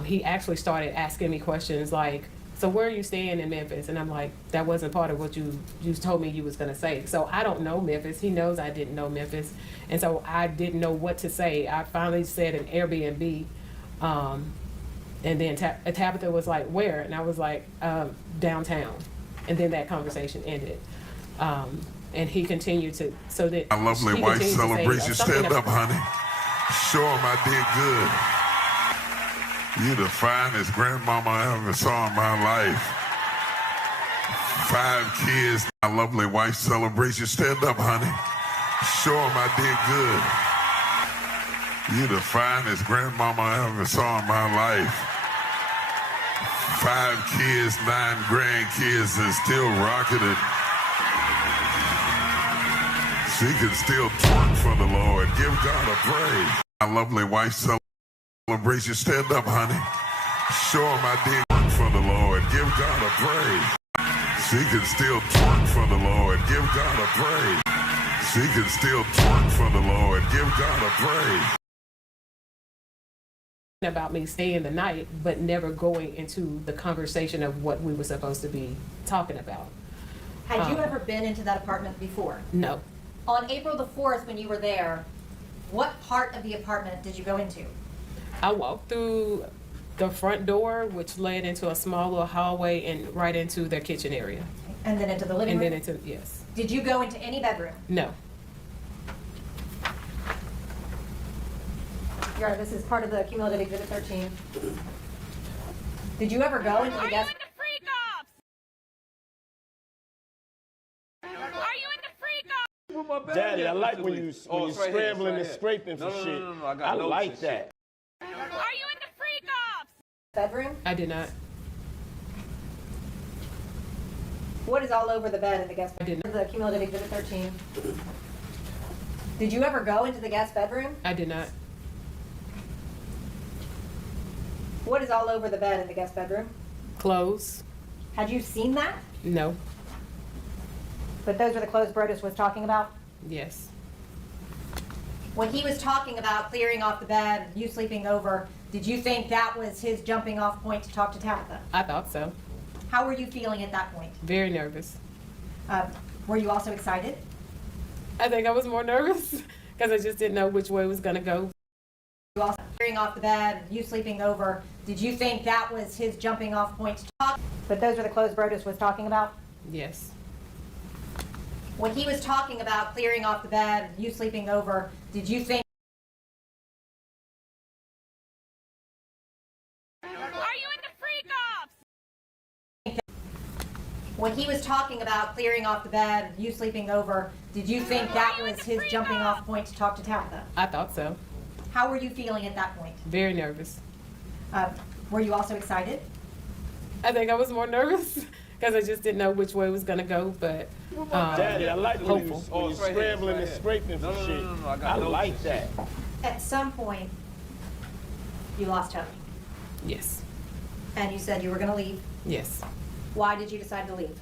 He actually started asking me questions like, so where are you staying in Memphis? And I'm like, that wasn't part of what you told me you was gonna say. So I don't know Memphis. He knows I didn't know Memphis. And so I didn't know what to say. I finally said an Airbnb. And then Tabatha was like, where? And I was like, downtown. And then that conversation ended. And he continued to, so that my lovely wife celebration. Stand up, honey. Show him I did good. You the finest grandmama I ever saw in my life. 5 kids, my lovely wife celebration. Stand up, honey. Show him I did good. You the finest grandmama I ever saw in my life. 5 kids, 9 grandkids, and still rocking it. She can still twerk for the Lord. Give God a praise. My lovely wife celebration. Stand up, honey. Show him I did work for the Lord. Give God a praise. She can still twerk for the Lord. Give God a praise. She can still twerk for the Lord. Give God a praise. About me staying the night, but never going into the conversation of what we were supposed to be talking about. Had you ever been into that apartment before? No. On April the 4th, when you were there, what part of the apartment did you go into? I walked through the front door, which led into a small little hallway and right into their kitchen area. And then into the living room? And then into, yes. Did you go into any bedroom? No. Your Honor, this is part of the cumulative exhibit 13. Did you ever go into the guest? Daddy, I like when you scrambling and scraping for shit. I like that. Are you in the freak offs? Bedroom? I did not. What is all over the bed in the guest bedroom? I did not. The cumulative exhibit 13. Did you ever go into the guest bedroom? I did not. What is all over the bed in the guest bedroom? Clothes. Had you seen that? No. But those are the clothes Brodes was talking about? Yes. When he was talking about clearing off the bed, you sleeping over, did you think that was his jumping off point to talk to Tabatha? I thought so. How were you feeling at that point? Very nervous. Were you also excited? I think I was more nervous because I just didn't know which way it was going to go. You also clearing off the bed, you sleeping over, did you think that was his jumping off point to talk? But those are the clothes Brodes was talking about? Yes. When he was talking about clearing off the bed, you sleeping over, did you think? Are you in the freak offs? When he was talking about clearing off the bed, you sleeping over, did you think that was his jumping off point to talk to Tabatha? I thought so. How were you feeling at that point? Very nervous. Were you also excited? I think I was more nervous because I just didn't know which way it was going to go, but Daddy, I like when you hopeful. scrambling and scraping for shit. I like that. At some point, you lost hope. Yes. And you said you were going to leave. Yes. Why did you decide to leave?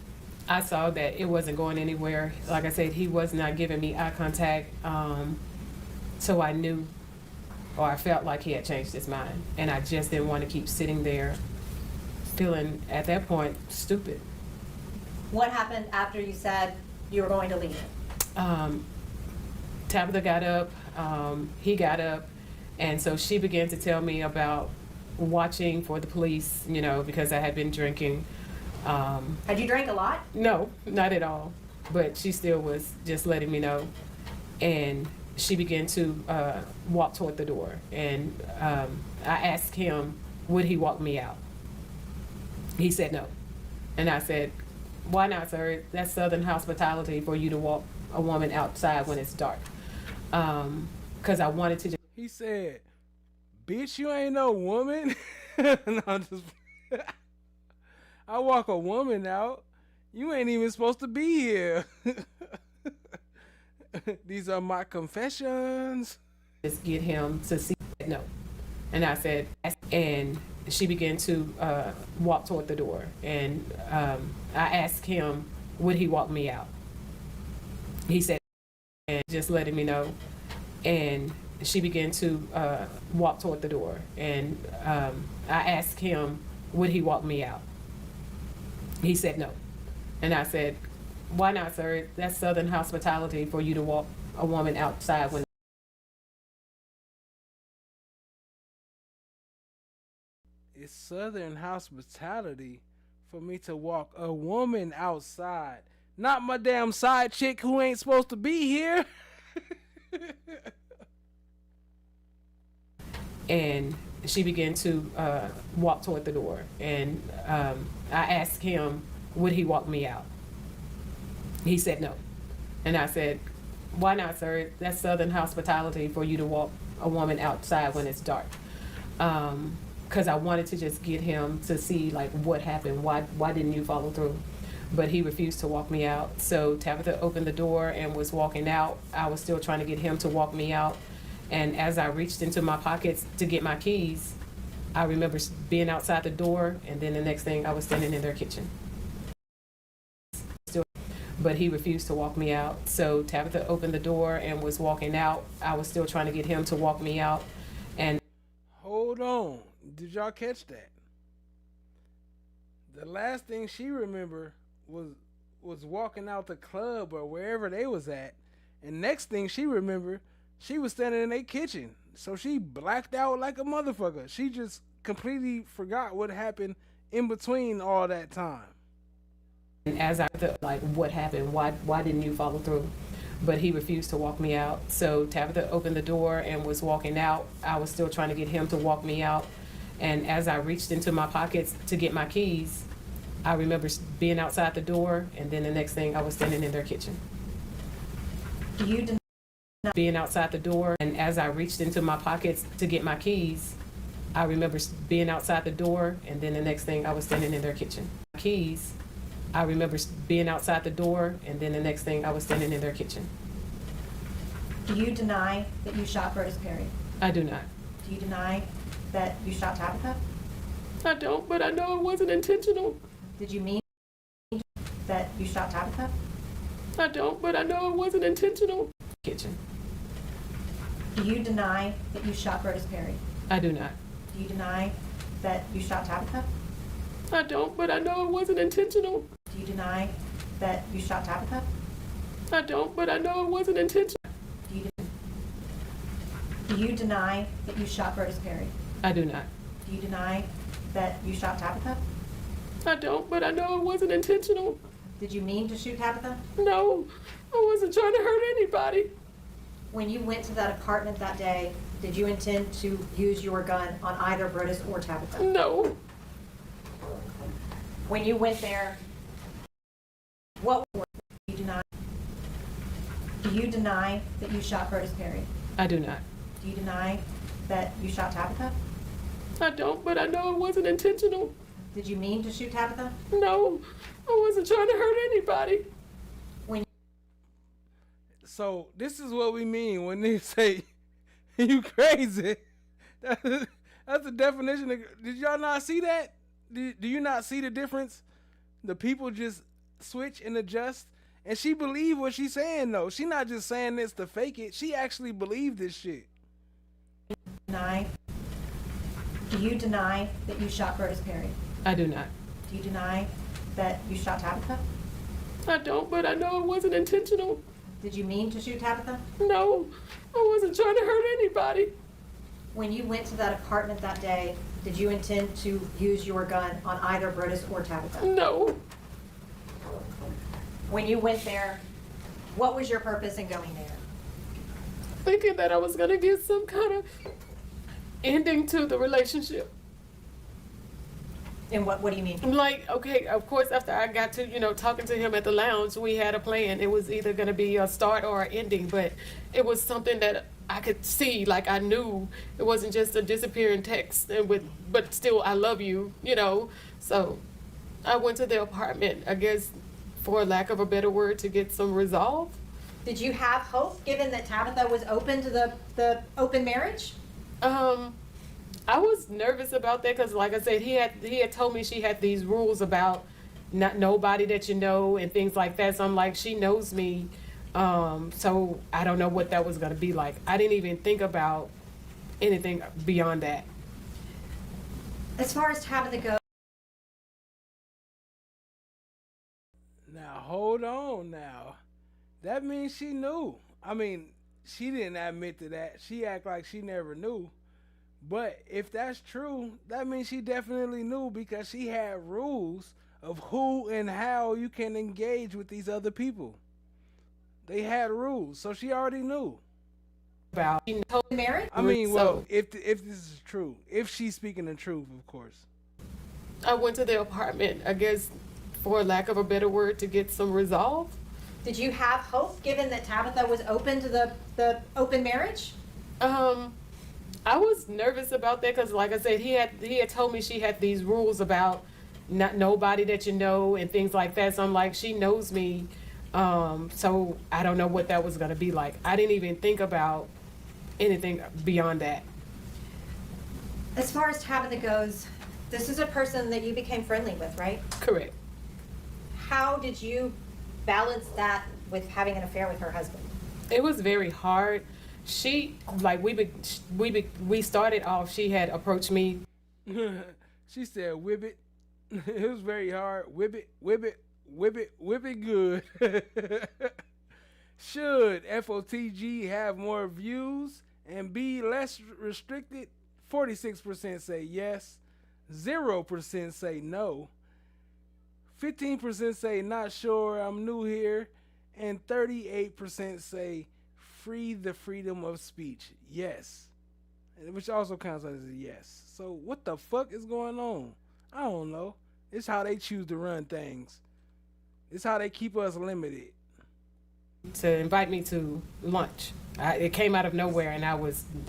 I saw that it wasn't going anywhere. Like I said, he was not giving me eye contact. So I knew, or I felt like he had changed his mind. And I just didn't want to keep sitting there feeling, at that point, stupid. What happened after you said you were going to leave? Tabatha got up, he got up, and so she began to tell me about watching for the police, you know, because I had been drinking. Had you drank a lot? No, not at all. But she still was just letting me know. And she began to walk toward the door. And I asked him, would he walk me out? He said no. And I said, why not, sir? That's Southern hospitality for you to walk a woman outside when it's dark. Because I wanted to just... He said, bitch, you ain't no woman. No, I'm just... I walk a woman out. You ain't even supposed to be here. These are my confessions. Just get him to see no. And I said, and she began to walk toward the door. And I asked him, would he walk me out? He said, and just letting me know. And she began to walk toward the door. And I asked him, would he walk me out? He said no. And I said, why not, sir? That's Southern hospitality for you to walk a woman outside when... It's Southern hospitality for me to walk a woman outside. Not my damn side chick who ain't supposed to be here. And she began to walk toward the door. And I asked him, would he walk me out? He said no. And I said, why not, sir? That's Southern hospitality for you to walk a woman outside when it's dark. Because I wanted to just get him to see like what happened. Why didn't you follow through? But he refused to walk me out. So Tabatha opened the door and was walking out. I was still trying to get him to walk me out. And as I reached into my pockets to get my keys, I remember being outside the door, and then the next thing I was standing in their kitchen. But he refused to walk me out. So Tabatha opened the door and was walking out. I was still trying to get him to walk me out. And hold on. Did y'all catch that? The last thing she remembered was walking out the club or wherever they was at. And next thing she remembered, she was standing in their kitchen. So she blacked out like a motherfucker. She just completely forgot what happened in between all that time. And as I thought, like, what happened? Why didn't you follow through? But he refused to walk me out. So Tabatha opened the door and was walking out. I was still trying to get him to walk me out. And as I reached into my pockets to get my keys, I remember being outside the door, and then the next thing I was standing in their kitchen. Being outside the door, and as I reached into my pockets to get my keys, I remember being outside the door, and then the next thing I was standing in their kitchen. Keys. I remember being outside the door, and then the next thing I was standing in their kitchen. Do you deny that you shot Brodes Perry? I do not. Do you deny that you shot Tabatha? I don't, but I know it wasn't intentional. Did you mean that you shot Tabatha? I don't, but I know it wasn't intentional. Kitchen. Do you deny that you shot Brodes Perry? I do not. Do you deny that you shot Tabatha? I don't, but I know it wasn't intentional. Do you deny that you shot Tabatha? I don't, but I know it wasn't intentional. Do you deny that you shot Brodes Perry? I do not. Do you deny that you shot Tabatha? I don't, but I know it wasn't intentional. Did you mean to shoot Tabatha? No, I wasn't trying to hurt anybody. When you went to that apartment that day, did you intend to use your gun on either Brodes or Tabatha? No. When you went there, what were you deny? Do you deny that you shot Brodes Perry? I do not. Do you deny that you shot Tabatha? I don't, but I know it wasn't intentional. Did you mean to shoot Tabatha? No, I wasn't trying to hurt anybody. So this is what we mean when they say you crazy. That's the definition of, did y'all not see that? Do you not see the difference? The people just switch and adjust. And she believed what she's saying, though. She not just saying this to fake it. She actually believed this shit. Do you deny that you shot Brodes Perry? I do not. Do you deny that you shot Tabatha? I don't, but I know it wasn't intentional. Did you mean to shoot Tabatha? No, I wasn't trying to hurt anybody. When you went to that apartment that day, did you intend to use your gun on either Brodes or Tabatha? No. When you went there, what was your purpose in going there? Thinking that I was gonna get some kind of ending to the relationship. And what do you mean? Like, okay, of course, after I got to, talking to him at the lounge, we had a plan. It was either gonna be a start or an ending, but it was something that I could see, like I knew it wasn't just a disappearing text but still I love you, So I went to the apartment, I guess, for lack of a better word, to get some resolve. Did you have hope, given that Tabatha was open to the open marriage? I was nervous about that because, like I said, he had told me she had these rules about not nobody that you know and things like that. So I'm like, she knows me, so I don't know what that was gonna be like. I didn't even think about anything beyond that. As far as Tabatha goes. Now, hold on now. That means she knew. I mean, she didn't admit to that. She act like she never knew. But if that's true, that means she definitely knew because she had rules of who and how you can engage with these other people. They had rules, so she already knew. About marriage? I mean, well, if this is true, if she's speaking the truth, of course. I went to the apartment, I guess, for lack of a better word, to get some resolve. Did you have hope, given that Tabatha was open to the open marriage? I was nervous about that because, like I said, he had told me she had these rules about not nobody that you know and things like that. So I'm like, she knows me, so I don't know what that was gonna be like. I didn't even think about anything beyond that. As far as Tabatha goes, this is a person that you became friendly with, right? Correct. How did you balance that with having an affair with her husband? It was very hard. She, like, we started off, she had approached me. She said, whip it. It was very hard. Whip it, whip it, whip it, whip it good. Should FOTG have more views and be less restricted? 46% say yes. 0% say no. 15% say not sure, I'm new here. And 38% say free the freedom of speech. Yes. Which also counts as a yes. So what the fuck is going on? I don't know. It's how they choose to run things. It's how they keep us limited. To invite me to lunch. It came out of nowhere, and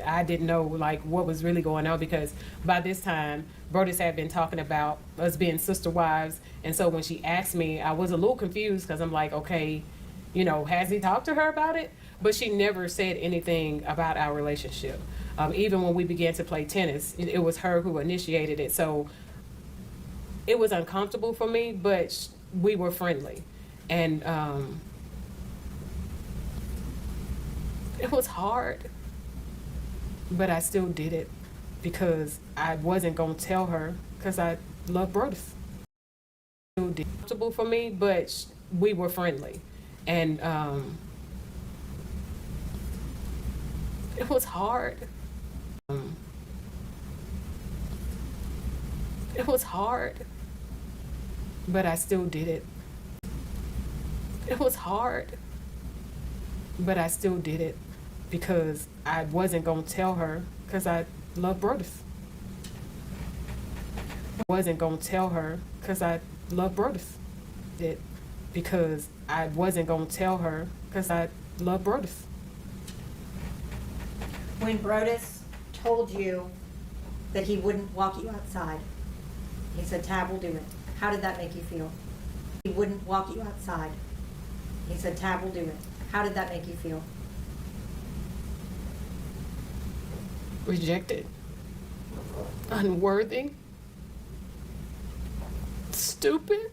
I didn't know like what was really going on because by this time Brodes had been talking about us being sister wives, and so when she asked me, I was a little confused because I'm like, okay, has he talked to her about it? But she never said anything about our relationship. Even when we began to play tennis, it was her who initiated it. So it was uncomfortable for me, but we were friendly. And it was hard, but I still did it because I wasn't going to tell her because I love Brodes. It was uncomfortable for me, but we were friendly. And it was hard. It was hard, but I still did it. It was hard, but I still did it because I wasn't going to tell her because I love Brodes. I wasn't going to tell her because I love Brodes. Because I wasn't going to tell her because I love Brodes. When Brodes told you that he wouldn't walk you outside, he said, Tab will do it. How did that make you feel? He wouldn't walk you outside. He said, Tab will do it. How did that make you feel? Rejected. Unworthy. Stupid.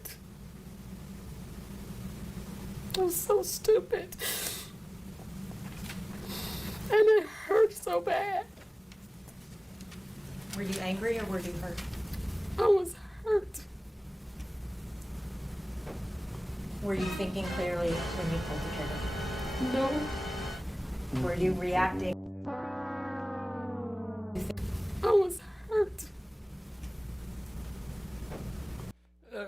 It was so stupid. And it hurt so bad. Were you angry or were you hurt? I was hurt. Were you thinking clearly when you pulled the trigger? No. Were you reacting? I was hurt.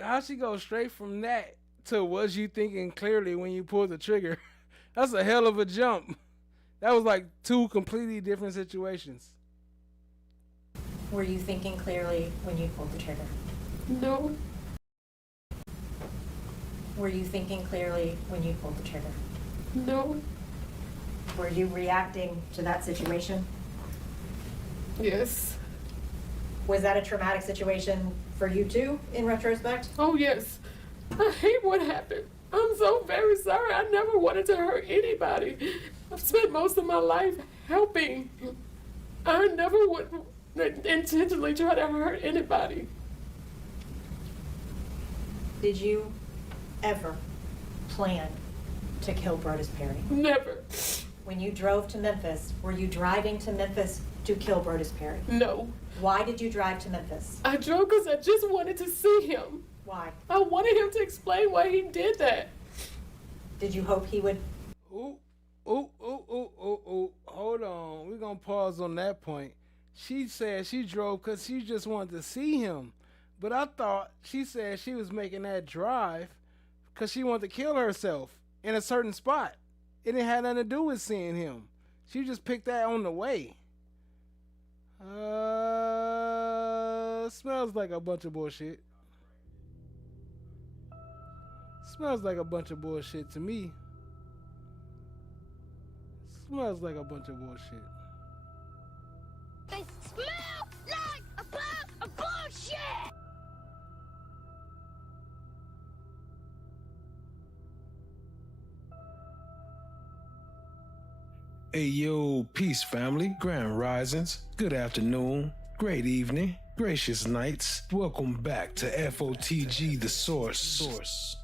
How she go straight from that to was you thinking clearly when you pulled the trigger? That's a hell of a jump. That was like two completely different situations. Were you thinking clearly when you pulled the trigger? No. Were you thinking clearly when you pulled the trigger? No. Were you reacting to that situation? Yes. Was that a traumatic situation for you too, in retrospect? Oh, yes. I hate what happened. I'm so very sorry. I never wanted to hurt anybody. I've spent most of my life helping. I never would intentionally try to hurt anybody. Did you ever plan to kill Brodes Perry? Never. When you drove to Memphis, were you driving to Memphis to kill Brodes Perry? No. Why did you drive to Memphis? I drove because I just wanted to see him. Why? I wanted him to explain why he did that. Did you hope he would? Ooh. Hold on. We're going to pause on that point. She said she drove because she just wanted to see him. But I thought she said she was making that drive because she wanted to kill herself in a certain spot. It didn't have nothing to do with seeing him. She just picked that on the way. Smells like a bunch of bullshit. Smells like a bunch of bullshit to me. Smells like a bunch of bullshit. They smell like a bunch of bullshit! Hey yo, peace family, grand risings, good afternoon, great evening, gracious nights. Welcome back to FOTG The Source.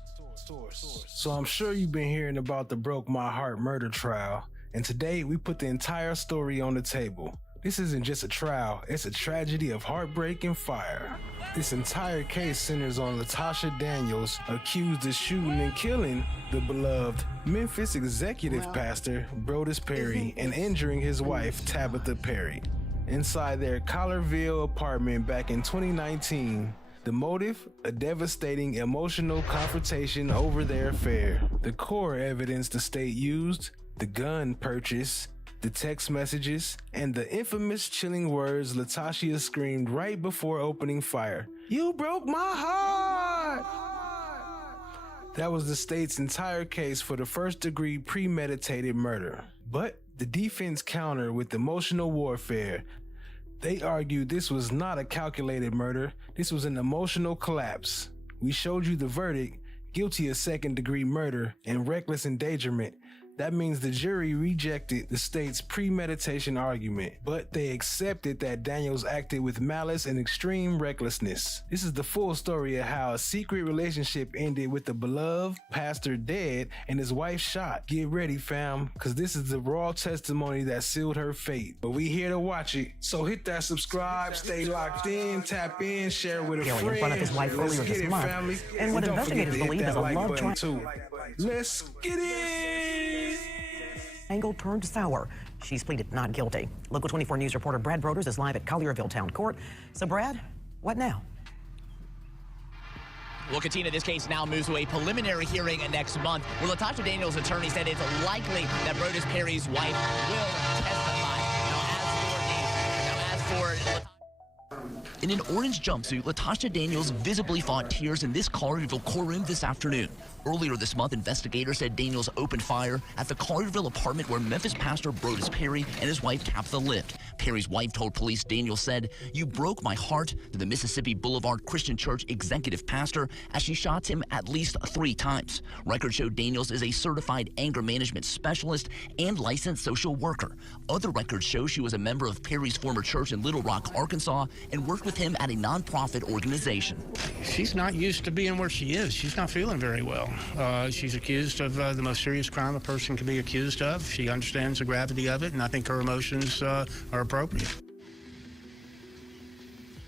So I'm sure you've been hearing about the Broke My Heart murder trial, and today we put the entire story on the table. This isn't just a trial, it's a tragedy of heartbreak and fire. This entire case centers on Latoshia Daniels, accused of shooting and killing the beloved Memphis executive pastor Brodes Perry and injuring his wife Tabatha Perry inside their Collierville apartment back in 2019. The motive? A devastating emotional confrontation over their affair. The core evidence the state used, the gun purchase, the text messages, and the infamous chilling words Latoshia screamed right before opening fire. "You broke my heart!" That was the state's entire case for the first-degree premeditated murder. But the defense countered with emotional warfare. They argued this was not a calculated murder, this was an emotional collapse. We showed you the verdict, guilty of second-degree murder and reckless endangerment. That means the jury rejected the state's premeditation argument, but they accepted that Daniels acted with malice and extreme recklessness. This is the full story of how a secret relationship ended with the beloved pastor dead and his wife shot. Get ready, fam, because this is the raw testimony that sealed her fate. But we here to watch it, so hit that subscribe, stay locked in, tap in, share with a friend. In front of his wife earlier this month, family. and what don't investigators forget to believe hit is that a like love button triangle. too. Let's get it! Angle turned sour. She's pleaded not guilty. Local 24 News reporter Brad Brodes is live at Collierville Town Court. So, Brad, what now? Well, Katina, this case now moves to a preliminary hearing next month, where Latoshia Daniels' attorney said it's likely that Brodes Perry's wife will testify. Now, as for in an orange jumpsuit, Latoshia Daniels visibly fought tears in this Collierville courtroom this afternoon. Earlier this month, investigators said Daniels opened fire at the Collierville apartment where Memphis pastor Brodes Perry and his wife Tabatha lived. Perry's wife told police Daniels said, "You broke my heart," to the Mississippi Boulevard Christian Church executive pastor as she shot him at least 3 times. Records show Daniels is a certified anger management specialist and licensed social worker. Other records show she was a member of Perry's former church in Little Rock, Arkansas, and worked with him at a nonprofit organization. she's not used to being where she is. She's not feeling very well. She's accused of the most serious crime a person can be accused of. She understands the gravity of it, and I think her emotions are appropriate.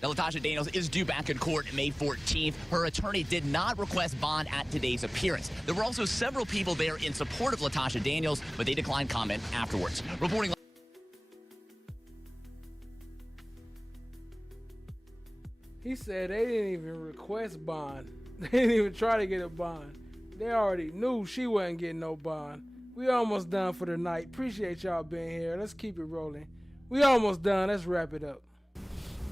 Now, Latoshia Daniels is due back in court May 14th. Her attorney did not request bond at today's appearance. There were also several people there in support of Latoshia Daniels, but they declined comment afterwards. Reporting. He said they didn't even request bond. They didn't even try to get a bond. They already knew she wasn't getting no bond. We almost done for the night. Appreciate y'all being here. Let's keep it rolling. We almost done. Let's wrap it up.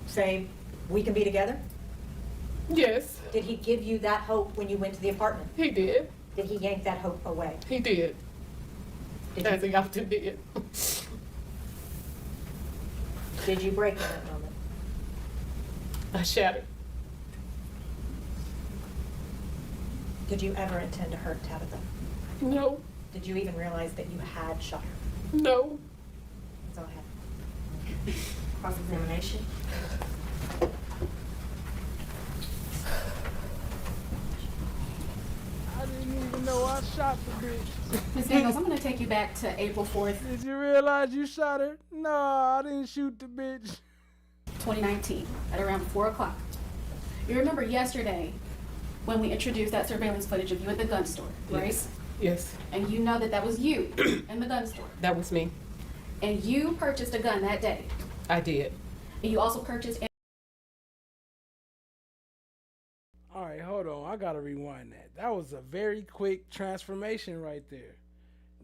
Say, we can be together? Yes. Did he give you that hope when you went to the apartment? He did. Did he yank that hope away? He did. As he often did. Did you break in that moment? I shattered. Did you ever intend to hurt Tabatha? No. Did you even realize that you had shot her? No. That's all I have. Cross-examination. I didn't even know I shot the bitch. Ms. Daniels, I'm going to take you back to April 4th. Did you realize you shot her? No, I didn't shoot the bitch. 2019 at around 4 o'clock. You remember yesterday when we introduced that surveillance footage of you at the gun store, right? Yes. Yes. And you know that that was you in the gun store. That was me. And you purchased a gun that day. I did. And you also purchased... All right, hold on. I got to rewind that. That was a very quick transformation right there.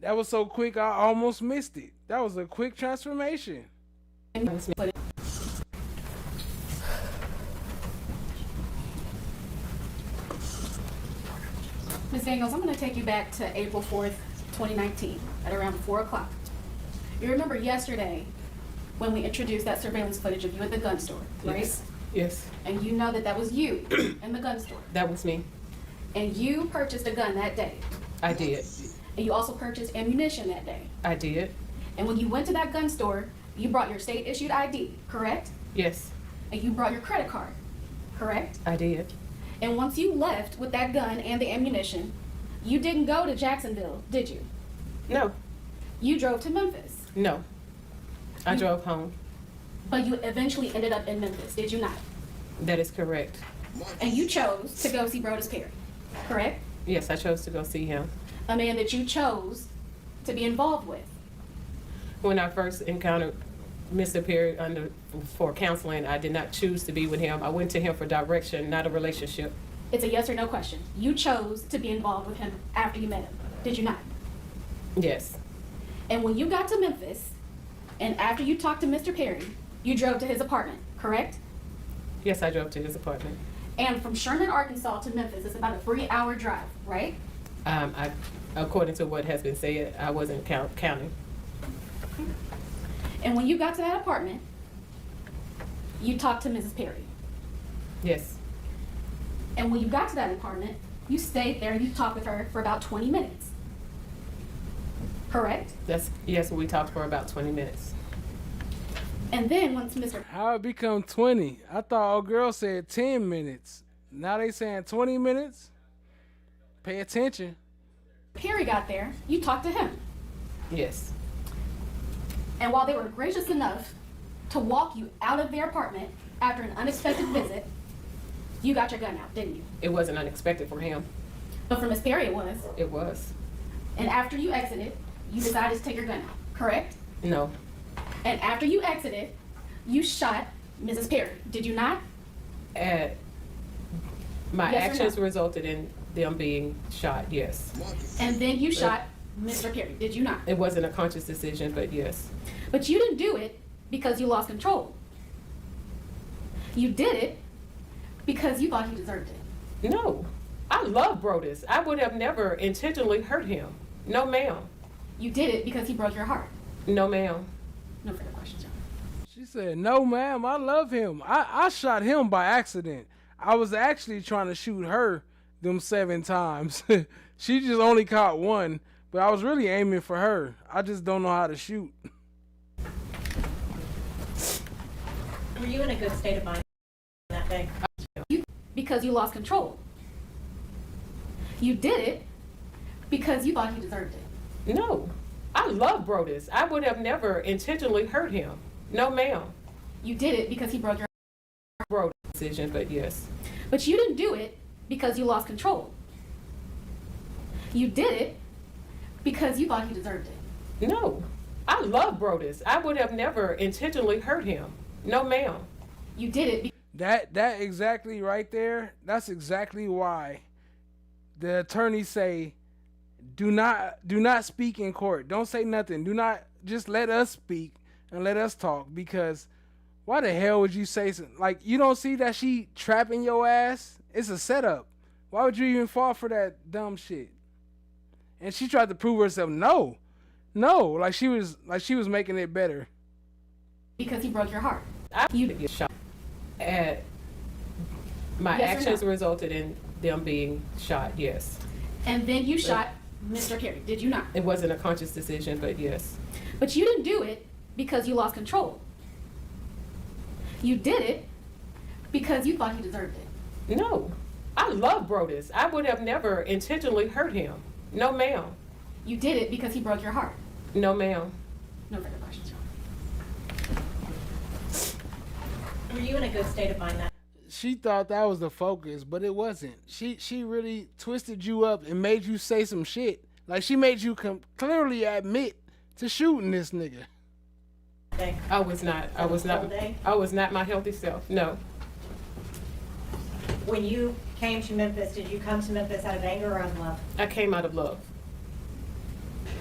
That was so quick, I almost missed it. That was a quick transformation. Ms. Daniels, I'm going to take you back to April 4th, 2019 at around 4 o'clock. You remember yesterday when we introduced that surveillance footage of you at the gun store, right? Yes. Yes. And you know that that was you in the gun store. That was me. And you purchased a gun that day. I did. And you also purchased ammunition that day. I did. And when you went to that gun store, you brought your state-issued ID, correct? Yes. And you brought your credit card, correct? I did. And once you left with that gun and the ammunition, you didn't go to Jacksonville, did you? No. You drove to Memphis. No. I drove home. But you eventually ended up in Memphis, did you not? That is correct. And you chose to go see Brodes Perry, correct? Yes, I chose to go see him. A man that you chose to be involved with. When I first encountered Mr. Perry for counseling, I did not choose to be with him. I went to him for direction, not a relationship. It's a yes or no question. You chose to be involved with him after you met him, did you not? Yes. And when you got to Memphis, and after you talked to Mr. Perry, you drove to his apartment, correct? Yes, I drove to his apartment. And from Sherman, Arkansas to Memphis, it's about a 3-hour drive, right? According to what has been said, I wasn't counting. And when you got to that apartment, you talked to Mrs. Perry. Yes. And when you got to that apartment, you stayed there and you talked with her for about 20 minutes. Correct? Yes, we talked for about 20 minutes. And then once Mr. How it become 20? I thought old girl said 10 minutes. Now they saying 20 minutes? Pay attention. Perry got there, you talked to him. Yes. And while they were gracious enough to walk you out of their apartment after an unexpected visit, you got your gun out, didn't you? It wasn't unexpected from him. But for Miss Perry, it was. It was. And after you exited, you decided to take your gun out, correct? No. And after you exited, you shot Mrs. Perry, did you not? My Yes or actions no? resulted in them being shot, yes. And then you shot Mr. Perry, did you not? It wasn't a conscious decision, but yes. But you didn't do it because you lost control. You did it because you thought he deserved it. No. I love Brodes. I would have never intentionally hurt him. No, ma'am. You did it because he broke your heart. No, ma'am. No further questions, John. She said, no, ma'am, I love him. I shot him by accident. I was actually trying to shoot her them 7 times. She just only caught 1, but I was really aiming for her. I just don't know how to shoot. Were you in a good state of mind that day? because you lost control. You did it because you thought he deserved it. No, I love Brodes. I would have never intentionally hurt him. No, ma'am. You did it because he broke your Brodes decision, but yes. But you didn't do it because you lost control. You did it because you thought he deserved it. No, I love Brodes. I would have never intentionally hurt him. No, ma'am. You did it. That exactly right there. That's exactly why the attorneys say, do not speak in court. Don't say nothing. Do not, just let us speak and let us talk, because why the hell would you say something? Like, you don't see that she trapping your ass? It's a setup. Why would you even fall for that dumb shit? And she tried to prove herself. No, like she was making it better. Because he broke your heart. You get shot. My actions resulted in them being shot, yes. And then you shot Mr. Carey, did you not? It wasn't a conscious decision, but yes. But you didn't do it because you lost control. You did it because you thought he deserved it. No, I love Brodes. I would have never intentionally hurt him. No, ma'am. You did it because he broke your heart. No, ma'am. No further questions. Were you in a good state of mind that? She thought that was the focus, but it wasn't. She really twisted you up and made you say some shit. Like, she made you clearly admit to shooting this nigga. I was not. I was not my healthy self. No. When you came to Memphis, did you come to Memphis out of anger or out of love? I came out of love.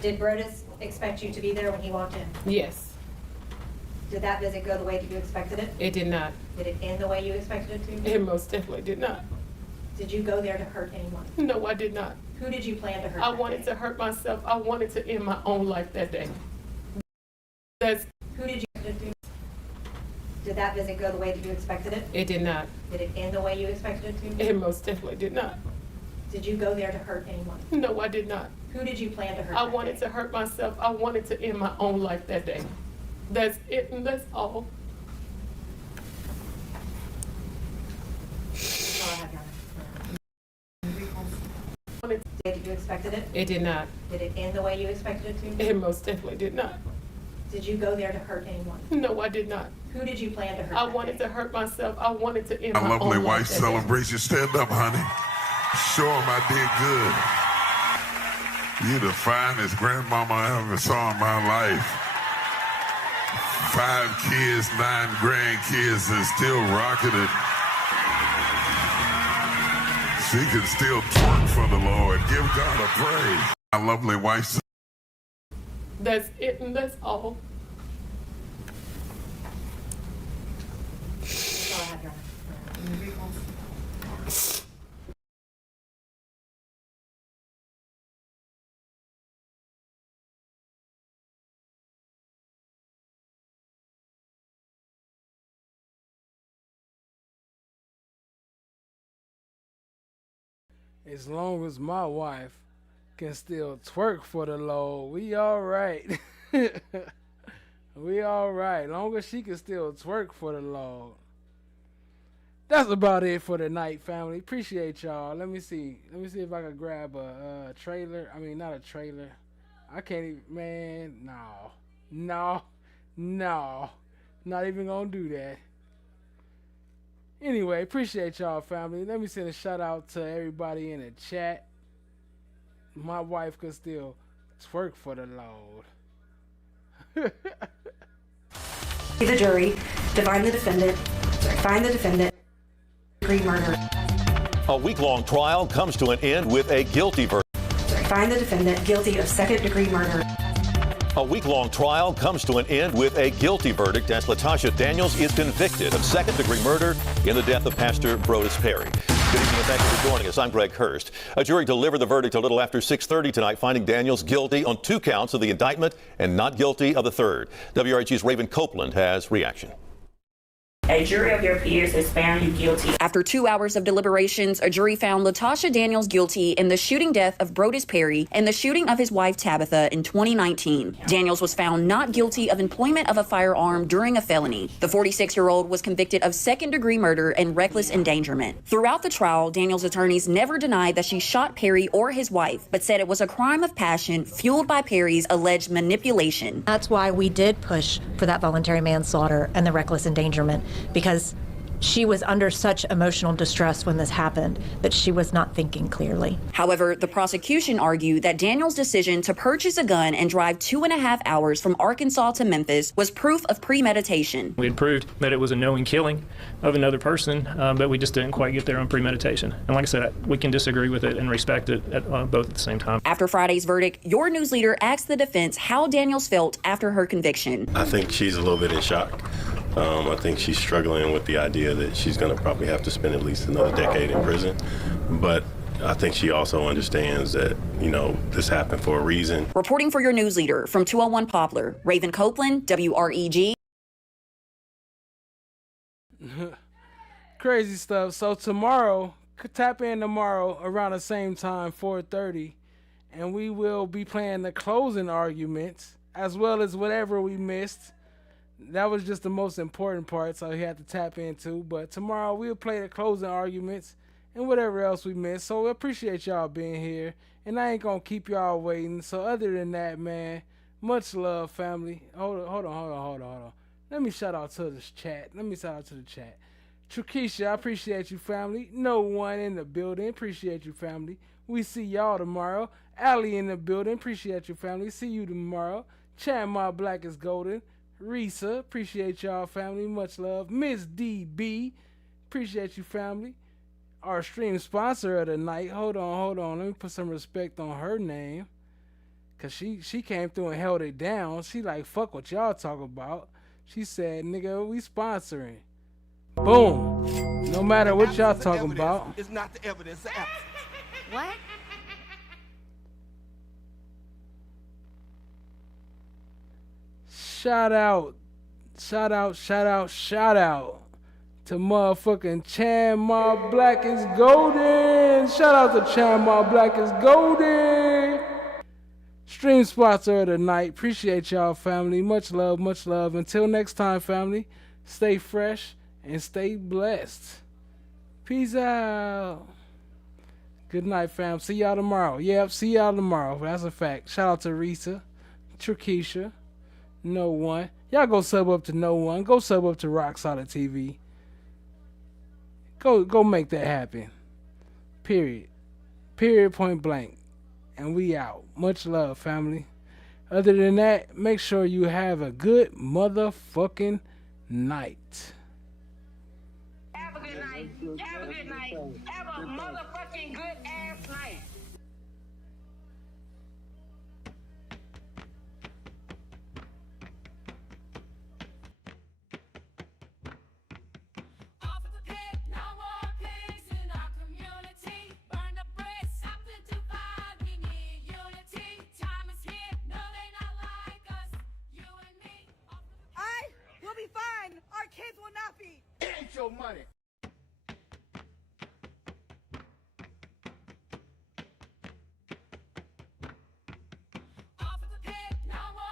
Did Brodes expect you to be there when he walked in? Yes. Did that visit go the way that you expected it? It did not. Did it end the way you expected it to? It most definitely did not. Did you go there to hurt anyone? No, I did not. Who did you plan to hurt? I wanted to hurt myself. I wanted to end my own life that day. Who did you expect it to? Did that visit go the way that you expected it? It did not. Did it end the way you expected it to? It most definitely did not. Did you go there to hurt anyone? No, I did not. Who did you plan to hurt? I wanted to hurt myself. I wanted to end my own life that day. That's it, and that's all. Did you expected it? It did not. Did it end the way you expected it to? It most definitely did not. Did you go there to hurt anyone? No, I did not. Who did you plan to hurt? I wanted to hurt myself. I wanted to end my My own lovely life wife that day. celebration. Stand up, honey. Show him I did good. You the finest grandmama I ever saw in my life. 5 kids, 9 grandkids, and still rocking it. She can still twerk for the Lord. Give God a praise. My lovely wife. That's it, and that's all. As long as my wife can still twerk for the Lord, we all right. We all right. Long as she can still twerk for the Lord. That's about it for tonight, family. Appreciate y'all. Let me see if I can grab a trailer. I mean, not a trailer. I can't even, man, no. Not even gonna do that. Anyway, appreciate y'all, family. Let me send a shout out to everybody in the chat. My wife could still twerk for the Lord. The jury find the defendant degree murder. A week-long trial comes to an end with a guilty verdict. Find the defendant guilty of second-degree murder. A week-long trial comes to an end with a guilty verdict as Latoshia Daniels is convicted of second-degree murder in the death of Pastor Brodes Perry. Good evening and thank you for joining us. I'm Greg Hurst. A jury delivered the verdict a little after 6:30 tonight, finding Daniels guilty on 2 counts of the indictment and not guilty of the third. WRHG's Raven Copeland has reaction. A jury of your peers has found you guilty. After 2 hours of deliberations, a jury found Latoshia Daniels guilty in the shooting death of Brodes Perry and the shooting of his wife Tabatha in 2019. Daniels was found not guilty of employment of a firearm during a felony. The 46-year-old was convicted of second-degree murder and reckless endangerment. Throughout the trial, Daniels' attorneys never denied that she shot Perry or his wife, but said it was a crime of passion fueled by Perry's alleged manipulation. That's why we did push for that voluntary manslaughter and the reckless endangerment, because she was under such emotional distress when this happened that she was not thinking clearly. However, the prosecution argued that Daniels' decision to purchase a gun and drive 2.5 hours from Arkansas to Memphis was proof of premeditation. We had proved that it was a knowing killing of another person, but we just didn't quite get there on premeditation. And like I said, we can disagree with it and respect it both at the same time. After Friday's verdict, your news leader asked the defense how Daniels felt after her conviction. I think she's a little bit in shock. I think she's struggling with the idea that she's going to probably have to spend at least another decade in prison. But I think she also understands that, you know, this happened for a reason. Reporting for your news leader from 201 Poplar, Raven Copeland, WREG. Crazy stuff. So tomorrow, tap in tomorrow around the same time, 4:30, and we will be playing the closing arguments as well as whatever we missed. That was just the most important part, so he had to tap into. But tomorrow we'll play the closing arguments and whatever else we missed. So we appreciate y'all being here, and I ain't gonna keep y'all waiting. So other than that, man, much love, family. Hold on. Let me shout out to this chat. Trukisha, I appreciate you, family. No one in the building, appreciate you, family. We see y'all tomorrow. Allie in the building, appreciate you, family. See you tomorrow. Chan My Black is Golden. Risa, appreciate y'all, family. Much love. Miss DB, appreciate you, family. Our stream sponsor of the night. Hold on. Let me put some respect on her name, cause she came through and held it down. She like, fuck what y'all talk about. She said, nigga, we sponsoring. Boom. No matter what y'all talking about. It's not the evidence of absence. What? Shout out to motherfucking Chan My Black is Golden. Shout out to Chan My Black is Golden. Stream sponsor of the night. Appreciate y'all, family. Much love. Until next time, family, stay fresh and stay blessed. Peace out. Good night, fam. See y'all tomorrow. Yep, see y'all tomorrow. That's a fact. Shout out to Risa, Trukisha, No One. Y'all go sub up to No One. Go sub up to Rock Solid TV. Go make that happen. Period. Point blank. And we out. Much love, family. Other than that, make sure you have a good motherfucking night. Have a good night. Have a motherfucking good ass night. Our kids will not be. Get your money.